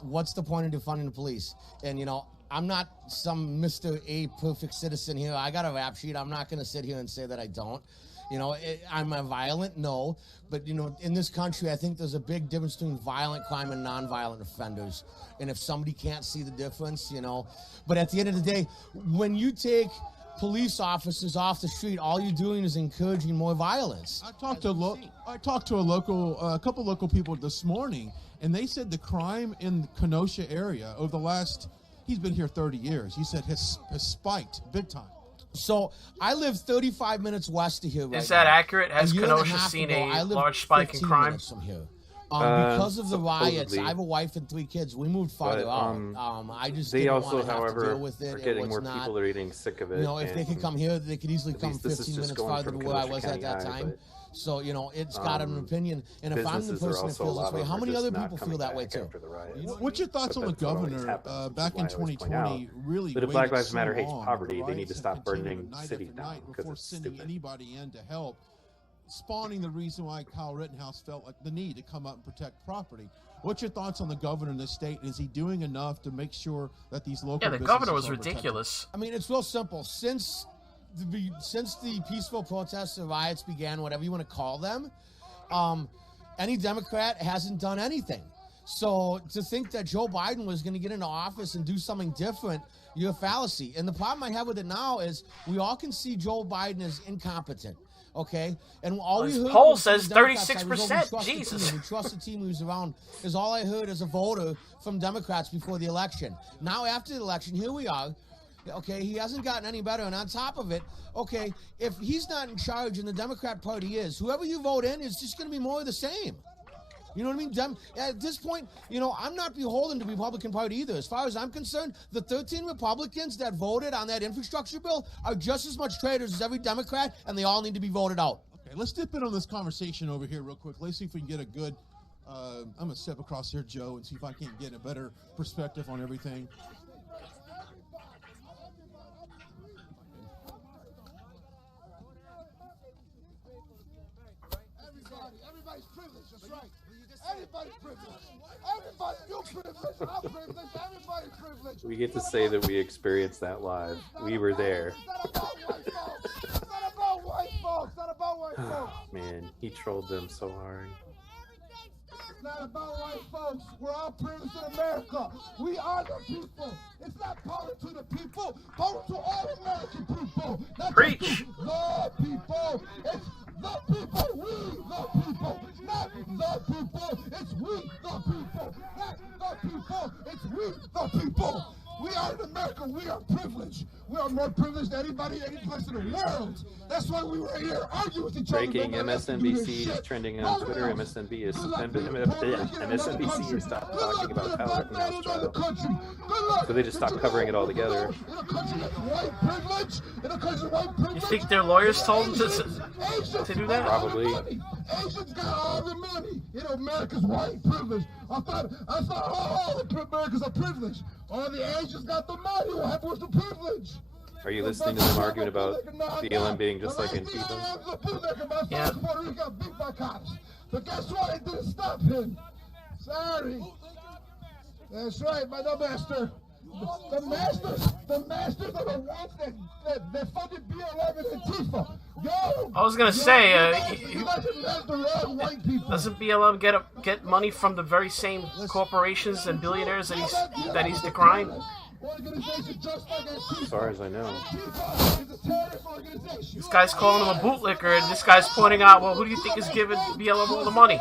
What's the point of defunding the police? And I'm not some Mr. A perfect citizen here. I got a rap sheet. I'm not going to sit here and say that I don't. I'm a violent, no. But, in this country, I think there's a big difference between violent crime and nonviolent offenders. And if somebody can't see the difference, But at the end of the day, when you take police officers off the street, all you're doing is encouraging more violence. I talked to a couple local people this morning, and they said the crime in the Kenosha area over the last, he's been here 30 years, he said has spiked big time. So I live 35 minutes west of here right Is that now. accurate? Has Kenosha seen a large spike in crime? From here. Because of the riots, supposedly. I have a wife and 3 kids. We moved farther out. I just they didn't also, want to have however, to deal with it. are getting It more was people that are getting sick of it. if they could come here, they could easily come this is 15 just minutes going farther from to where I Kenosha was County at that High, time. So, it's got an opinion. And if I'm the businesses are person that also, a feels lot this way, of how them are many just other not people coming feel that way back too? after the riot. What's your thoughts on the governor back in 2020 really But if waited Black Lives so Matter hates long? poverty, The they need to riots stop have continued burning night cities after down night because before it's sending stupid. anybody in to help, spawning the reason why Kyle Rittenhouse felt like the need to come out and protect property. What's your thoughts on the governor in the state? Is he doing enough to make sure that these local the governor was businesses are ridiculous. I mean, it's real simple. Since the peaceful protests or riots began, whatever you want to call them, any Democrat hasn't done anything. So to think that Joe Biden was going to get into office and do something different, you're a fallacy. And the problem I have with it now is we all can see Joe Biden as incompetent. Okay, and all we heard poll was says from the Democrats, 36%. We Jesus, we trust the team who's around. Is all I heard as a voter from Democrats before the election. Now after the election, here we are. Okay, he hasn't gotten any better, and on top of it, okay, if he's not in charge and the Democrat Party is, whoever you vote in is just going to be more of the same. You know what I mean? At this point, you know, I'm not beholden to the Republican Party either. As far as I'm concerned, the 13 Republicans that voted on that infrastructure bill are just as much traitors as every Democrat, and they all need to be voted out. Okay, let's dip in on this conversation over here real quick. Let's see if we can get a good, I'm going to step across here, Joe, and see if I can't get a better perspective on everything. Everybody's privileged, that's right. Everybody's privileged. Everybody, you privileged, I'm privileged, everybody's privileged. We get to say that we experienced that live. We were there. It's not about white folks. It's not about white folks. Man, he trolled them so hard. It's not about white folks. We're all privileged in America. We are the people. It's not power to the people, power to all American people. Not Preach. The people. It's the people. We the people. Not the people. It's we the people. Not the people. It's we the people. We are in America. We are privileged. We are more privileged than anybody, any place in the world. That's why we were here arguing with each other. Breaking: MSNBC is trending on Twitter. MSNBC is stopped talking about how Rittenhouse trial. So they just stopped covering it altogether. You think their lawyers told them to do that? Probably. Asians got all the money. You know, America's white privilege. I thought all the Americans are privileged. All the Asians got the money. What happened with the privilege? Are you listening to them arguing about BLM being just like Antifa? Yeah. Puerto Rico got beat by cops. But guess what? It didn't stop him. Sorry. That's right, my no master. The masters are the ones that funded BLM and Antifa. Yo, I was gonna say, doesn't BLM get money from the very same corporations and billionaires that he's decrying? As far as I know. This guy's calling him a bootlicker, and this guy's pointing out, well, who do you think is giving BLM all the money?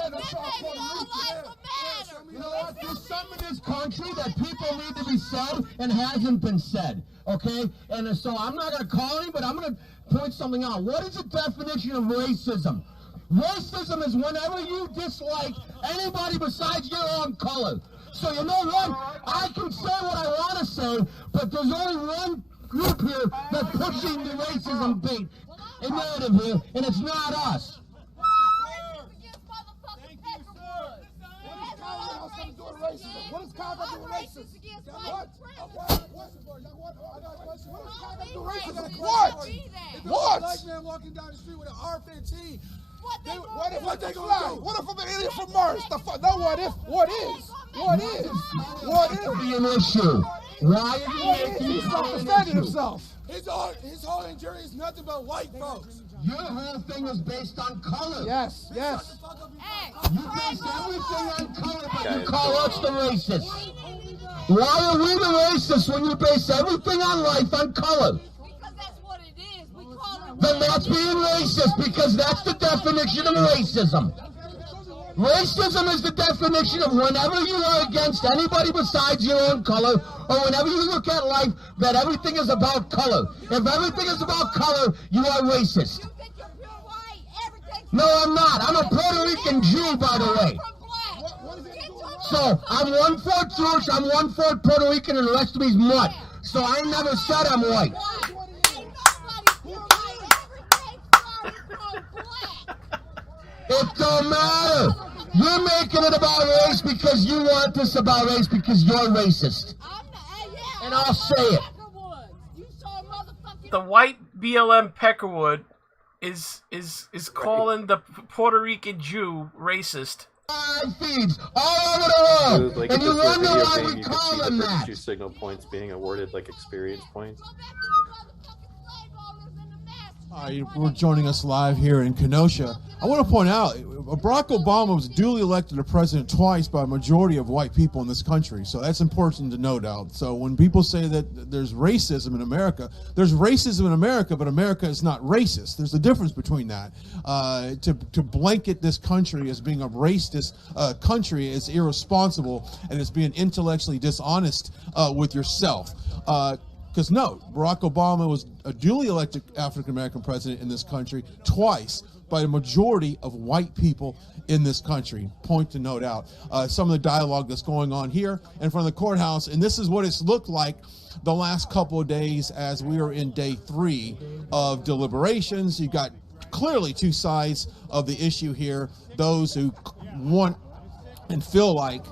You know what? There's some in this country that people need to be said and hasn't been said, okay? And so I'm not going to call him, but I'm going to point something out. What is the definition of racism? Racism is whenever you dislike anybody besides your own color. So you know what? I can say what I want to say, but there's only one group here that's pushing the racism bait and narrative here, and it's not us. What is conduct doing racism? What? What? Black man walking down the street with an AR-15. What they gonna do? What if I'm an alien from Mars? The fuck? No, what if? What is? What is? What if? Be an issue. Why is he He's not defending himself. His whole injury is nothing but white folks. Your whole thing is based on color. Yes, yes. You base everything on color, but you call us the racists. Why are we the racists when you base everything on life on color? Because that's what it is. We call it Then that's being racist, because that's the definition of racism. Racism is the definition of whenever you are against anybody besides your own color, or whenever you look at life that everything is about color. If everything is about color, you are racist. No, I'm not. I'm a Puerto Rican Jew, by the way. So, I'm 1/4 Jewish, I'm 1/4 Puerto Rican, and the rest of me's mud. So I never said I'm white. It don't matter. You're making it about race because you want this about race because you're racist. And I'll say it. The white BLM Peckerwood is calling the Puerto Rican Jew racist. Feeds all over the world. Like and you wonder why we you call could see them the that. virtue signal points being awarded like experience points. We're joining us live here in Kenosha. I want to point out, Barack Obama was duly elected a president twice by a majority of white people in this country. So that's important to note out. So when people say that there's racism in America, there's racism in America, but America is not racist. There's a difference between that. To blanket this country as being a racist country is irresponsible, and it's being intellectually dishonest with yourself. Because no, Barack Obama was a duly elected African-American president in this country twice by a majority of white people in this country. Point to note out. Some of the dialogue that's going on here in front of the courthouse, and this is what it's looked like the last couple of days as we are in day 3 of deliberations. You got clearly two sides of the issue here. Those who want and feel like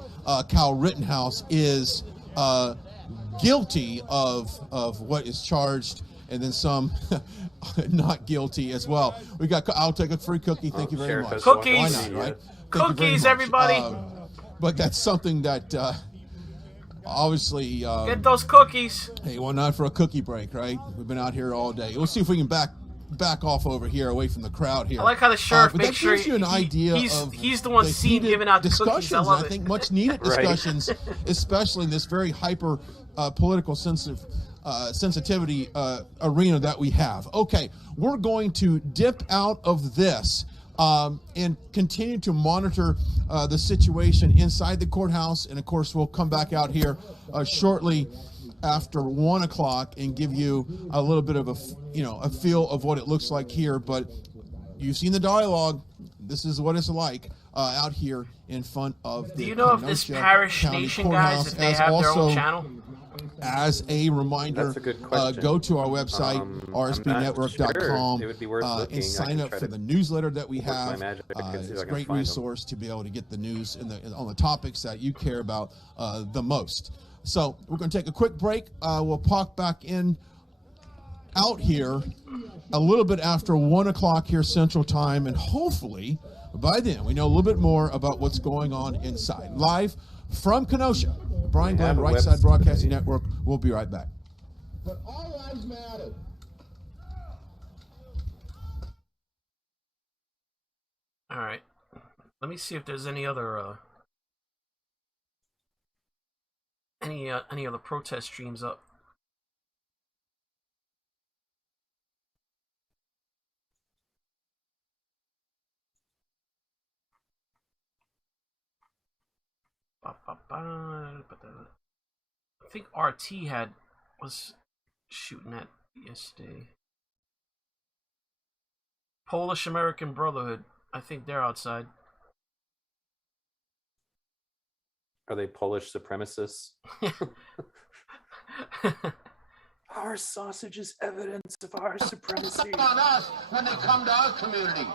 Kyle Rittenhouse is guilty of what is charged, and then some not guilty as well. We got. I'll take a free cookie. Thank you very much. Cookies, why not, right? Cookies, everybody. But that's something that obviously get those cookies. Hey, why not for a cookie break, right? We've been out here all day. We'll see if we can back off over here, away from the crowd here. I like how the sheriff makes sure you an idea he's the one seen giving out the cookies. I love it. I think much needed discussions, especially in this very hyper political sensitivity arena that we have. Okay, we're going to dip out of this and continue to monitor the situation inside the courthouse, and of course we'll come back out here shortly after 1 o'clock and give you a little bit of a feel of what it looks like here. But you've seen the dialogue. This is what it's like out here in front of the Do you know if this Parish County Nation guys, if they have their own channel? As a reminder, That's a good question. go to our website, rsbnetwork.com, Sure. It would be worth looking. and sign up for the newsletter that we have. My magic. It's a great resource to be able to get the news on the topics that you care about the most. So we're going to take a quick break. We'll pop back in out here a little bit after 1 o'clock here Central Time, and hopefully by then we know a little bit more about what's going on inside. Live from Kenosha, Brian Glenn, Right Side Broadcasting Network. We'll be right back. But all lives matter. All right. Let me see if there's any other any other protest streams up. I think RT was shooting that yesterday. Polish American Brotherhood. I think they're outside. Are they Polish supremacists? Our sausage is evidence of our supremacy. On us when they come to our community.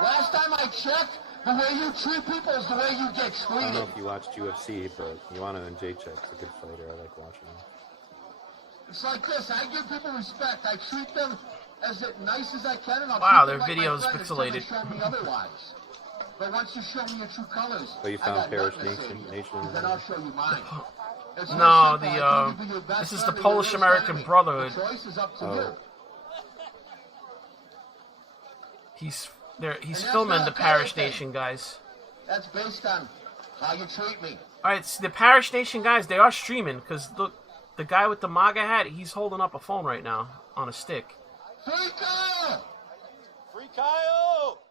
Last time I checked, the way you treat people is the way you get treated. I don't know if you watched UFC, but Ioana and Jacek's a good fighter. I like watching him. It's like this. I give people respect. I treat them as nice as I can. And I'll wow, treat their them video's like pixelated. Show me otherwise. But once you show me your true colors, you found Parish Nation? Then I'll show you mine. No, this is the Polish American Brotherhood. The choice is up to you. He's filming the Parish Nation guys. That's based on how you treat me. All right, the Parish Nation guys, they are streaming because look, the guy with the MAGA hat, he's holding up a phone right now on a stick. Free Kyle! Free Kyle!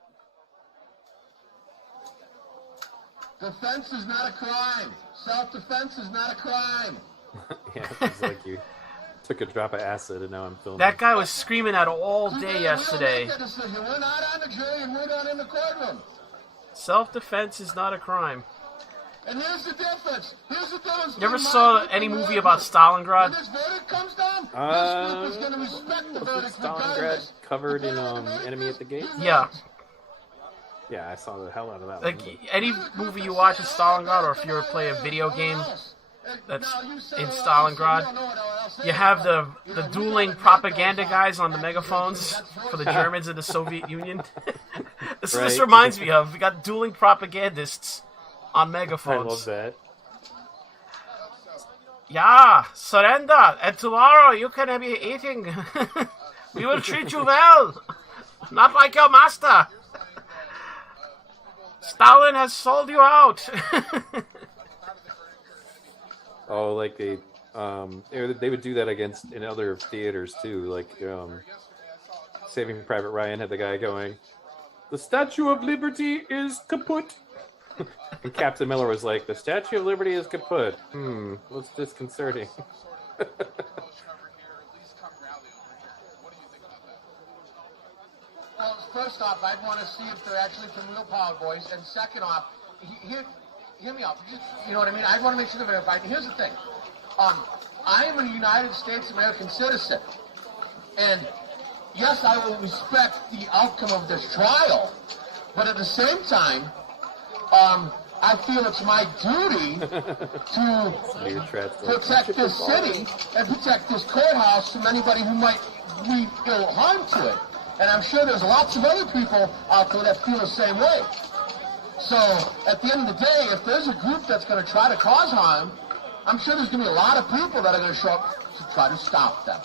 Defense is not a crime. Self-defense is not a crime. Yeah, it's like you took a drop of acid and now I'm filming. That guy was screaming that all day yesterday. We're not on the jury and we're not in the courtroom. Self-defense is not a crime. And here's the difference. You ever saw any movie about Stalingrad? When this verdict comes down, this group is going to respect the verdict Stalingrad covered in Enemy at the Gate? Yeah. Yeah, I saw the hell out of that like one. Any movie you watch in Stalingrad, or if you ever play a video game that's in Stalingrad, you have the dueling propaganda guys on the megaphones for the Germans in the Soviet Union. This reminds me of. We got dueling propagandists on megaphones. I love that. Yeah, surrender, and tomorrow you can be eating. We will treat you well, not like your master. Stalin has sold you out. Oh, like they would do that in other theaters too. Like Saving Private Ryan had the guy going, "The Statue of Liberty is kaput," and Captain Miller was like, "The Statue of Liberty is kaput." That's disconcerting. Well, first off, I'd want to see if they're actually from real Proud Boys, and second off, hear me out. You know what I mean? I'd want to make sure they're verified. And here's the thing. I am a United States American citizen, and yes, I will respect the outcome of this trial, but at the same time, I feel it's my duty to protect this city and protect this courthouse from anybody who might do ill harm to it. And I'm sure there's lots of other people out there that feel the same way. So, at the end of the day, if there's a group that's going to try to cause harm, I'm sure there's going to be a lot of people that are going to show up to try to stop them.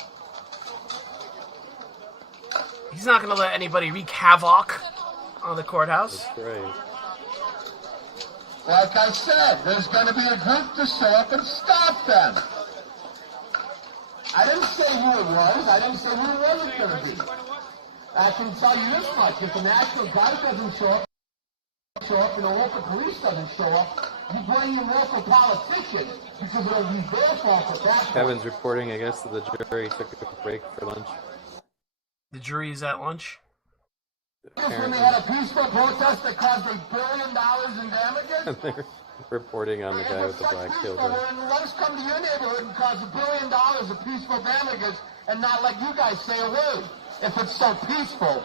He's not going to let anybody wreak havoc on the courthouse. That's right. Like I said, there's going to be a group to show up and stop them. I didn't say who it was. I didn't say who it wasn't going to be. I can tell you this much. If the National Guard doesn't show up and the local police doesn't show up, you bring in local politicians because it'll be their fault at that point. Kevin's reporting, I guess, that the jury took a break for lunch. The jury is at lunch? Just when they had a peaceful protest that caused $1 billion in damages? They're reporting on the guy with the black children. Let us come to your neighborhood and cause $1 billion of peaceful damages and not let you guys say a word if it's so peaceful.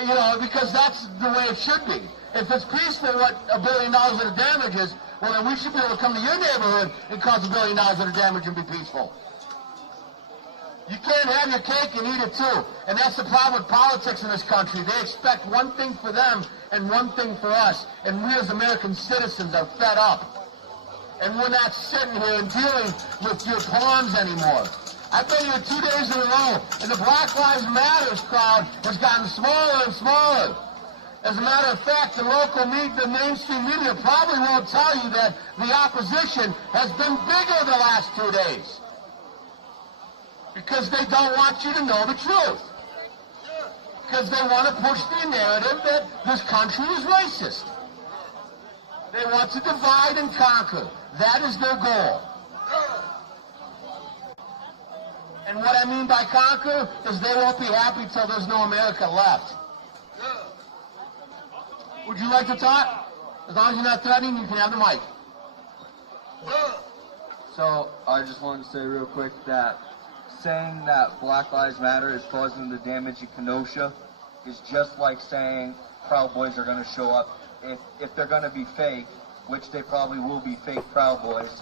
You know, because that's the way it should be. If it's peaceful, what $1 billion of damages, well then we should be able to come to your neighborhood and cause $1 billion of damage and be peaceful. You can't have your cake and eat it too. And that's the problem with politics in this country. They expect one thing for them and one thing for us. And we as American citizens are fed up. And we're not sitting here and dealing with your pawns anymore. I've been here 2 days in a row, and the Black Lives Matter crowd has gotten smaller and smaller. As a matter of fact, the mainstream media probably won't tell you that the opposition has been bigger the last 2 days. Because they don't want you to know the truth. Because they want to push the narrative that this country is racist. They want to divide and conquer. That is their goal. And what I mean by conquer is they won't be happy till there's no America left. Would you like to talk? As long as you're not threatening, you can have the mic. So, I just wanted to say real quick that saying that Black Lives Matter is causing the damage in Kenosha is just like saying Proud Boys are going to show up. If they're going to be fake, which they probably will be fake Proud Boys,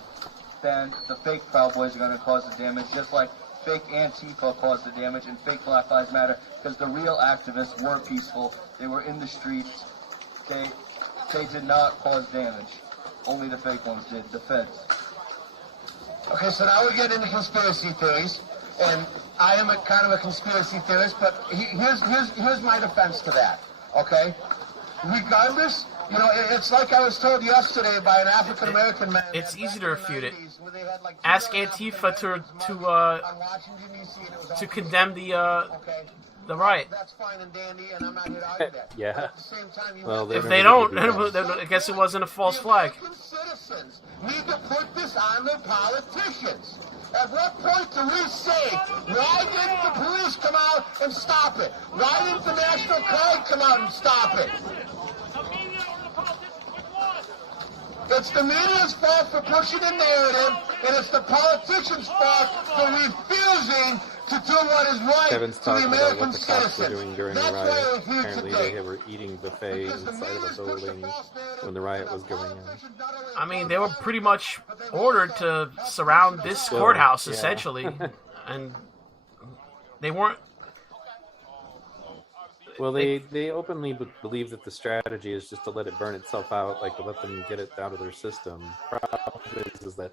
then the fake Proud Boys are going to cause the damage, just like fake Antifa caused the damage and fake Black Lives Matter, because the real activists were peaceful. They were in the streets. They did not cause damage. Only the fake ones did, the feds. Okay, so now we get into conspiracy theories, and I am kind of a conspiracy theorist, but here's my defense to that, okay? Regardless, you know, it's like I was told yesterday by an African-American man. It's easy to refute it. Ask Antifa to condemn the riot. That's fine and dandy, and I'm not here to argue that. Yeah. Well, if they don't, I guess it wasn't a false flag. Citizens need to put this on their politicians. At what point do we say, why didn't the police come out and stop it? Why didn't the National Guard come out and stop it? It's the media's fault for pushing the narrative, and it's the politicians' fault for refusing to do what is right Kevin's to the talking about American what the cops were citizens. doing during the That's riot. why we're here Apparently today. they were eating buffet inside of a building when the riot was going on. I mean, they were pretty much ordered to surround this courthouse, essentially. And they weren't... Well, they openly believe that the strategy is just to let it burn itself out, like to let them get it out of their system. Problem is that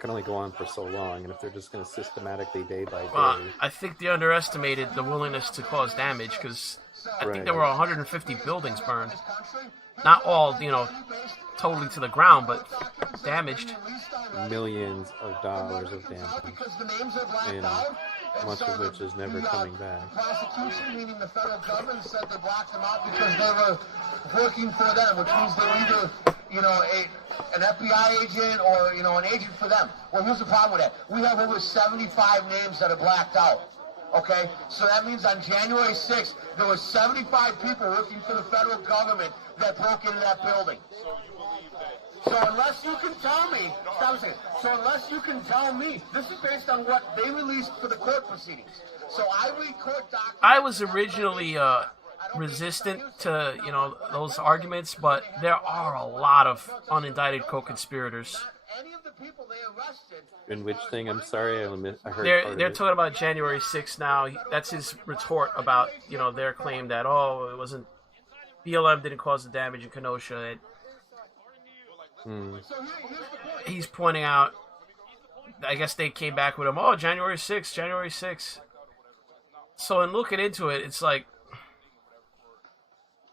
can only go on for so long, and if they're just going to systematically day by day... I think they underestimated the willingness to cause damage, because I think there were 150 buildings burned. Not all, totally to the ground, but damaged. Millions of dollars of damage. And much of which is never coming back. Prosecution, meaning the federal government, said they blocked them out because they were working for them, which means they were either, an FBI agent or, an agent for them. Well, here's the problem with that. We have over 75 names that are blacked out. Okay, so that means on January 6th, there were 75 people working for the federal government that broke into that building. So unless you can tell me, stop a second. So unless you can tell me, this is based on what they released for the court proceedings. So I read court documents. I was originally resistant to, you know, those arguments, but there are a lot of unindicted co-conspirators. In which thing? I'm sorry, I heard. They're talking about January 6th now. That's his retort about, you know, their claim that, oh, it wasn't, BLM didn't cause the damage in Kenosha. He's pointing out, I guess they came back with him, oh, January 6th, January 6th. So in looking into it, it's like,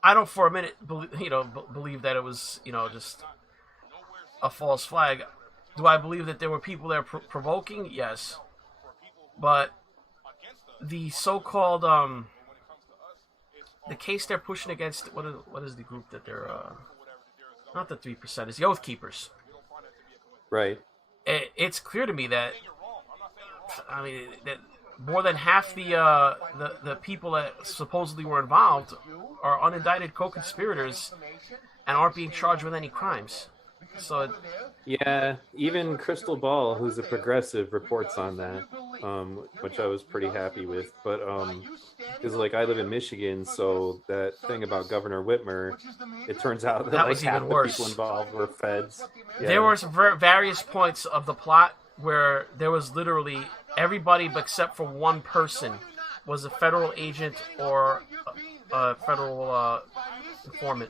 I don't for a minute believe that it was, you know, just a false flag. Do I believe that there were people there provoking? Yes. But the so-called, the case they're pushing against, what is the group that they're, not the 3%, it's the Oath Keepers. Right. It's clear to me that, I mean, that more than half the people that supposedly were involved are unindicted co-conspirators and aren't being charged with any crimes. So, yeah, even Crystal Ball, who's a progressive, reports on that, which I was pretty happy with. But because like I live in Michigan, so that thing about Governor Whitmer, it turns out that like was half even the worse. people involved were feds. Yeah. There were various points of the plot where there was literally everybody except for one person was a federal agent or a federal informant,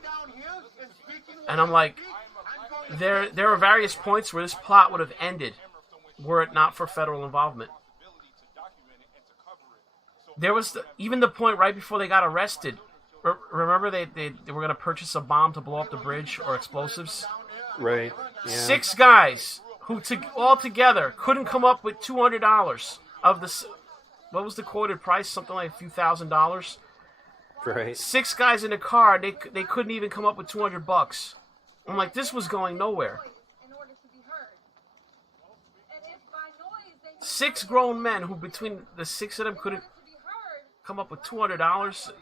and I'm like. There are various points where this plot would have ended were it not for federal involvement. There was even the point right before they got arrested. Remember they were going to purchase a bomb to blow up the bridge or explosives? Right. Yeah. 6 guys who all together couldn't come up with $200 of this. What was the quoted price? Something like a few $1,000s. Right. 6 guys in a car. They couldn't even come up with $200. I'm like, this was going nowhere. 6 grown men who, between the 6 of them, couldn't come up with $200.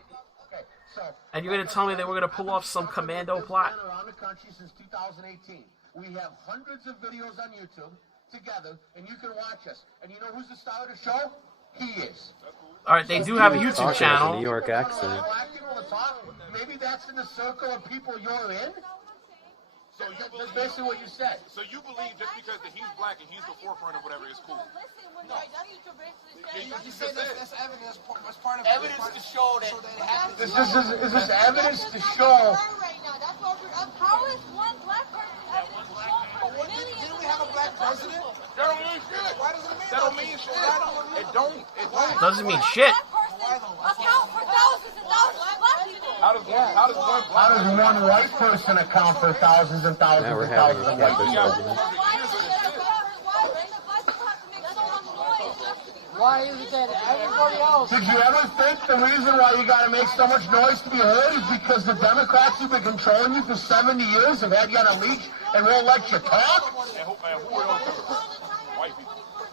And you're going to tell me they were going to pull off some commando plot? Around the country since 2018. We have hundreds of videos on YouTube together, and you can watch us. And you know who's the star of the show? He is. All right, they do have a YouTube channel. New York accent. Maybe that's in the circle of people you're in. So that's basically what you said. So you believe just because he's black and he's the forefront of whatever is cool? No. You say that's evidence. That's part of evidence to show that. So Is this evidence to show? How is one black person evidence to show for millions? Didn't we have a black president? That don't mean shit. Why doesn't it mean that? Don't mean shit. It don't. Doesn't mean shit. Account for thousands and thousands of black people. How does one white person account for thousands and thousands now we're and having thousands a of white people? Why is it that everybody else? Did you ever think the reason why you got to make so much noise to be heard is because the Democrats who've been controlling you for 70 years have had you on a leash and won't let you talk?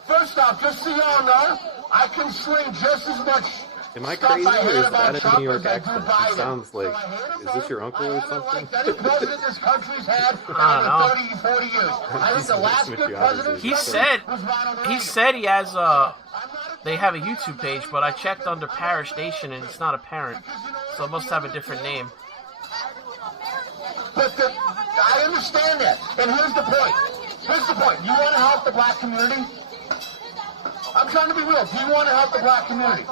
First off, just so y'all know, I can swing just as much. Am I crazy or is that a New York accent? It sounds like, is this your uncle or something? Any president this country's had for 30, 40 years. I think the last good president. He said he has they have a YouTube page, but I checked under Parish Nation and it's not apparent, so it must have a different name. But I understand that, and here's the point. Here's the point. You want to help the black community? I'm trying to be real. Do you want to help the black community?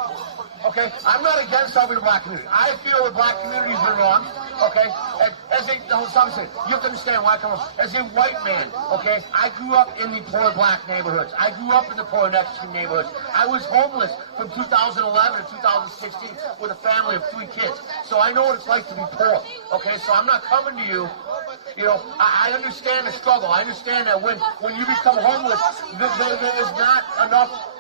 Okay, I'm not against helping the black community. I feel the black community's been wrong. Okay, you have to understand why I come up. As a white man, okay, I grew up in the poor black neighborhoods. I grew up in the poor Mexican neighborhoods. I was homeless from 2011 to 2016 with a family of 3 kids. So I know what it's like to be poor. Okay, so I'm not coming to you. You know, I understand the struggle. I understand that when you become homeless, there is not enough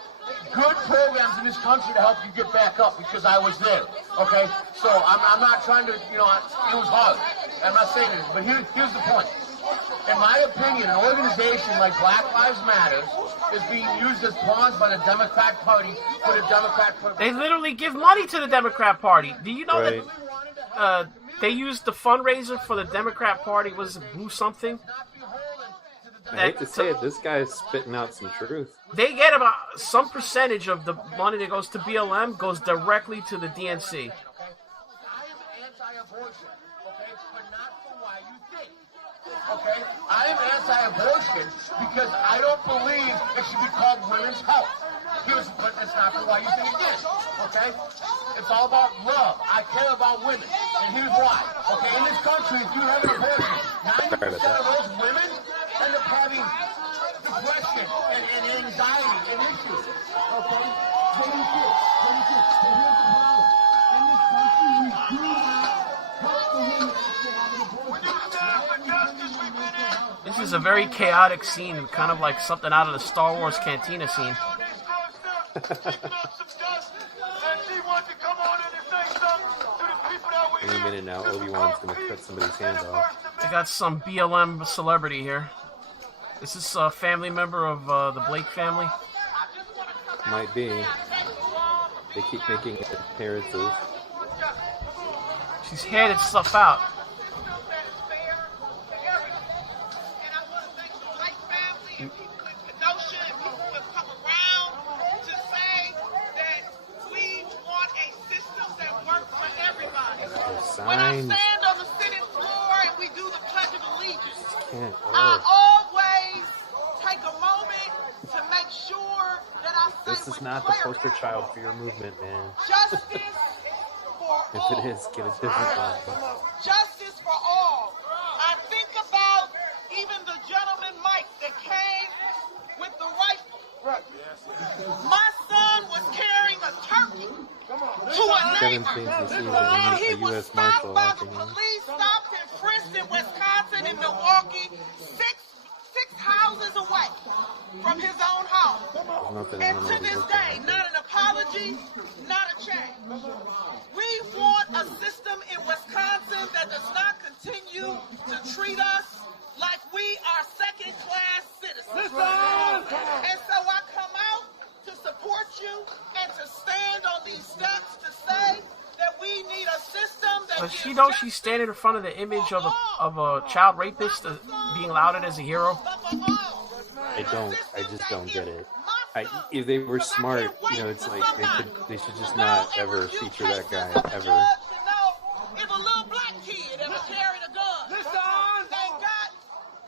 good programs in this country to help you get back up, because I was there, okay? So I'm not trying to, you know, it was hard. I'm not saying it, but here's the point. In my opinion, an organization like Black Lives Matter is being used as pawns by the Democrat Party for the Democrat Party. They literally give money to the Democrat Party. Do you know that they used the fundraiser for the Democrat Party was Blue something? I hate to say it, this guy is spitting out some truth. They get about some percentage of the money that goes to BLM goes directly to the DNC. Okay, I am anti-abortion because I don't believe it should be called women's health. But that's not for why you think it is. Okay, it's all about love. I care about women, and here's why. Okay, in this country, if you have an abortion, 90% of those women end up having depression and anxiety and issues. Okay, so here's the problem. In this country, we do not help the women actually have an abortion. This is a very chaotic scene, kind of like something out of the Star Wars Cantina scene. Any minute now, Obi-Wan's gonna cut somebody's hands off. They got some BLM celebrity here. Is this a family member of the Blake family? Might be. They keep making appearances. She's handed stuff out. When I stand on the Senate floor and we do the Pledge of Allegiance, I always take a moment to make sure that I say this is not the poster child for your movement, man. Justice for if all. it is, get a different one. Justice for all. I think about even the gentleman Mike that came with the rifle. My son was carrying a turkey to a neighbor, and he was stopped by the police, stopped in Princeton, Wisconsin, and Milwaukee, six houses away from his own home. And to this day, not an apology, not a change. We want a system in Wisconsin that does not continue to treat us like we are second-class citizens. And so I come out to support you and to stand on these steps to say that we need a system that... But she knows she's standing in front of the image of a child rapist being lauded as a hero. I just don't get it. If they were smart, you know, it's like they should just not ever feature that guy ever. If a little black kid ever carried a gun and got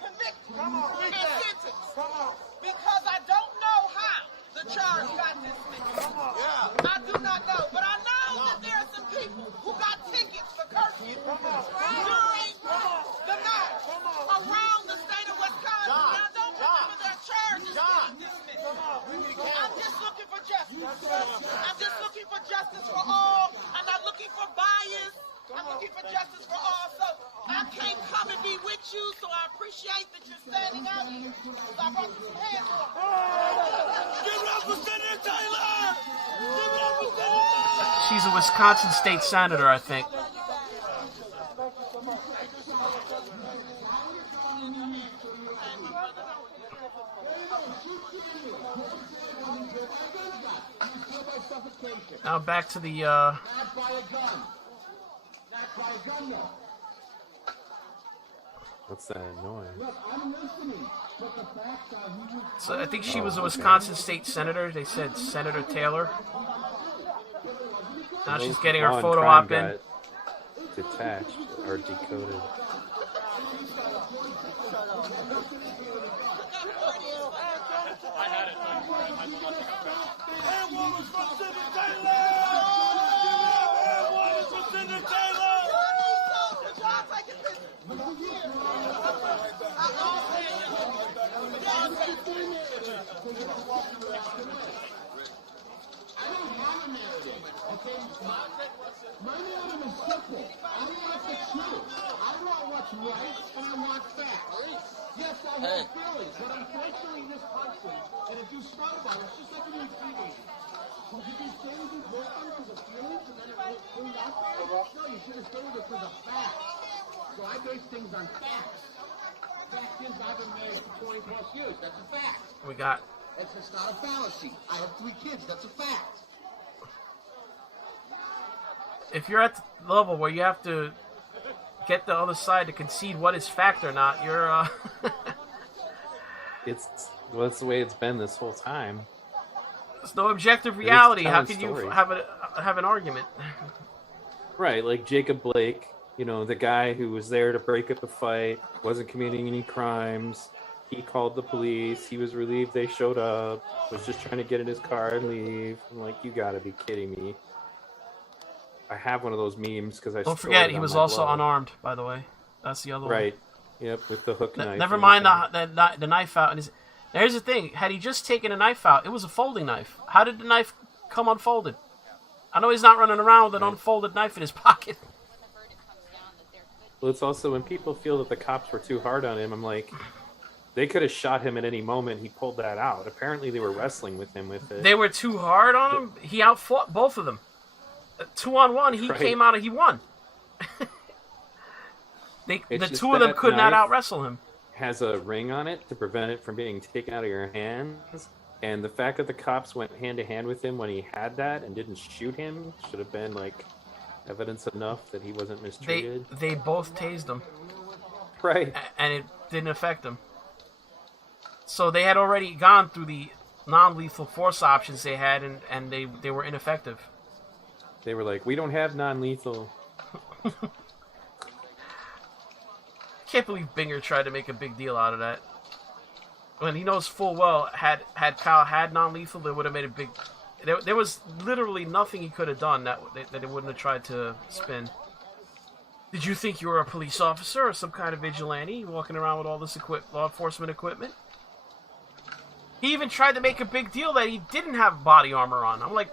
convicted and sentenced, because I don't know how the charge got dismissed. I do not know, but I know that there are some people who got tickets for curfew during the night around the state of Wisconsin. And I don't remember their charges getting dismissed. I'm just looking for justice. I'm just looking for justice for all. I'm not looking for bias. I'm looking for justice for all. So I can't come and be with you, so I appreciate that you're standing out here. So I brought you some hands up. Give it up for Senator Taylor! Give it up for Senator Taylor! She's a Wisconsin state senator, I think. Now back to the What's that noise? So I think she was a Wisconsin state senator. They said Senator Taylor. Now she's getting her photo op in. Detached or decoded. My narrative is simple. I want the truth. I want what's right, and I want facts. Yes, I have feelings, but unfortunately in this country, and if you smart about it, it's just like when you're teenagers. Well, did you say with your girlfriend because of feelings, and then it was cleaned out there? No, you should have stayed with it because of facts. So I base things on facts. Fact is, I've been married for 20 plus years. That's a fact. We got. It's not a fallacy. I have 3 kids. That's a fact. If you're at the level where you have to get the other side to concede what is fact or not, you're. That's the way it's been this whole time. There's no objective reality. How can stories. you have an argument? Right, like Jacob Blake, the guy who was there to break up a fight, wasn't committing any crimes. He called the police. He was relieved they showed up. Was just trying to get in his car and leave. I'm like, you gotta be kidding me. I have one of those memes because I. Don't forget, he was also unarmed. By the way, that's the other one. Right. Yep, with the hook knife. Never mind the knife out. Now, here's the thing: had he just taken a knife out, it was a folding knife. How did the knife come unfolded? I know he's not running around with an unfolded knife in his pocket. Well, it's also when people feel that the cops were too hard on him. I'm like, they could have shot him at any moment. He pulled that out. Apparently, they were wrestling with him with it. They were too hard on him. He outfought both of them. 2-on-1, he came out and he won. The two of them could not out wrestle him. Has a ring on it to prevent it from being taken out of your hands. And the fact that the cops went hand to hand with him when he had that and didn't shoot him should have been like evidence enough that he wasn't mistreated. They both tased him. Right. And it didn't affect him. So they had already gone through the non-lethal force options they had, and they were ineffective. They were like, we don't have non-lethal. Can't believe Binger tried to make a big deal out of that. When he knows full well, had Kyle had non-lethal, they would have made a big... There was literally nothing he could have done that it wouldn't have tried to spin. Did you think you were a police officer or some kind of vigilante walking around with all this law enforcement equipment? He even tried to make a big deal that he didn't have body armor on. I'm like,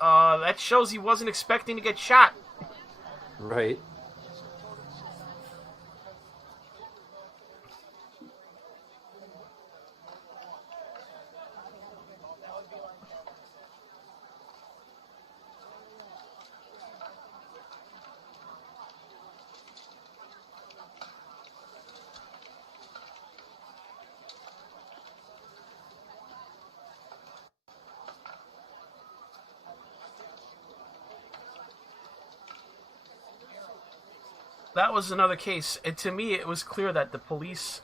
that shows he wasn't expecting to get shot. Right. That was another case. And to me, it was clear that the police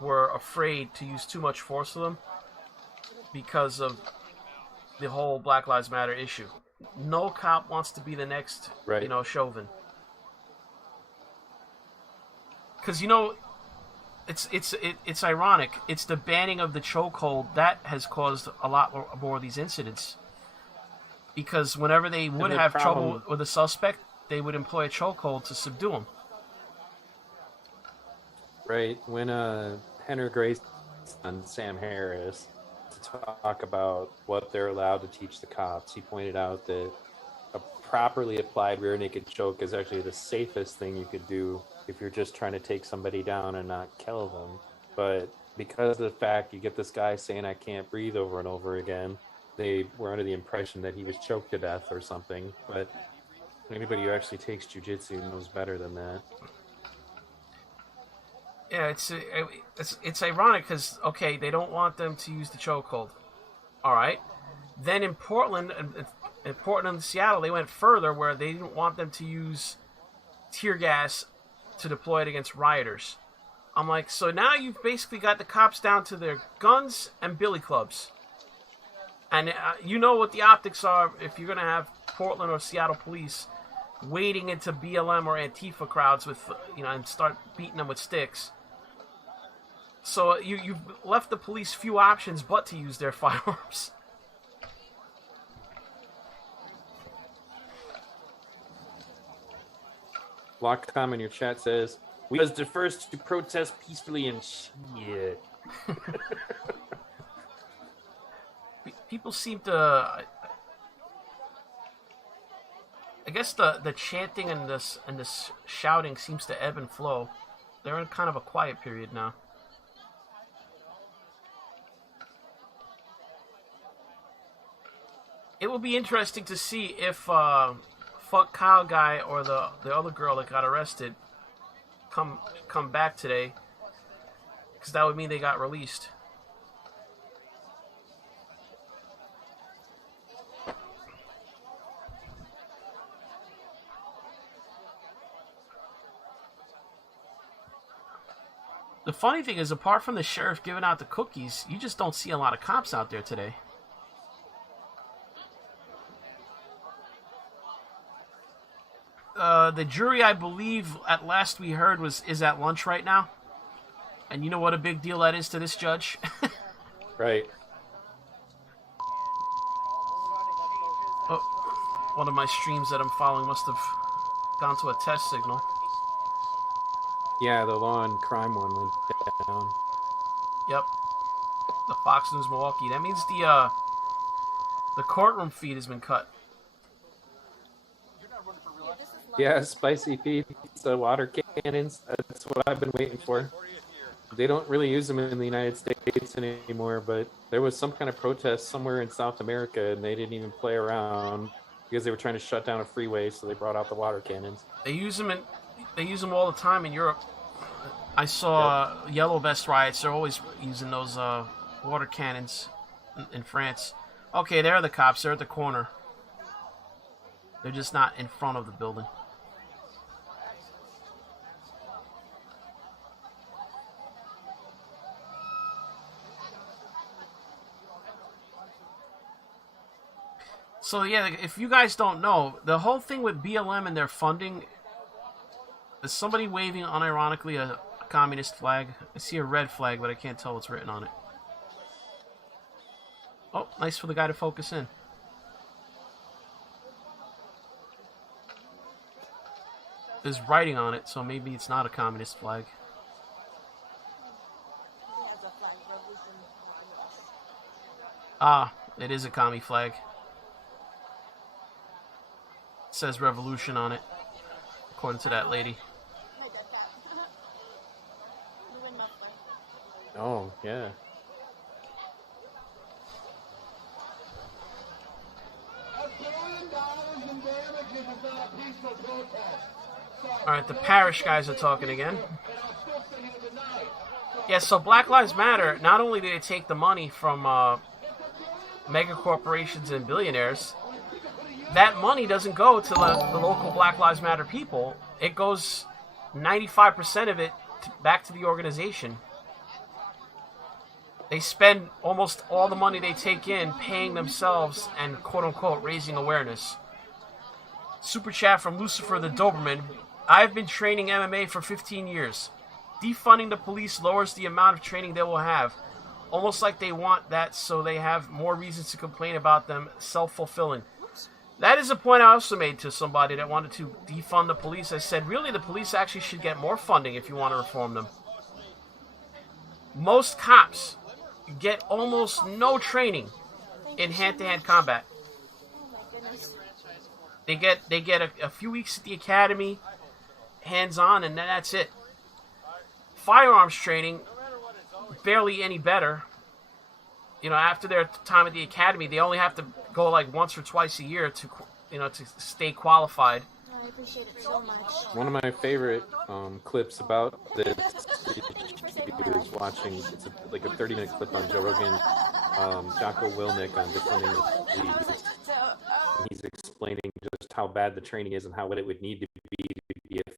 were afraid to use too much force with them because of the whole Black Lives Matter issue. No cop wants to be the next, Chauvin. Because it's ironic. It's the banning of the chokehold that has caused a lot more of these incidents. Because whenever they would have trouble with a suspect, they would employ a chokehold to subdue him. Right. When Henry Grace on Sam Harris to talk about what they're allowed to teach the cops, he pointed out that a properly applied rear naked choke is actually the safest thing you could do if you're just trying to take somebody down and not kill them. But because of the fact you get this guy saying I can't breathe over and over again, they were under the impression that he was choked to death or something. But anybody who actually takes jiu-jitsu knows better than that. Yeah, it's ironic because, okay, they don't want them to use the chokehold. All right. Then in Portland and Seattle, they went further where they didn't want them to use tear gas to deploy it against rioters. I'm like, so now you've basically got the cops down to their guns and billy clubs. And you know what the optics are if you're going to have Portland or Seattle police wading into BLM or Antifa crowds with, and start beating them with sticks. So you've left the police few options but to use their firearms. Lockcom in your chat says, we was the first to protest peacefully and shit. People seem to... I guess the chanting and this shouting seems to ebb and flow. They're in kind of a quiet period now. It will be interesting to see if Fuck Kyle guy or the other girl that got arrested come back today because that would mean they got released. The funny thing is, apart from the sheriff giving out the cookies, you just don't see a lot of cops out there today. The jury, I believe, at last we heard, is at lunch right now. And you know what a big deal that is to this judge? Right. Oh, one of my streams that I'm following must have gone to a test signal. Yeah, the law and crime one went down. Yep. The Fox News Milwaukee. That means the courtroom feed has been cut. Yeah, spicy pizza, water cannons. That's what I've been waiting for. They don't really use them in the United States anymore, but there was some kind of protest somewhere in South America, and they didn't even play around because they were trying to shut down a freeway, so they brought out the water cannons. They use them all the time in Europe. I saw Yellow Vest riots. They're always using those water cannons in France. Okay, there are the cops. They're at the corner. They're just not in front of the building. So yeah, if you guys don't know, the whole thing with BLM and their funding, is somebody waving unironically a communist flag. I see a red flag, but I can't tell what's written on it. Oh, nice for the guy to focus in. There's writing on it, so maybe it's not a communist flag. Ah, it is a commie flag. It says revolution on it, according to that lady. Oh, yeah. Alright, the parish guys are talking again. Yeah, so Black Lives Matter, not only do they take the money from mega corporations and billionaires, that money doesn't go to the local Black Lives Matter people. It goes 95% of it back to the organization. They spend almost all the money they take in paying themselves and quote-unquote raising awareness. Super chat from Lucifer the Doberman. I've been training MMA for 15 years. Defunding the police lowers the amount of training they will have. Almost like they want that so they have more reasons to complain about them. Self-fulfilling. That is a point I also made to somebody that wanted to defund the police. I said, really, the police actually should get more funding if you want to reform them. Most cops get almost no training in hand-to-hand combat. They get a few weeks at the academy, hands-on, and then that's it. Firearms training, barely any better. You know, after their time at the academy, they only have to go like once or twice a year to, to stay qualified. I appreciate it so much. One of my favorite clips about this is watching, it's like a 30-minute clip on Joe Rogan, Jocko Willnick on defunding the police. And he's explaining just how bad the training is and how what it would need to be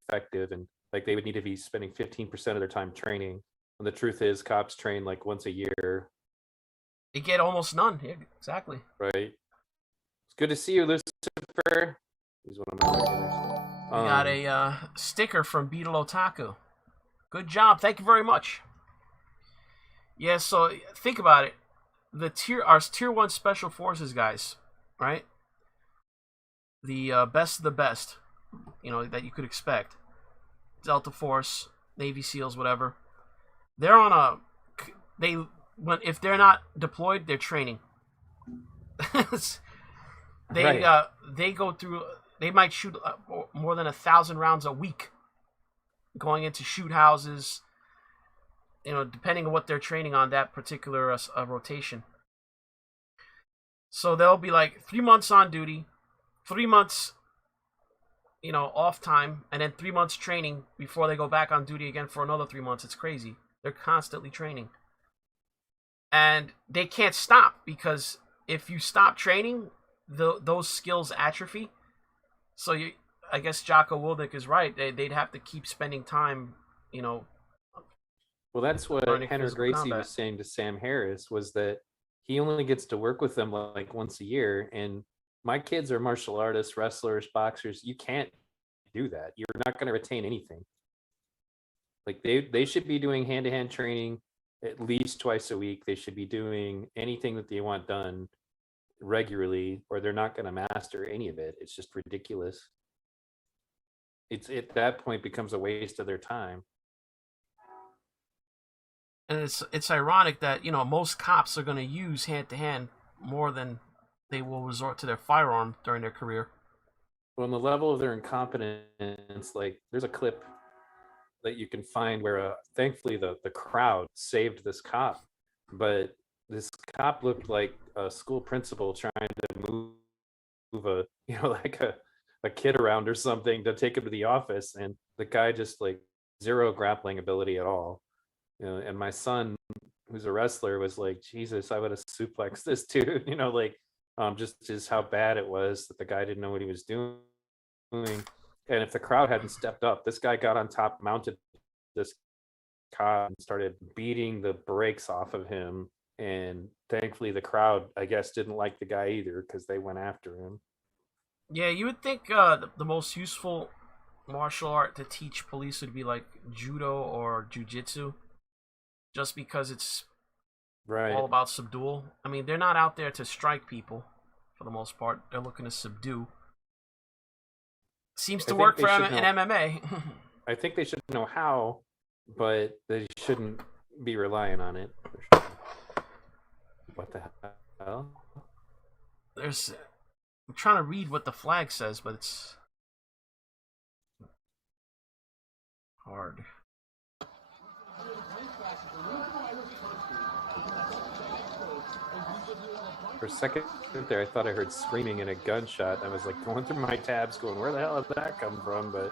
effective, and like they would need to be spending 15% of their time training. And the truth is, cops train like once a year. They get almost none. Yeah, exactly. Right. It's good to see you, Lucifer. He's one of my regulars. We got a sticker from Beetle Otaku. Good job. Thank you very much. Yeah, so think about it. Our tier 1 special forces guys, right? The best of the best, that you could expect. Delta Force, Navy SEALs, whatever. They're on if they're not deployed, they're training. They go through. They might shoot more than 1,000 rounds a week, going into shoot houses. Depending on what they're training on that particular rotation. So they'll be like 3 months on duty, 3 months, off time, and then 3 months training before they go back on duty again for another 3 months. It's crazy. They're constantly training. And they can't stop, because if you stop training, those skills atrophy. So I guess Jocko Willink is right. They'd have to keep spending time, Well, that's what Henry Gracie was saying to Sam Harris, was that he only gets to work with them like once a year. And my kids are martial artists, wrestlers, boxers. You can't do that. You're not going to retain anything. Like they should be doing hand-to-hand training at least twice a week. They should be doing anything that they want done regularly, or they're not going to master any of it. It's just ridiculous. It's at that point becomes a waste of their time. And it's ironic that, most cops are going to use hand-to-hand more than they will resort to their firearm during their career. Well, on the level of their incompetence, like there's a clip that you can find where thankfully the crowd saved this cop, but this cop looked like a school principal trying to move a like a kid around or something to take him to the office, and the guy just like zero grappling ability at all. And my son, who's a wrestler, was like, Jesus, I would have suplexed this dude. Just how bad it was that the guy didn't know what he was doing. And if the crowd hadn't stepped up, this guy got on top, mounted this cop, and started beating the brakes off of him. And thankfully, the crowd, I guess, didn't like the guy either, because they went after him. Yeah, you would think the most useful martial art to teach police would be like judo or jujitsu, just because it's all about subdual. I mean, they're not out there to strike people for the most part. They're looking to subdue. Seems to work for in MMA. I think they should know how, but they shouldn't be relying on it. For sure. What the hell? I'm trying to read what the flag says, but it's hard. For a second there, I thought I heard screaming and a gunshot. I was like going through my tabs going, where the hell did that come from? But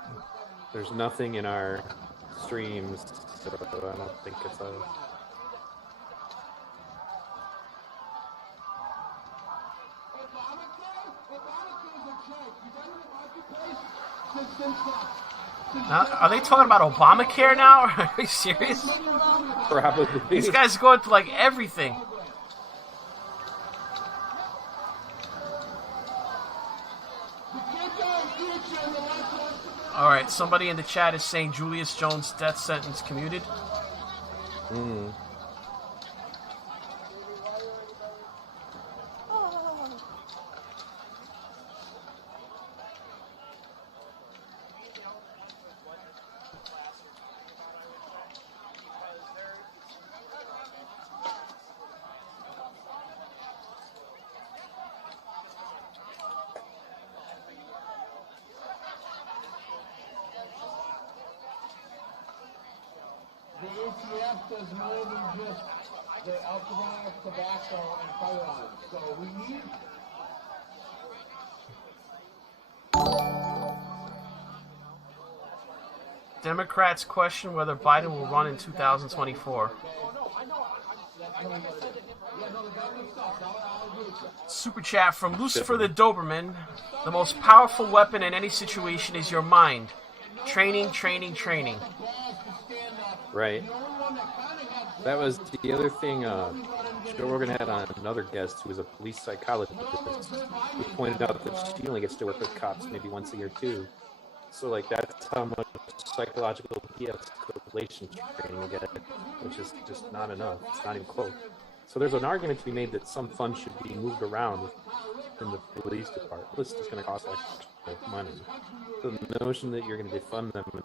there's nothing in our streams, so I don't think it's a... Now, are they talking about Obamacare now? Are you serious? Probably. These guys are going to like everything. Alright, somebody in the chat is saying Julius Jones' death sentence commuted. The ATF does more than just the alcohol, tobacco, and firearms. So we need... Democrats question whether Biden will run in 2024. Super chat from Lucifer the Doberman. The most powerful weapon in any situation is your mind. Training, training, training. Right. That was the other thing Joe Rogan had on another guest who was a police psychologist, who pointed out that she only gets to work with cops maybe once a year too. So like that's how much psychological de-escalation training you get, which is just not enough. It's not even close. So there's an argument to be made that some funds should be moved around in the police department. This is going to cost extra money. So the notion that you're going to defund them and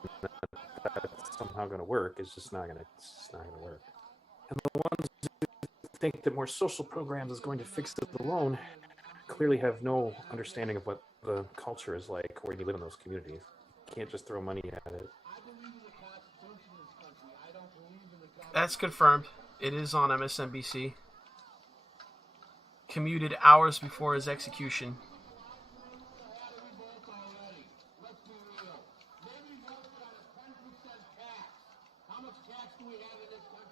that's somehow going to work is just not going to work. And the ones who think that more social programs is going to fix it alone clearly have no understanding of what the culture is like when you live in those communities. You can't just throw money at it. That's confirmed. It is on MSNBC. Commuted hours before his execution. How much tax do we have in this country?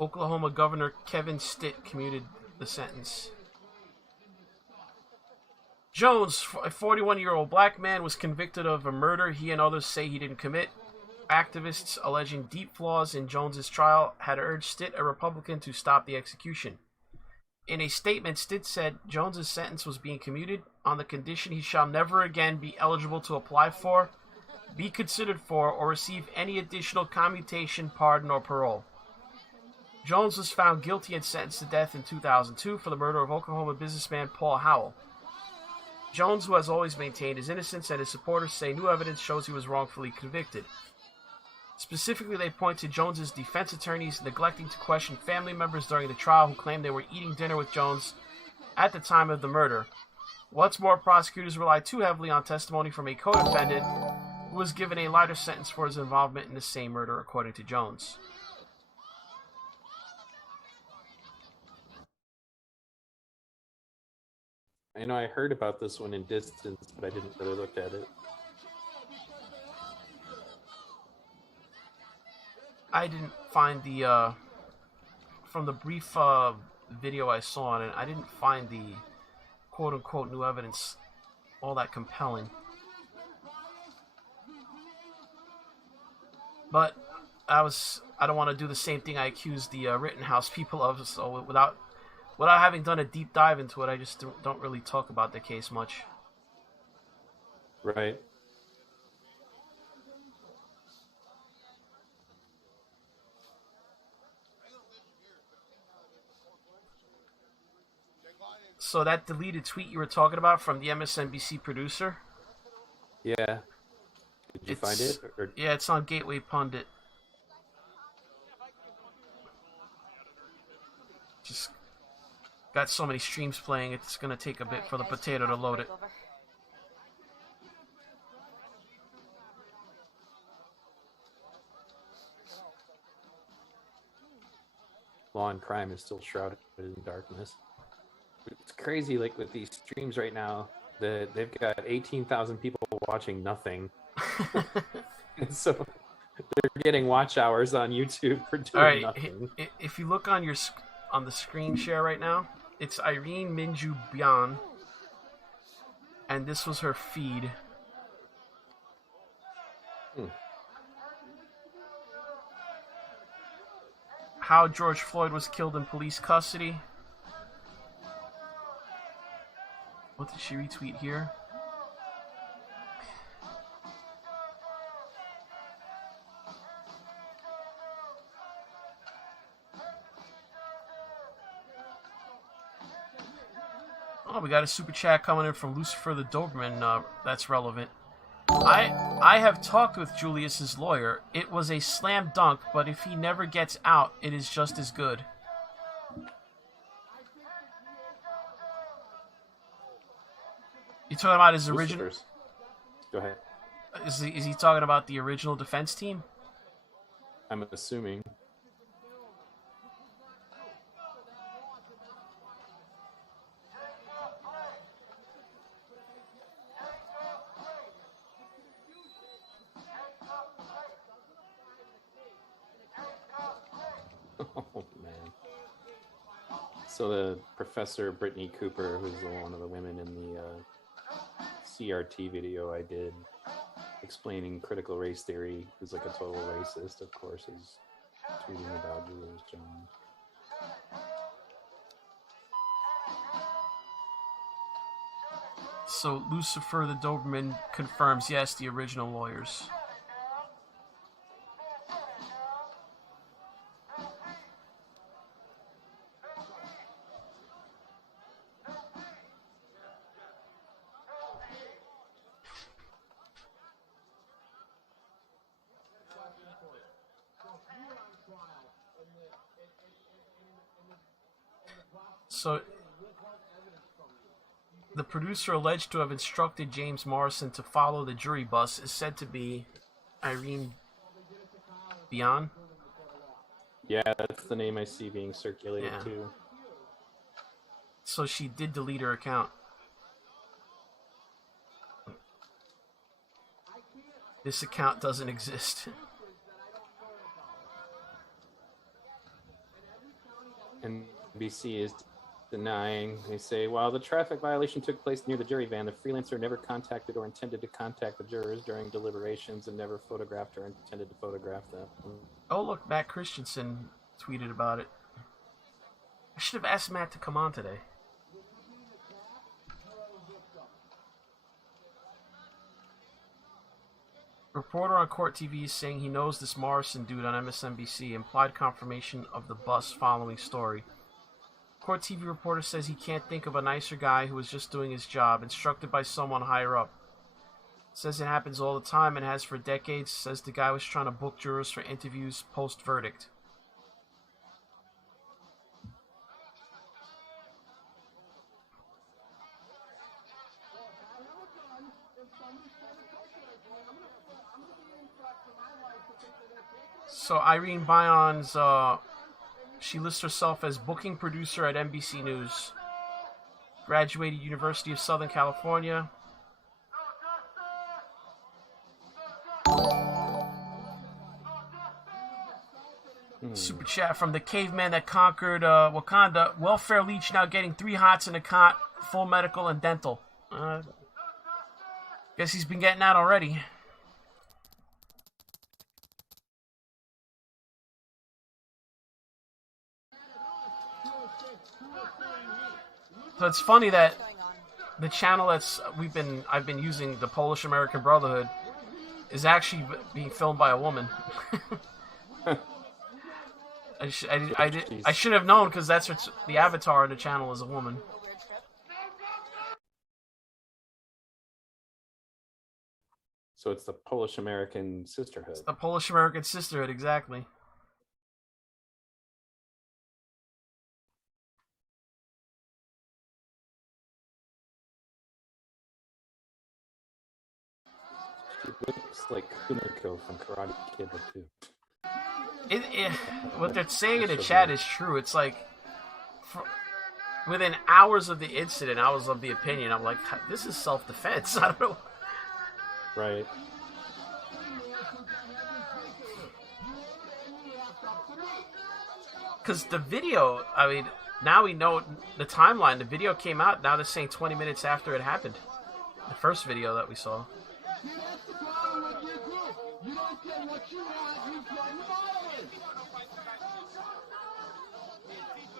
Oklahoma Governor Kevin Stitt commuted the sentence. Jones, a 41-year-old black man, was convicted of a murder he and others say he didn't commit. Activists alleging deep flaws in Jones's trial had urged Stitt, a Republican, to stop the execution. In a statement, Stitt said Jones's sentence was being commuted on the condition he shall never again be eligible to apply for, be considered for, or receive any additional commutation, pardon, or parole. Jones was found guilty and sentenced to death in 2002 for the murder of Oklahoma businessman Paul Howell. Jones, who has always maintained his innocence, and his supporters say new evidence shows he was wrongfully convicted. Specifically, they point to Jones's defense attorneys neglecting to question family members during the trial who claimed they were eating dinner with Jones at the time of the murder. What's more, prosecutors relied too heavily on testimony from a co-defendant who was given a lighter sentence for his involvement in the same murder, according to Jones. I know I heard about this one in distance, but I didn't really look at it. I didn't find the, from the brief video I saw on it, I didn't find the quote-unquote new evidence all that compelling. But I don't want to do the same thing I accused the Rittenhouse people of, so without having done a deep dive into it, I just don't really talk about the case much. Right. So that deleted tweet you were talking about from the MSNBC producer? Yeah. Did you find it? Or... Yeah, it's on Gateway Pundit. Just got so many streams playing, it's going to take a bit for the potato to load it. Law and crime is still shrouded in darkness. It's crazy, like with these streams right now, they've got 18,000 people watching nothing. And so they're getting watch hours on YouTube for doing nothing. If you look on the screen share right now, it's Irene Minju Bian, and this was her feed. How George Floyd was killed in police custody. What did she retweet here? Oh, we got a super chat coming in from Lucifer the Doberman. That's relevant. I have talked with Julius's lawyer. It was a slam dunk, but if he never gets out, it is just as good. You talking about his original? Go ahead. Is he talking about the original defense team? I'm assuming. Oh man. So the Professor Brittany Cooper, who's one of the women in the CRT video I did explaining critical race theory, who's like a total racist, of course, is tweeting about Julius Jones. So Lucifer the Doberman confirms, yes, the original lawyers. So, the producer alleged to have instructed James Morrison to follow the jury bus is said to be Irene Bian. Yeah, that's the name I see being circulated too. So she did delete her account. This account doesn't exist. MSNBC is denying. They say, while the traffic violation took place near the jury van, the freelancer never contacted or intended to contact the jurors during deliberations and never photographed or intended to photograph them. Oh, look, Matt Christensen tweeted about it. I should have asked Matt to come on today. Reporter on Court TV is saying he knows this Morrison dude on MSNBC, implied confirmation of the bus following story. Court TV reporter says he can't think of a nicer guy who was just doing his job, instructed by someone higher up. Says it happens all the time and has for decades. Says the guy was trying to book jurors for interviews post-verdict. So Irene Byon's, she lists herself as booking producer at NBC News. Graduated University of Southern California. Super chat from the caveman that conquered Wakanda. Welfare leech now getting 3 hots in a cot, full medical and dental. Guess he's been getting out already. So it's funny that the channel I've been using, the Polish American Brotherhood, is actually being filmed by a woman. I should have known, because that's what the avatar of the channel is, a woman. So it's the Polish American Sisterhood. It's the Polish American Sisterhood, exactly. It looks like Kumiko from Karate Kid too. What they're saying in the chat is true. It's like, within hours of the incident, hours of the opinion, I'm like, this is self-defense. I don't know. Right. Because the video, I mean, now we know the timeline. The video came out, now they're saying 20 minutes after it happened. The first video that we saw.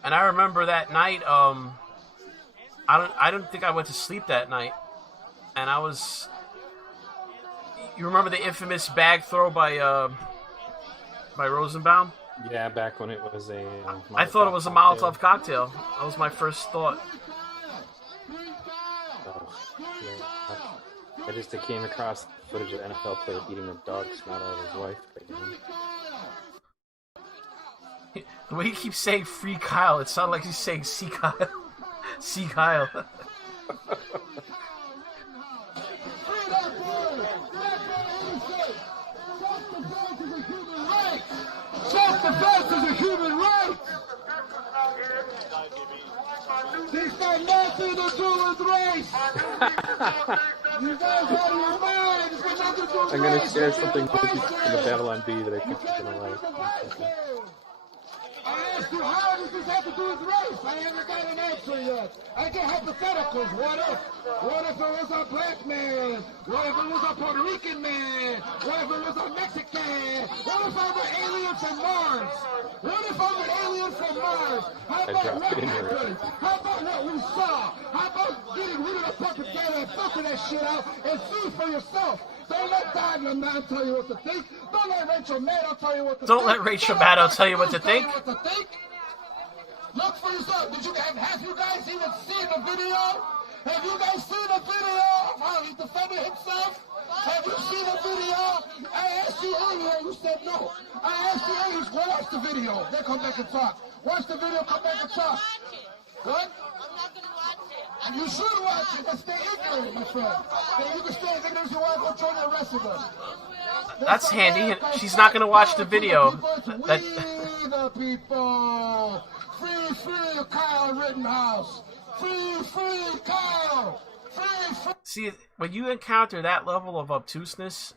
And I remember that night, I don't think I went to sleep that night. And I was... You remember the infamous bag throw by Rosenbaum? Yeah, back when it was a... I thought it was a Molotov cocktail. That was my first thought. Oh, yeah. I just came across footage of an NFL player beating a dog snot out of his wife. The way he keeps saying "Free Kyle," it sounded like he's saying "See Kyle." See Kyle. Self-defense is a human right. This got nothing to do with race. You guys out of your minds. It's got nothing to do with I'm going to race. share something with you from the Babylon Bee that I think you're going to like. I asked you, how does this have to do with race? I haven't got an answer yet. I get hypotheticals. What if? What if it was a black man? What if it was a Puerto Rican man? What if it was a Mexican? What if I'm an alien from Mars? What if I'm an alien from Mars? How about what happened? How about what we saw? How about getting rid of the propaganda and filter that shit out and see for yourself? Don't let Don Lamont tell you what to think. Don't let Rachel Maddow tell you what to think. Don't let Rachel Maddow tell you what to think. Look for yourself. Have you guys even seen the video? Have you guys seen the video of how he defended himself? Have you seen the video? I asked you earlier, you said no. I asked you earlier, go watch the video. Then come back and talk. Watch the video, come back and talk. Good? I'm not going to watch it. You should watch it, but stay ignorant, my friend. Then you can stay ignorant if you want to go join the rest of us. That's handy. She's not going to watch the video. We the people. Free, free Kyle Rittenhouse. Free, free Kyle. Free, free. See, when you encounter that level of obtuseness,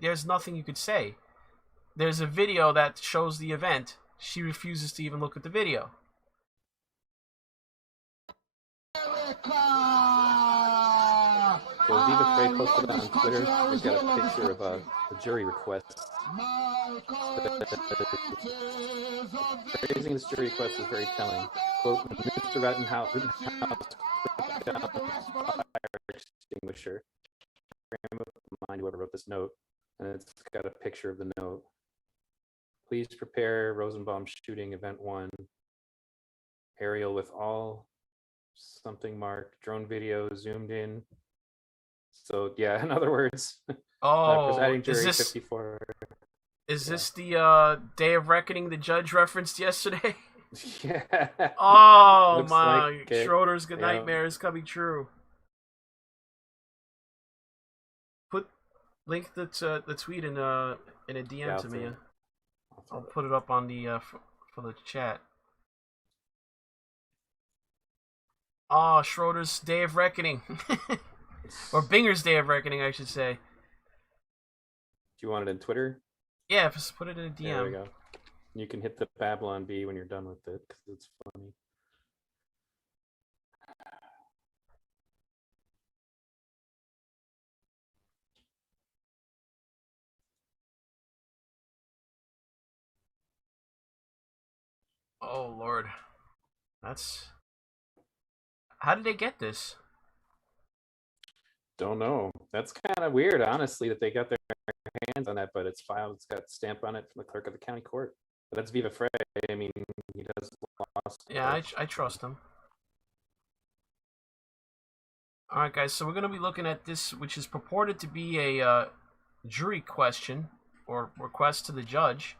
there's nothing you could say. There's a video that shows the event. She refuses to even look at the video. So Viva Frey posted on Twitter. They've got a picture of a jury request. Phrasing this jury request is very telling. Quote, Mr. Rittenhouse put down fire extinguisher. Mind whoever wrote this note, and it's got a picture of the note. Please prepare Rosenbaum shooting event 1. Aerial with all something marked. Drone video zoomed in. So yeah, in other words, presiding jury 54. Is this the Day of Reckoning the judge referenced yesterday? Yeah. Oh Looks my! like it. Schroeder's good nightmare is coming true. Link the tweet in a DM to me. I'll put it up on the for the chat. Oh, Schroeder's Day of Reckoning, or Binger's Day of Reckoning, I should say. Do you want it in Twitter? Yeah, just put it in a DM. There we go. You can hit the Babylon Bee when you're done with it because it's funny. Oh Lord, that's. How did they get this? Don't know. That's kind of weird, honestly, that they got their hands on that, but it's filed. It's got a stamp on it from the clerk of the county court. But that's Viva Frey. I mean, he does lost. Yeah, I trust him. All right, guys. So we're gonna be looking at this, which is purported to be a jury question or request to the judge.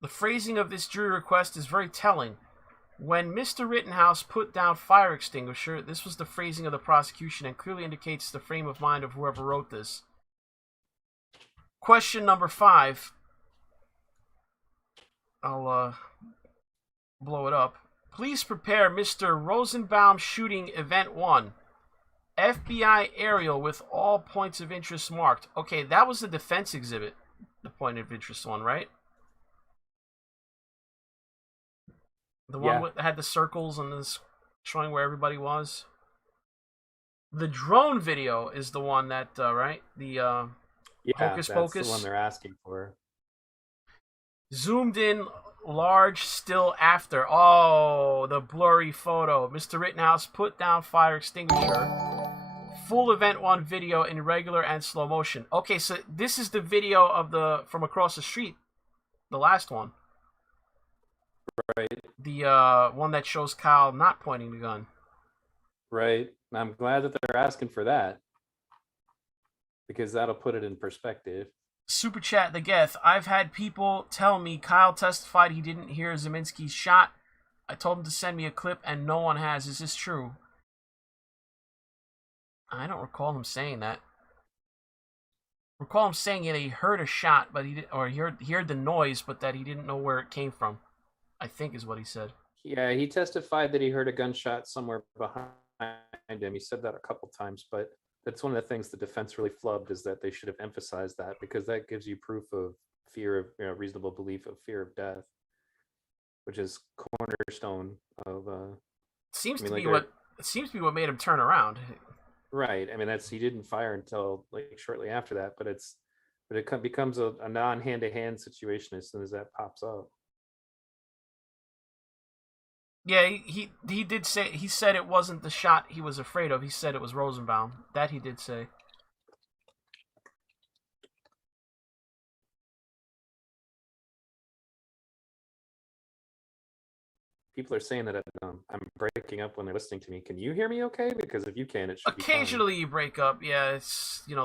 The phrasing of this jury request is very telling. When Mr. Rittenhouse put down fire extinguisher, this was the phrasing of the prosecution and clearly indicates the frame of mind of whoever wrote this. Question number 5. I'll blow it up. Please prepare Mr. Rosenbaum shooting event 1. FBI aerial with all points of interest marked. Okay, that was the defense exhibit. The point of interest one, right? The one that had the circles and this showing where everybody was. The drone video is the one that, right? The Hocus Pocus. That's the one they're asking for. Zoomed in large still after. Oh, the blurry photo. Mr. Rittenhouse put down fire extinguisher. Full event 1 video in regular and slow motion. Okay, so this is the video of from across the street. The last one. Right. The one that shows Kyle not pointing the gun. Right. I'm glad that they're asking for that. Because that'll put it in perspective. Super chat the Geth. I've had people tell me Kyle testified he didn't hear Zeminski's shot. I told him to send me a clip and no one has. Is this true? I don't recall him saying that. I recall him saying that he heard a shot, but he heard the noise, but that he didn't know where it came from. I think is what he said. Yeah, he testified that he heard a gunshot somewhere behind him. He said that a couple times, but that's one of the things the defense really flubbed, is that they should have emphasized that, because that gives you proof of fear of, reasonable belief of fear of death, which is cornerstone of. Seems to be what made him turn around. Right. I mean, he didn't fire until shortly after that, but it becomes a non-hand-to-hand situation as soon as that pops up. Yeah, he did say, he said it wasn't the shot he was afraid of. He said it was Rosenbaum. That he did say. People are saying that I'm breaking up when they're listening to me. Can you hear me okay? Because if you can, it should occasionally be you break up. Yeah, it's that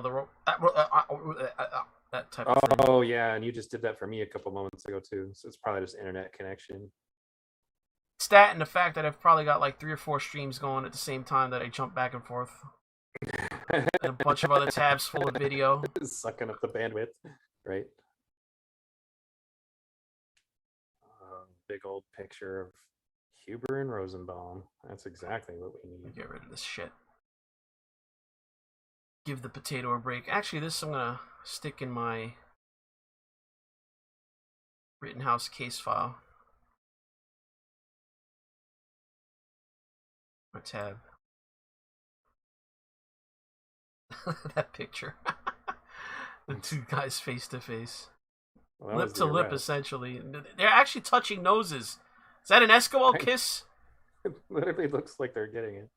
type of thing. Oh yeah, and you just did that for me a couple moments ago too. So it's probably just internet connection. It's that and the fact that I've probably got like 3 or 4 streams going at the same time that I jump back and forth. And a bunch of other tabs full of video. Sucking up the bandwidth, right? Big old picture of Huber and Rosenbaum. That's exactly what we need. Get rid of this shit. Give the potato a break. Actually, this I'm gonna stick in my Rittenhouse case file. Or tab. That picture. The two guys face to face. Well, lip to lip, essentially. They're actually touching noses. Is that an Eskimo kiss? It literally looks like they're getting it.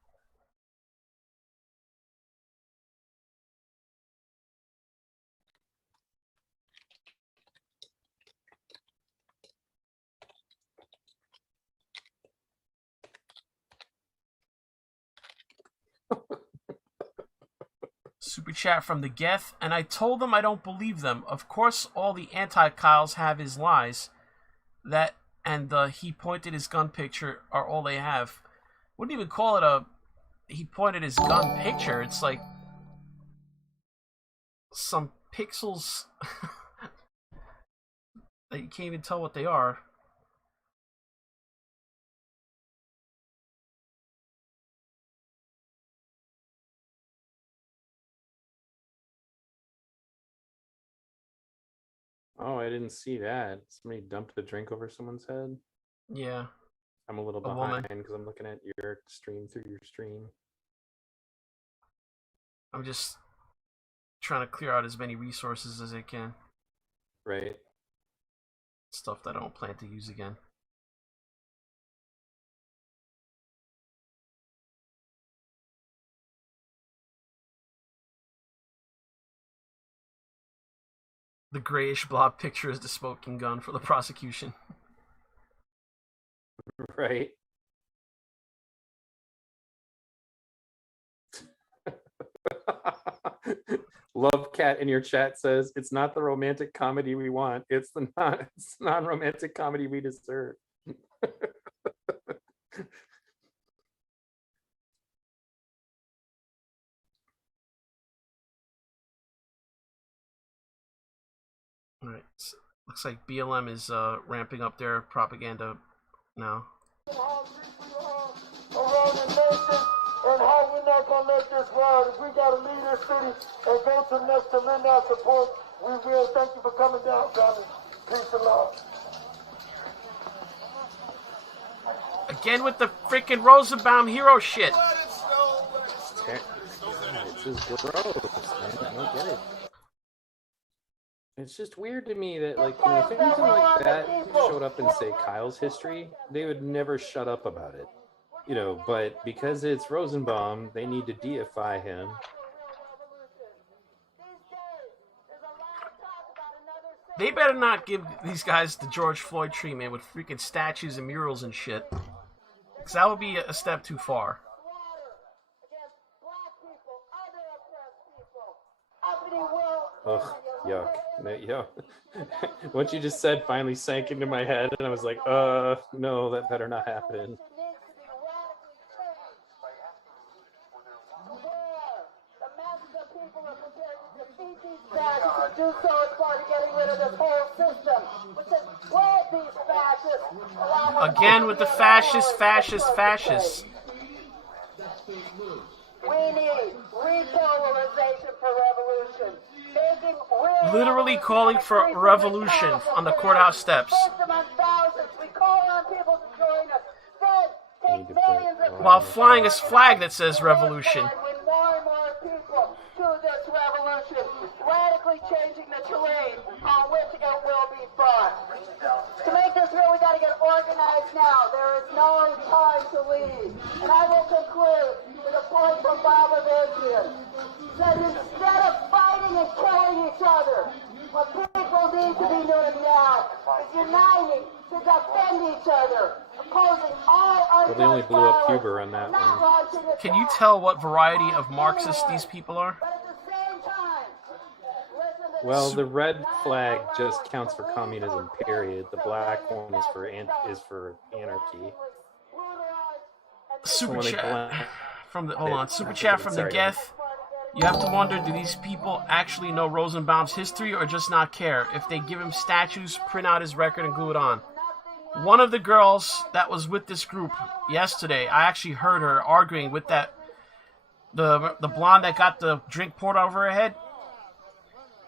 Super chat from the Geth, and I told them I don't believe them. Of course, all the anti-Kyles have is lies. That and the he pointed his gun picture are all they have. Wouldn't even call it a he pointed his gun picture. It's like some pixels that you can't even tell what they are. Oh, I didn't see that. Somebody dumped a drink over someone's head. Yeah. I'm a little behind because I'm looking at your stream through your stream. I'm just trying to clear out as many resources as I can. Right. Stuff that I don't plan to use again. The grayish blob picture is the smoking gun for the prosecution. Right. Love Cat in your chat says it's not the romantic comedy we want. It's the non-romantic comedy we deserve. All right. So, looks like BLM is ramping up their propaganda now. Around the nation, and how we're not gonna let this ride. If we gotta leave this city and go to the next to lend our support, we will. Thank you for coming down, family. Peace and love. Again with the freaking Rosenbaum hero shit. It's just gross, man. I don't get it. It's just weird to me that, like, you know, if anything like that showed up in, say, Kyle's history, they would never shut up about it. You know, but because it's Rosenbaum, they need to deify him. They better not give these guys the George Floyd treatment with freaking statues and murals and shit. Because that would be a step too far. Ugh, yuck. Yuck. What you just said finally sank into my head, and I was like, no, that better not happen. Do so as part of getting rid of this whole system, which has bred these fascists. Again with the fascists. We need repolarization for revolution. Literally calling for revolution on the courthouse steps. We call on people to join us. Then take millions of while flying a flag that says revolution. with more and more people to this revolution, radically changing the terrain on which it will be fought. To make this real, we got to get organized now. There is no time to leave. And I will conclude with a point from Bob Avizian. Said instead of fighting and killing each other, what people need to be doing now is uniting to defend each other, opposing all Well, they only unjust blew up violence, Huber on that not one. launching it Can you tell what variety of Marxists these people are? Well, the red flag just counts for communism, period. The black one is for anarchy. Super chat from the super chat from the Geth. You have to wonder, do these people actually know Rosenbaum's history or just not care? If they give him statues, print out his record and glue it on. One of the girls that was with this group yesterday, I actually heard her arguing with that the blonde that got the drink poured over her head.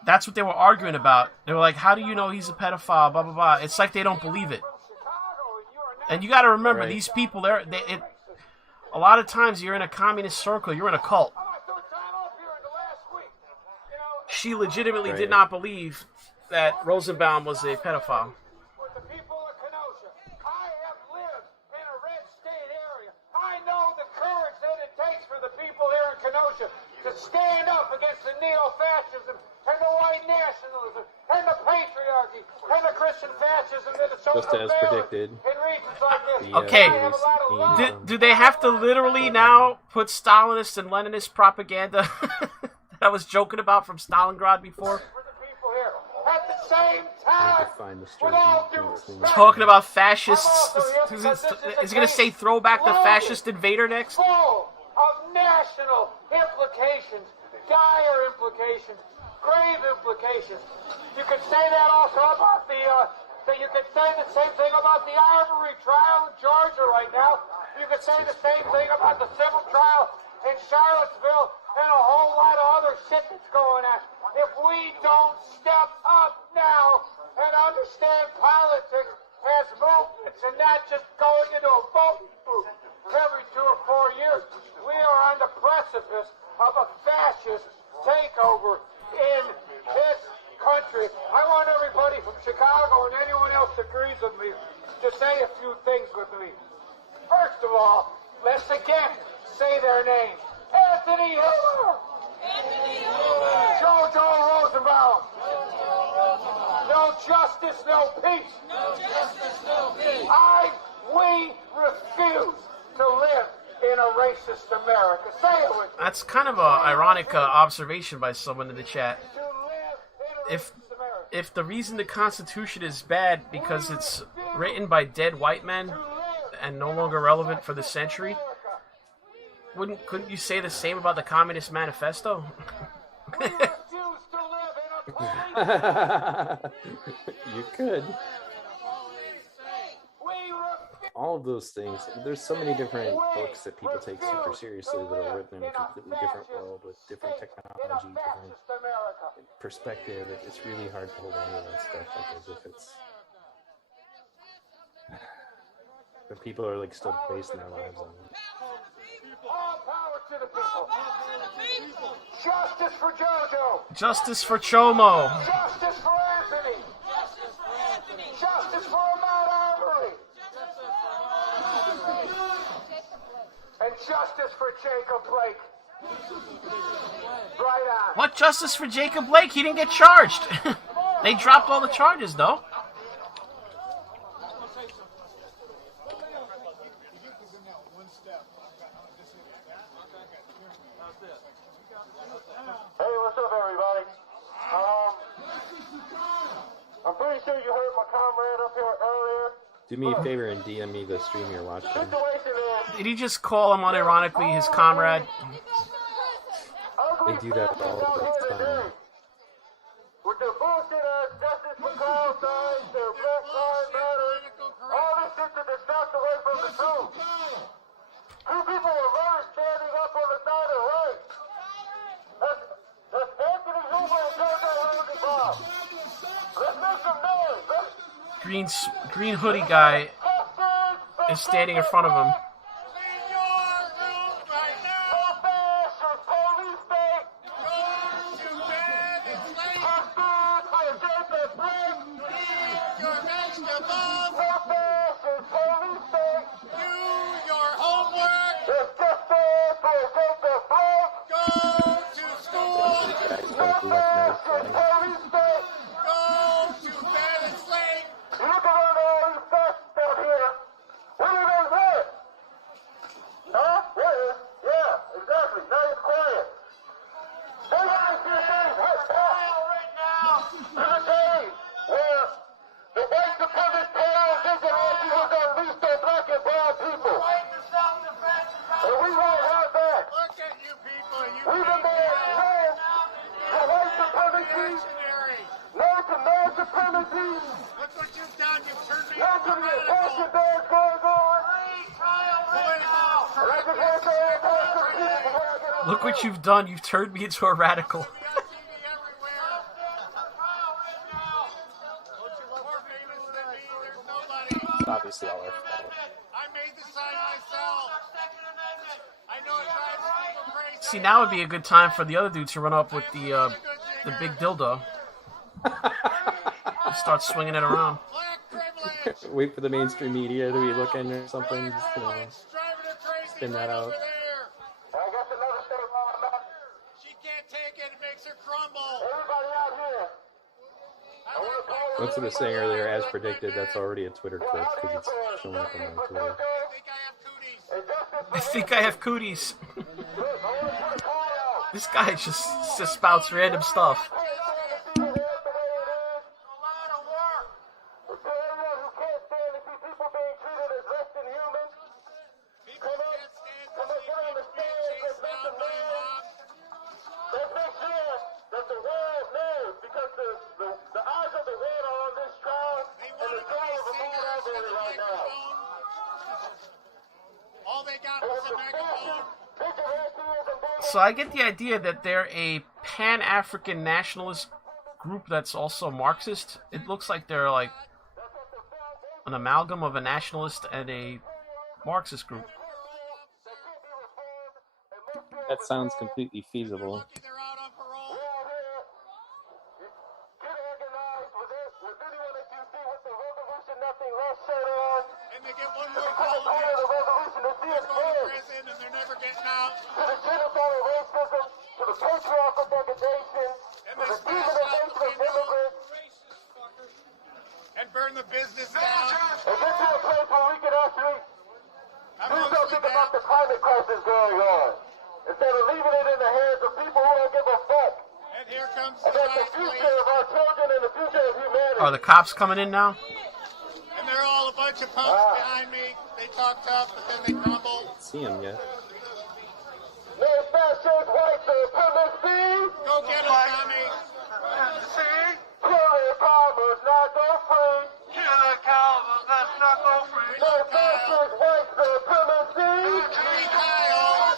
That's what they were arguing about. They were like, how do you know he's a pedophile, blah, blah, blah. It's like they don't believe it. And you got to remember, these people, A lot of times you're in a communist circle, you're in a cult. She legitimately did not believe that Rosenbaum was a pedophile. I know the courage that it takes for the people here in Kenosha to stand up against the neo-fascism and the white nationalism and the patriarchy and the Christian fascism that is so Just as predicted. in regions like this. Okay, do they have to literally now put Stalinist and Leninist propaganda that I was joking about from Stalingrad before? At the same time, with all due respect, Talking about fascists. Is it going to say throwback the fascist invader next? full of national implications, dire implications, grave implications. You could say that also about you could say the same thing about the Ivory trial in Georgia right now. You could say the same thing about the civil trial in Charlottesville and a whole lot of other shit that's going on. If we don't step up now and understand politics as movements and not just going into a voting booth every 2 or 4 years, we are on the precipice of a fascist takeover in this country. I want everybody from Chicago and anyone else that agrees with me to say a few things with me. First of all, let's again say their names. Anthony Hoover! Jojo Rosenbaum! No justice, no peace! We refuse to live in a racist America. Say it with me. That's kind of an ironic observation by someone in the chat. If the reason the Constitution is bad because it's written by dead white men and no longer relevant for the century, couldn't you say the same about the Communist Manifesto? You could. All of those things. There's so many different books that people take super seriously that are written in a completely different world with different technology, different perspective. It's really hard to hold any of that stuff up as if it's. But people are like still basing their lives on it. All power to the people. Justice for JoJo. Justice for Chomo. Justice for Anthony. Justice for Ahmaud Arbery. And justice for Jacob Blake. Right on. What justice for Jacob Blake? He didn't get charged. They dropped all the charges, though. Hey, what's up, everybody? I'm pretty sure you heard my comrade up here earlier. Do me a favor and DM me the stream you're watching. Did he just call him unironically his comrade? They do that all the time. With their bullshit ass justice for call signs, their Black Lives Matter, all this shit to distract away from the truth. Two people were murdered standing up on the side of race. That's Anthony Hoover and JoJo Rosenbaum. Let's make some noise. Green hoodie guy is standing in front of him. Look what you've done. You've turned me into a radical. Obviously all our fault. I made the sign myself. See, now would be a good time for the other dude to run up with the big dildo. Start swinging it around. Wait for the mainstream media to be looking or something. Just, you know, spin that out. She can't take it. It makes her crumble. Everybody out here. That's what I was saying earlier. As predicted, that's already a Twitter clip because it's showing up on my Twitter. I think I have cooties. This guy just spouts random stuff. So I get the idea that they're a Pan-African nationalist group that's also Marxist. It looks like they're like an amalgam of a nationalist and a Marxist group. That sounds completely feasible. And they get one more call here. They're going to prison and they're never getting out. To the genocide of racism, to the patriarchal degradation, and they smash out the window and burn the business down. And this is a place where we can actually do something about the climate crisis going on. Instead of leaving it in the hands of people who don't give a fuck. And here comes the future of our children and the future of humanity. Are the cops coming in now? And they're all a bunch of punks behind me. They talk tough, but then they crumble. See him yet? No fascist white supremacy. Go get him, Tommy. See? Killer Palmer's not go free. Killer Palmer's not go free. No fascist white supremacy. Free Kyle.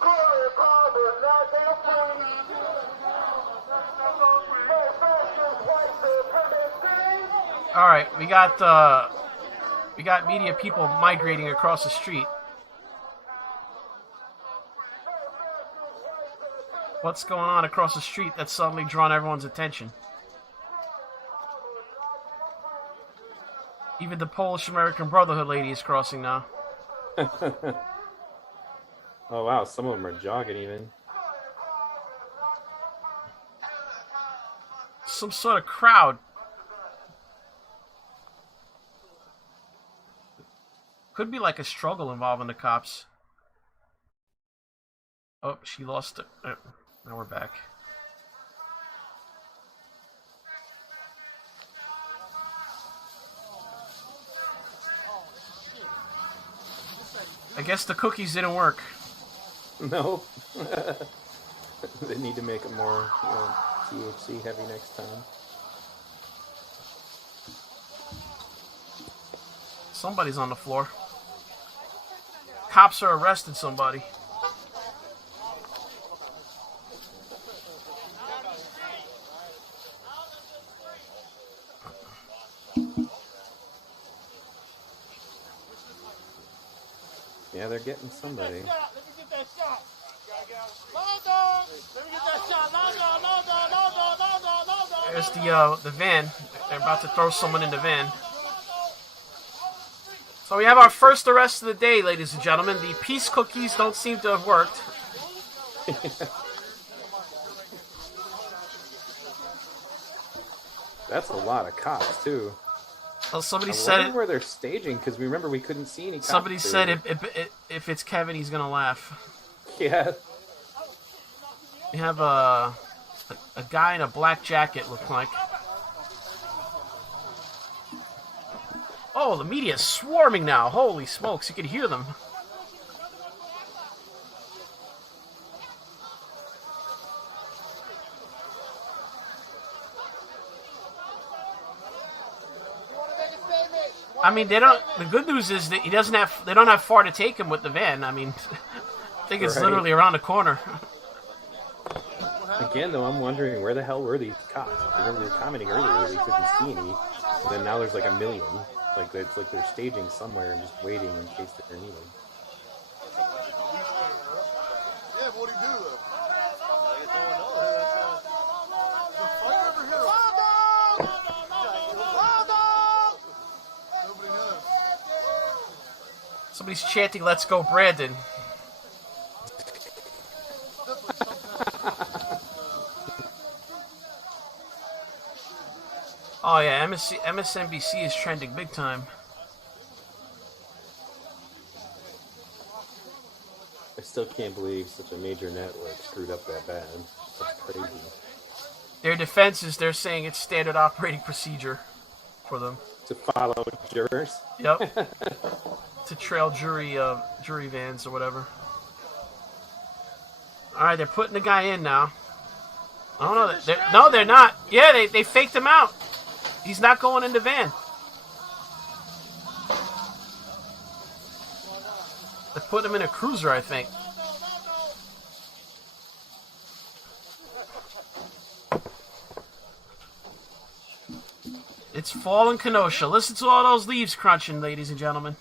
Killer Palmer's not go free. No fascist white supremacy. All right, we got media people migrating across the street. What's going on across the street that's suddenly drawn everyone's attention? Even the Polish American Brotherhood lady is crossing now. Oh wow, some of them are jogging even. Some sort of crowd. Could be like a struggle involving the cops. Oh, she lost it. Oh, now we're back. I guess the cookies didn't work. No. They need to make it more THC heavy next time. Somebody's on the floor. Cops are arresting somebody. Yeah, they're getting somebody. Let me get that shot. Londo! Let me get that shot. Londo! There's the van. They're about to throw someone in the van. So we have our first arrest of the day, ladies and gentlemen. The peace cookies don't seem to have worked. That's a lot of cops, too. Well, somebody I said wonder it. Where they're staging, because remember we couldn't see any cops. Somebody said there. if it's Kevin, he's gonna laugh. Yeah. We have a guy in a black jacket, look like. Oh, the media is swarming now. Holy smokes, you can hear them. I mean, they don't. The good news is that he doesn't have. They don't have far to take him with the van. I mean, I think it's literally around the corner. Again, though, I'm wondering where the hell were these cops? I remember they were commenting earlier that we couldn't see any, and then now there's like a million. Like it's like they're staging somewhere and just waiting in case they're needed. Somebody's chanting, "Let's go, Brandon." Oh yeah, MSNBC is trending big time. I still can't believe such a major network screwed up that bad. That's crazy. Their defense is they're saying it's standard operating procedure for them. To follow jurors? Yep. To trail jury vans or whatever. Alright, they're putting the guy in now. Oh no, no, they're not. Yeah, they faked him out. He's not going in the van. They put him in a cruiser, I think. It's fall in Kenosha. Listen to all those leaves crunching, ladies and gentlemen.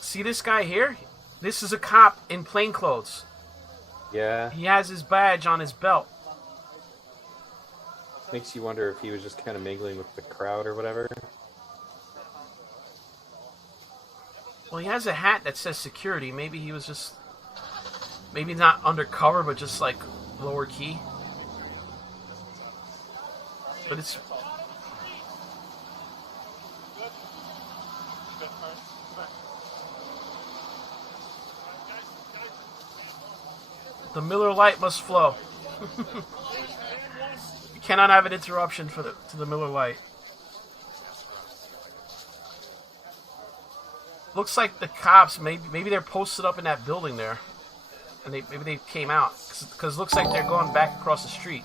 See this guy here? This is a cop in plain clothes. Yeah. He has his badge on his belt. Makes you wonder if he was just kind of mingling with the crowd or whatever. Well, he has a hat that says security. Maybe he was just... Maybe not undercover, but just like lower key. But it's... The Miller Lite must flow. You cannot have an interruption to the Miller Lite. Looks like the cops maybe they're posted up in that building there, and maybe they came out because it looks like they're going back across the street.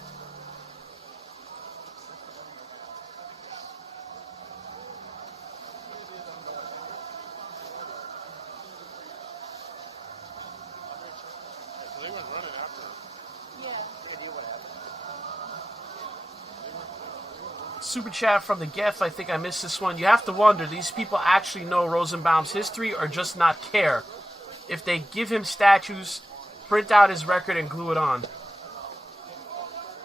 Super chat from the Geth. I think I missed this one. You have to wonder, these people actually know Rosenbaum's history or just not care? If they give him statues, print out his record and glue it on.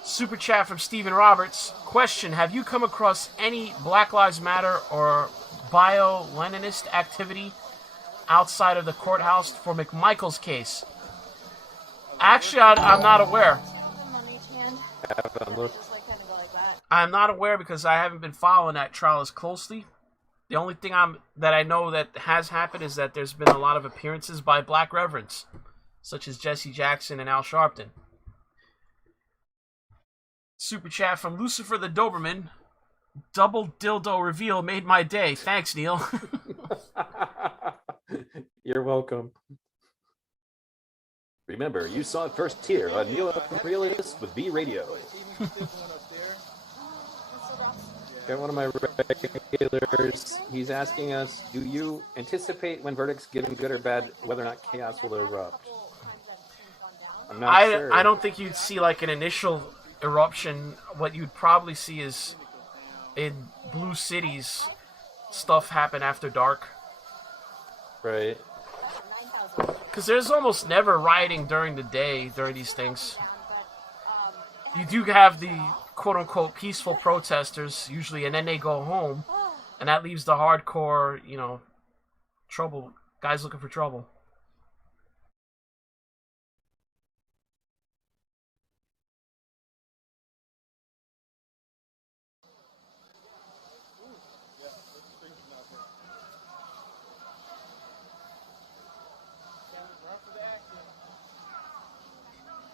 Super chat from Stephen Roberts. Question, have you come across any Black Lives Matter or bio-Leninist activity outside of the courthouse for McMichael's case? Actually, I'm not aware. I'm not aware because I haven't been following that trial as closely. The only thing that I know that has happened is that there's been a lot of appearances by black reverends, such as Jesse Jackson and Al Sharpton. Super chat from Lucifer the Doberman. Double dildo reveal made my day. Thanks, Neil. You're welcome. Remember, you saw it first here on NeoUnrealist with B Radio. Got one of my regulars. He's asking us, do you anticipate when verdicts given good or bad whether or not chaos will erupt? I'm not sure. I don't think you'd see like an initial eruption. What you'd probably see is in blue cities, stuff happen after dark. Right. Because there's almost never rioting during the day during these things. You do have the quote-unquote peaceful protesters usually, and then they go home, and that leaves the hardcore, trouble guys looking for trouble.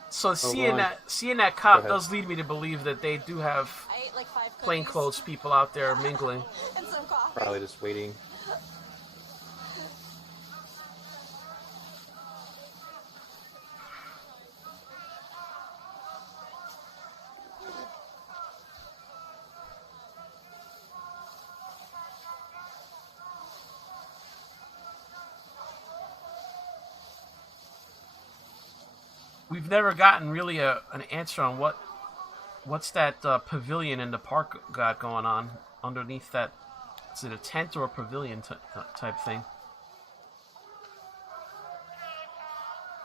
So seeing that cop does lead me to believe that they do have plainclothes people out there mingling. Probably just waiting. We've never gotten really an answer on what's that pavilion in the park got going on underneath that. Is it a tent or a pavilion type thing?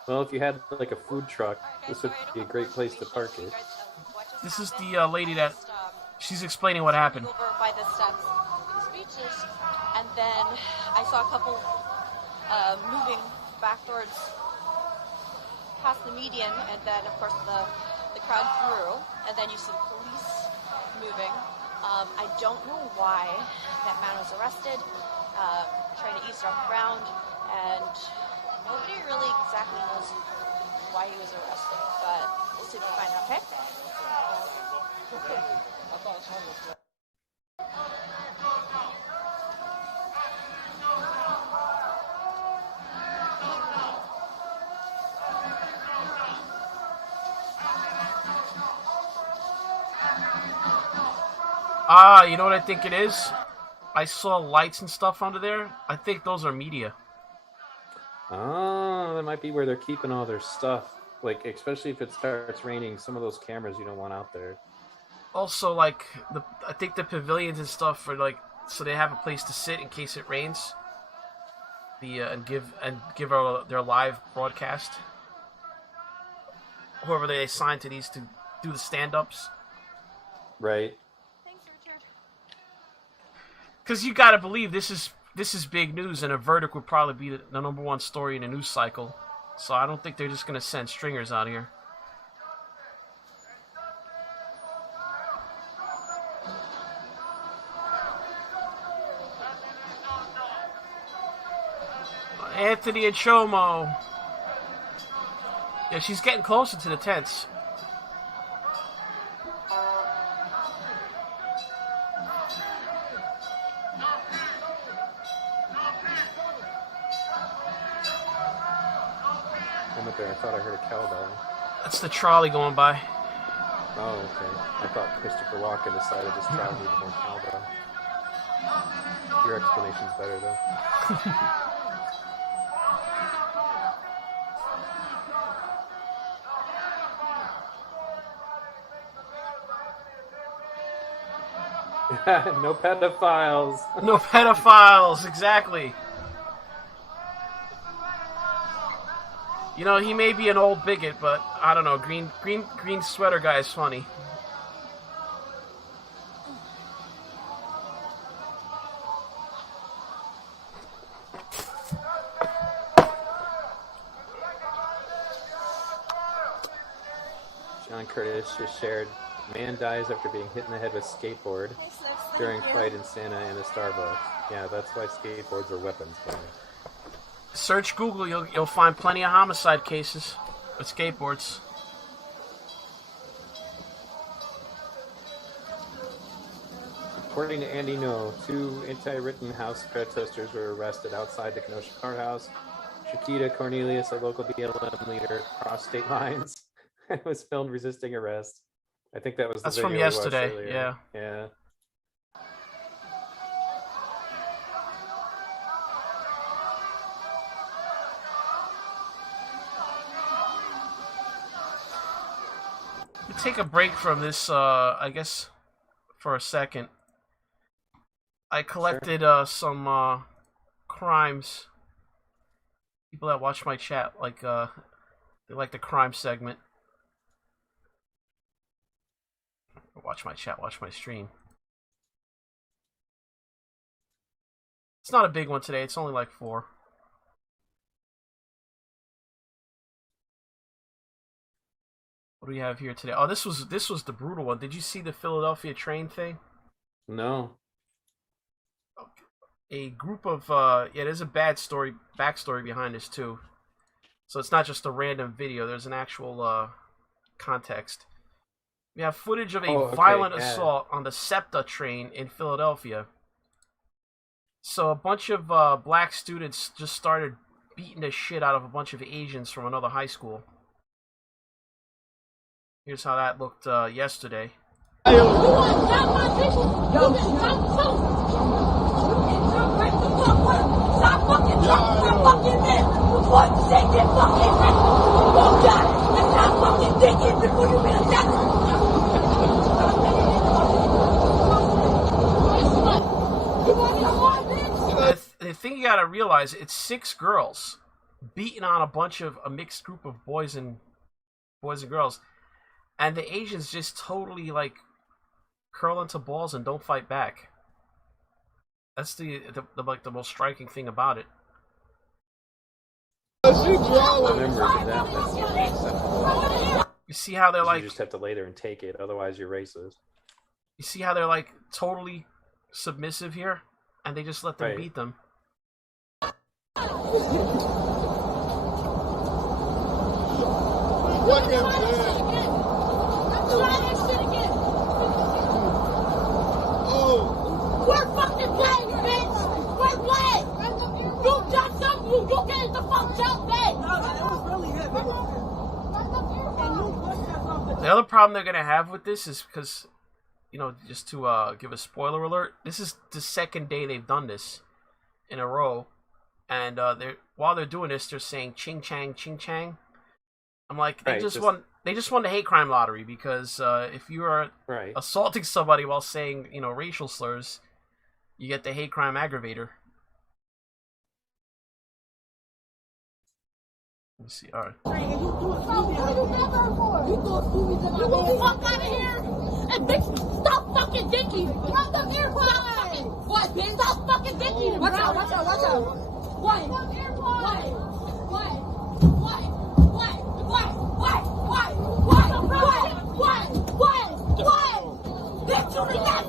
Well, if you had like a food truck, this would be a great place to park it. This is the lady that she's explaining what happened. Over by the steps for the speeches, and then I saw a couple moving back towards past the median, and then of course the crowd grew, and then you see the police moving. I don't know why that man was arrested, trying to eavesdrop around, and nobody really exactly knows why he was arrested, but we'll see if we find out, okay? You know what I think it is? I saw lights and stuff under there. I think those are media. Oh, that might be where they're keeping all their stuff. Like, especially if it starts raining, some of those cameras you don't want out there. Also, like, I think the pavilions and stuff are like, so they have a place to sit in case it rains. And give their live broadcast. Whoever they assign to these to do the stand-ups. Right. Because you got to believe this is big news, and a verdict would probably be the number one story in the news cycle. So I don't think they're just going to send stringers out here. Anthony and Chomo. Yeah, she's getting closer to the tents. I thought I heard a cowbell. That's the trolley going by. Oh, okay. I thought Christopher Walken decided this trolley needed more cowbell. Your explanation's better, though. No pedophiles. No pedophiles, exactly. You know, he may be an old bigot, but I don't know. Green sweater guy is funny. John Curtis just shared, man dies after being hit in the head with skateboard during fight in Santa Ana Starbucks. Yeah, that's why skateboards are weapons. Search Google, you'll find plenty of homicide cases with skateboards. According to Andy No, 2 anti-Rittenhouse protesters were arrested outside the Kenosha courthouse. Shakita Cornelius, a local BLM leader, crossed state lines and was filmed resisting arrest. I think that was the video from yesterday. Yeah. Yeah. Take a break from this, I guess, for a second. I collected some crimes. People that watch my chat, like, they like the crime segment. Watch my chat, watch my stream. It's not a big one today, it's only like 4. What do we have here today? Oh, this was the brutal one. Did you see the Philadelphia train thing? No. A group of yeah, there's a backstory behind this too. So it's not just a random video. There's an actual context. We have footage of a violent assault on the SEPTA train in Philadelphia. So a bunch of black students just started beating the shit out of a bunch of Asians from another high school. Here's how that looked yesterday. You want to stop my people? You can come too. You can come right the fuck up. Stop fucking talking my fucking men before you say this fucking thing. Oh God, and stop fucking thinking before you be attacked. The thing you gotta realize, it's 6 girls. beating on a bunch of a mixed group of boys and girls, and the Asians just totally like curl into balls and don't fight back. That's the like the most striking thing about it. You see how they're like, you just have to lay there and take it, otherwise you're racist. You see how they're like totally submissive here, and they just let them beat them. We're fucking playing, bitch! We're playing! You done something, you get the fuck out, bitch! The other problem they're gonna have with this is because, you know, just to give a spoiler alert, this is the second day they've done this in a row, and while they're doing this, they're saying "ching chang, ching chang." I'm like, they just won the hate crime lottery, because if you are assaulting somebody while saying, you know, racial slurs, you get the hate crime aggravator. Let me see. All right. You get the fuck out of here! And bitch, stop fucking dicking! Stop the airplane! What, bitch? Stop fucking dicking! Watch out, watch out, watch out! What? What? Bitch, you need that!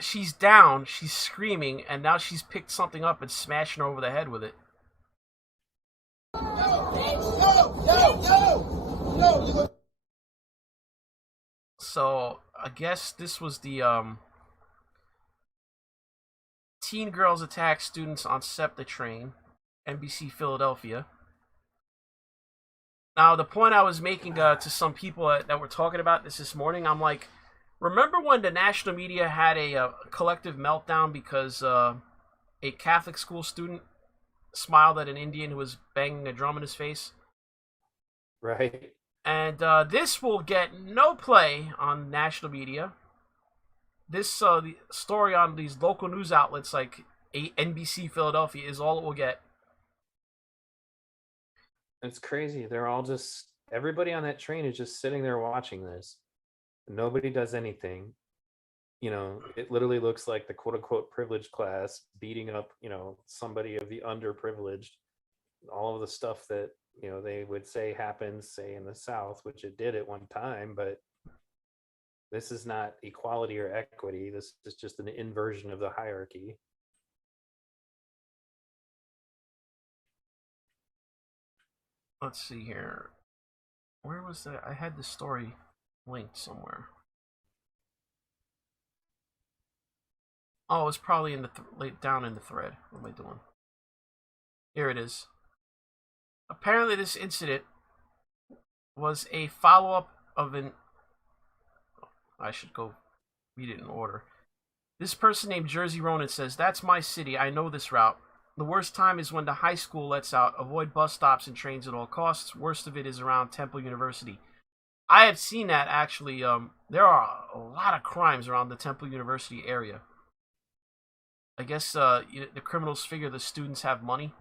She's down, she's screaming, and now she's picked something up and smashing her over the head with it. So, I guess this was the, teen girls attack students on SEPTA train, NBC Philadelphia. Now, the point I was making to some people that were talking about this morning, I'm like, remember when the national media had a collective meltdown because a Catholic school student smiled at an Indian who was banging a drum in his face? Right. And this will get no play on national media. This the story on these local news outlets like NBC Philadelphia is all it will get. It's crazy. They're all just, everybody on that train is just sitting there watching this. Nobody does anything. You know, it literally looks like the quote unquote privileged class beating up, you know, somebody of the underprivileged. All of the stuff that, you know, they would say happens, say, in the South, which it did at one time, but this is not equality or equity. This is just an inversion of the hierarchy. Let's see here. Where was that? I had the story linked somewhere. Oh, it's probably in the down in the thread. What am I doing? Here it is. Apparently, this incident was a follow-up of an... I should go read it in order. This person named Jersey Ronan says, "That's my city. I know this route. The worst time is when the high school lets out. Avoid bus stops and trains at all costs. Worst of it is around Temple University." I have seen that, actually. There are a lot of crimes around the Temple University area. I guess the criminals figure the students have money.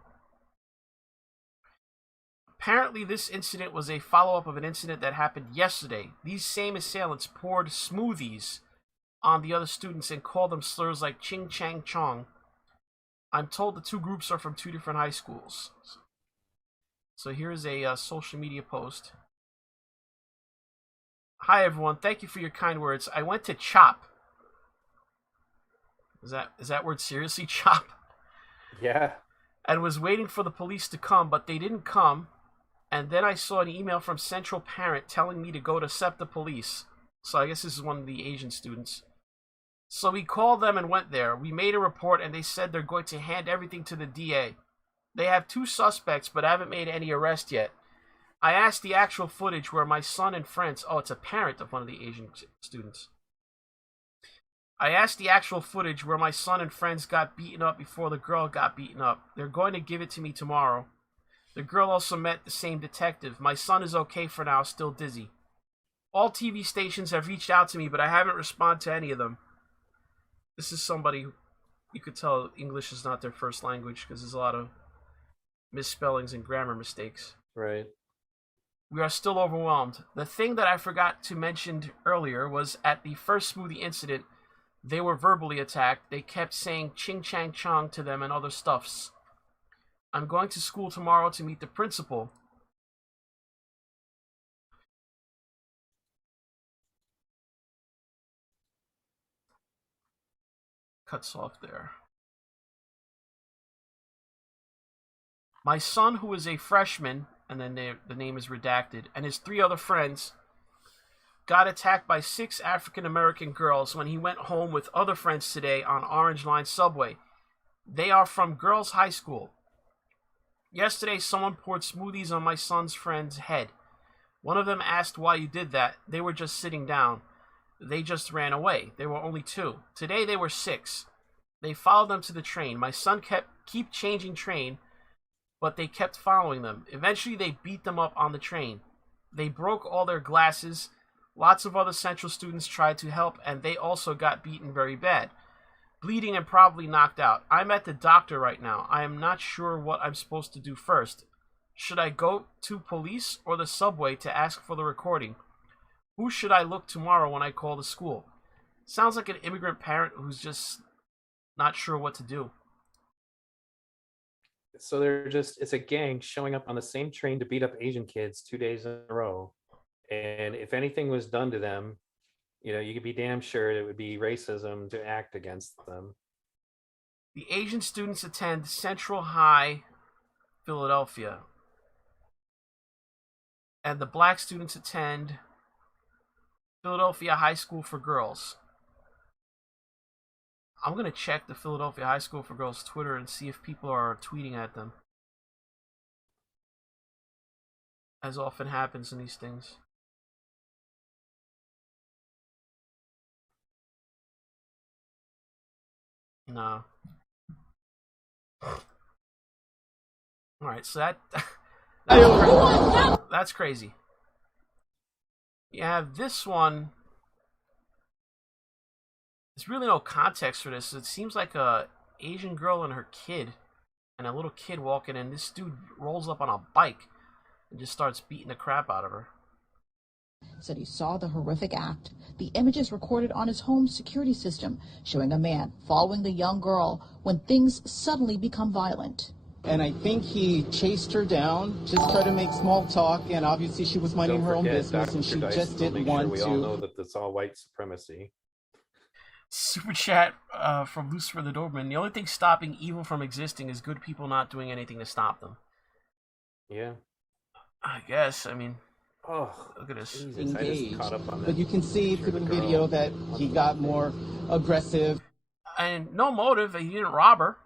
Apparently, this incident was a follow-up of an incident that happened yesterday. These same assailants poured smoothies on the other students and called them slurs like "ching chang chong." I'm told the two groups are from two different high schools. So here's a social media post. "Hi everyone, thank you for your kind words. I went to CHOP." Is that word seriously, CHOP? Yeah. "And was waiting for the police to come, but they didn't come. And then I saw an email from Central Parent telling me to go to SEPTA Police." So I guess this is one of the Asian students. "So we called them and went there. We made a report and they said they're going to hand everything to the DA. They have 2 suspects but haven't made any arrest yet. I asked the actual footage where my son and friends..." Oh, it's a parent of one of the Asian students. "I asked the actual footage where my son and friends got beaten up before the girl got beaten up. They're going to give it to me tomorrow. The girl also met the same detective. My son is okay for now, still dizzy. All TV stations have reached out to me, but I haven't responded to any of them. This is somebody who you could tell English is not their first language because there's a lot of misspellings and grammar mistakes. Right. We are still overwhelmed. The thing that I forgot to mention earlier was at the first smoothie incident, they were verbally attacked. They kept saying ching chang chong to them and other stuffs. I'm going to school tomorrow to meet the principal. Cuts off there. My son, who is a freshman, and then the name is redacted, and his 3 other friends got attacked by 6 African-American girls when he went home with other friends today on Orange Line subway. They are from girls' high school. Yesterday, someone poured smoothies on my son's friend's head. One of them asked why you did that. They were just sitting down. They just ran away. There were only 2. Today, they were 6. They followed them to the train. My son keep changing train, but they kept following them. Eventually, they beat them up on the train. They broke all their glasses. Lots of other Central students tried to help, and they also got beaten very bad. Bleeding and probably knocked out. I'm at the doctor right now. I am not sure what I'm supposed to do first. Should I go to police or the subway to ask for the recording? Who should I look tomorrow when I call the school? Sounds like an immigrant parent who's just not sure what to do. So it's a gang showing up on the same train to beat up Asian kids 2 days in a row. And if anything was done to them, you could be damn sure it would be racism to act against them. The Asian students attend Central High, Philadelphia. And the black students attend Philadelphia High School for Girls. I'm going to check the Philadelphia High School for Girls Twitter and see if people are tweeting at them. As often happens in these things. No. Alright, so that's crazy. You have this one. There's really no context for this. It seems like a Asian girl and her kid, and a little kid walking in. This dude rolls up on a bike and just starts beating the crap out of her. Said he saw the horrific act. The images recorded on his home security system showing a man following the young girl when things suddenly become violent. And I think he chased her down, just tried to make small talk, and obviously she was minding her own business, and she just didn't want to. We all know that that's all white supremacy. Super chat from Lucifer the Doberman. The only thing stopping evil from existing is good people not doing anything to stop them. Yeah. I guess. I mean, oh, look at this. Jesus, I just caught up on that. But you can see through the video that he got more aggressive. And no motive. He didn't rob her.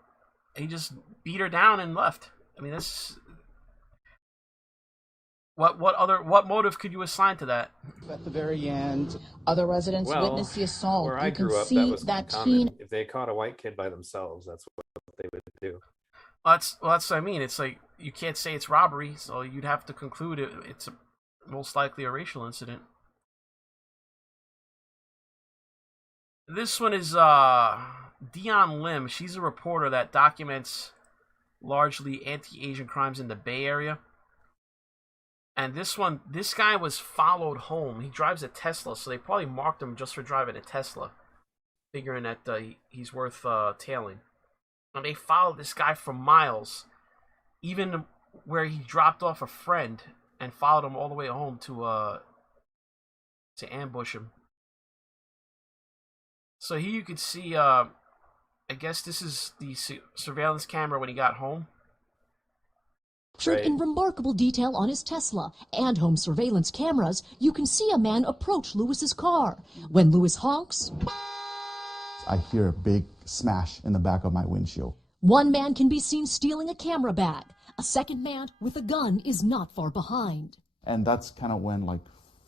He just beat her down and left. I mean, that's what motive could you assign to that? At the very end, other residents witnessed the assault. Where I grew up, that was common. If they caught a white kid by themselves, that's what they would do. That's what I mean. It's like you can't say it's robbery, so you'd have to conclude it's most likely a racial incident. This one is Dion Lim. She's a reporter that documents largely anti-Asian crimes in the Bay Area. And this guy was followed home. He drives a Tesla, so they probably marked him just for driving a Tesla, figuring that he's worth tailing. And they followed this guy for miles, even where he dropped off a friend and followed him all the way home to ambush him. So here you can see, I guess this is the surveillance camera when he got home. Captured in remarkable detail on his Tesla and home surveillance cameras, you can see a man approach Lewis's car. When Lewis honks, I hear a big smash in the back of my windshield. One man can be seen stealing a camera bag. A second man with a gun is not far behind. And that's kind of when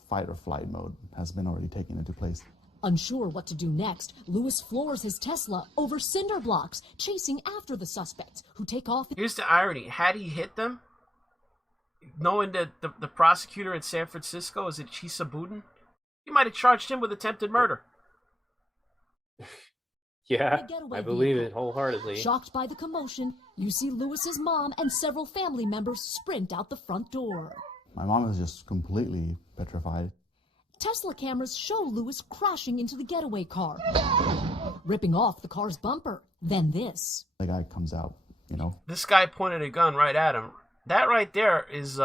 fight or flight mode has been already taken into place. Unsure what to do next, Lewis floors his Tesla over cinder blocks, chasing after the suspects, who take off. Here's the irony. Had he hit them, knowing that the prosecutor in San Francisco is Chisa Budin, he might have charged him with attempted murder. Yeah, in a getaway I believe vehicle. it wholeheartedly. Shocked by the commotion, you see Lewis's mom and several family members sprint out the front door. My mom is just completely petrified. Tesla cameras show Lewis crashing into the getaway car, ripping off the car's bumper. Then this. The guy comes out, you know. This guy pointed a gun right at him. That right there is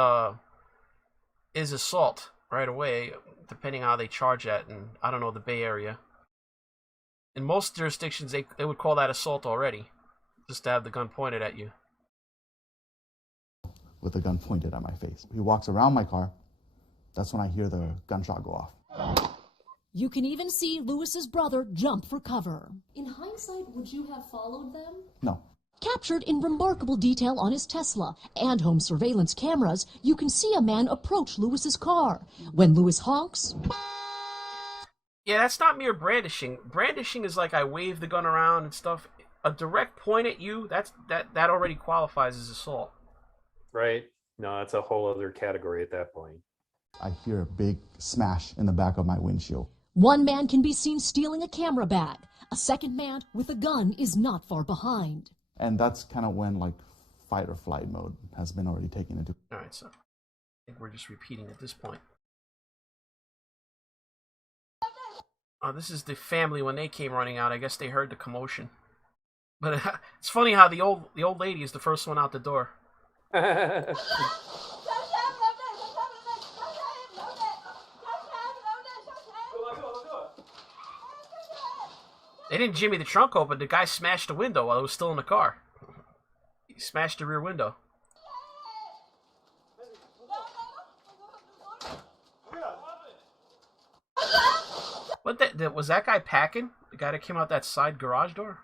assault right away, depending on how they charge that. And I don't know, the Bay Area. In most jurisdictions, they would call that assault already, just to have the gun pointed at you. With the gun pointed at my face. He walks around my car. That's when I hear the gunshot go off. You can even see Lewis's brother jump for cover. In hindsight, would you have followed them? No. Captured in remarkable detail on his Tesla and home surveillance cameras, you can see a man approach Lewis's car. When Lewis honks... Yeah, that's not mere brandishing. Brandishing is like I wave the gun around and stuff. A direct point at you, that already qualifies as assault. Right. No, that's a whole other category at that point. I hear a big smash in the back of my windshield. One man can be seen stealing a camera bag. A second man with a gun is not far behind. And that's kind of when, like, fight or flight mode has been already taken into... All right, so I think we're just repeating at this point. Oh, this is the family when they came running out. I guess they heard the commotion. But it's funny how the old lady is the first one out the door. They didn't jimmy the trunk open. The guy smashed the window while it was still in the car. He smashed the rear window. What was that guy packing? The guy that came out that side garage door?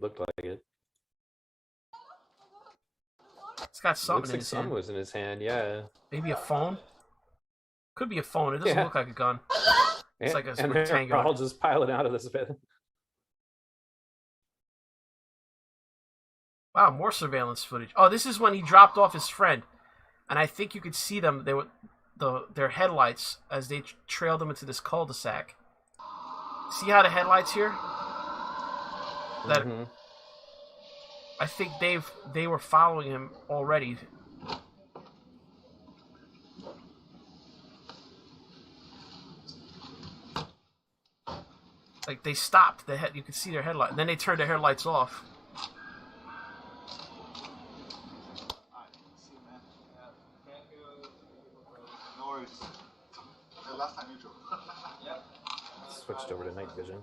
Looked like it. It's got something Looks in like his something hand. was in his hand, yeah. Maybe a phone? Could be a phone. It doesn't look like a gun. It's like a and rectangular. they're all just piling out of this bit. Wow, more surveillance footage. Oh, this is when he dropped off his friend. And I think you could see them. They were their headlights as they trailed them into this cul-de-sac. See how the headlights here? That I think they were following him already. Like they stopped. You could see their headlight. And then they turned their headlights off. Last time you drove. Yep. Switched over to night vision.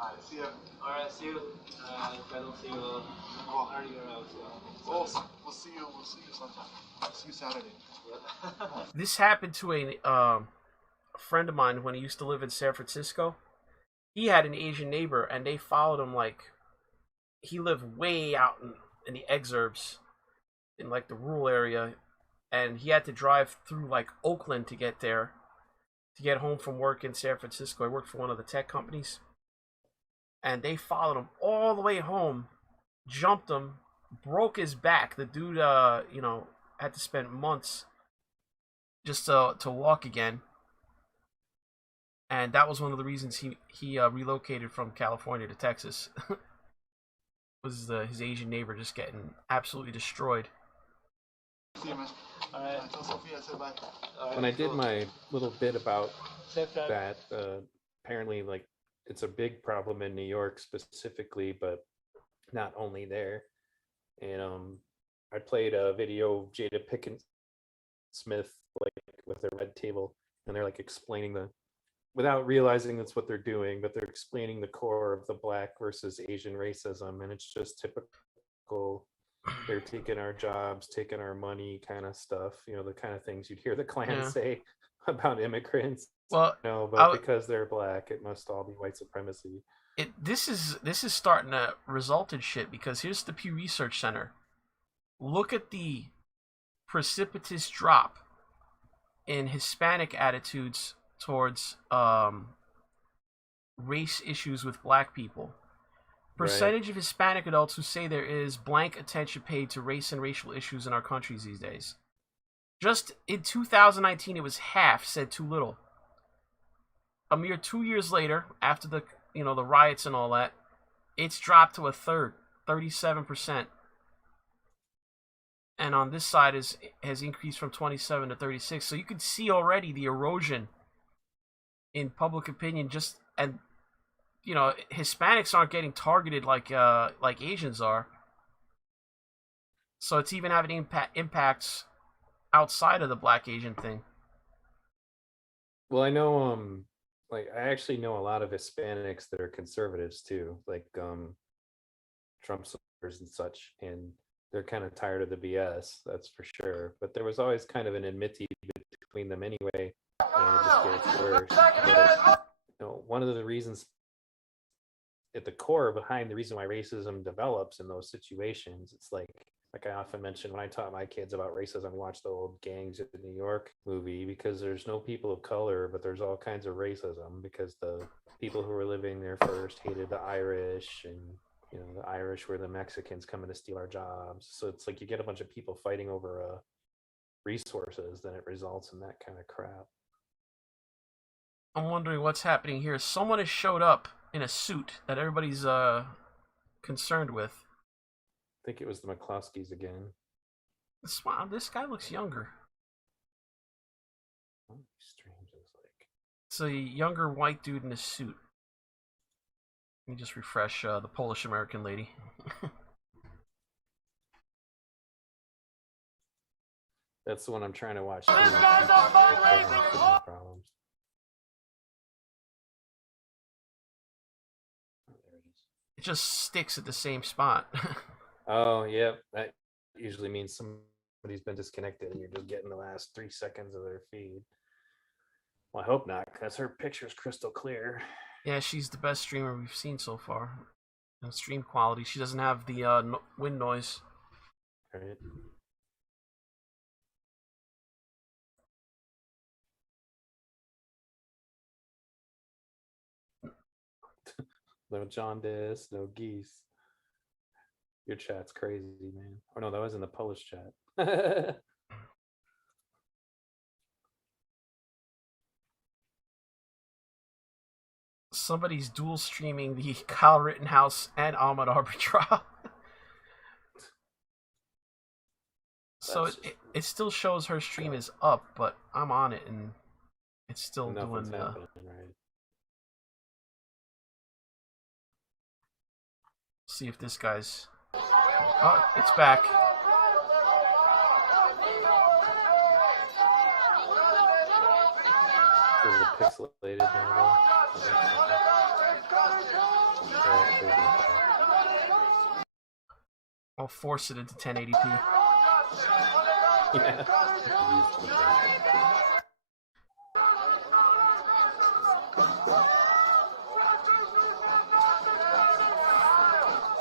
Alright, see ya. Alright, see you. If I don't see you, we'll see you sometime. See you Saturday. This happened to a friend of mine when he used to live in San Francisco. He had an Asian neighbor, and they followed him like he lived way out in the exurbs, in like the rural area, and he had to drive through like Oakland to get there, to get home from work in San Francisco. I worked for one of the tech companies, and they followed him all the way home, jumped him, broke his back. The dude, had to spend months just to walk again. And that was one of the reasons he relocated from California to Texas. Was his Asian neighbor just getting absolutely destroyed. See you, man. Alright. Tell Sophia I said bye. When I did my little bit about that, apparently, like, it's a big problem in New York specifically, but not only there. And I played a video of Jada Pinkett Smith, like, with their red table, and they're like explaining without realizing that's what they're doing, but they're explaining the core of the Black versus Asian racism, and it's just typical. They're taking our jobs, taking our money, kind of stuff. The kind of things you'd hear the Klan say about immigrants. Well, but because they're Black, it must all be white supremacy. This is starting to result in shit, because here's the Pew Research Center. Look at the precipitous drop in Hispanic attitudes towards race issues with Black people. Percentage of Hispanic adults who say there is blank attention paid to race and racial issues in our countries these days. Just in 2019, it was half said too little. A mere 2 years later, after the you know, the riots and all that, it's dropped to a third, 37%. And on this side has increased from 27 to 36. So you can see already the erosion in public opinion. And you know, Hispanics aren't getting targeted like Asians are. So it's even having impacts outside of the black Asian thing. Well, I know, like, I actually know a lot of Hispanics that are conservatives too, like Trump supporters and such, and they're kind of tired of the BS, that's for sure. But there was always kind of an enmity between them anyway, and it just gets worse. But, you know, one of the reasons at the core behind the reason why racism develops in those situations, it's like I often mention when I taught my kids about racism, watch the old Gangs of New York movie, because there's no people of color, but there's all kinds of racism because the people who were living there first hated the Irish, and you know, the Irish were the Mexicans coming to steal our jobs. So it's like you get a bunch of people fighting over resources, then it results in that kind of crap. I'm wondering what's happening here. Someone has showed up in a suit that everybody's concerned with. I think it was the McCloskeys again. Wow, this guy looks younger. It's a younger white dude in a suit. Let me just refresh the Polish American lady. That's the one I'm trying to watch. This guy's a fundraising problems. It just sticks at the same spot. Oh, yeah. That usually means somebody's been disconnected and you're just getting the last 3 seconds of their feed. Well, I hope not, because her picture's crystal clear. Yeah, she's the best streamer we've seen so far. And stream quality. She doesn't have the wind noise. Right. No jaundice, no geese. Your chat's crazy, man. Oh no, that was in the Polish chat. Somebody's dual streaming the Kyle Rittenhouse and Ahmaud Arbery trial. So it still shows her stream is up, but I'm on it and it's still Nothing's doing happening, right? See if this guy's... Oh, it's back. Is it pixelated now? I'll force it into 1080p. Yeah.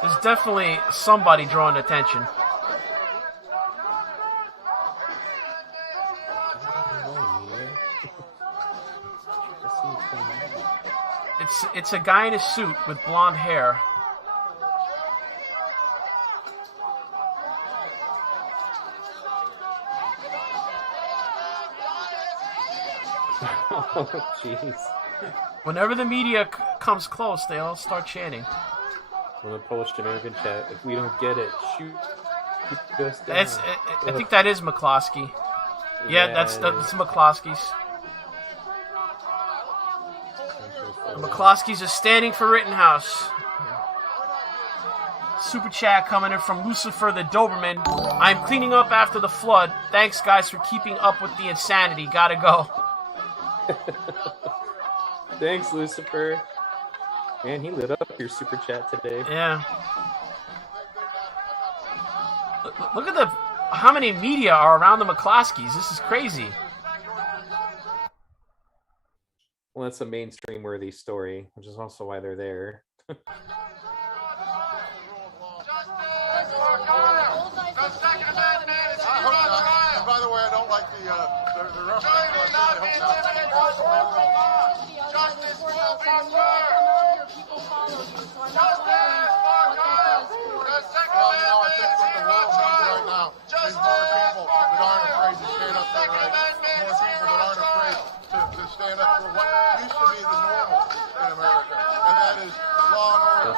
There's definitely somebody drawing attention. It's a guy in a suit with blonde hair. Oh, jeez. Whenever the media comes close, they all start chanting. On the Polish American chat, if we don't get it, shoot us down. I think that is McCloskey. Yeah, that's McCloskey's. The McCloskeys are standing for Rittenhouse. Super chat coming in from Lucifer the Doberman. I'm cleaning up after the flood. Thanks, guys, for keeping up with the insanity. Gotta go. Thanks, Lucifer. Man, he lit up your super chat today. Yeah. Look at how many media are around the McCloskeys. This is crazy. Well, that's a mainstream worthy story, which is also why they're there. By the way, I don't like the Justice will be served. People follow you, so I'm not worried what that does for you. I think what the world needs right now is more people that aren't afraid to stand up for the right. More people that aren't afraid to stand up for what used to be the normal in America, and that is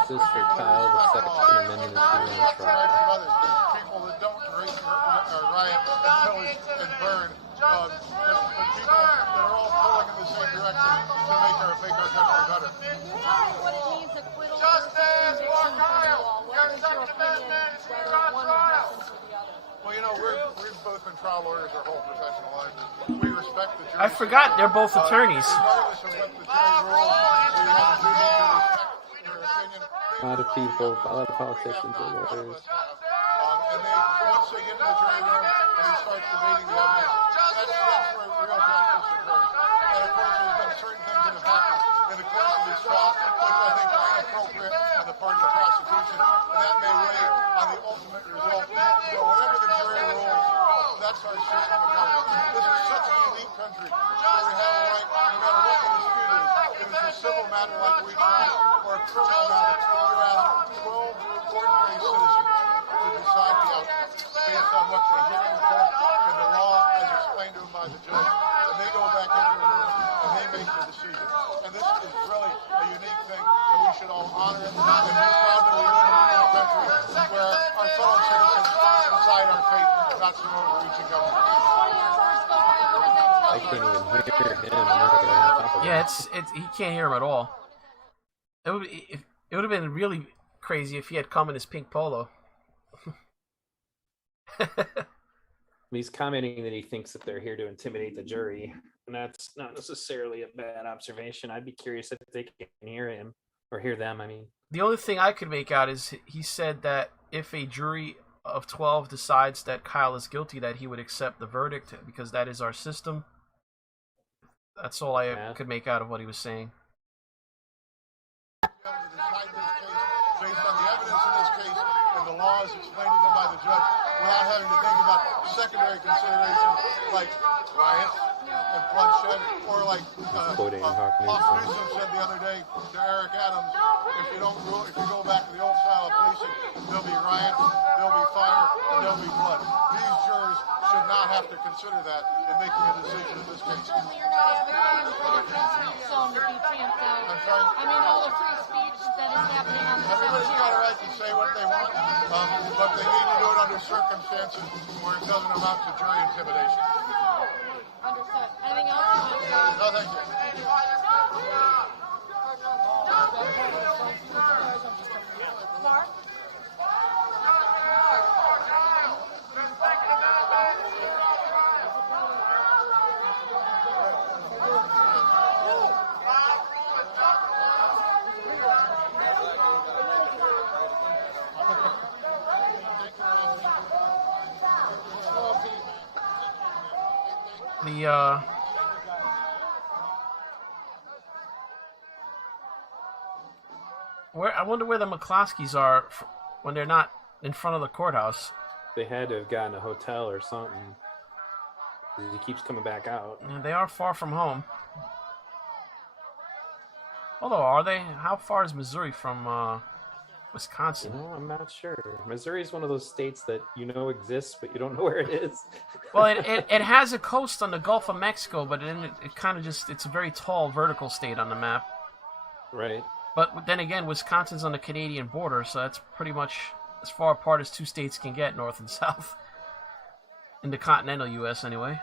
Justice for Kyle, the Second Amendment is on trial. People that don't riot and pillage and burn, but people that are all pulling in the same direction to make our country better. Can you tell me what it means acquittal versus conviction for you all? What is your opinion whether one happens or the other? Well, you know, we've both been trial lawyers our whole professional lives. We respect the jury. I forgot they're both attorneys. Regardless of what the jury rules, we have a duty to respect their opinion. A lot of people, a lot of politicians are lawyers. And once they get in the jury room and they start debating the evidence, that's where real justice occurs. And of course, there's been certain things that have happened in the course of this trial, which I think are inappropriate on the part of the prosecution, and that may weigh on the ultimate result. So whatever the jury rules, that's our system of government. This is such a unique country where we have a right, no matter what the dispute is, if it's a civil matter like we tried, or a criminal matter, you ask 12 ordinary citizens to decide the outcome based on what they hear in the court and the law as explained to them by the judge. And they go back into the room and they make the decision. And this is really a unique thing, and we should all honor it and be proud that we live in a country where our fellow citizens decide our fate, not some overreaching government. I can't even hear him. Yeah, he can't hear him at all. It would have been really crazy if he had come in his pink polo. He's commenting that he thinks that they're here to intimidate the jury, and that's not necessarily a bad observation. I'd be curious if they can hear him or hear them. I mean, the only thing I could make out is he said that if a jury of 12 decides that Kyle is guilty, that he would accept the verdict because that is our system. That's all I could make out of what he was saying. Based on the evidence in this case and the laws explained to them by the judge, without having to think about secondary considerations like riots and bloodshed, or like Officer Newsom said the other day to Eric Adams, if you go back to the old style of policing, there'll be riots, there'll be fire, and there'll be blood. These jurors should not have to consider that in making a decision in this case. Certainly you're not advocating for the free speech zone to be tamped out. I'm sorry? I mean, all the free speech that is happening on the Everybody's got a right to say what they want, but they need to do it under circumstances where it doesn't amount to jury intimidation. Understood. Anything else you want to say? No, thank you. Mark? I wonder where the McCloskeys are when they're not in front of the courthouse. They had to have gotten a hotel or something. He keeps coming back out. And they are far from home. Although, are they? How far is Missouri from Wisconsin? I'm not sure. Missouri is one of those states that you know exists, but you don't know where it is. Well, it has a coast on the Gulf of Mexico, but it kind of it's a very tall vertical state on the map. Right. But then again, Wisconsin's on the Canadian border, so that's pretty much as far apart as two states can get, north and south. In the continental U.S., anyway.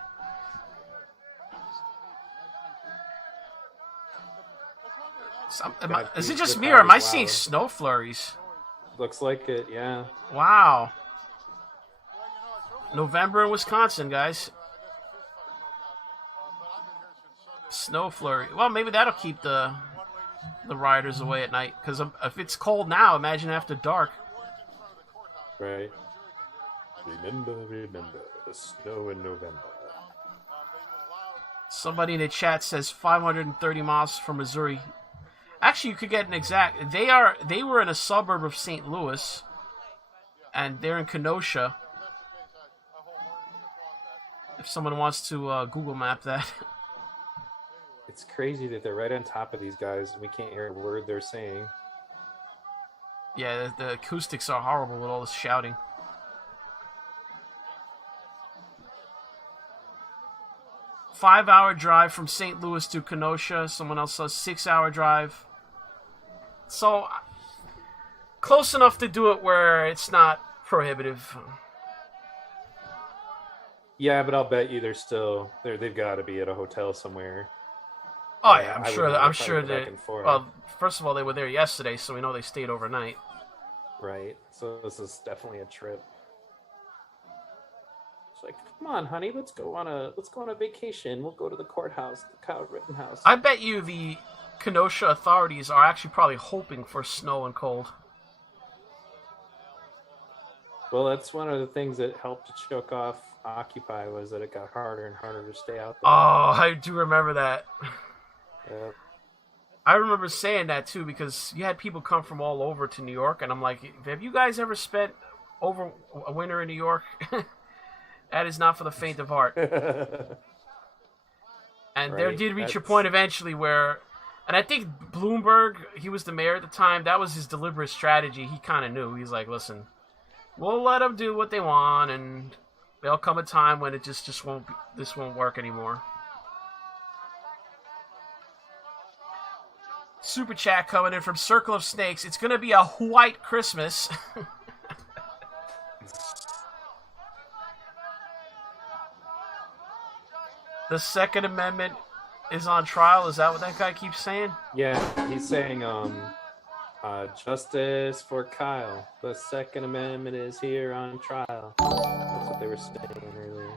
Is it just me, or am I seeing snow flurries? Looks like it, yeah. Wow. November in Wisconsin, guys. Snow flurry. Well, maybe that'll keep the rioters away at night. Because if it's cold now, imagine after dark. Right. Remember, the snow in November. Somebody in the chat says 530 miles from Missouri. Actually, you could get an exact. They were in a suburb of St. Louis, and they're in Kenosha. If someone wants to Google map that. It's crazy that they're right on top of these guys, and we can't hear a word they're saying. Yeah, the acoustics are horrible with all this shouting. Five-hour drive from St. Louis to Kenosha. Someone else says 6-hour drive. So, close enough to do it where it's not prohibitive. Yeah, but I'll bet you they're still there. They've got to be at a hotel somewhere. Oh yeah, I'm sure back and forth. Well, first of all, they were there yesterday, so we know they stayed overnight. Right. So this is definitely a trip. It's like, come on, honey, let's go on a vacation. We'll go to the courthouse, the Kyle Rittenhouse. I bet you the Kenosha authorities are actually probably hoping for snow and cold. Well, that's one of the things that helped to choke off Occupy was that it got harder and harder to stay out there. Oh, I do remember that. Yep. I remember saying that too because you had people come from all over to New York, and I'm like, have you guys ever spent over a winter in New York? That is not for the faint of heart. And there did reach a point eventually where, and I think Bloomberg, he was the mayor at the time, that was his deliberate strategy. He kind of knew. He's like, listen, we'll let them do what they want, and there'll come a time when it just won't, this won't work anymore. Super chat coming in from Circle of Snakes. It's going to be a white Christmas. The Second Amendment is on trial. Is that what that guy keeps saying? Yeah, he's saying, justice for Kyle. The Second Amendment is here on trial. That's what they were saying earlier.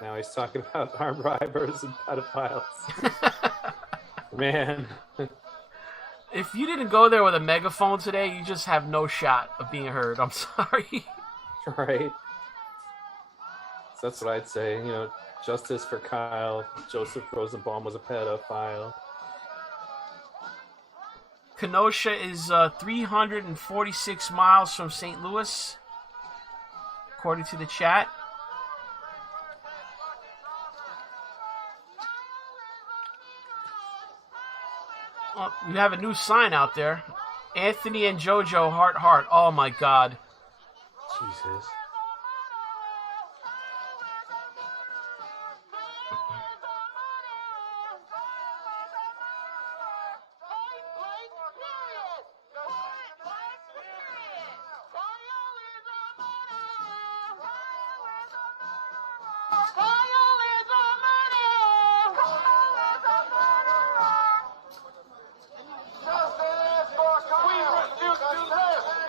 Now he's talking about armed robbers and pedophiles. Man. If you didn't go there with a megaphone today, you just have no shot of being heard. I'm sorry. Right. So that's what I'd say. You know, justice for Kyle. Joseph Rosenbaum was a pedophile. Kenosha is 346 miles from St. Louis, according to the chat. Oh, we have a new sign out there. Anthony and JoJo, heart, heart. Oh my God. Jesus.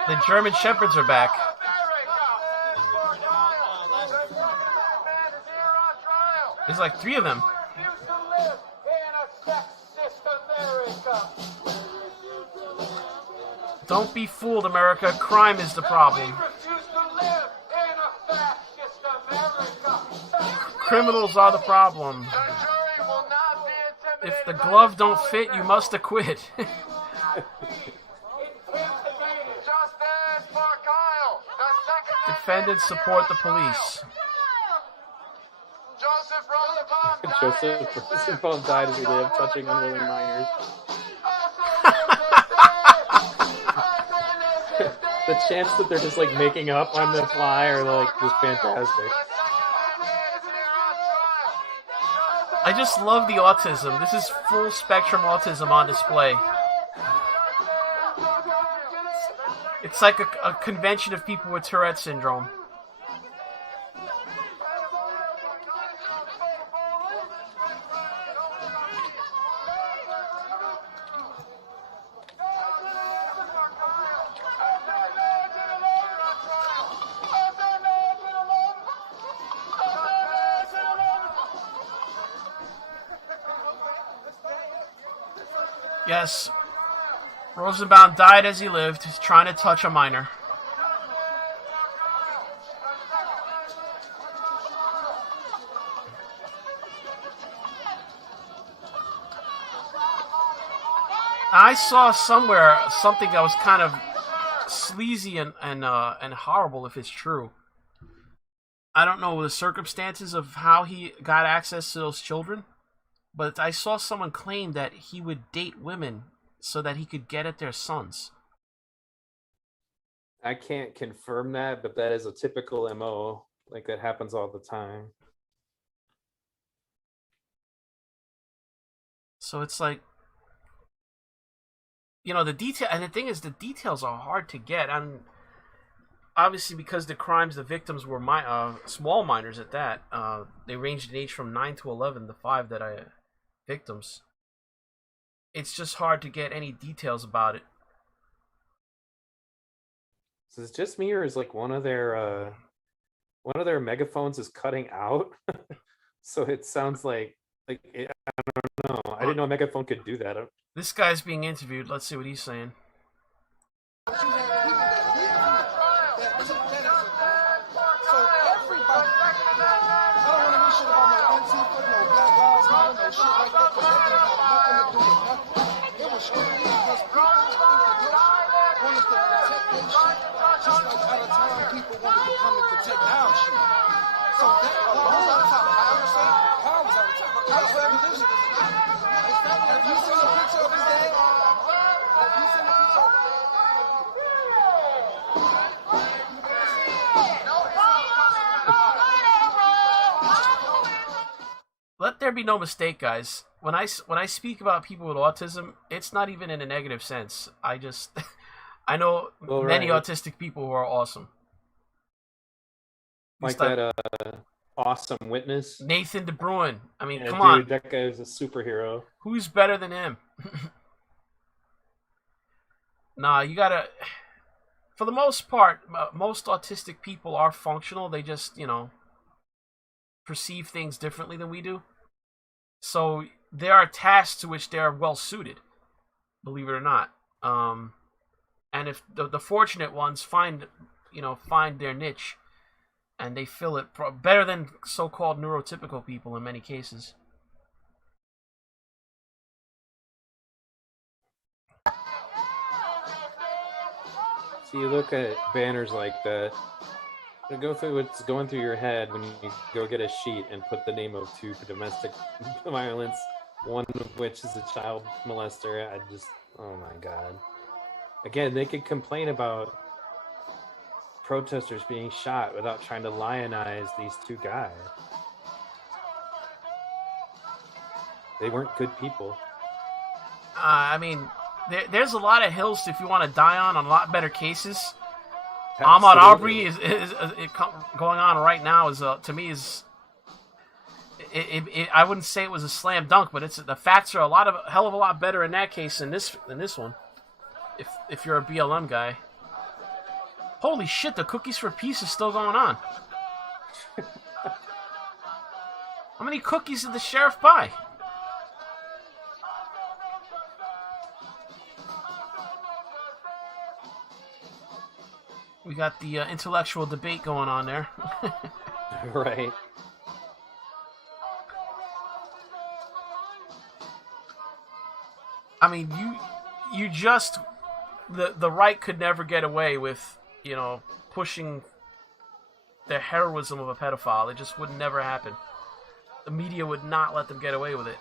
The German Shepherds are back. There's like 3 of them. Don't be fooled, America. Crime is the problem. Criminals are the problem. If the glove don't fit, you must acquit. Defendants support the police. Joseph Rosenbaum died as he lived, touching unwilling minors. The chance that they're just like making up on the fly are like just fantastic. I just love the autism. This is full spectrum autism on display. It's like a convention of people with Tourette syndrome. Yes, Rosenbaum died as he lived, trying to touch a minor. I saw somewhere something that was kind of sleazy and horrible if it's true. I don't know the circumstances of how he got access to those children, but I saw someone claim that he would date women so that he could get at their sons. I can't confirm that, but that is a typical MO. Like, that happens all the time. So it's like, you know, the detail, and the thing is, the details are hard to get. And obviously, because the crimes, the victims were small minors at that. They ranged in age from 9 to 11. The 5 that victims. It's just hard to get any details about it. So is it just me, or is like one of their megaphones is cutting out? So it sounds like I don't know. I didn't know a megaphone could do that. This guy's being interviewed. Let's see what he's saying. Let there be no mistake, guys. When I speak about people with autism, it's not even in a negative sense. I know many autistic people who are awesome. Like that awesome witness, Nathan DeBruin. I mean, come dude, on. That guy is a superhero. Who's better than him? Nah, you gotta... For the most part, most autistic people are functional. They just, you know, perceive things differently than we do. So there are tasks to which they are well suited, believe it or not. And if the fortunate ones find their niche, and they fill it better than so-called neurotypical people in many cases. So you look at banners like that, to go through what's going through your head when you go get a sheet and put the name of 2 for domestic violence, one of which is a child molester. Oh my God. Again, they could complain about protesters being shot without trying to lionize these 2 guys. They weren't good people. I mean, there's a lot of hills if you want to die on a lot better cases. Ahmaud Arbery is going on right now to me is I wouldn't say it was a slam dunk, but the facts are a hell of a lot better in that case than this one. If you're a BLM guy. Holy shit, the Cookies for Peace is still going on. How many cookies did the sheriff buy? We got the intellectual debate going on there. Right. I mean, you just... The right could never get away with, you know, pushing the heroism of a pedophile. It just would never happen. The media would not let them get away with it.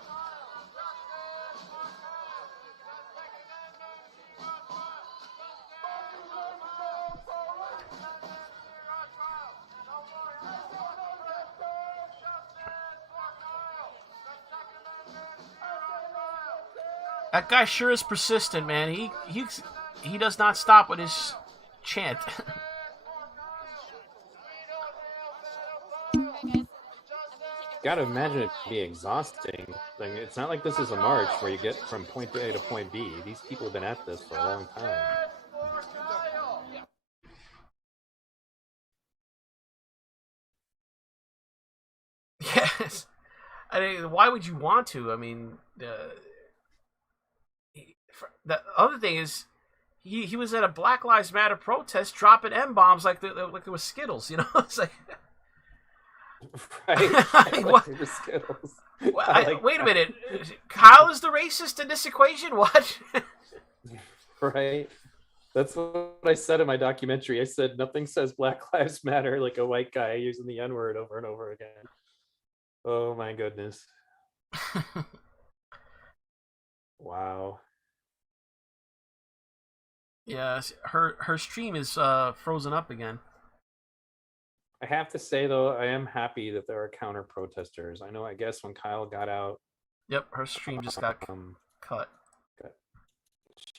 That guy sure is persistent, man. He does not stop with his chant. Gotta imagine it to be exhausting. Like, it's not like this is a march where you get from point A to point B. These people have been at this for a long time. Yes. I mean, why would you want to? I mean, the other thing is, he was at a Black Lives Matter protest dropping M-bombs like it was Skittles, you know? It's like... Right. What? Skittles. Wait a minute. Kyle is the racist in this equation? What? Right. That's what I said in my documentary. I said nothing says Black Lives Matter like a white guy using the N-word over and over again. Oh my goodness. Wow. Yeah, her stream is frozen up again. I have to say, though, I am happy that there are counter protesters. I guess when Kyle got out... Yep, her stream just got cut.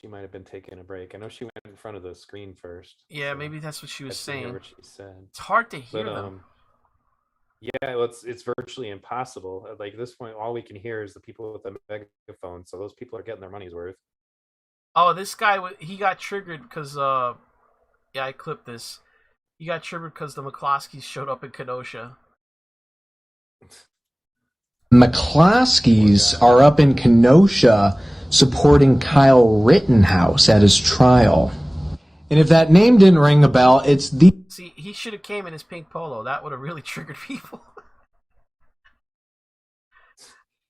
She might have been taking a break. I know she went in front of the screen first. Yeah, so maybe that's what she was saying. Hear what she said. It's hard to hear them. Yeah, well, it's virtually impossible. Like at this point, all we can hear is the people with the megaphone. So those people are getting their money's worth. Oh, this guy, he got triggered because, yeah, I clipped this. He got triggered because the McCloskeys showed up in Kenosha. McCloskeys are up in Kenosha supporting Kyle Rittenhouse at his trial. And if that name didn't ring a bell, it's the... See, he should have came in his pink polo. That would have really triggered people.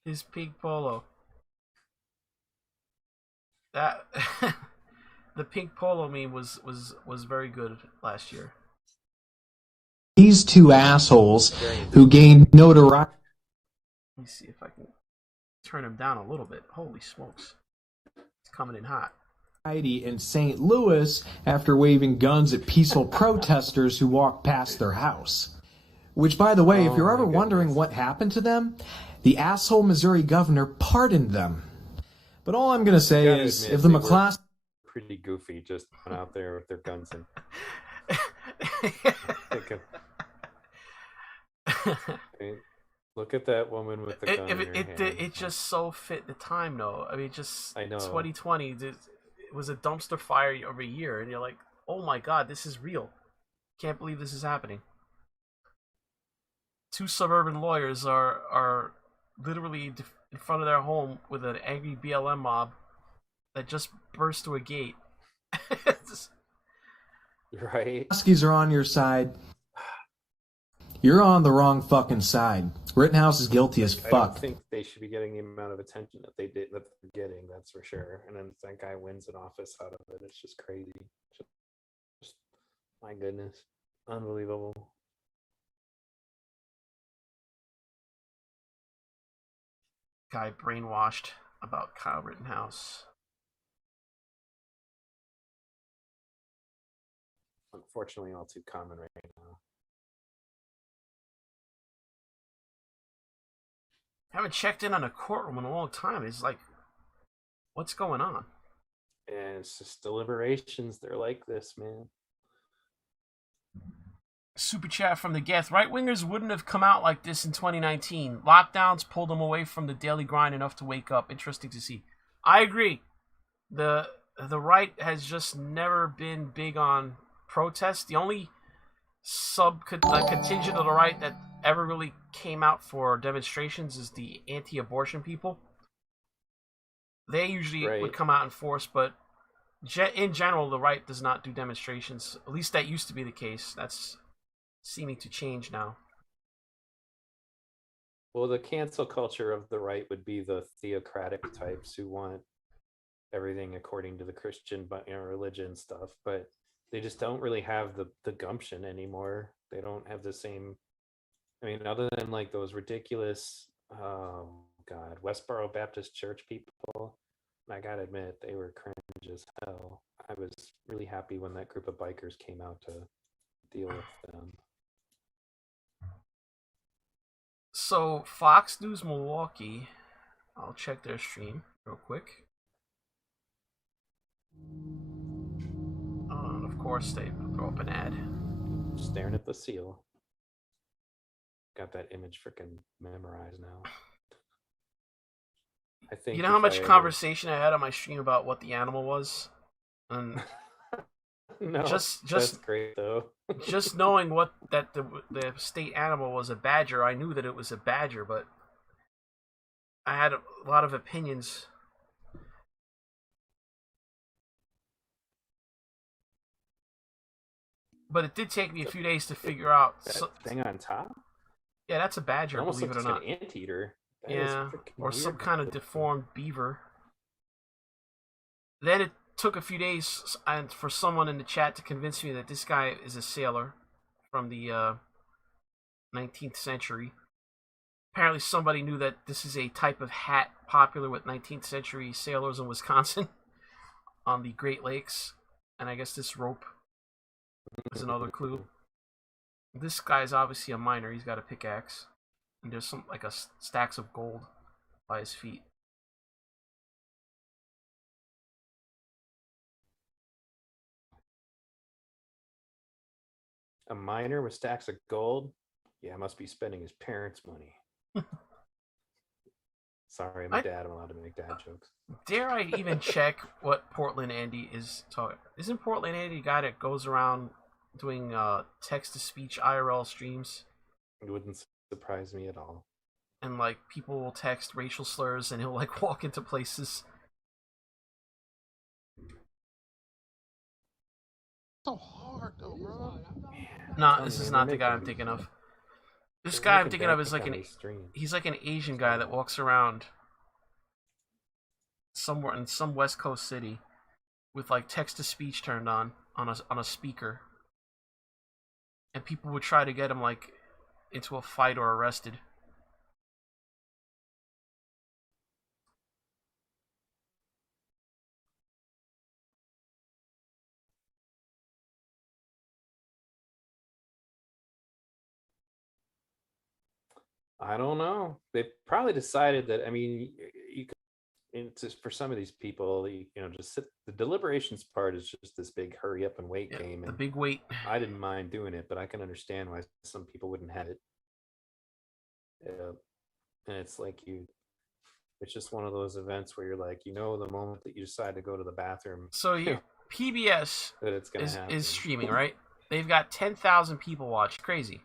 His pink polo. That the pink polo meme was very good last year. These two assholes who gained notoriety. Let me see if I can turn him down a little bit. Holy smokes. It's coming in hot. In St. Louis after waving guns at peaceful protesters who walked past their house. Which, by the way, if you're ever wondering what happened to them, the asshole Missouri governor pardoned them. But all I'm going to say is, if the McCloskeys... Pretty goofy, just went out there with their guns and... Look at that woman with the gun in her hand. It just so fit the time, though. I mean, I know. 2020, it was a dumpster fire of a year, and you're like, oh my god, this is real. Can't believe this is happening. Two suburban lawyers are literally in front of their home with an angry BLM mob that just burst through a gate. Right? McCloskeys are on your side. You're on the wrong fucking side. Rittenhouse is guilty as fuck. I don't think they should be getting the amount of attention that they're getting, that's for sure. And then that guy wins an office out of it. It's just crazy. Just my goodness. Unbelievable. Guy brainwashed about Kyle Rittenhouse. Unfortunately, all too common right now. Haven't checked in on a courtroom in a long time. It's like, what's going on? And it's just deliberations. They're like this, man. Super chat from the Geth. Right-wingers wouldn't have come out like this in 2019. Lockdowns pulled them away from the daily grind enough to wake up. Interesting to see. I agree. The right has just never been big on protests. The only contingent of the right that ever really came out for demonstrations is the anti-abortion people. They usually would come out in force, but in general, the right does not do demonstrations. At least that used to be the case. That's seeming to change now. Well, the cancel culture of the right would be the theocratic types who want everything according to the Christian religion stuff, but they just don't really have the gumption anymore. They don't have the same... I mean, other than like those ridiculous, Westboro Baptist Church people, I gotta admit, they were cringe as hell. I was really happy when that group of bikers came out to deal with them. So, Fox News Milwaukee, I'll check their stream real quick. And of course, they throw up an ad. Staring at the seal. Got that image freaking memorized now. I think. You know how much conversation I had on my stream about what the animal was, and no, just that's great though. Just knowing that the state animal was a badger, I knew that it was a badger, but I had a lot of opinions. But it did take me a few days to figure out. That thing on top? Yeah, that's a badger, believe it or not. An anteater. Yeah, or some kind of deformed beaver. Then it took a few days and for someone in the chat to convince me that this guy is a sailor from the 19th century. Apparently somebody knew that this is a type of hat popular with 19th century sailors in Wisconsin on the Great Lakes. And I guess this rope is another clue. This guy's obviously a miner. He's got a pickaxe. And there's some stacks of gold by his feet. A miner with stacks of gold? Yeah, must be spending his parents' money. Sorry, I'm a dad. I'm allowed to make dad jokes. Dare I even check what Portland Andy is talking? Isn't Portland Andy a guy that goes around doing text-to-speech IRL streams? It wouldn't surprise me at all. And like people will text racial slurs, and he'll like walk into places. So hard though, bro. Nah, this is not the guy I'm thinking of. This guy I'm thinking of is like he's like an Asian guy that walks around somewhere in some West Coast city with like text to speech turned on a speaker, and people would try to get him like into a fight or arrested. I don't know. They probably decided that. I mean, you could, it's just for some of these people, you know, just sit. The deliberations part is just this big hurry up and wait game. The And big wait. I didn't mind doing it, but I can understand why some people wouldn't have it. And it's like it's just one of those events where you're like, you know, the moment that you decide to go to the bathroom. So PBS that it's gonna happen. is streaming, right? They've got 10,000 people watch. Crazy.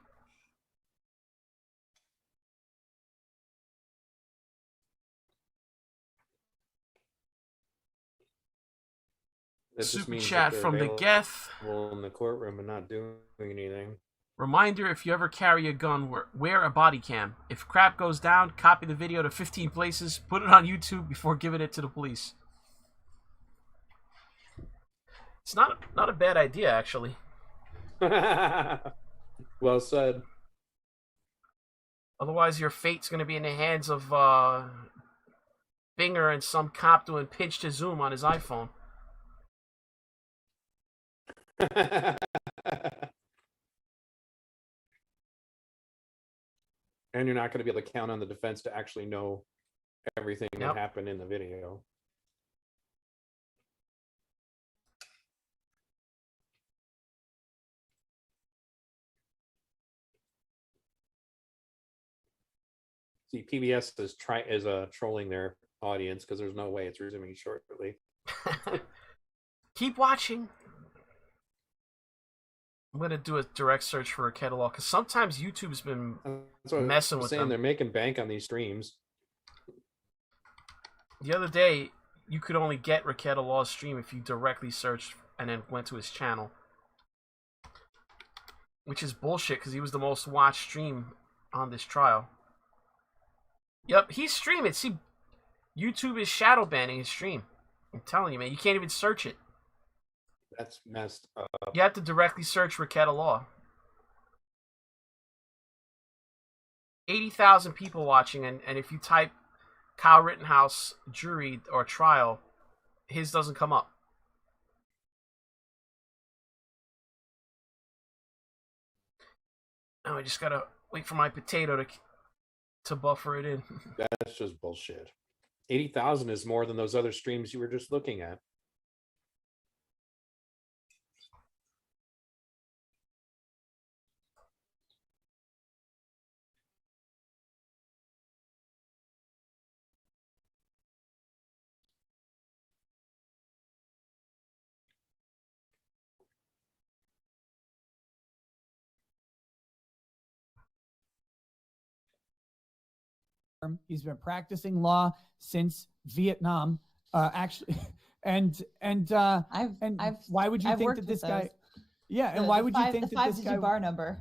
Super chat from the Geth. In the courtroom and not doing anything. Reminder: if you ever carry a gun, wear a body cam. If crap goes down, copy the video to 15 places, put it on YouTube before giving it to the police. It's not a bad idea, actually. Well said. Otherwise, your fate's going to be in the hands of Binger and some cop doing pinch to zoom on his iPhone. And you're not going to be able to count on the defense to actually know everything that happened in the video. See, PBS is trolling their audience because there's no way it's resuming shortly. Keep watching. I'm gonna do a direct search for a catalog because sometimes YouTube's been messing with them. They're making bank on these streams. The other day, you could only get Raquel Law's stream if you directly searched and then went to his channel, which is bullshit because he was the most watched stream on this trial. Yep, he's streaming. See, YouTube is shadow banning his stream. I'm telling you, man, you can't even search it. That's messed up. You have to directly search Raquel Law. 80,000 people watching, and if you type Kyle Rittenhouse jury or trial, his doesn't come up. Now I just gotta wait for my potato to buffer it in. That's just bullshit. 80,000 is more than those other streams you were just looking at. He's been practicing law since Vietnam, actually, and why would you think that this guy? Yeah, and why would you think that this guy? bar number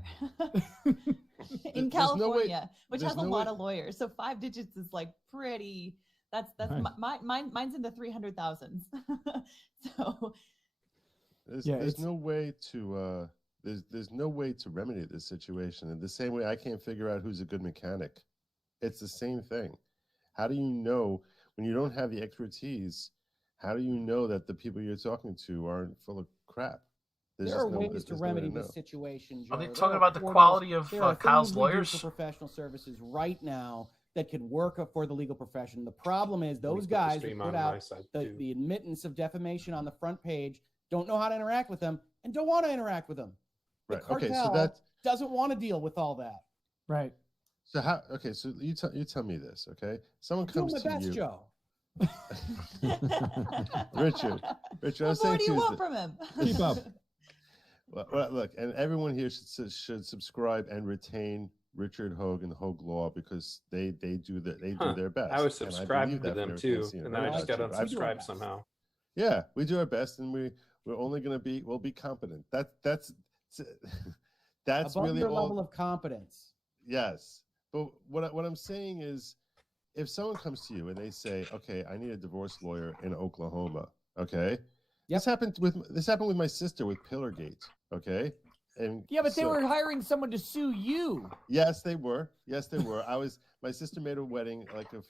in California, which has a lot of lawyers. So 5 digits is like pretty. That's mine's in the 300,000s. So there's no way to there's no way to remedy this situation. In the same way, I can't figure out who's a good mechanic. It's the same thing. How do you know when you don't have the expertise? How do you know that the people you're talking to aren't full of crap? There are ways to remedy this situation, Joe. Are they talking about the quality of Kyle's lawyers? For professional services right now that could work for the legal profession. The problem is those guys who put out the admittance of defamation on the front page don't know how to interact with them and don't want to interact with them. Right. cartel Okay. So that doesn't want to deal with all that. Right. So how? Okay. So you tell me this. Okay. Someone I'm comes doing to my best, you. Joe. Richard, I was What more saying do to you you want is from him? Keep up. well, look, and everyone here should subscribe and retain Richard Hogue and Hogue Law because they do their best. I was And subscribing believe to that from them everything I've too, seen and read then I just about got you. unsubscribed somehow. Yeah, we do our best, and we're only going to we'll be competent. That's Above really your all. level of competence. Yes, but what I'm saying is, if someone comes to you and they say, "Okay, I need a divorce lawyer in Oklahoma," okay, this happened with my sister with Pillargate, okay, and yeah, but they were hiring someone to sue you. Yes, they were. My sister made a wedding like a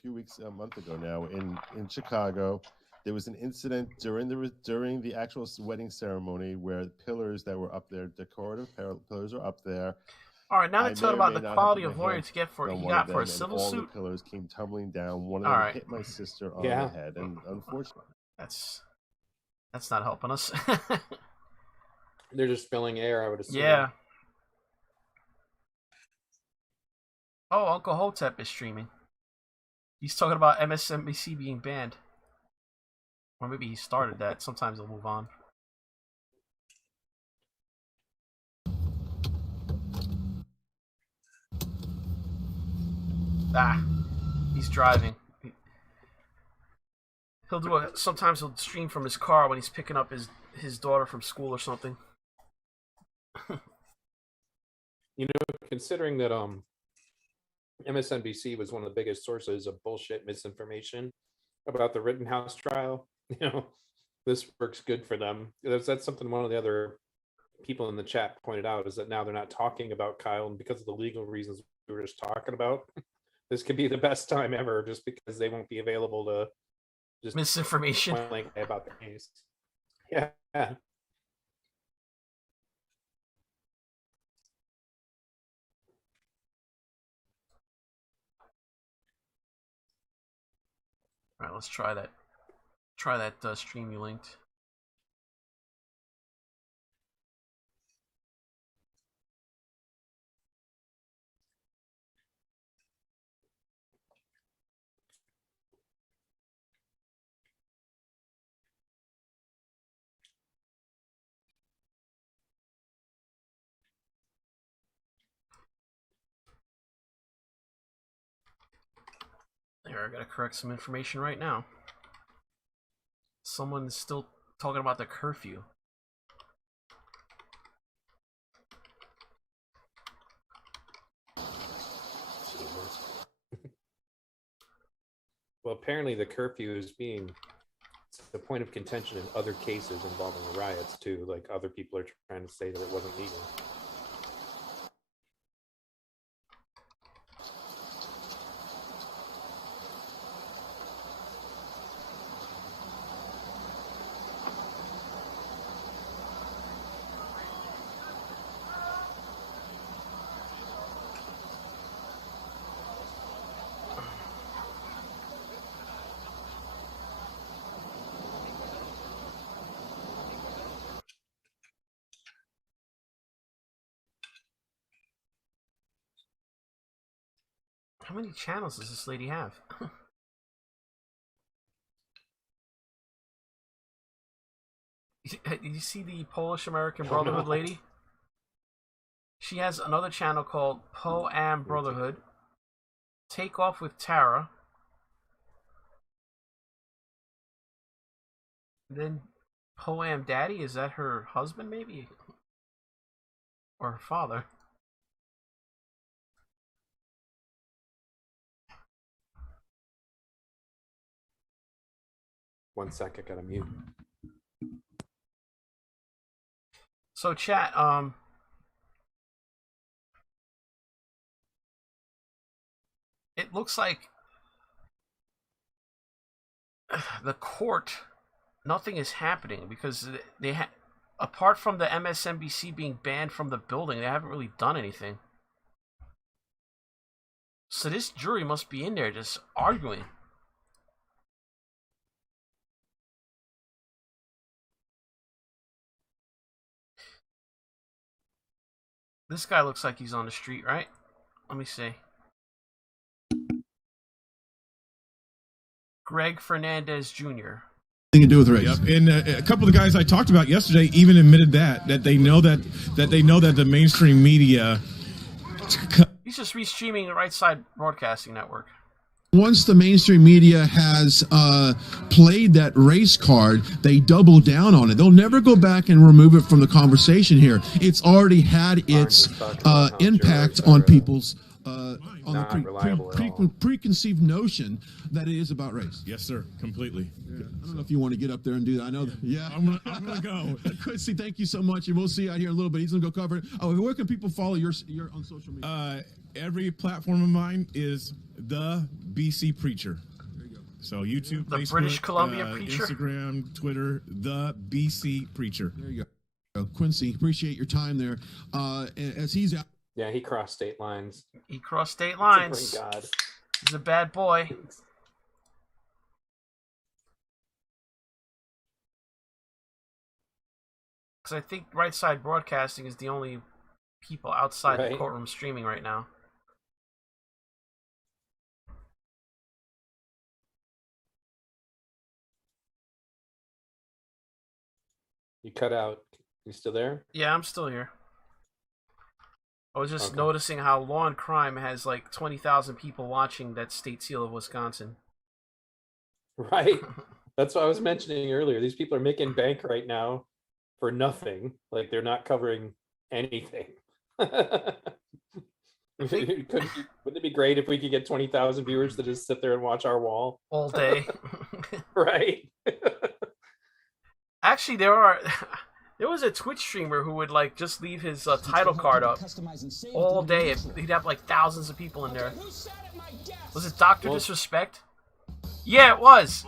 month ago now in Chicago. There was an incident during the actual wedding ceremony where pillars that were up there, decorative pillars are up there. All right, now they're talking about the quality of lawyer he got for a civil all suit. The pillars came tumbling down. One of them hit my sister on the head, and unfortunately, that's not helping us. They're just filling air, I would assume. Yeah. Oh, Uncle Hotep is streaming. He's talking about MSNBC being banned. Or maybe he started that. Sometimes he'll move on. Ah, he's driving. He'll do sometimes he'll stream from his car when he's picking up his daughter from school or something. You know, considering that MSNBC was one of the biggest sources of bullshit misinformation about the Rittenhouse trial, you know, this works good for them. That's something one of the other people in the chat pointed out, is that now they're not talking about Kyle, and because of the legal reasons we were just talking about, this could be the best time ever, just because they won't be available to just misinformation about the case. Yeah. All right, let's try that. Try that stream you linked. There, I gotta correct some information right now. Someone's still talking about the curfew. Well, apparently the curfew is being the point of contention in other cases involving the riots too. Like, other people are trying to say that it wasn't legal. How many channels does this lady have? Did you see the Polish American Brotherhood lady? She has another channel called Po-Am Brotherhood. Take Off with Tara. Then Po-Am Daddy, is that her husband maybe? Or her father? One sec, I gotta mute. So chat, it looks like the court, nothing is happening because apart from the MSNBC being banned from the building, they haven't really done anything. So this jury must be in there just arguing. This guy looks like he's on the street, right? Let me see. Greg Fernandez Jr. Thing to do with race. Yep. And a couple of the guys I talked about yesterday even admitted that they know that the mainstream media. He's just restreaming the Right Side Broadcasting Network. Once the mainstream media has played that race card, they double down on it. They'll never go back and remove it from the conversation here. It's already had its impact on people's on the preconceived notion that it is about race. Yes, sir. Completely. Yeah. I don't know if you want to get up there and do that. I know. Yeah, I'm gonna go. Quincy, thank you so much, and we'll see you out here in a little bit. He's gonna go cover it. Oh, where can people follow your on social media? Every platform of mine is the BC Preacher. There you go. So YouTube, the Facebook, British Columbia Preacher, Instagram, Twitter, the BC Preacher. There you go. Quincy, appreciate your time there. As he's out. Yeah, he crossed state lines. He crossed state lines. Oh, God. He's a bad boy. Because I think Right Side Broadcasting is the only people outside the courtroom streaming right now. You cut out. You still there? Yeah, I'm still here. I was just noticing how Law and Crime has like 20,000 people watching that state seal of Wisconsin. Right. That's what I was mentioning earlier. These people are making bank right now for nothing. Like they're not covering anything. Wouldn't it be great if we could get 20,000 viewers to just sit there and watch our wall all day? Right. Actually, there was a Twitch streamer who would like just leave his title card up all day. He'd have like thousands of people in there. Was it Dr. Disrespect? Yeah, it was.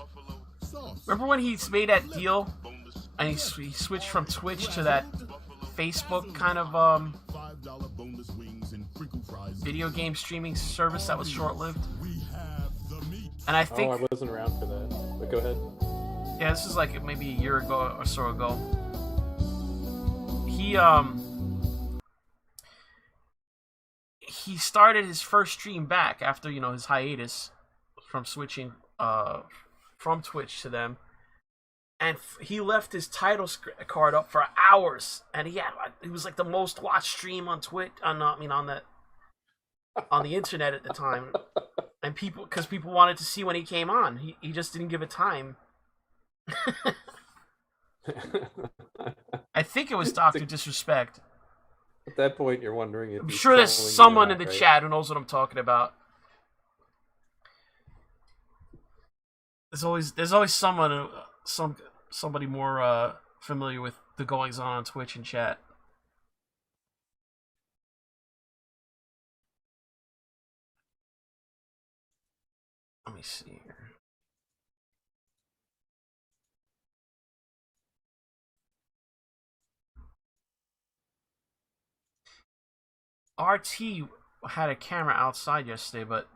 Remember when he made that deal and he switched from Twitch to that Facebook kind of video game streaming service that was short-lived? And I think I wasn't around for that. But go ahead. Yeah, this is like maybe a year ago or so ago. He started his first stream back after, you know, his hiatus from switching from Twitch to them, and he left his title card up for hours, and it was like the most watched stream on Twitch on the internet at the time, and because people wanted to see when he came on. He just didn't give it time. I think it was Dr. Disrespect. At that point, you're wondering if I'm sure there's someone in the chat who knows what I'm talking about. There's always someone, somebody more familiar with the goings on Twitch and chat. Let me see here. RT had a camera outside yesterday, but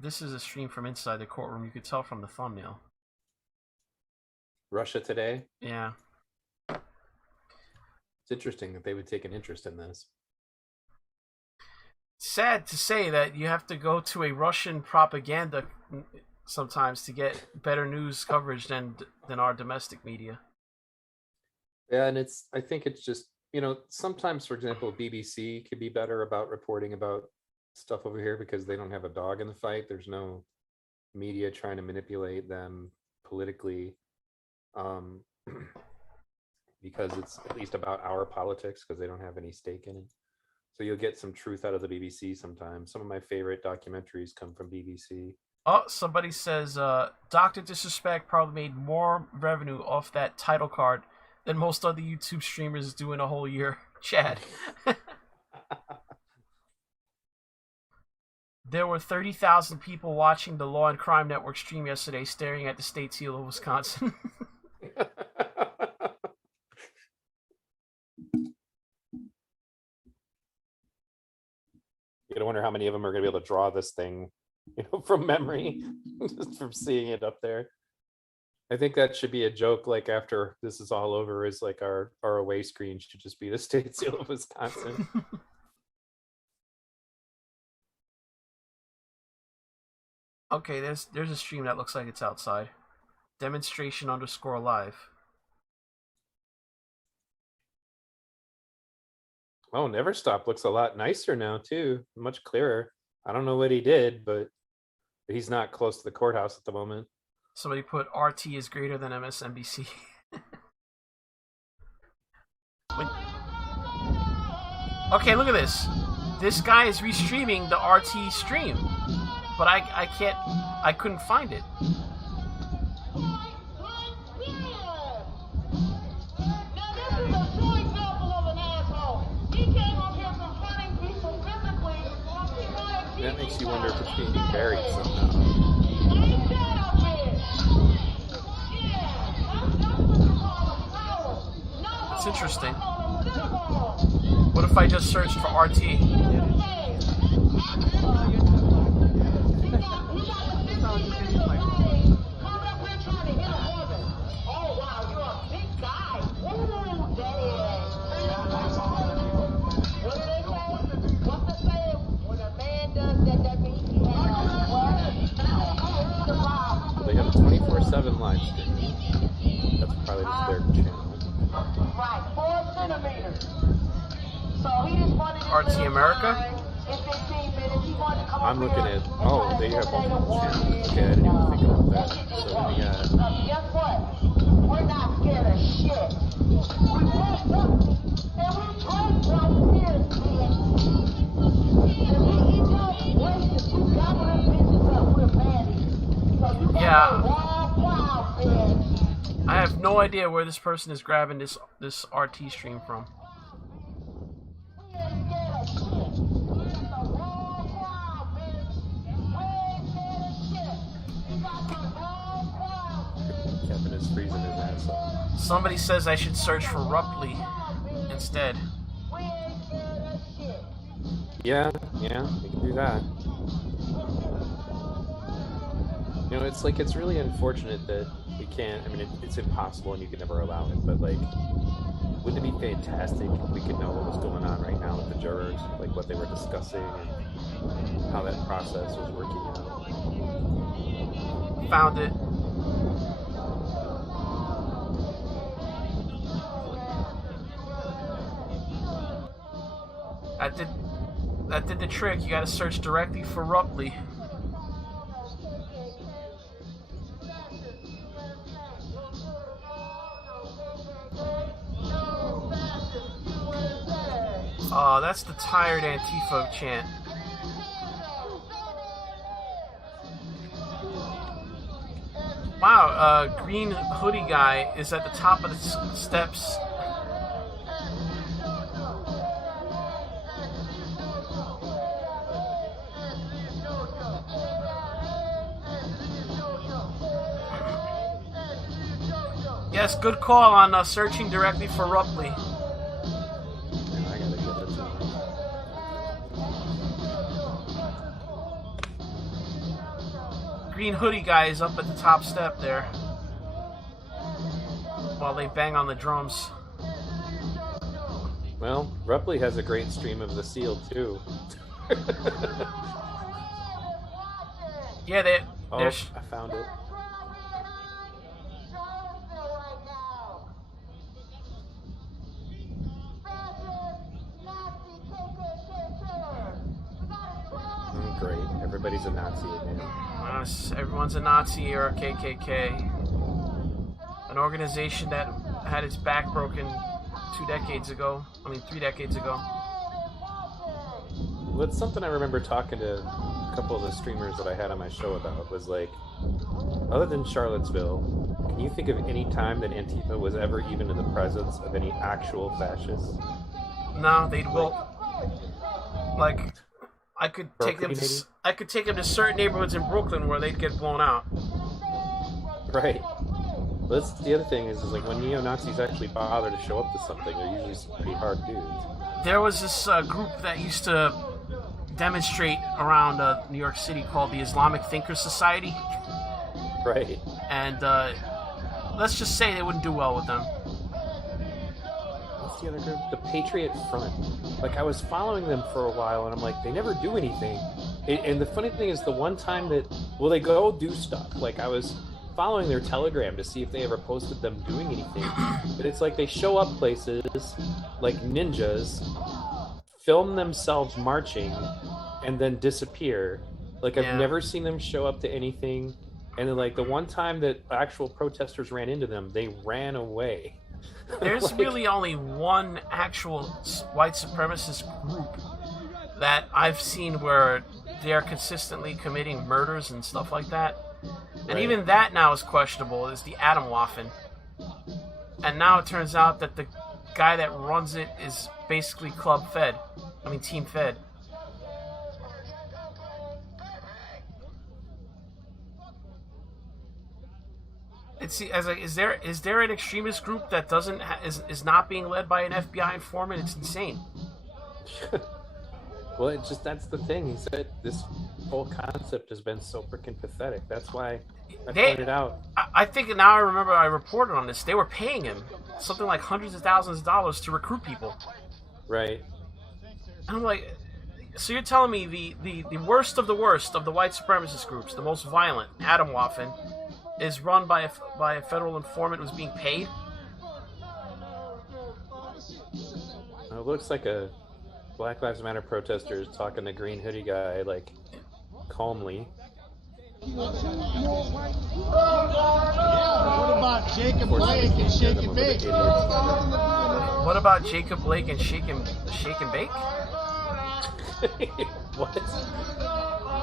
this is a stream from inside the courtroom. You could tell from the thumbnail. Russia Today? Yeah. It's interesting that they would take an interest in this. Sad to say that you have to go to a Russian propaganda sometimes to get better news coverage than our domestic media. Yeah, and I think it's just, you know, sometimes, for example, BBC could be better about reporting about stuff over here because they don't have a dog in the fight. There's no media trying to manipulate them politically, because it's at least about our politics because they don't have any stake in it. So you'll get some truth out of the BBC sometimes. Some of my favorite documentaries come from BBC. Oh, somebody says Dr. Disrespect probably made more revenue off that title card than most other YouTube streamers do in a whole year. Chad. There were 30,000 people watching the Law and Crime Network stream yesterday, staring at the state seal of Wisconsin. You gotta wonder how many of them are gonna be able to draw this thing, you know, from memory, just from seeing it up there. I think that should be a joke. Like after this is all over, is like our away screen should just be the state seal of Wisconsin. Okay, there's a stream that looks like it's outside. Demonstration_live. Oh, Never Stop looks a lot nicer now too. Much clearer. I don't know what he did, but he's not close to the courthouse at the moment. Somebody put RT is greater than MSNBC. Okay, look at this. This guy is restreaming the RT stream, but I couldn't find it. That makes you wonder if it's being buried somehow. That's interesting. What if I just searched for RT? They have a 24/7 live stream. That's probably just their channel. Right, 4 centimeters. So he just wanted to RT America? in 15 minutes. He wanted to come I'm looking at, oh, they have multiple channels. Okay, I didn't even think about that. So we got... Guess what? We're not scared of shit. We want something, and we drink like this, man. If he just wasted 2 gobbling bitches up, we're baddies. So you got to walk wild, bitch. I have no idea where this person is grabbing this RT stream from. Kevin is freezing his ass off. Somebody says I should search for Rupley instead. Yeah, you can do that. You know, it's like, it's really unfortunate that we can't, I mean, it's impossible and you can never allow it, but like, wouldn't it be fantastic if we could know what was going on right now with the jurors, like what they were discussing and how that process was working out? Found it. That did the trick. You gotta search directly for Rupley. Oh, that's the tired Antifa chant. Wow, green hoodie guy is at the top of the steps. Yes, good call on searching directly for Rupley. Green hoodie guy is up at the top step there while they bang on the drums. Well, Rupley has a great stream of the seal too. Yeah, I found it. Great. Everybody's a Nazi again. Everyone's a Nazi or a KKK. An organization that had its back broken 3 decades ago. Well, it's something I remember talking to a couple of the streamers that I had on my show about, was like, other than Charlottesville, can you think of any time that Antifa was ever even in the presence of any actual fascists? No, they will. Like, I could take them to certain neighborhoods in Brooklyn where they'd get blown out. Right. Well, that's the other thing is like when neo-Nazis actually bother to show up to something, they're usually some pretty hard dudes. There was this group that used to demonstrate around New York City called the Islamic Thinker Society. Right. And let's just say they wouldn't do well with them. What's the other group? The Patriot Front. Like, I was following them for a while, and I'm like, they never do anything. And the funny thing is, the one time that Well, they go do stuff. Like, I was following their Telegram to see if they ever posted them doing anything. But it's like they show up places like ninjas, film themselves marching, and then disappear. Like, I've never seen them show up to anything. And then, like, the one time that actual protesters ran into them, they ran away. There's really only one actual white supremacist group that I've seen where they're consistently committing murders and stuff like that. And even that now is questionable, is the Atomwaffen. And now it turns out that the guy that runs it is basically Team Fed. Is there an extremist group that is not being led by an FBI informant? It's insane. Well, that's the thing. He said this whole concept has been so freaking pathetic. That's why I pointed out. I think now I remember I reported on this. They were paying him something like hundreds of thousands of dollars to recruit people. Right. And I'm like, so you're telling me the worst of the white supremacist groups, the most violent, Atomwaffen, is run by a federal informant who's being paid? It looks like a Black Lives Matter protester is talking to Green Hoodie guy, like, calmly. What about Jacob Blake and Shake and Bake? What about Jacob Blake and Shake and Bake? What?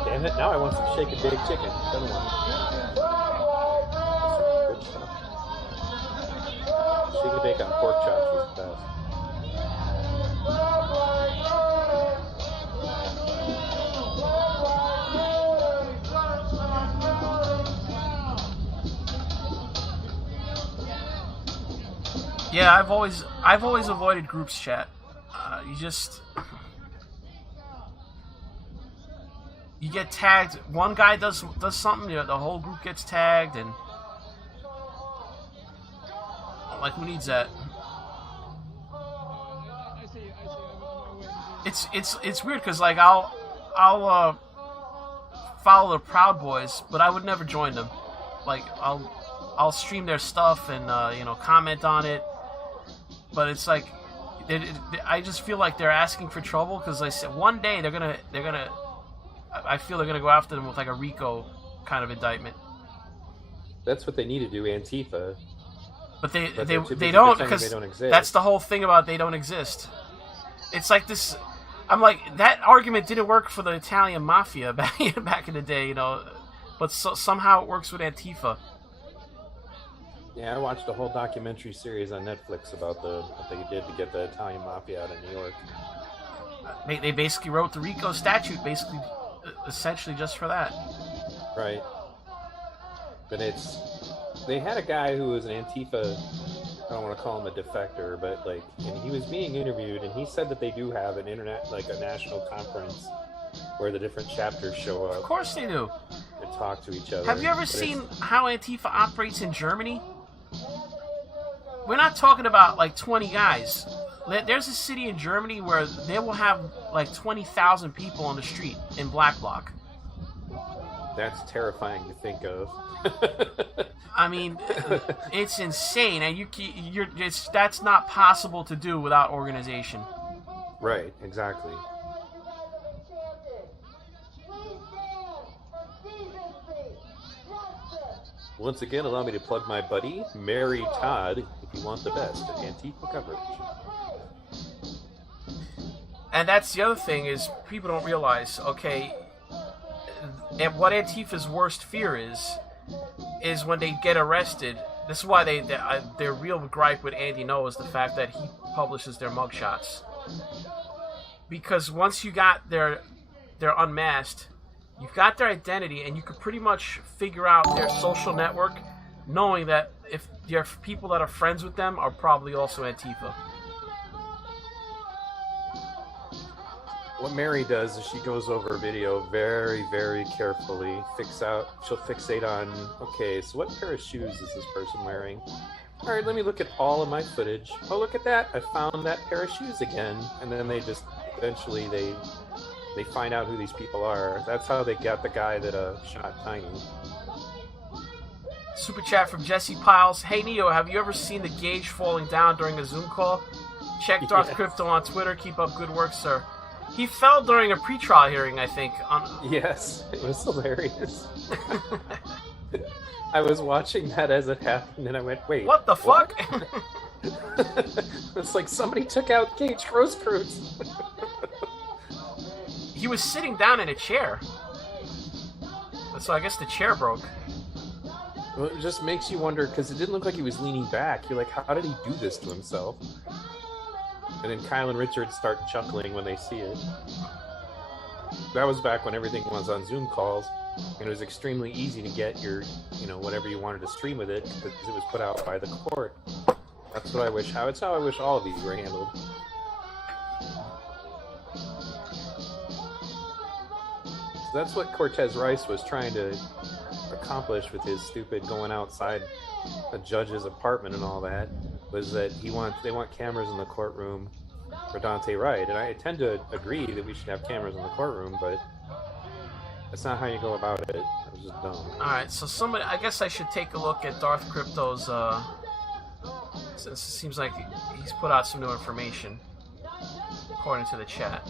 Damn it! Now I want some Shake and Bake chicken. Don't want. Good stuff. Shake and Bake on pork chops was the best. Yeah, I've always avoided groups chat. You get tagged. One guy does something, the whole group gets tagged, and like, who needs that? It's weird because, like, I'll follow the Proud Boys, but I would never join them. Like, I'll stream their stuff and comment on it. But it's like, I just feel like they're asking for trouble because I said one day they're gonna. I feel they're gonna go after them with like a RICO kind of indictment. That's what they need to do, Antifa. But they don't, because that's the whole thing about they don't exist. It's like this. I'm like, that argument didn't work for the Italian mafia back in the day, but somehow it works with Antifa. Yeah, I watched a whole documentary series on Netflix about what they did to get the Italian mafia out of New York. They basically wrote the RICO statute, essentially just for that. Right. But they had a guy who was an Antifa, I don't want to call him a defector, but and he was being interviewed, and he said that they do have an internet, like a national conference where the different chapters show up. Of course they do. And talk to each other. Have you ever seen how Antifa operates in Germany? We're not talking about like 20 guys. There's a city in Germany where they will have like 20,000 people on the street in Black Bloc. That's terrifying to think of. I mean, it's insane, and that's not possible to do without organization. Right, exactly. Once again, allow me to plug my buddy, Mary Todd, if you want the best at Antifa coverage. And that's the other thing, is people don't realize, okay, and what Antifa's worst fear is when they get arrested. This is why their real gripe with Andy Ngo is the fact that he publishes their mugshots. Because once you got they're unmasked, you've got their identity, and you could pretty much figure out their social network, knowing that if your people that are friends with them are probably also Antifa. What Mary does is she goes over a video very, very carefully. She'll fixate on, okay, so what pair of shoes is this person wearing? All right, let me look at all of my footage. Oh, look at that. I found that pair of shoes again. And then they just, eventually they They find out who these people are. That's how they got the guy that shot Tiny. Super chat from Jesse Piles. Hey Neo, have you ever seen the gauge falling down during a Zoom call? Check Darth Crypto on Twitter. Keep up good work, sir. He fell during a pretrial hearing, I think. Yes, it was hilarious. I was watching that as it happened, and I went, wait. What the fuck? It's like somebody took out Gage Rosecruz. He was sitting down in a chair. So I guess the chair broke. Well, it just makes you wonder, because it didn't look like he was leaning back. You're like, how did he do this to himself? And then Kyle and Richard start chuckling when they see it. That was back when everything was on Zoom calls, and it was extremely easy to get your, whatever you wanted to stream with it, because it was put out by the court. That's what I wish. It's how I wish all of these were handled. So that's what Cortez Rice was trying to accomplish with his stupid going outside a judge's apartment and all that, was that they want cameras in the courtroom for Dante Wright, and I tend to agree that we should have cameras in the courtroom, but that's not how you go about it. It was just dumb. Alright, so I guess I should take a look at Darth Crypto's, since it seems like he's put out some new information, according to the chat.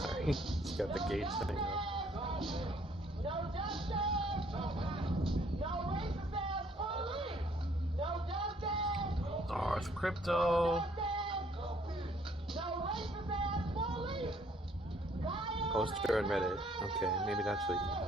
Sorry, he's got the gauge thing up. Darth Crypto. Poster on Reddit. Okay, maybe that's what he means.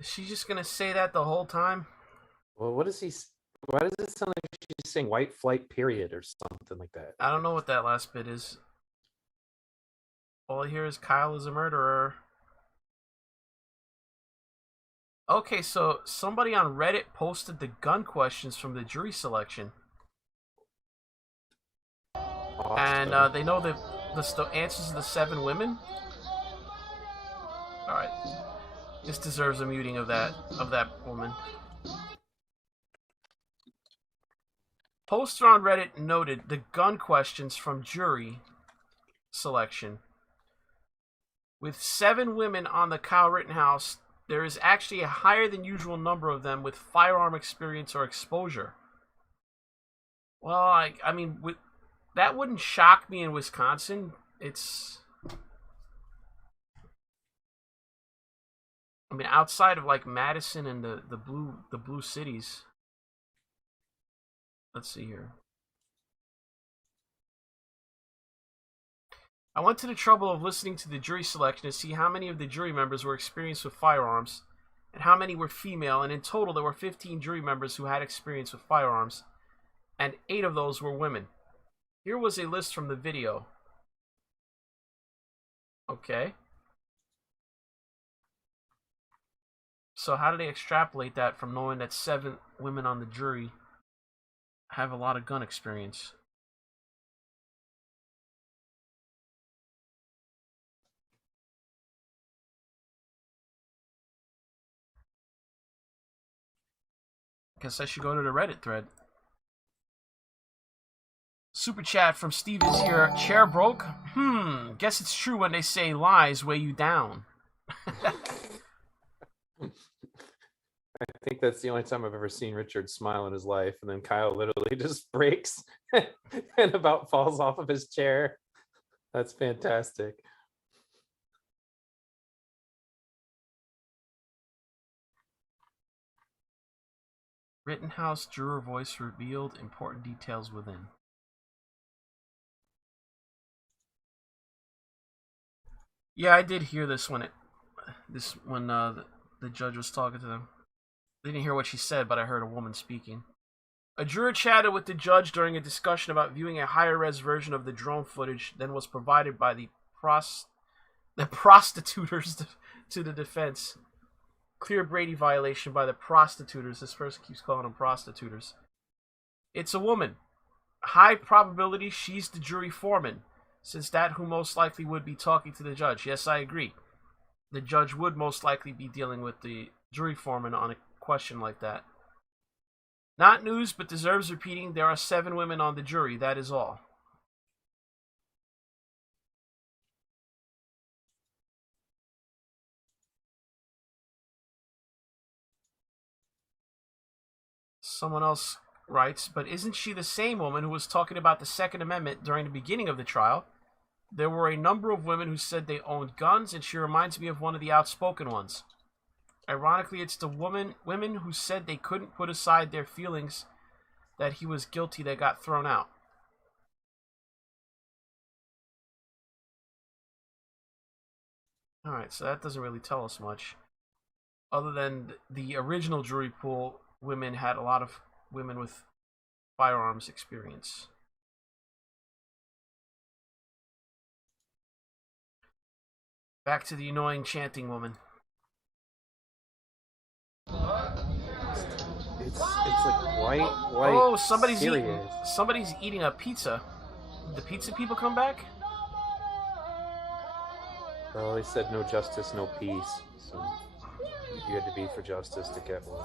Is she just gonna say that the whole time? Well, why does it sound like she's saying white flight period or something like that? I don't know what that last bit is. All I hear is Kyle is a murderer. Okay, so somebody on Reddit posted the gun questions from the jury selection. Awesome. And they know the answers to the 7 women. Alright. This deserves a muting of that woman. Poster on Reddit noted the gun questions from jury selection. With 7 women on the Kyle Rittenhouse, there is actually a higher than usual number of them with firearm experience or exposure. Well, I mean, that wouldn't shock me in Wisconsin. Outside of like Madison and the blue cities. Let's see here. I went to the trouble of listening to the jury selection to see how many of the jury members were experienced with firearms and how many were female, and in total there were 15 jury members who had experience with firearms, and 8 of those were women. Here was a list from the video. Okay. So how do they extrapolate that from knowing that 7 women on the jury have a lot of gun experience? Guess I should go to the Reddit thread. Super chat from Steve is here. Chair broke? Guess it's true when they say lies weigh you down. I think that's the only time I've ever seen Richard smile in his life, and then Kyle literally just breaks and about falls off of his chair. That's fantastic. Rittenhouse juror voice revealed important details within. Yeah, I did hear this when the judge was talking to them. I didn't hear what she said, but I heard a woman speaking. A juror chatted with the judge during a discussion about viewing a higher-res version of the drone footage than was provided by the prostituters to the defense. Clear Brady violation by the prostituters. This person keeps calling them prostituters. It's a woman. High probability she's the jury foreman, since that who most likely would be talking to the judge. Yes, I agree. The judge would most likely be dealing with the jury foreman on a question like that. Not news, but deserves repeating. There are 7 women on the jury. That is all. Someone else writes, but isn't she the same woman who was talking about the Second Amendment during the beginning of the trial? There were a number of women who said they owned guns, and she reminds me of one of the outspoken ones. Ironically, it's the women who said they couldn't put aside their feelings that he was guilty that got thrown out. Alright, so that doesn't really tell us much. Other than the original jury pool, women had a lot of women with firearms experience. Back to the annoying chanting woman. It's like white. Oh, somebody's eating a pizza. Did the pizza people come back? Oh, they said no justice, no peace. So you had to be for justice to get one.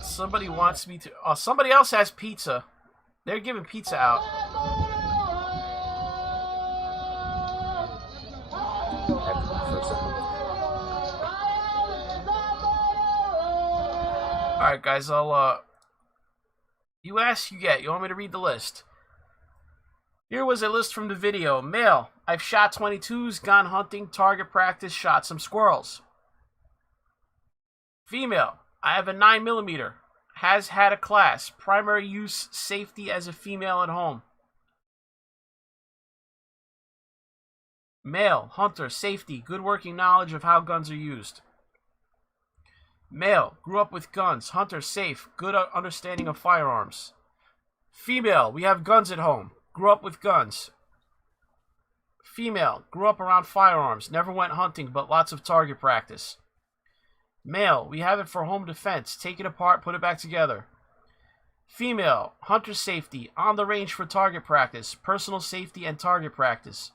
Somebody wants me to... Oh, somebody else has pizza. They're giving pizza out. Alright, guys, you ask, you get. You want me to read the list? Here was a list from the video. Male, I've shot 22s, gone hunting, target practice, shot some squirrels. Female, I have a 9mm. Has had a class. Primary use, safety as a female at home. Male, hunter, safety, good working knowledge of how guns are used. Male, grew up with guns, hunter, safe, good understanding of firearms. Female, we have guns at home, grew up with guns. Female, grew up around firearms, never went hunting, but lots of target practice. Male, we have it for home defense. Take it apart, put it back together. Female, hunter safety, on the range for target practice, personal safety and target practice.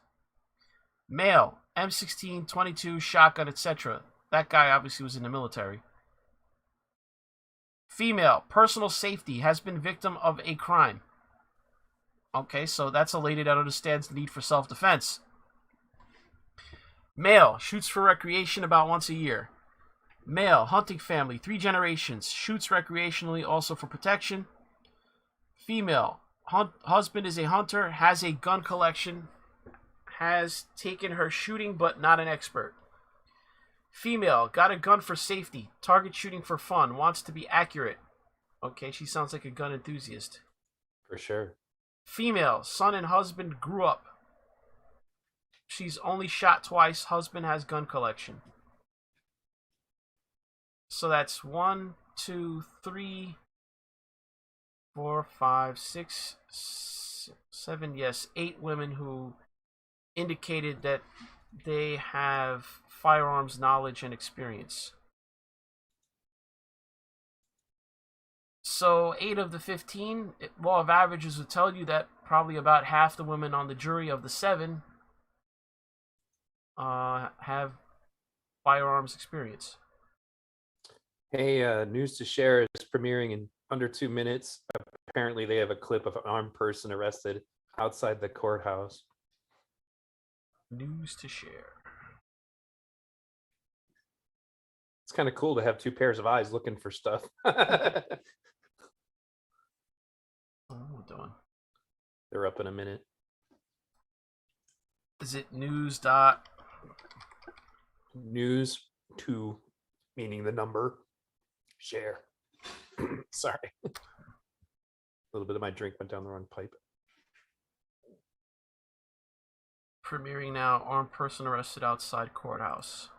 Male, M16, 22, shotgun, etc. That guy obviously was in the military. Female, personal safety, has been victim of a crime. Okay, so that's a lady that understands the need for self-defense. Male, shoots for recreation about once a year. Male, hunting family, 3 generations, shoots recreationally, also for protection. Female, husband is a hunter, has a gun collection, has taken her shooting but not an expert. Female, got a gun for safety, target shooting for fun, wants to be accurate. Okay, she sounds like a gun enthusiast. For sure. Female, son and husband grew up. She's only shot twice, husband has gun collection. So that's 1, 2, 3, 4, 5, 6, 7, yes, 8 women who indicated that they have firearms knowledge and experience. So 8 of the 15, law of averages would tell you that probably about half the women on the jury of the 7 have firearms experience. Hey, news to share is premiering in under 2 minutes. Apparently they have a clip of an armed person arrested outside the courthouse. News to share. It's kind of cool to have 2 pairs of eyes looking for stuff. What am I doing? They're up in a minute. Is it news dot? News 2, meaning the number. Share. Sorry. A little bit of my drink went down the wrong pipe. Premiering now. Armed person arrested outside courthouse.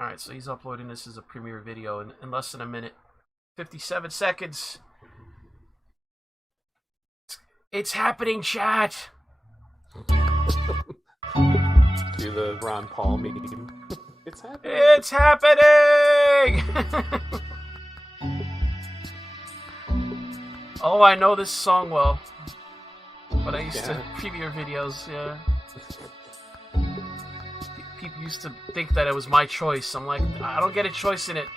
Alright, so he's uploading this as a premiere video in less than a minute. 57 seconds. It's happening, chat! Do the Ron Paul meme. It's happening! It's happening! Oh, I know this song well. But I used to premiere videos, yeah. People used to think that it was my choice. I'm like, I don't get a choice in it.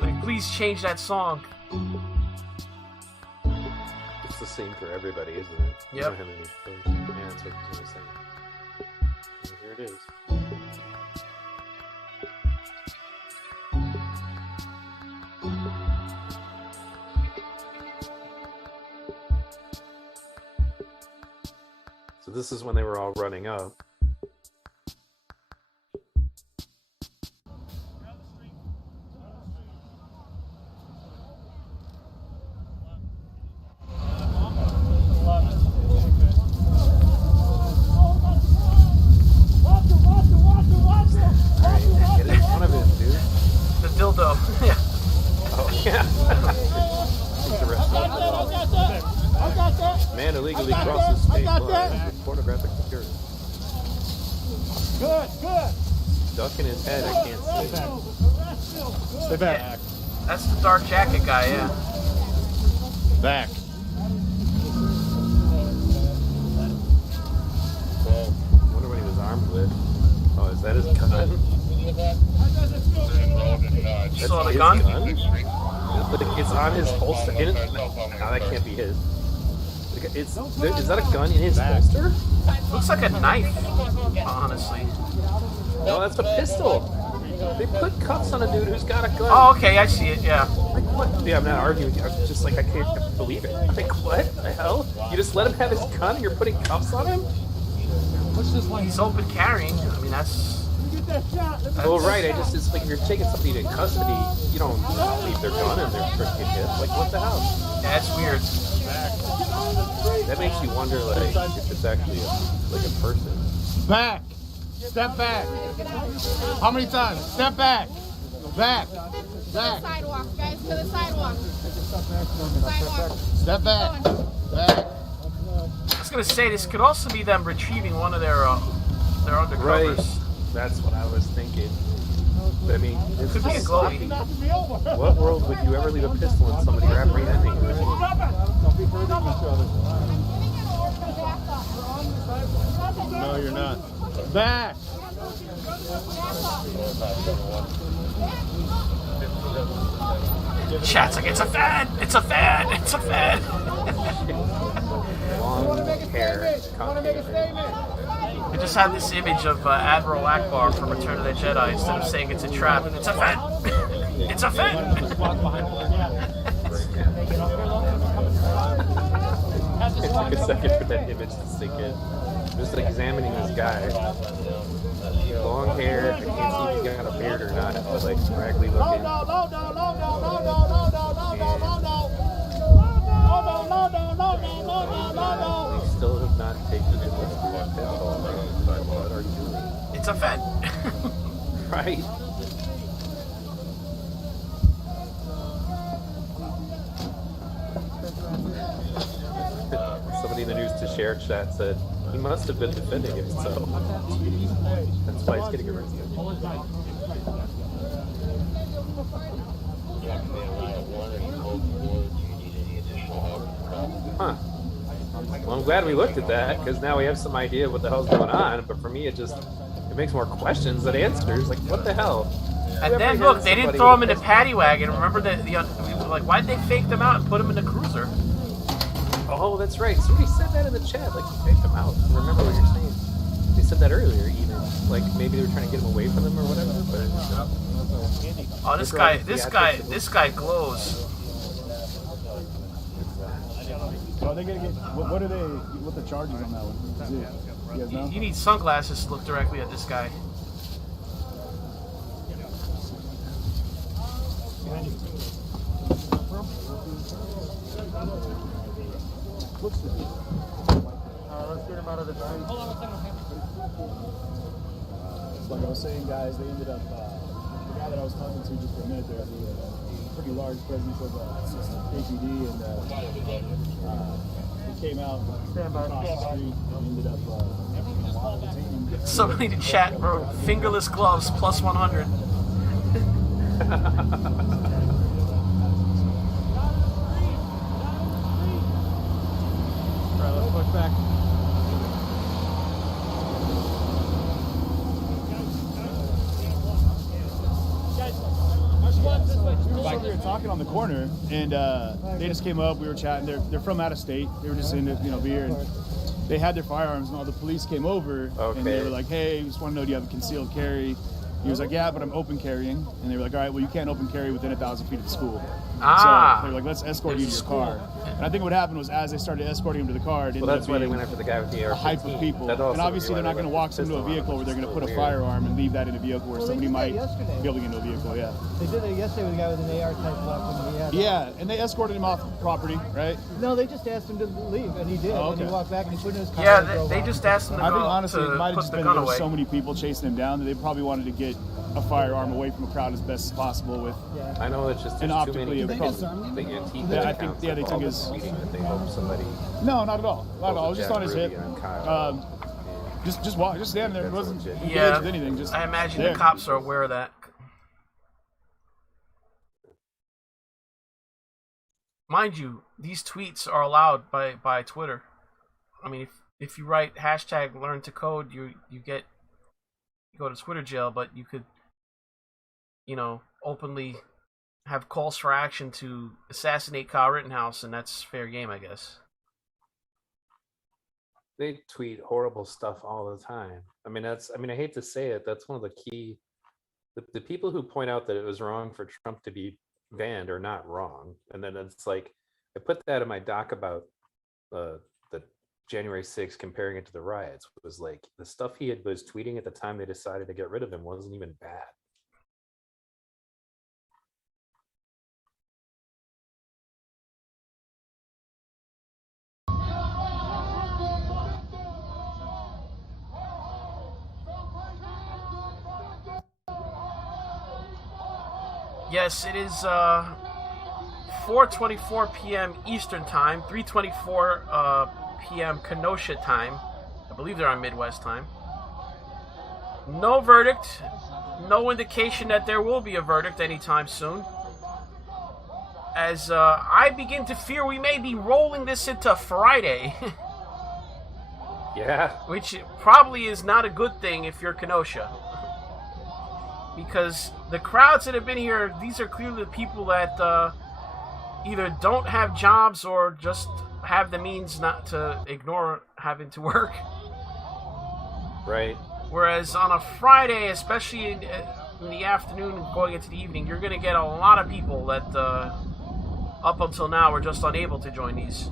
Like, please change that song. It's the same for everybody, isn't it? Yep. You don't have any choice. Yeah, that's what I was gonna say. Well, here it is. So this is when they were all running up. Man illegally crosses state line with pornographic material. Good. Ducking his head, I can't see. Stay back. That's the dark jacket guy, yeah. Back. Well, I wonder what he was armed with. Oh, is that his gun? You saw the gun? It's on his holster. No, that can't be his. Is that a gun in his holster? Looks like a knife, honestly. No, that's a pistol. They put cuffs on a dude who's got a gun. Oh, okay, I see it, yeah. Like, what? Yeah, I'm not arguing with you. I'm just like, I can't believe it. Like, what the hell? You just let him have his gun and you're putting cuffs on him? What's this one? He's open carrying. I mean, that's... Well, right, it's like if you're taking somebody into custody, you don't leave their gun in their freaking hip. Like, what the hell? That's weird. That makes you wonder, like, if it's actually a person. Back. Step back. How many times? Step back. Back. Back. Sidewalk, guys, to the sidewalk. Step back. Back. I was gonna say, this could also be them retrieving one of their undercovers. Right. That's what I was thinking. But, I mean, it could be a glowy. What world would you ever leave a pistol in somebody you're apprehending? No, you're not. Back. Chat's like, it's a fad! It's a fad! It's a fad! Long hair. I just had this image of Admiral Akbar from Return of the Jedi. Instead of saying it's a trap, it's a fad! It's a fad! It took a second for that image to sink in. Just examining this guy. Long hair. I can't see if he's got a beard or not, but like scraggly looking. They still have not taken it. What are you doing? It's a fad! Right. Somebody in the news to share chat said he must have been defending himself. That's why he's getting arrested. Huh. Well, I'm glad we looked at that because now we have some idea of what the hell's going on. But for me, it makes more questions than answers. Like, what the hell? And then look, they didn't throw him in the paddy wagon. Remember that? Like, why'd they fake them out and put him in the cruiser? Oh, that's right. Somebody said that in the chat. Like, you faked them out. Remember what you're saying? They said that earlier, even. Like, maybe they were trying to get him away from them or whatever. But oh, this guy glows. Well, they gotta get. What are they? What the charges on that one? You guys know? You need sunglasses to look directly at this guy. Let's get him out of the street. Hold on one second. Like I was saying, guys, they ended up, the guy that I was talking to just for a minute there, the pretty large presence of KPD, and he came out across the street and ended up detaining. Somebody in the chat, bro. Fingerless gloves plus 100. Alright, let's push back. We were talking on the corner, and they just came up. We were chatting. They're from out of state. They were just in it, beer, and they had their firearms. And all the police came over, and they were like, "Hey, we just want to know, do you have a concealed carry?" He was like, "Yeah, but I'm open carrying." And they were like, "All right, well, you can't open carry within 1,000 feet of the school." So they were like, "Let's escort you to your car." And I think what happened was, as they started escorting him to the car, that's why they went after the guy with the AR-15. A hype of people. And obviously, they're not going to walk someone to a vehicle where they're going to put a firearm and leave that in a vehicle where somebody might be able to get into a vehicle. Yeah. They did it yesterday with a guy with an AR type weapon. Yeah, and they escorted him off property, right? No, they just asked him to leave, and he did. Oh, okay. And he walked back and he put in his car. Yeah, they just asked him to I think go honestly, to it might have put just the been gun there was away. so many people chasing him down that they probably wanted to get a firearm away from a crowd as best as possible with. Yeah. I know it's just and too optically, many. I think they took his. They hope somebody. No, not at all. Not at all. Just on his hip. Just walk. Just stand there. It wasn't engaged with anything. Just I imagine there. the cops are aware of that. Mind you, these tweets are allowed by Twitter. I mean, if you write hashtag learn to code, you go to Twitter jail, but you could, openly have calls for action to assassinate Kyle Rittenhouse, and that's fair game, I guess. They tweet horrible stuff all the time. I mean, I hate to say it, that's one of the key. The people who point out that it was wrong for Trump to be banned are not wrong. And then it's like, I put that in my doc about the January 6th, comparing it to the riots. It was like the stuff he was tweeting at the time they decided to get rid of him wasn't even bad. Yes, it is 4:24 p.m. Eastern Time, 3:24 p.m. Kenosha time. I believe they're on Midwest time. No verdict. No indication that there will be a verdict anytime soon. As I begin to fear we may be rolling this into Friday. Yeah. Which probably is not a good thing if you're Kenosha. Because the crowds that have been here, these are clearly the people that either don't have jobs or just have the means not to ignore having to work. Right. Whereas on a Friday, especially in the afternoon and going into the evening, you're going to get a lot of people that up until now were just unable to join these.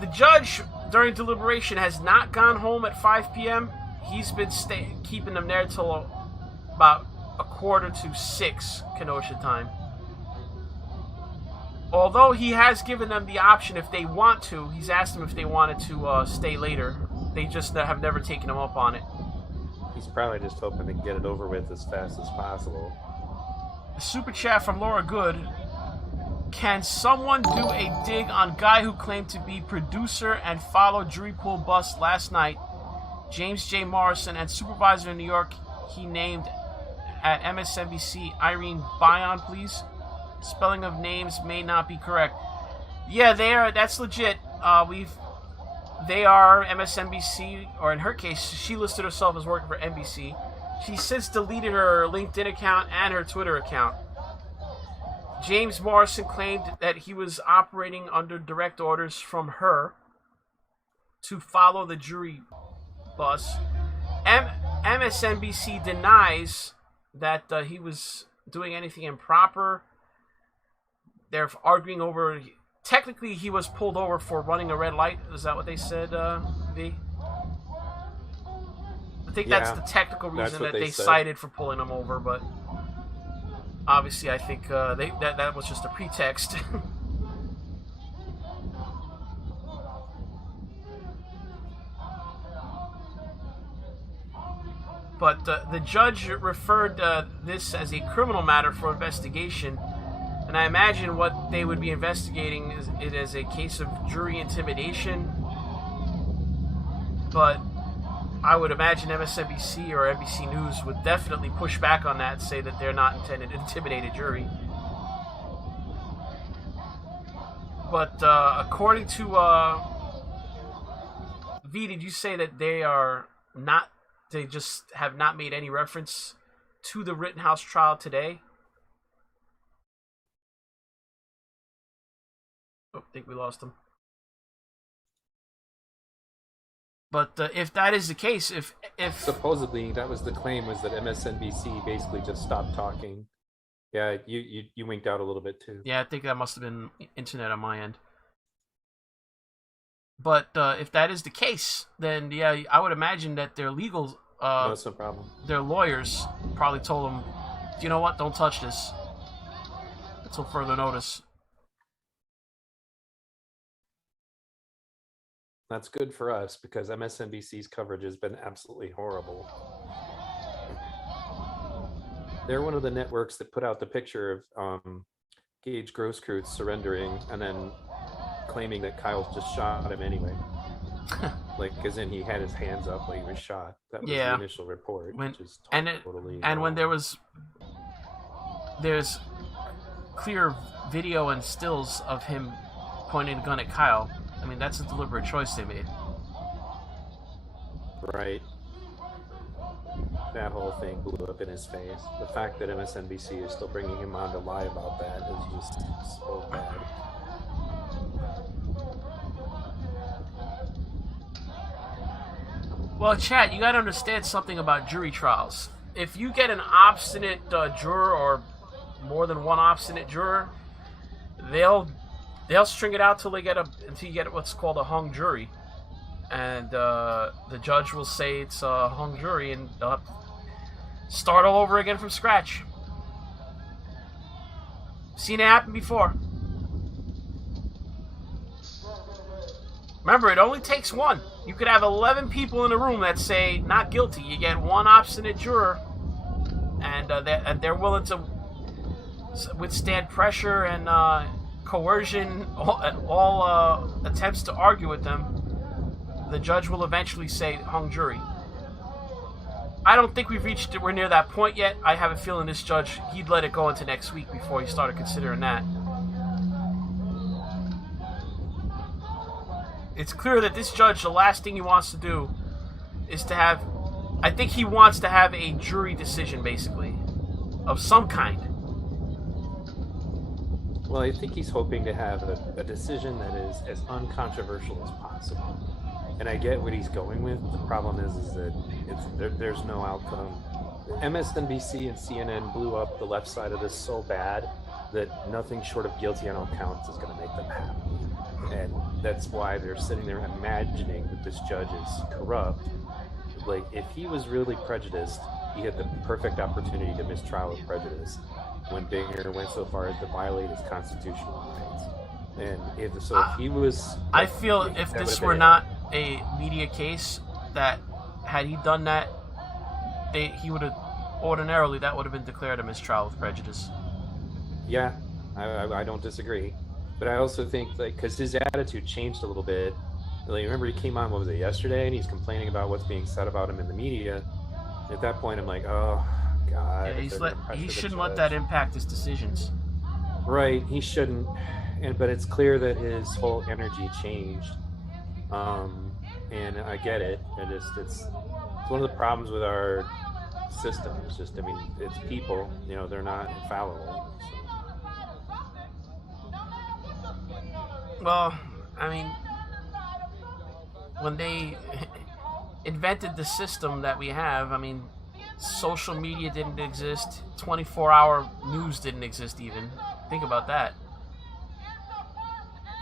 The judge, during deliberation, has not gone home at 5 p.m. He's been keeping them there till about 5:45 Kenosha time. Although he has given them the option if they want to, he's asked them if they wanted to stay later. They just have never taken him up on it. He's probably just hoping to get it over with as fast as possible. The super chat from Laura Good. Can someone do a dig on guy who claimed to be producer and followed jury pool bus last night? James J. Morrison, and supervisor in New York he named at MSNBC, Irene Bion, please. Spelling of names may not be correct. Yeah, they are. That's legit. They are MSNBC, or in her case, she listed herself as working for NBC. She since deleted her LinkedIn account and her Twitter account. James Morrison claimed that he was operating under direct orders from her to follow the jury bus. MSNBC denies that he was doing anything improper. They're arguing over... Technically, he was pulled over for running a red light. Is that what they said, V? think that's the technical reason that they cited for pulling him over, but obviously I think that was just a pretext. But the judge referred this as a criminal matter for investigation, and I imagine what they would be investigating is it as a case of jury intimidation. But I would imagine MSNBC or NBC News would definitely push back on that and say that they're not intended to intimidate a jury. But according to V, did you say that they are not? They just have not made any reference to the Rittenhouse trial today? Oh, I think we lost him. But if that is the case, if supposedly that was the claim, was that MSNBC basically just stopped talking. Yeah, you winked out a little bit too. Yeah, I think that must have been internet on my end. But if that is the case, then yeah, I would imagine that their legal that's no problem. Their lawyers probably told them, you know what, don't touch this until further notice. That's good for us because MSNBC's coverage has been absolutely horrible. They're one of the networks that put out the picture of Gage Grosskreutz surrendering and then claiming that Kyle just shot him anyway. Like, as in he had his hands up when he was shot. That was the initial report, which is totally and when there's clear video and stills of him pointing a gun at Kyle. I mean, that's a deliberate choice they made. Right. That whole thing blew up in his face. The fact that MSNBC is still bringing him on to lie about that is just so bad. Well, chat, you gotta understand something about jury trials. If you get an obstinate juror or more than one obstinate juror, they'll string it out until you get what's called a hung jury, and the judge will say it's a hung jury, and they'll have to start all over again from scratch. Seen it happen before. Remember, it only takes one. You could have 11 people in a room that say not guilty. You get one obstinate juror, and they're willing to withstand pressure and coercion, all attempts to argue with them. The judge will eventually say hung jury. I don't think we're near that point yet. I have a feeling this judge, he'd let it go into next week before he started considering that. It's clear that this judge, the last thing he wants to do is to have, I think he wants to have a jury decision, basically, of some kind. Well, I think he's hoping to have a decision that is as uncontroversial as possible. And I get what he's going with. The problem is that there's no outcome. MSNBC and CNN blew up the left side of this so bad that nothing short of guilty on all counts is going to make them happy. And that's why they're sitting there imagining that this judge is corrupt. Like, if he was really prejudiced, he had the perfect opportunity to mistrial with prejudice when Binger went so far as to violate his constitutional rights. And if he was... I feel if this were not a media case, that had he done that, he would have, ordinarily, that would have been declared a mistrial with prejudice. Yeah, I don't disagree. But I also think, like, because his attitude changed a little bit. Like, remember he came on, what was it, yesterday? And he's complaining about what's being said about him in the media. At that point, I'm like, oh, God. Yeah, he shouldn't let that impact his decisions. Right, he shouldn't. But it's clear that his whole energy changed. And I get it. It's one of the problems with our system. It's just, I mean, it's people, they're not infallible. So. Well, I mean, when they invented the system that we have, I mean, social media didn't exist. 24-hour news didn't exist even. Think about that.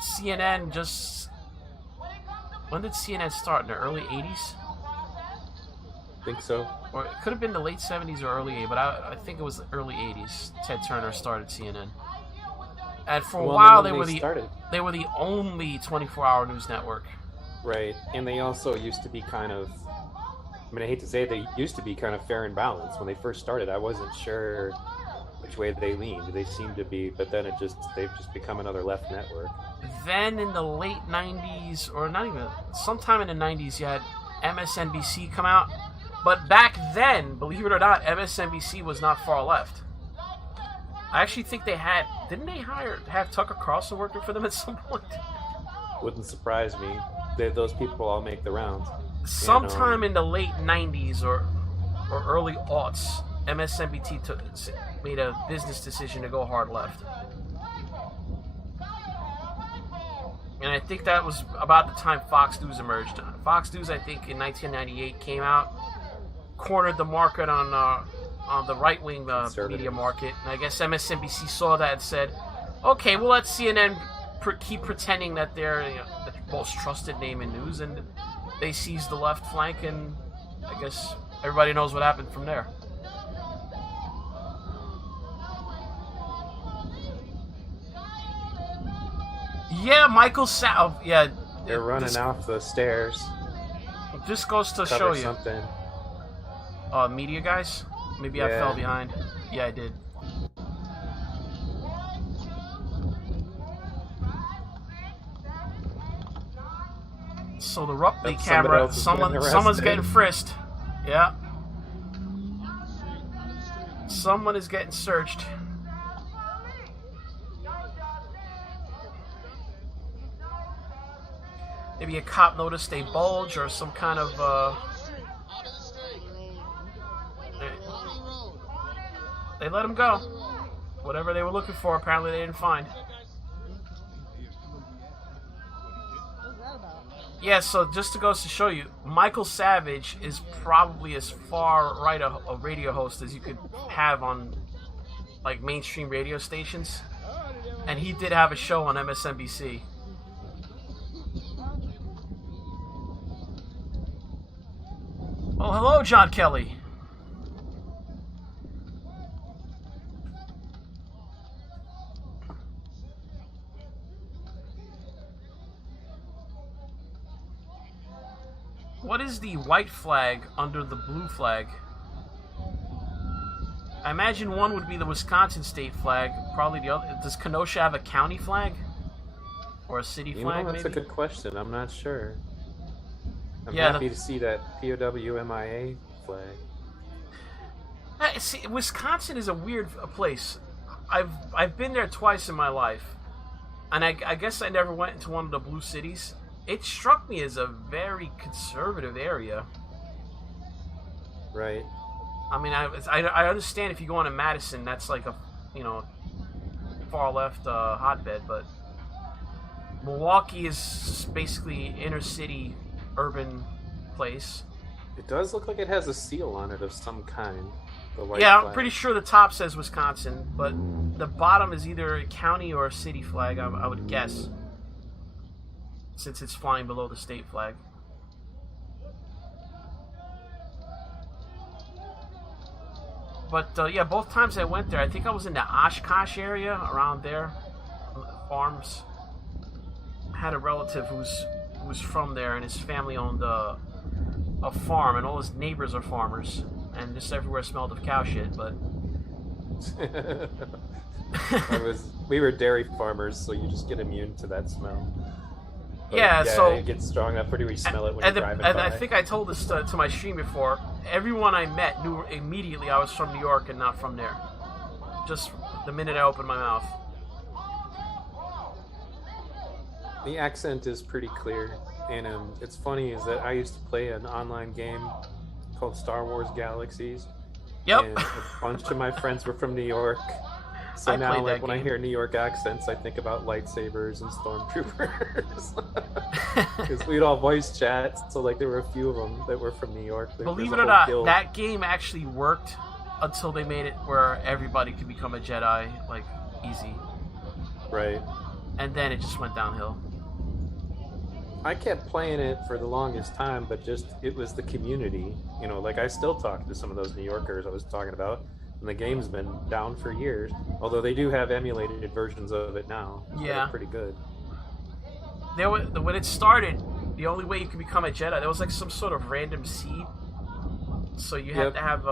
CNN just... When did CNN start? In the early 80s? think so. Or it could have been the late 70s or early 80s, but I think it was the early 80s. Ted Turner started CNN. And for a while, they were the only 24-hour news network. Right, and they also used to be kind of, I mean, I hate to say it, they used to be kind of fair and balanced. When they first started, I wasn't sure which way they leaned. They seemed to be, but then they've just become another left network. Then in the late 90s, or not even, sometime in the 90s, you had MSNBC come out. But back then, believe it or not, MSNBC was not far left. I actually think didn't they have Tucker Carlson working for them at some point? Wouldn't surprise me. Those people all make the rounds. Sometime in the late 90s or early aughts, MSNBC made a business decision to go hard left. And I think that was about the time Fox News emerged. Fox News, I think, in 1998 came out, cornered the market on the right-wing media market. And I guess MSNBC saw that and said, okay, we'll let CNN keep pretending that they're the most trusted name in news, and they seized the left flank, and I guess everybody knows what happened from there. Yeah, Michael Sal. Yeah, they're running off the stairs. This goes to show you something. Media guys. Maybe I fell behind. Yeah, I did. So the Rupley camera. Someone's getting frisked. Yeah. Someone is getting searched. Maybe a cop noticed a bulge or some kind of they let him go. Whatever they were looking for, apparently they didn't find. Yeah, so just to go to show you, Michael Savage is probably as far right a radio host as you could have on like mainstream radio stations. And he did have a show on MSNBC. Oh, hello, John Kelly. What is the white flag under the blue flag? I imagine one would be the Wisconsin state flag. Probably the other. Does Kenosha have a county flag? Or a city flag, that's maybe? A good question. I'm not sure. I'm happy to see that POWMIA flag. See, Wisconsin is a weird place. I've been there twice in my life, and I guess I never went into one of the blue cities. It struck me as a very conservative area. Right. I mean, I understand if you go on to Madison, that's like a far left hotbed, but Milwaukee is basically inner city, urban place. It does look like it has a seal on it of some kind. The white flag. I'm pretty sure the top says Wisconsin, but the bottom is either a county or a city flag, I would guess, since it's flying below the state flag. But yeah, both times I went there, I think I was in the Oshkosh area, around there, farms. I had a relative who was from there, and his family owned a farm, and all his neighbors are farmers, and just everywhere smelled of cow shit. But we were dairy farmers, so you just get immune to that smell. But yeah, so it gets strong enough where you smell it when you're driving by. I think I told this to my stream before. Everyone I met knew immediately I was from New York and not from there. Just the minute I opened my mouth. The accent is pretty clear, and it's funny is that I used to play an online game called Star Wars Galaxies. Yep. And a bunch of my friends were from New York. So now, like, when I hear New York accents, I think about lightsabers and stormtroopers. Because we'd all voice chat, so like there were a few of them that were from New York. Believe it or not, that game actually worked until they made it where everybody could become a Jedi, like, easy. Right. And then it just went downhill. I kept playing it for the longest time, but it was the community. You know, like I still talk to some of those New Yorkers I was talking about, and the game's been down for years. Although they do have emulated versions of it now. Yeah, that are pretty good. When it started, the only way you could become a Jedi, there was like some sort of random seed. So you had to have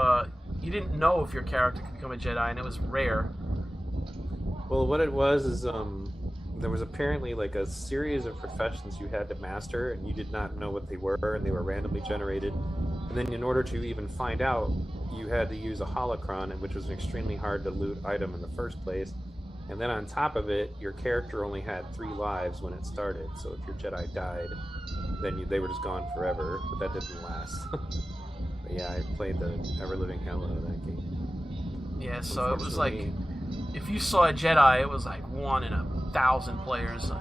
you didn't know if your character could become a Jedi, and it was rare. Well, what it was is there was apparently like a series of professions you had to master, and you did not know what they were, and they were randomly generated. And then in order to even find out, you had to use a holocron, which was an extremely hard to loot item in the first place. And then on top of it, your character only had 3 lives when it started. So if your Jedi died, then they were just gone forever. But that didn't last. But yeah, I played the ever-living hell out of that game. Yeah, so it was like, if you saw a Jedi, it was like 1 in 1,000 players.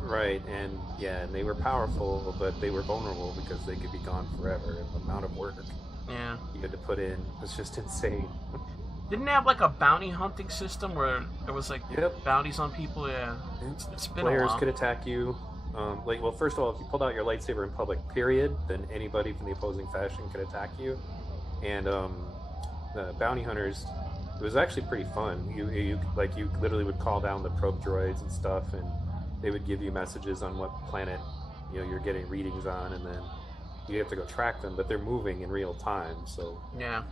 Right, and yeah, and they were powerful, but they were vulnerable because they could be gone forever. And the amount of work you had to put in was just insane. Didn't they have like a bounty hunting system where there was like bounties on people? Yeah, it's been a while. Players could attack you. Well, first of all, if you pulled out your lightsaber in public, period, then anybody from the opposing faction could attack you. And the bounty hunters, it was actually pretty fun. You literally would call down the probe droids and stuff, and they would give you messages on what planet you're getting readings on, and then you have to go track them. But they're moving in real time, so yeah.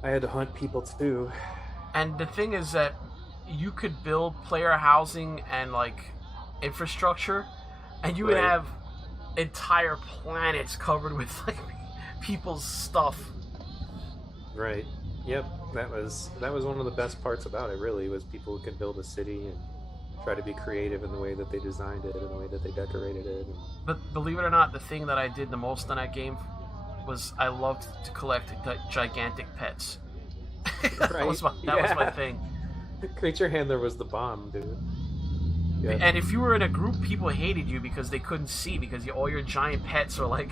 I had to hunt people too. And the thing is that you could build player housing and like infrastructure, and you would have entire planets covered with like people's stuff. Right. Yep. That was one of the best parts about it. Really, was people who could build a city and try to be creative in the way that they designed it and the way that they decorated it. But believe it or not, the thing that I did the most on that game was I loved to collect gigantic pets. that was my thing. Creature Handler was the bomb, dude. Yeah. And if you were in a group, people hated you because they couldn't see, because all your giant pets are like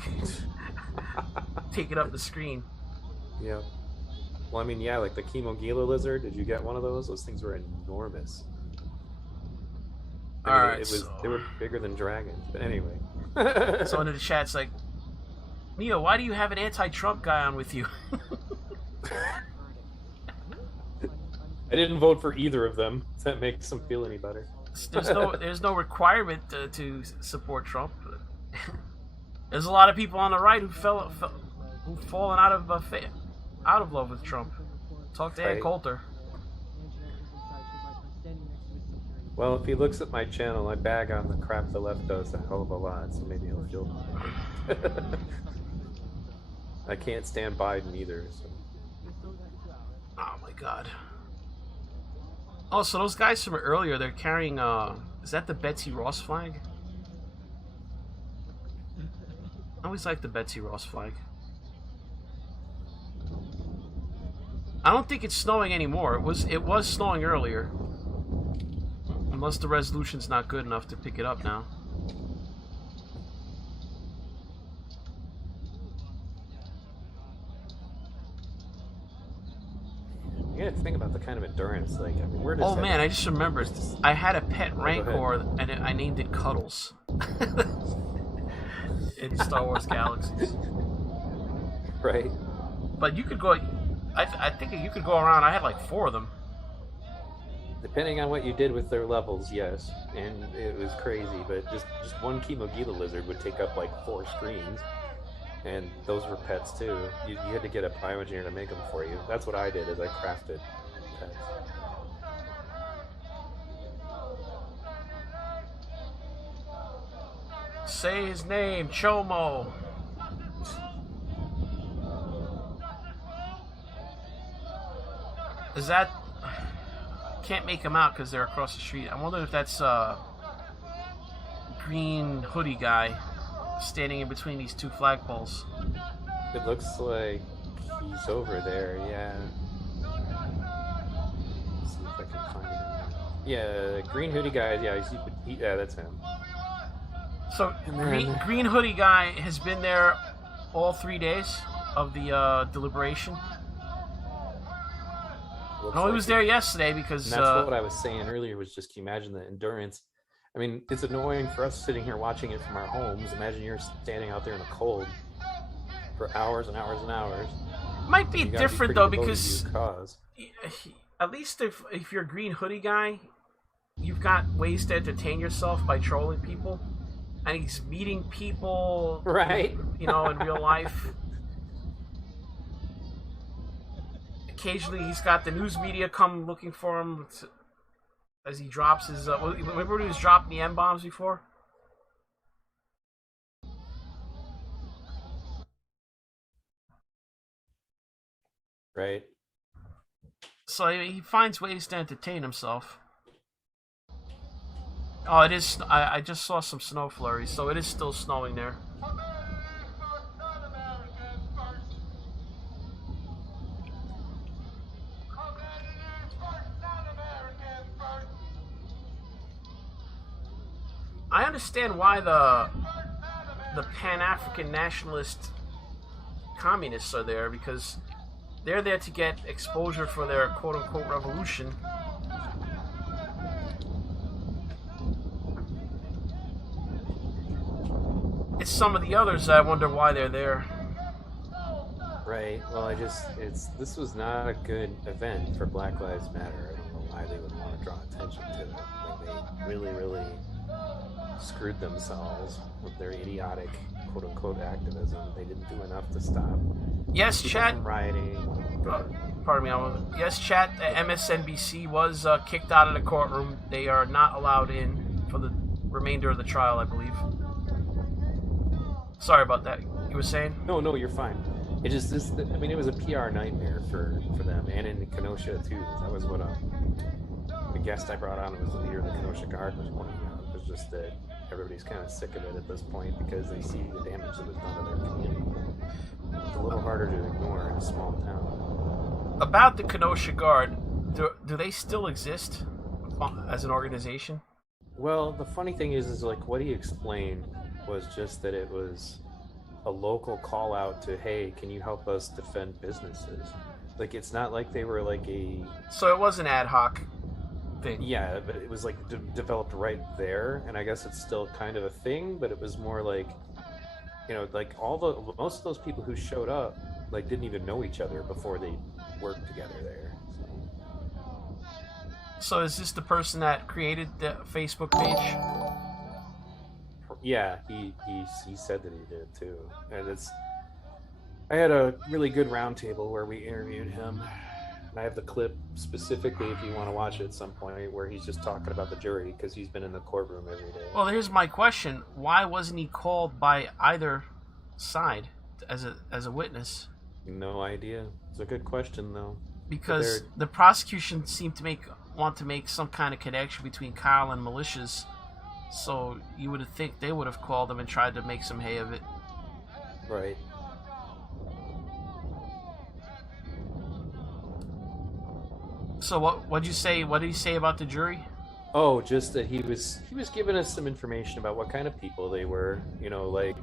taking up the screen. Yeah. Well, I mean, yeah, like the Chemo Gila lizard. Did you get one of those? Those things were enormous. They were bigger than dragons. But anyway. So into the chat's like, Neo, why do you have an anti-Trump guy on with you? I didn't vote for either of them. If that makes them feel any better. There's no requirement to support Trump. There's a lot of people on the right who've fallen out of love with Trump. Talk to Ed Coulter. Well, if he looks at my channel, I bag on the crap the left does a hell of a lot, so maybe he'll feel better. I can't stand Biden either. So. Oh my God. Oh, so those guys from earlier, they're carrying, is that the Betsy Ross flag? I always like the Betsy Ross flag. I don't think it's snowing anymore. It was snowing earlier. Unless the resolution's not good enough to pick it up now. You gotta think about the kind of endurance, like, I mean, where does I just remembered. I had a pet Rancor, and I named it Cuddles. In Star Wars Galaxies. Right. But you could go, I think you could go around, I had like 4 of them. Depending on what you did with their levels, yes. And it was crazy, but just one Chemo Gila lizard would take up like 4 screens. And those were pets too. You had to get a bioengineer to make them for you. That's what I did, is I crafted pets. Say his name, Chomo. Is that... Can't make them out because they're across the street. I wonder if that's green hoodie guy standing in between these 2 flagpoles. It looks like he's over there, yeah. Let's see if I can find him. Yeah, green hoodie guy, yeah, that's him. So, green hoodie guy has been there all 3 days of the deliberation? No, he was there yesterday because... And that's what I was saying earlier, was just, can you imagine the endurance? I mean, it's annoying for us sitting here watching it from our homes. Imagine you're standing out there in the cold for hours and hours and hours. Might be different though, because cause. At least if you're a green hoodie guy, you've got ways to entertain yourself by trolling people, and he's meeting people, right? You know, in real life. Occasionally, he's got the news media come looking for him as he drops his. Remember when he was dropping the M-bombs before? Right. So he finds ways to entertain himself. Oh, it is. I just saw some snow flurries, so it is still snowing there. I understand why the Pan-African nationalist communists are there, because they're there to get exposure for their quote-unquote revolution. It's some of the others that I wonder why they're there. Right. Well, this was not a good event for Black Lives Matter. I don't know why they would want to draw attention to it. Like, they really, really screwed themselves with their idiotic quote-unquote activism. They didn't do enough to stop. Yes, chat. Rioting. Pardon me. Yes, chat. MSNBC was kicked out of the courtroom. They are not allowed in for the remainder of the trial, I believe. Sorry about that. You were saying? No, you're fine. It just I mean, it was a PR nightmare for them, and in Kenosha too. That was what the guest I brought on was the leader of the Kenosha Guard was pointing out. It was just that everybody's kind of sick of it at this point because they see the damage that was done to their community. It's a little harder to ignore in a small town. About the Kenosha Guard, do they still exist as an organization? Well, the funny thing is like what he explained was just that it was a local call out to, hey, can you help us defend businesses? Like, it's not like they were like a... So it was an ad hoc thing. Yeah, but it was like developed right there, and I guess it's still kind of a thing, but it was more like, you know, like most of those people who showed up, like, didn't even know each other before they worked together there. So is this the person that created the Facebook page? Yeah, he said that he did too, and I had a really good roundtable where we interviewed him, and I have the clip specifically if you want to watch it at some point where he's just talking about the jury because he's been in the courtroom every day. Well, here's my question: why wasn't he called by either side as a witness? No idea. It's a good question though. Because the prosecution seemed to want to make some kind of connection between Kyle and militias. So you would think they would have called him and tried to make some hay of it. Right. So what did you say? What did he say about the jury? Oh, just that he was giving us some information about what kind of people they were. You know, like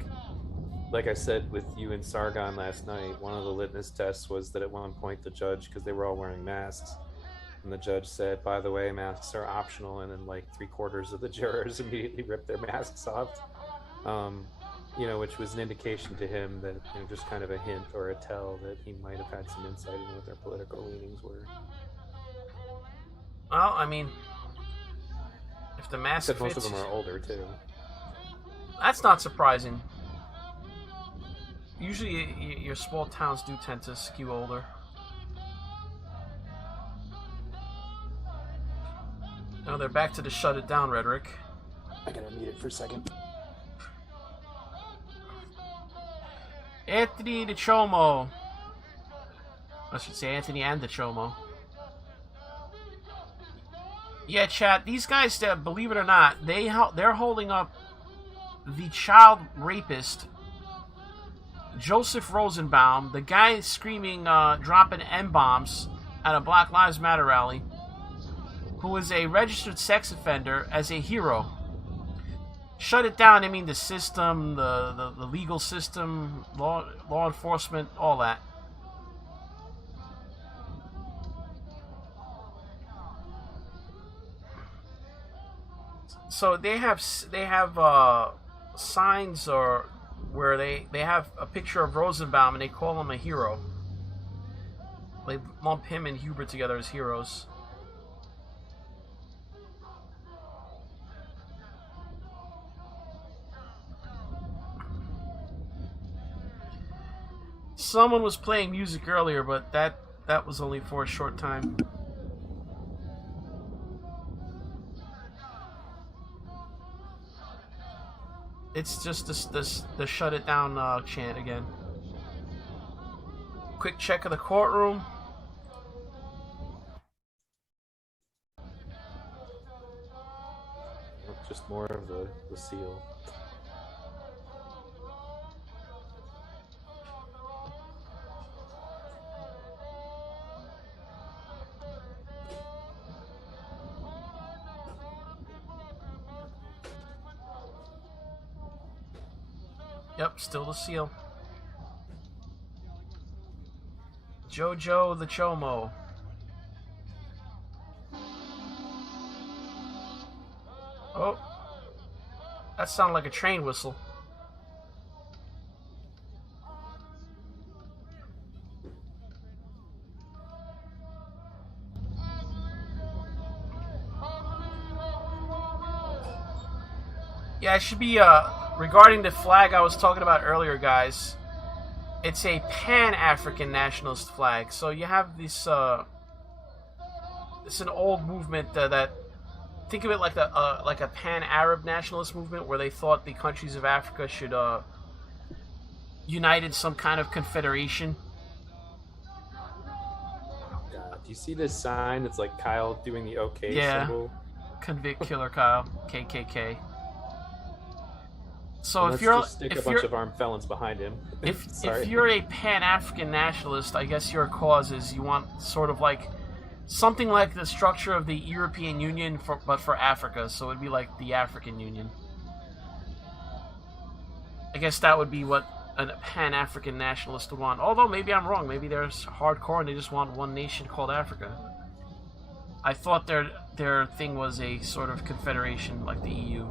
I said with you and Sargon last night, one of the litmus tests was that at one point the judge, because they were all wearing masks, and the judge said, by the way, masks are optional, and then like 3/4 of the jurors immediately ripped their masks off. You know, which was an indication to him that, you know, just kind of a hint or a tell that he might have had some insight into what their political leanings were. Well, I mean, if the mask fits, most of them are older too. That's not surprising. Usually, your small towns do tend to skew older. Now they're back to the shut it down rhetoric. I gotta mute it for a second. Anthony DeChomo. I should say Anthony and DeChomo. Yeah, chat. These guys, believe it or not, they're holding up the child rapist, Joseph Rosenbaum, the guy screaming, dropping M-bombs at a Black Lives Matter rally, who is a registered sex offender, as a hero. Shut it down, I mean the system, the legal system, law enforcement, all that. So they have signs or where they have a picture of Rosenbaum and they call him a hero. They lump him and Hubert together as heroes. Someone was playing music earlier, but that was only for a short time. It's just the shut it down chant again. Quick check of the courtroom. Just more of the seal. Yep, still the seal. Jojo the Chomo. Oh, that sounded like a train whistle. Yeah, it should be, regarding the flag I was talking about earlier, guys, it's a Pan-African nationalist flag. So you have this, it's an old movement that think of it like a Pan-Arab nationalist movement where they thought the countries of Africa should unite in some kind of confederation. Do you see this sign? It's like Kyle doing the OK symbol. Convict Killer Kyle, KKK. So and if you're just stick a bunch of armed felons behind him. If you're a Pan-African nationalist, I guess your cause is you want sort of like something like the structure of the European Union, but for Africa. So it'd be like the African Union. I guess that would be what a Pan-African nationalist would want. Although maybe I'm wrong. Maybe they're hardcore and they just want one nation called Africa. I thought their thing was a sort of confederation like the EU.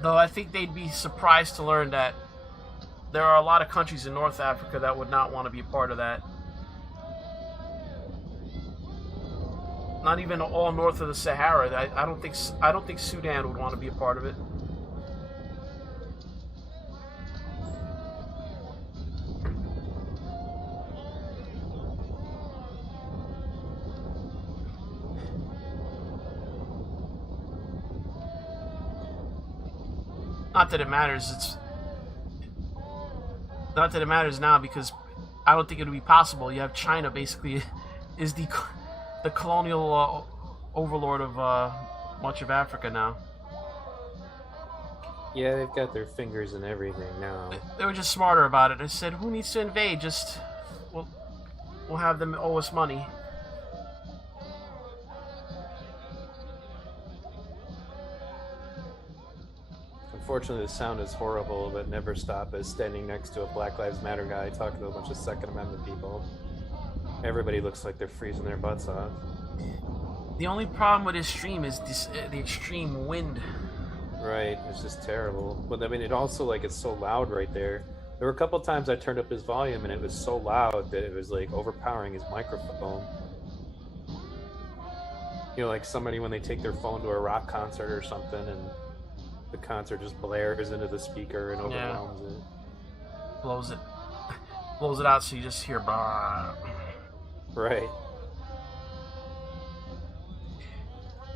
Though I think they'd be surprised to learn that there are a lot of countries in North Africa that would not want to be a part of that. Not even all north of the Sahara. I don't think Sudan would want to be a part of it. Not that it matters. Not that it matters now, because I don't think it would be possible. You have China basically is the colonial overlord of much of Africa now. Yeah, they've got their fingers in everything now. They were just smarter about it. They said, "Who needs to invade? Just we'll have them owe us money." Unfortunately, the sound is horrible, but never stop is standing next to a Black Lives Matter guy talking to a bunch of Second Amendment people. Everybody looks like they're freezing their butts off. The only problem with his stream is the extreme wind. Right, it's just terrible. But I mean, it also, like, it's so loud right there. There were a couple times I turned up his volume and it was so loud that it was like overpowering his microphone. You know, like somebody when they take their phone to a rock concert or something and the concert just blares into the speaker and overwhelms it. Blows it out so you just hear bah. Right.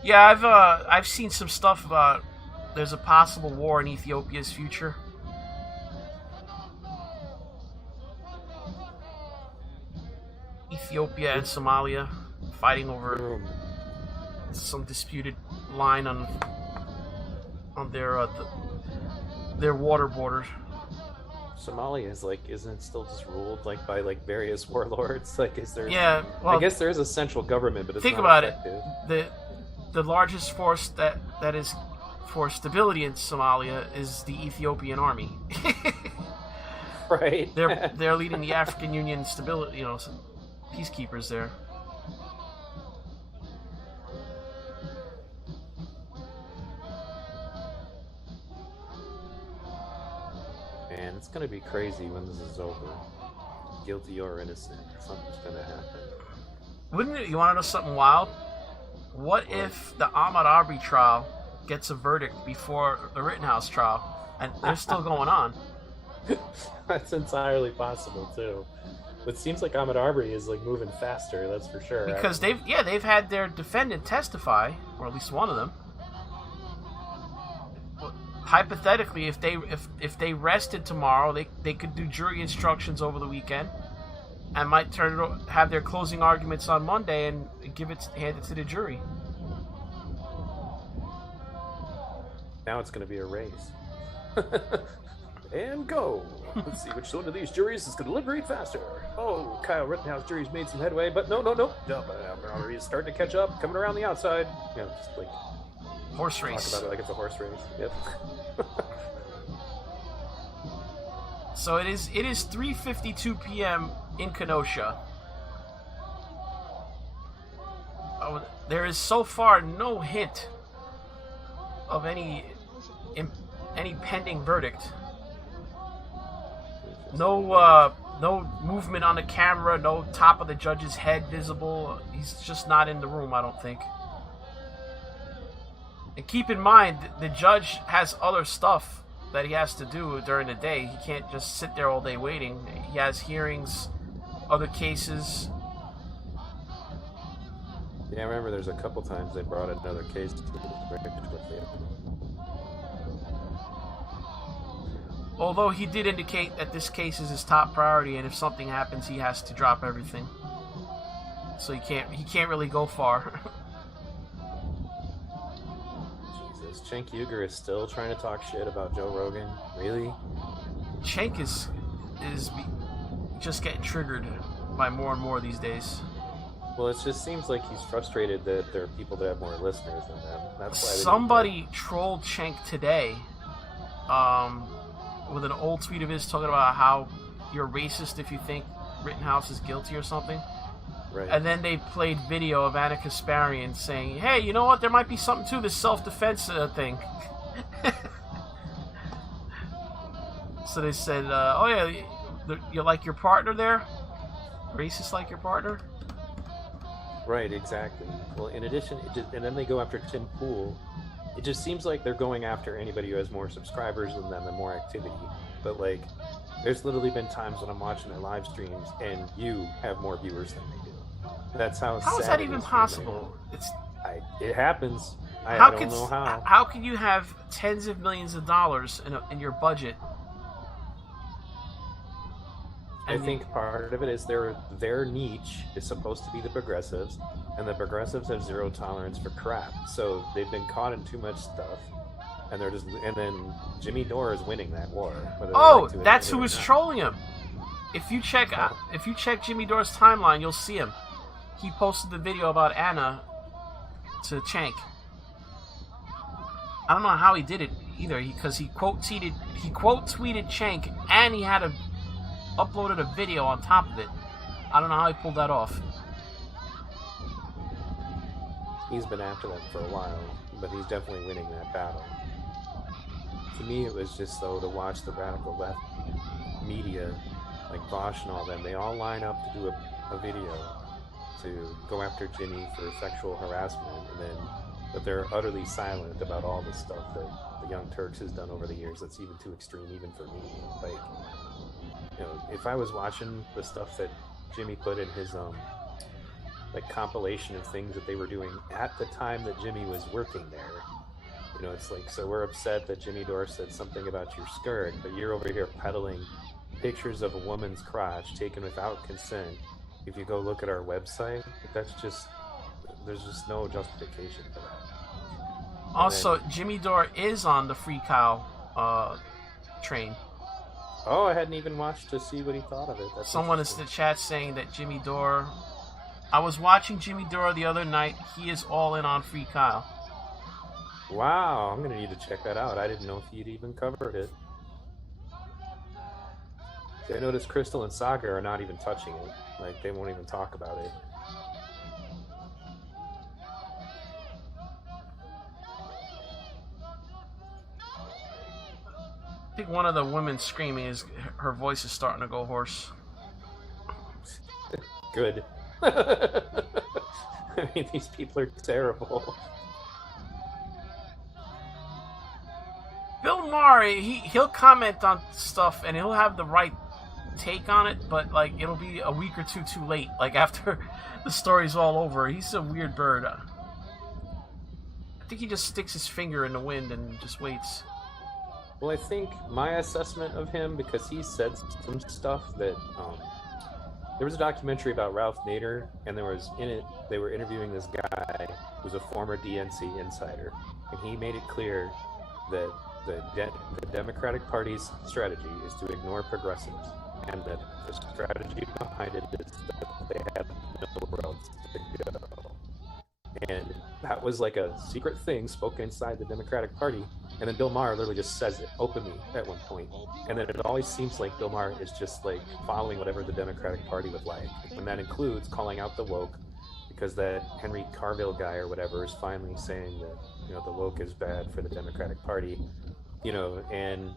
Yeah, I've seen some stuff about there's a possible war in Ethiopia's future. Ethiopia and Somalia fighting over some disputed line on their water borders. Somalia is like, isn't it still just ruled like by like various warlords? Like, is there? Yeah, well, I guess there is a central government, but it's think not about effective. The largest force that is for stability in Somalia is the Ethiopian army. Right. They're leading the African Union stability, some peacekeepers there. Man, it's gonna be crazy when this is over. Guilty or innocent, something's gonna happen. Wouldn't you want to know something wild? What if the Ahmaud Arbery trial gets a verdict before the Rittenhouse trial, and they're still going on? That's entirely possible too. But it seems like Ahmaud Arbery is like moving faster. That's for sure. Because they've had their defendant testify, or at least one of them. Hypothetically, if they rested tomorrow, they could do jury instructions over the weekend, and might have their closing arguments on Monday and hand it to the jury. Now it's going to be a race. And go. Let's see which one of these juries is going to deliberate faster. Oh, Kyle Rittenhouse jury's made some headway, but no. Already starting to catch up, coming around the outside. Just like horse race. Talk about it like it's a horse race. Yep. So it is 3:52 p.m. in Kenosha. There is so far no hint of any pending verdict. No movement on the camera, no top of the judge's head visible. He's just not in the room, I don't think. And keep in mind, the judge has other stuff that he has to do during the day. He can't just sit there all day waiting. He has hearings, other cases. Yeah, I remember there's a couple times they brought another case to Although he did indicate that this case is his top priority, and if something happens, he has to drop everything. So he can't really go far. Jesus, Cenk Uygur is still trying to talk shit about Joe Rogan. Really? Cenk is just getting triggered by more and more these days. Well, it just seems like he's frustrated that there are people that have more listeners than them. That's why somebody trolled Cenk today, with an old tweet of his talking about how you're racist if you think Rittenhouse is guilty or something. Right. And then they played video of Anna Kasparian saying, "Hey, you know what? There might be something to this self-defense thing." So they said, "Oh yeah, you like your partner there? Racist like your partner?" Right, exactly. Well, in addition, and then they go after Tim Pool. It just seems like they're going after anybody who has more subscribers than them and more activity. But like, there's literally been times when I'm watching their live streams and you have more viewers than they do. That's how. How is that even possible? It happens. I don't know how. How can you have tens of millions of dollars in your budget? I think part of it is their niche is supposed to be the progressives, and the progressives have zero tolerance for crap. So they've been caught in too much stuff, and then Jimmy Dore is winning that war. Oh, that's who is trolling him. If you check Jimmy Dore's timeline, you'll see him. He posted the video about Anna to Cenk. I don't know how he did it either, because he quote tweeted Cenk, and he had uploaded a video on top of it. I don't know how he pulled that off. He's been after them for a while, but he's definitely winning that battle. To me, it was just to watch the radical left media, like Vosh and all them, they all line up to do a video to go after Jimmy for sexual harassment, but they're utterly silent about all the stuff that the Young Turks has done over the years that's even too extreme even for me. Like, if I was watching the stuff that Jimmy put in his compilation of things that they were doing at the time that Jimmy was working there, it's like, so we're upset that Jimmy Dore said something about your skirt, but you're over here peddling pictures of a woman's crotch taken without consent. If you go look at our website, there's just no justification for that. Also, Jimmy Dore is on the Free Cow train. Oh, I hadn't even watched to see what he thought of it. That's someone in the chat saying that Jimmy Dore... I was watching Jimmy Dore the other night. He is all in on Free Kyle. Wow, I'm going to need to check that out. I didn't know if he'd even covered it. I noticed Crystal and Saga are not even touching it. Like, they won't even talk about it. I think one of the women screaming is her voice is starting to go hoarse. Good. I mean, these people are terrible. Bill Maher, he'll comment on stuff and he'll have the right take on it, but like it'll be a week or two too late. Like after the story's all over, he's a weird bird. I think he just sticks his finger in the wind and just waits. Well, I think my assessment of him, because he said some stuff that there was a documentary about Ralph Nader, and there was in it they were interviewing this guy who's a former DNC insider, and he made it clear that the Democratic Party's strategy is to ignore progressives, and that the strategy behind it is that they have nowhere else to go. And that was like a secret thing spoken inside the Democratic Party. And then Bill Maher literally just says it openly at one point. And then it always seems like Bill Maher is just like following whatever the Democratic Party would like. And that includes calling out the woke, because that Henry Carville guy or whatever is finally saying that, you know, the woke is bad for the Democratic Party. You know, and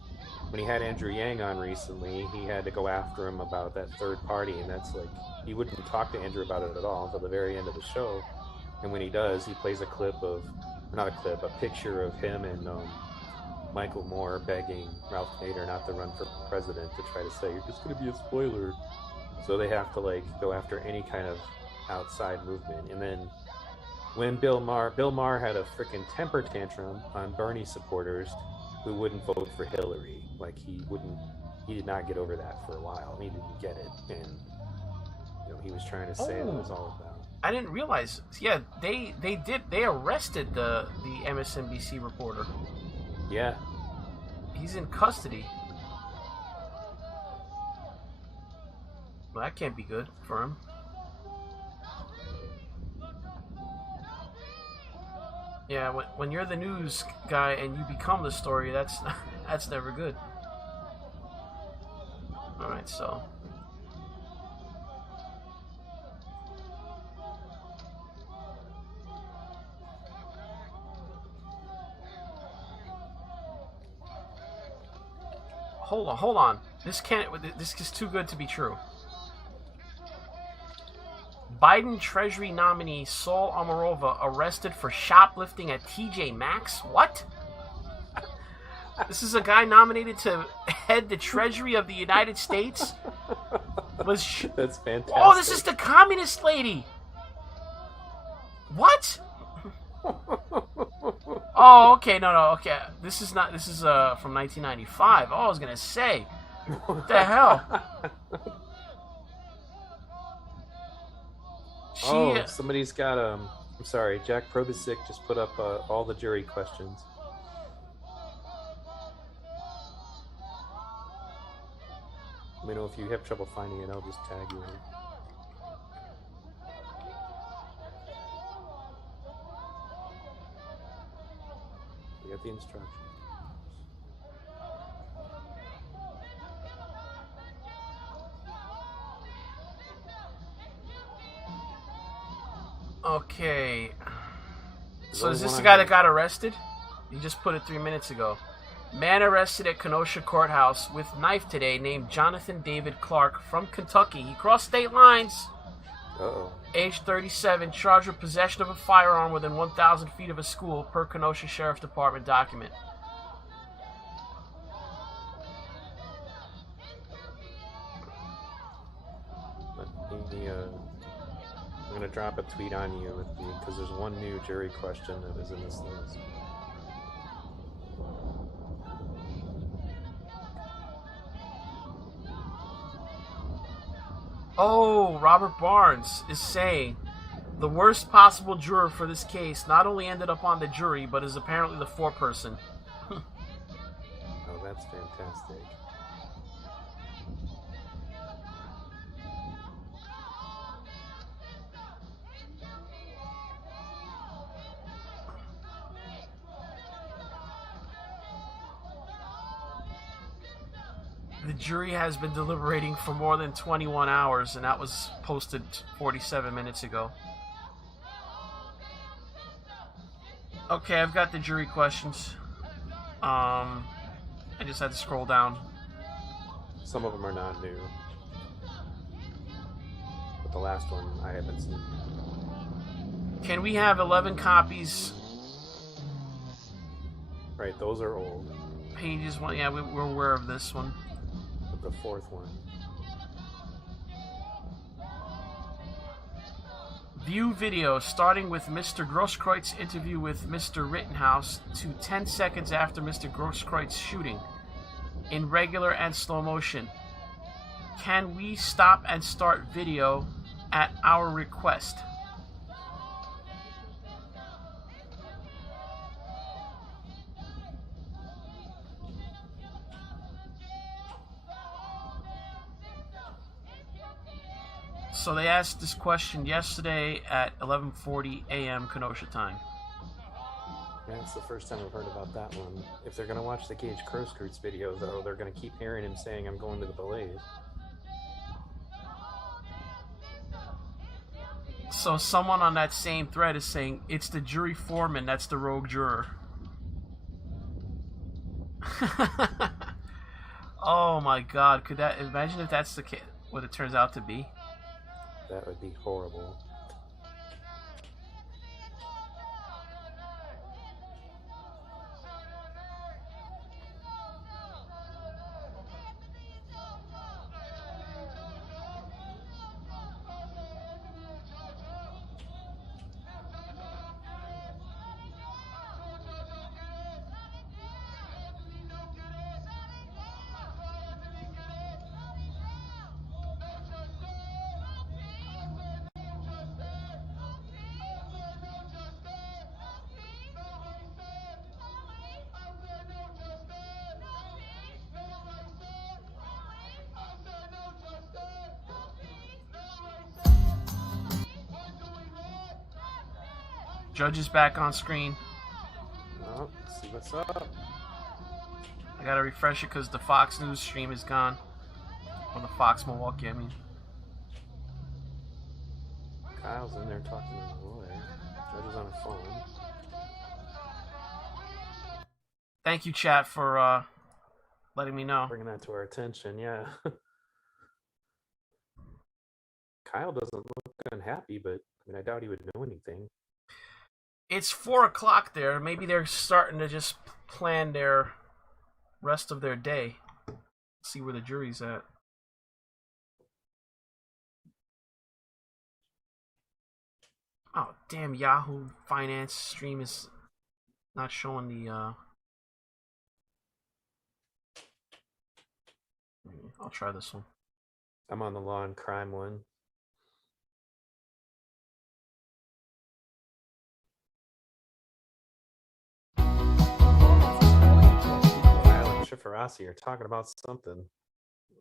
when he had Andrew Yang on recently, he had to go after him about that third party. And that's like, he wouldn't talk to Andrew about it at all until the very end of the show. And when he does, he plays a clip of, not a clip, a picture of him and Michael Moore begging Ralph Nader not to run for president, to try to say, you're just going to be a spoiler. So they have to like go after any kind of outside movement. And then when Bill Maher had a freaking temper tantrum on Bernie supporters who wouldn't vote for Hillary. Like he did not get over that for a while. He didn't get it. And you know, he was trying to say it was all about. I didn't realize. Yeah, they arrested the MSNBC reporter. Yeah. He's in custody. Well, that can't be good for him. Yeah, when you're the news guy and you become the story, that's never good. All right, so. Hold on. This is too good to be true. Biden Treasury nominee Saul Omarova arrested for shoplifting at TJ Maxx? What? This is a guy nominated to head the Treasury of the United States? That's fantastic. Oh, this is the communist lady! What? Oh, okay, no, okay. This is from 1995. Oh, I was gonna say. What the hell? Somebody's got I'm sorry, Jack Probisic just put up all the jury questions. Let me know if you have trouble finding it. I'll just tag you in it. We got the instructions. Okay. So is this the guy that got arrested? You just put it 3 minutes ago. Man arrested at Kenosha Courthouse with knife today named Jonathan David Clark from Kentucky. He crossed state lines. Uh-oh. Age 37, charged with possession of a firearm within 1,000 feet of a school, per Kenosha Sheriff Department document. I'm going to drop a tweet on you because there's one new jury question that was in this list. Oh, Robert Barnes is saying the worst possible juror for this case not only ended up on the jury, but is apparently the foreperson. Oh, that's fantastic. The jury has been deliberating for more than 21 hours, and that was posted 47 minutes ago. Okay, I've got the jury questions. I just had to scroll down. Some of them are not new. But the last one I haven't seen. Can we have 11 copies? Right, those are old. Pages one, yeah, we're aware of this one. But the fourth one. View video starting with Mr. Grosskreuz's interview with Mr. Rittenhouse to 10 seconds after Mr. Grosskreuz's shooting in regular and slow motion. Can we stop and start video at our request? So they asked this question yesterday at 11:40 a.m. Kenosha time. Yeah, it's the first time I've heard about that one. If they're going to watch the Gage Grosskreutz video, though, they're going to keep hearing him saying, I'm going to the Blaze. So someone on that same thread is saying, it's the jury foreman, that's the rogue juror. Oh my god, could that, imagine if that's the case, what it turns out to be. That would be horrible. Judge is back on screen. Well, let's see what's up. I gotta refresh it because the Fox News stream is gone. Or the Fox Milwaukee, I mean. Kyle's in there talking to the lawyer. Judge is on a phone. Thank you, chat, for letting me know. Bringing that to our attention, yeah. Kyle doesn't look unhappy, but I mean, I doubt he would know anything. It's 4 o'clock there. Maybe they're starting to just plan their rest of their day. See where the jury's at. Oh, damn, Yahoo Finance stream is not showing the, I'll try this one. I'm on the law and crime one. Kyle and Shifarasi are talking about something.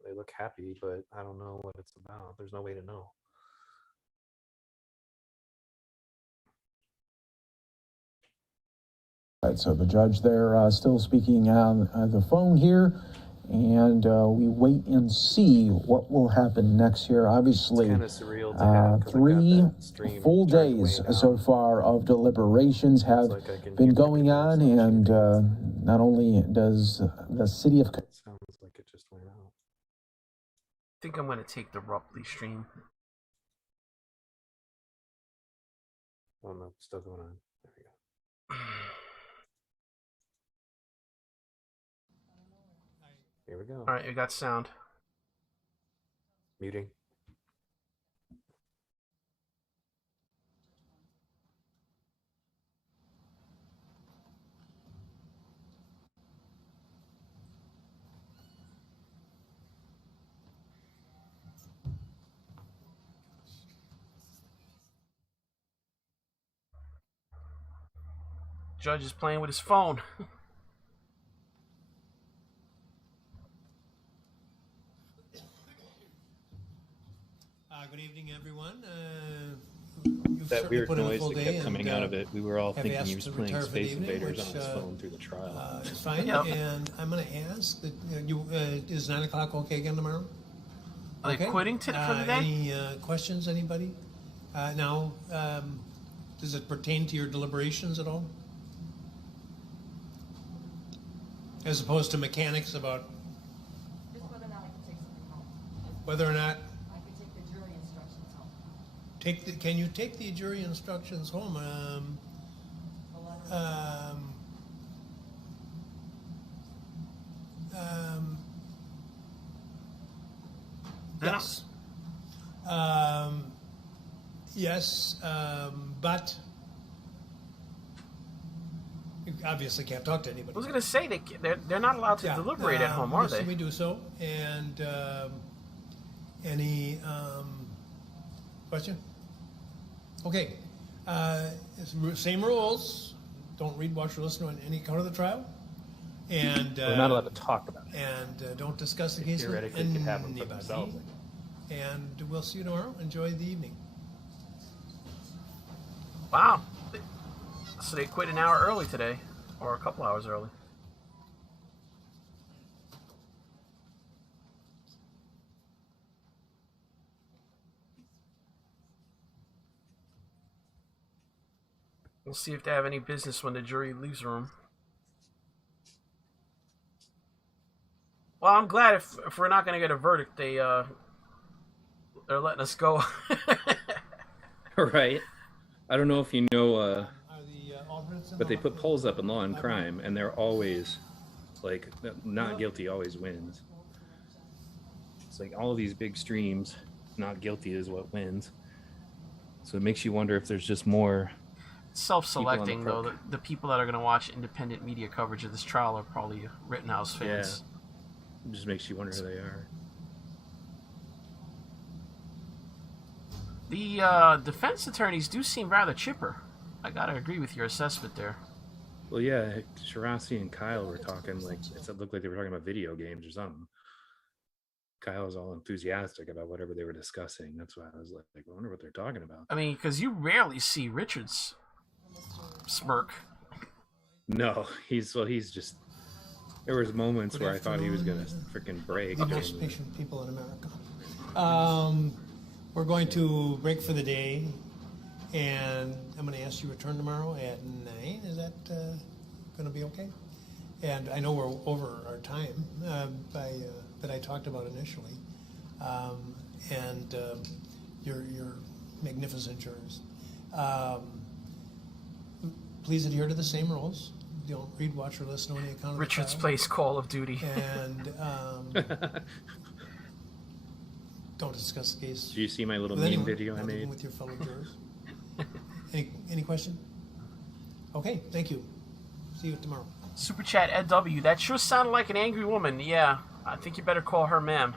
They look happy, but I don't know what it's about. There's no way to know. Right, so the judge there still speaking on the phone here, and we wait and see what will happen next here. Obviously, it's kind of surreal to have, 3 full days so far of deliberations have been going on, and not only does the city of... Sounds like it just went out. I think I'm going to take the Rupley stream. Oh no, still going on. There we go. Here we go. Alright, we got sound. Muting. Judge is playing with his phone. Good evening, everyone. You that weird noise that kept coming out of it. We were all thinking he was playing Space Invaders on his phone through the trial. It's fine. And I'm going to ask that is 9 o'clock okay again tomorrow? Are they quitting for the day? Any questions, anybody? Now, does it pertain to your deliberations at all? As opposed to mechanics about Just whether or not I can take something home. whether or not I can take the jury instructions home. can you take the jury instructions home? Yes. Yes, but you obviously can't talk to anybody. I was going to say they're not allowed to deliberate at home, are they? We do so. And any question? Okay. Same rules. Don't read, watch, or listen on any account of the trial. And We're not allowed to talk about it. And don't discuss the case with Theoretically, could have them for themselves. anybody. And we'll see you tomorrow. Enjoy the evening. Wow. So they quit an hour early today, or a couple hours early. We'll see if they have any business when the jury leaves the room. Well, I'm glad if we're not going to get a verdict, they're letting us go. Right. I don't know if you know, but they put polls up in Law and Crime, and they're always like, not guilty always wins. It's like all of these big streams, not guilty is what wins. So it makes you wonder if there's just more Self-selecting, though. The people that are going to watch independent media coverage of this trial are probably Rittenhouse fans. Yeah. It just makes you wonder who they are. The defense attorneys do seem rather chipper. I gotta agree with your assessment there. Well, yeah, Shirasi and Kyle were talking like it looked like they were talking about video games or something. Kyle was all enthusiastic about whatever they were discussing. That's why I was like, I wonder what they're talking about. I mean, because you rarely see Richards smirk. No, he's just. There was moments where I thought he was gonna freaking break. The most patient people in America. We're going to break for the day, and I'm going to ask you to return tomorrow at 9. Is that going to be okay? And I know we're over our time that I talked about initially, and your magnificent jurors. Please adhere to the same rules. Don't read, watch, or listen to any account of Richards the trial. plays Call of Duty. And don't discuss the case. Did you see my little meme video I made? With your fellow jurors. Any question? Okay, thank you. See you tomorrow. Super chat Ed W. That sure sounded like an angry woman. Yeah, I think you better call her ma'am.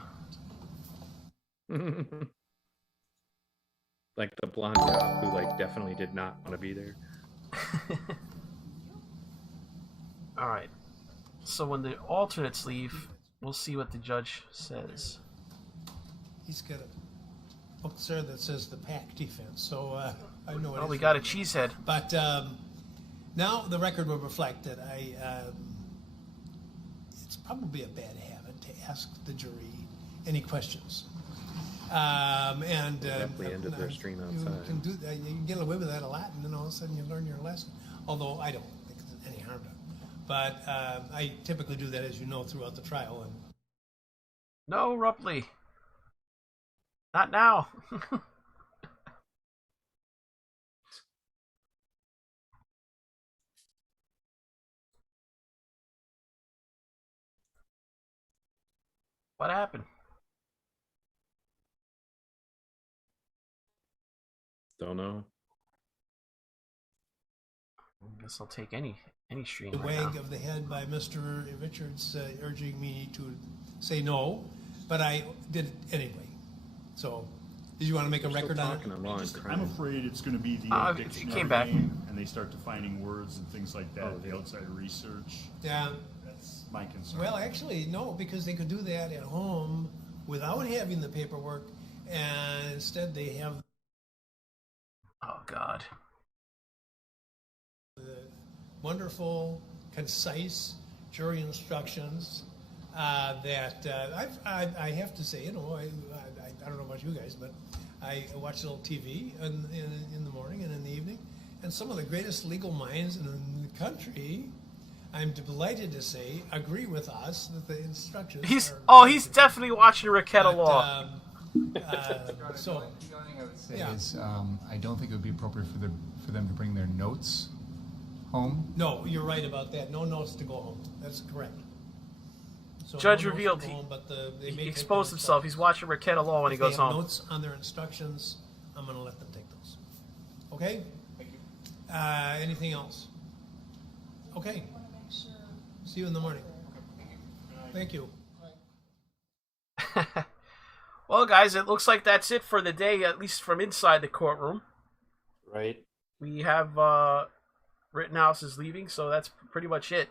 Like the blonde cop who definitely did not want to be there. All right. So when the alternates leave, we'll see what the judge says. He's got a book there that says the PAC defense, so I know it. Oh, we got a cheesehead. But now the record will reflect that it's probably a bad habit to ask the jury any questions. Definitely ended their stream outside. You can do that. You can get away with that a lot, and then all of a sudden you learn your lesson. Although I don't think there's any harm done. But I typically do that, as you know, throughout the trial. And no, Rupley. Not now. What happened? Don't know. I guess I'll take any stream. The right wag now. of the head by Mr. Richards urging me to say no, but I did it anyway. So, did you want to make a record on it? I'm afraid it's going to be the it came back. game, and they start defining words and things like that. The outside research. Yeah. That's my concern. Well, actually, no, because they could do that at home without having the paperwork, and instead they have Oh God. Wonderful, concise jury instructions that I have to say, I don't know about you guys, but I watch a little TV in the morning and in the evening, and some of the greatest legal minds in the country, I'm delighted to say, agree with us that the instructions he's definitely watching Raketa Law. So, the only thing I would say is I don't think it would be appropriate for them to bring their notes home. No, you're right about that. No notes to go home. That's correct. So Judge no revealed he exposed himself. He's watching Raketa Law when he goes home. Notes on their instructions. I'm going to let them take those. Okay. Thank you. Anything else? Okay. See you in the morning. Thank you. Well, guys, it looks like that's it for the day, at least from inside the courtroom. Right. We have Rittenhouse is leaving, so that's pretty much it.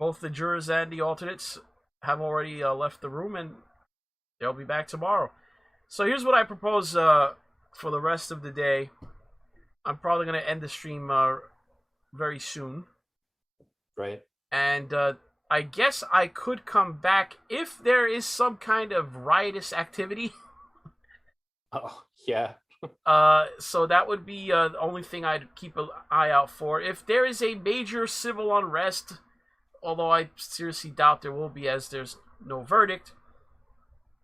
Both the jurors and the alternates have already left the room, and they'll be back tomorrow. So here's what I propose for the rest of the day. I'm probably going to end the stream very soon. Right. And I guess I could come back if there is some kind of riotous activity. Oh, yeah. So that would be the only thing I'd keep an eye out for. If there is a major civil unrest, although I seriously doubt there will be, as there's no verdict.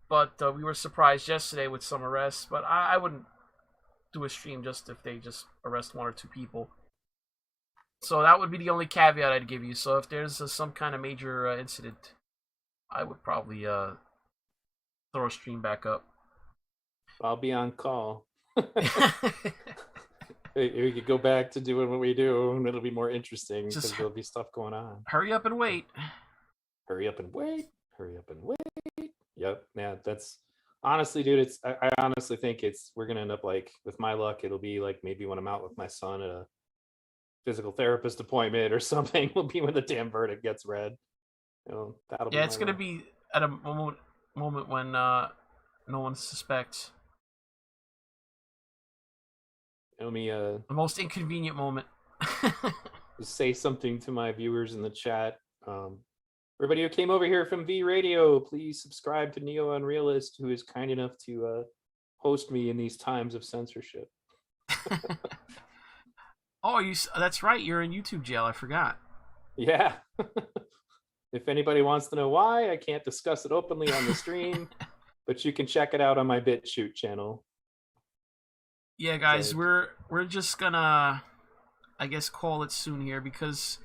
But we were surprised yesterday with some arrests. But I wouldn't do a stream just if they just arrest 1 or 2 people. So that would be the only caveat I'd give you. So if there's some kind of major incident, I would probably throw a stream back up. I'll be on call. We could go back to doing what we do, and it'll be more interesting because there'll be stuff going on. Hurry up and wait. Hurry up and wait. Hurry up and wait. Yep. Yeah, that's honestly, dude. I honestly think we're gonna end up like, with my luck, it'll be like maybe when I'm out with my son at a physical therapist appointment or something, will be when the damn verdict gets read. That'll be it's gonna be at a moment when no one suspects. It'll be the most inconvenient moment. Say something to my viewers in the chat. Everybody who came over here from V Radio, please subscribe to NeoUnrealist, who is kind enough to host me in these times of censorship. Oh, that's right. You're in YouTube jail. I forgot. Yeah. If anybody wants to know why, I can't discuss it openly on the stream, but you can check it out on my BitChute channel. Yeah, guys, we're just gonna, I guess, call it soon here because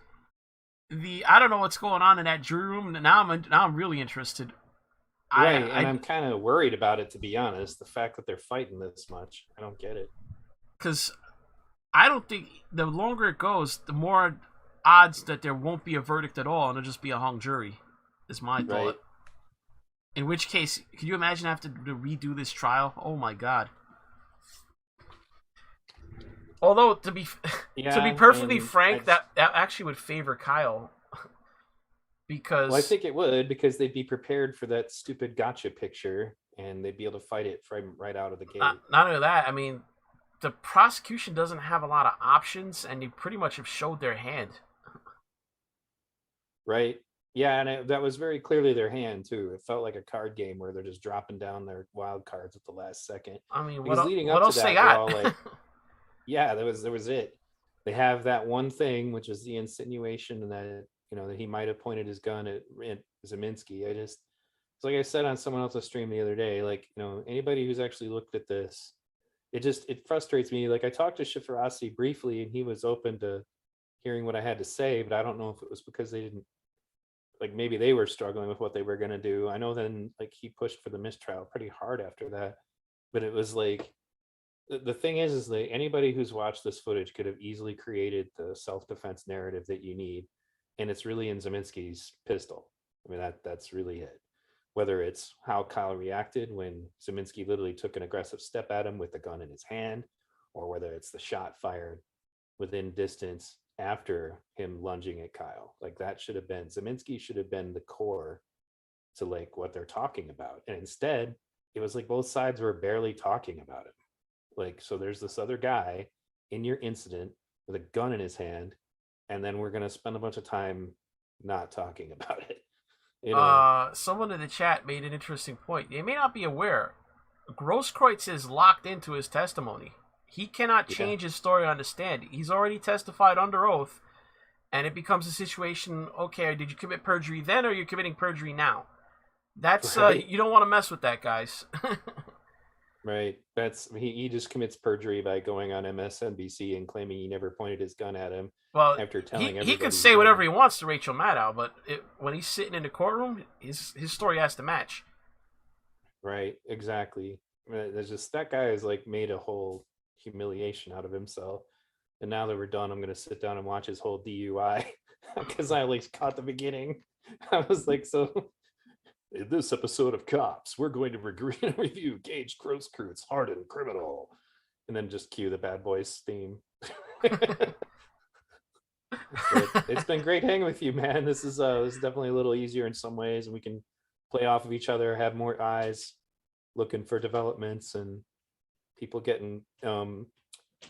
I don't know what's going on in that jury room. Now I'm really interested. Right, and I'm kind of worried about it, to be honest. The fact that they're fighting this much, I don't get it. Because I don't think the longer it goes, the more odds that there won't be a verdict at all, and it'll just be a hung jury. Is my thought. Right. In which case, can you imagine having to redo this trial? Oh my God. Although to be perfectly frank, that actually would favor Kyle. Because I think it would, because they'd be prepared for that stupid gotcha picture, and they'd be able to fight it from right out of the gate. Not only that, I mean, the prosecution doesn't have a lot of options, and they pretty much have showed their hand. Right. Yeah, and that was very clearly their hand too. It felt like a card game where they're just dropping down their wild cards at the last second. I mean, because leading up to that, they're all like, yeah, there was it. They have that one thing, which is the insinuation that that he might have pointed his gun at Zeminski. It's like I said on someone else's stream the other day. Like anybody who's actually looked at this, it frustrates me. Like I talked to Shifarasi briefly, and he was open to hearing what I had to say, but I don't know if it was because they didn't. Like maybe they were struggling with what they were going to do. I know then like he pushed for the mistrial pretty hard after that, but it was like the thing is that anybody who's watched this footage could have easily created the self-defense narrative that you need, and it's really in Zeminski's pistol. I mean that's really it. Whether it's how Kyle reacted when Zeminski literally took an aggressive step at him with the gun in his hand, or whether it's the shot fired within distance after him lunging at Kyle. Like that should have been, Zeminski should have been the core to like what they're talking about. And instead, it was like both sides were barely talking about it. Like, so there's this other guy in your incident with a gun in his hand, and then we're gonna spend a bunch of time not talking about it. Someone in the chat made an interesting point. They may not be aware. Grosskreutz is locked into his testimony. He cannot change his story on the stand. He's already testified under oath, and it becomes a situation, okay, did you commit perjury then, or you're committing perjury now? That's, right. You don't want to mess with that, guys. Right. That's he just commits perjury by going on MSNBC and claiming he never pointed his gun at him. Well, after telling everybody he could say whatever he wants to Rachel Maddow, but when he's sitting in the courtroom, his story has to match. Right. Exactly. There's just that guy has like made a whole humiliation out of himself. And now that we're done, I'm going to sit down and watch his whole DUI because I at least caught the beginning. I was like, so in this episode of Cops, we're going to review Gage Grosskreutz, hardened criminal, and then just cue the Bad Boys theme. It's been great hanging with you, man. This is definitely a little easier in some ways, and we can play off of each other, have more eyes looking for developments, and people getting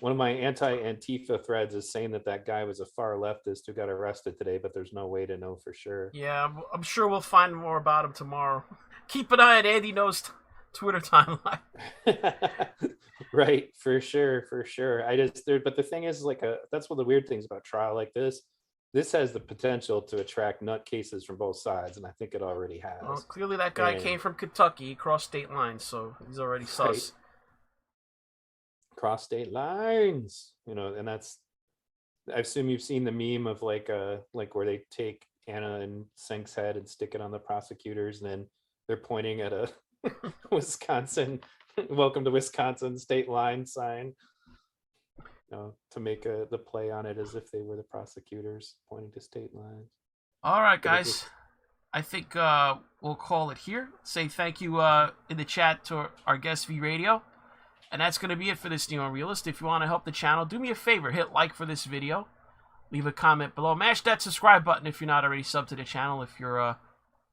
one of my anti-Antifa threads is saying that guy was a far leftist who got arrested today, but there's no way to know for sure. Yeah, I'm sure we'll find more about him tomorrow. Keep an eye on Andy Knows Twitter timeline. Right, for sure. But the thing is, like, that's one of the weird things about trial like this. This has the potential to attract nutcases from both sides, and I think it already has. Well, clearly that guy came from Kentucky, he crossed state lines, so he's already sus. Right. Cross state lines, and that's. I assume you've seen the meme of like where they take Anna and Sink's head and stick it on the prosecutors, and then they're pointing at a Wisconsin, welcome to Wisconsin state line sign, to make the play on it as if they were the prosecutors pointing to state lines. All right, guys. I think we'll call it here. Say thank you in the chat to our guest V Radio. And that's going to be it for this NeoUnrealist. If you want to help the channel, do me a favor. Hit like for this video. Leave a comment below. Mash that subscribe button if you're not already subbed to the channel. If you're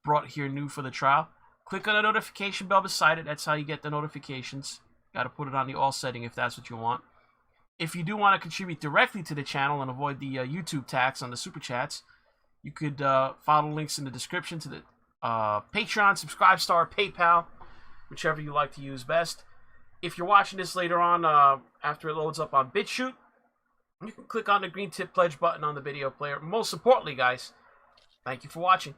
brought here new for the trial. Click on the notification bell beside it. That's how you get the notifications. Got to put it on the all setting if that's what you want. If you do want to contribute directly to the channel and avoid the YouTube tax on the Super Chats, you could follow links in the description to the Patreon, Subscribestar, PayPal, whichever you like to use best. If you're watching this later on, after it loads up on BitChute, you can click on the green tip pledge button on the video player. Most importantly, guys, thank you for watching.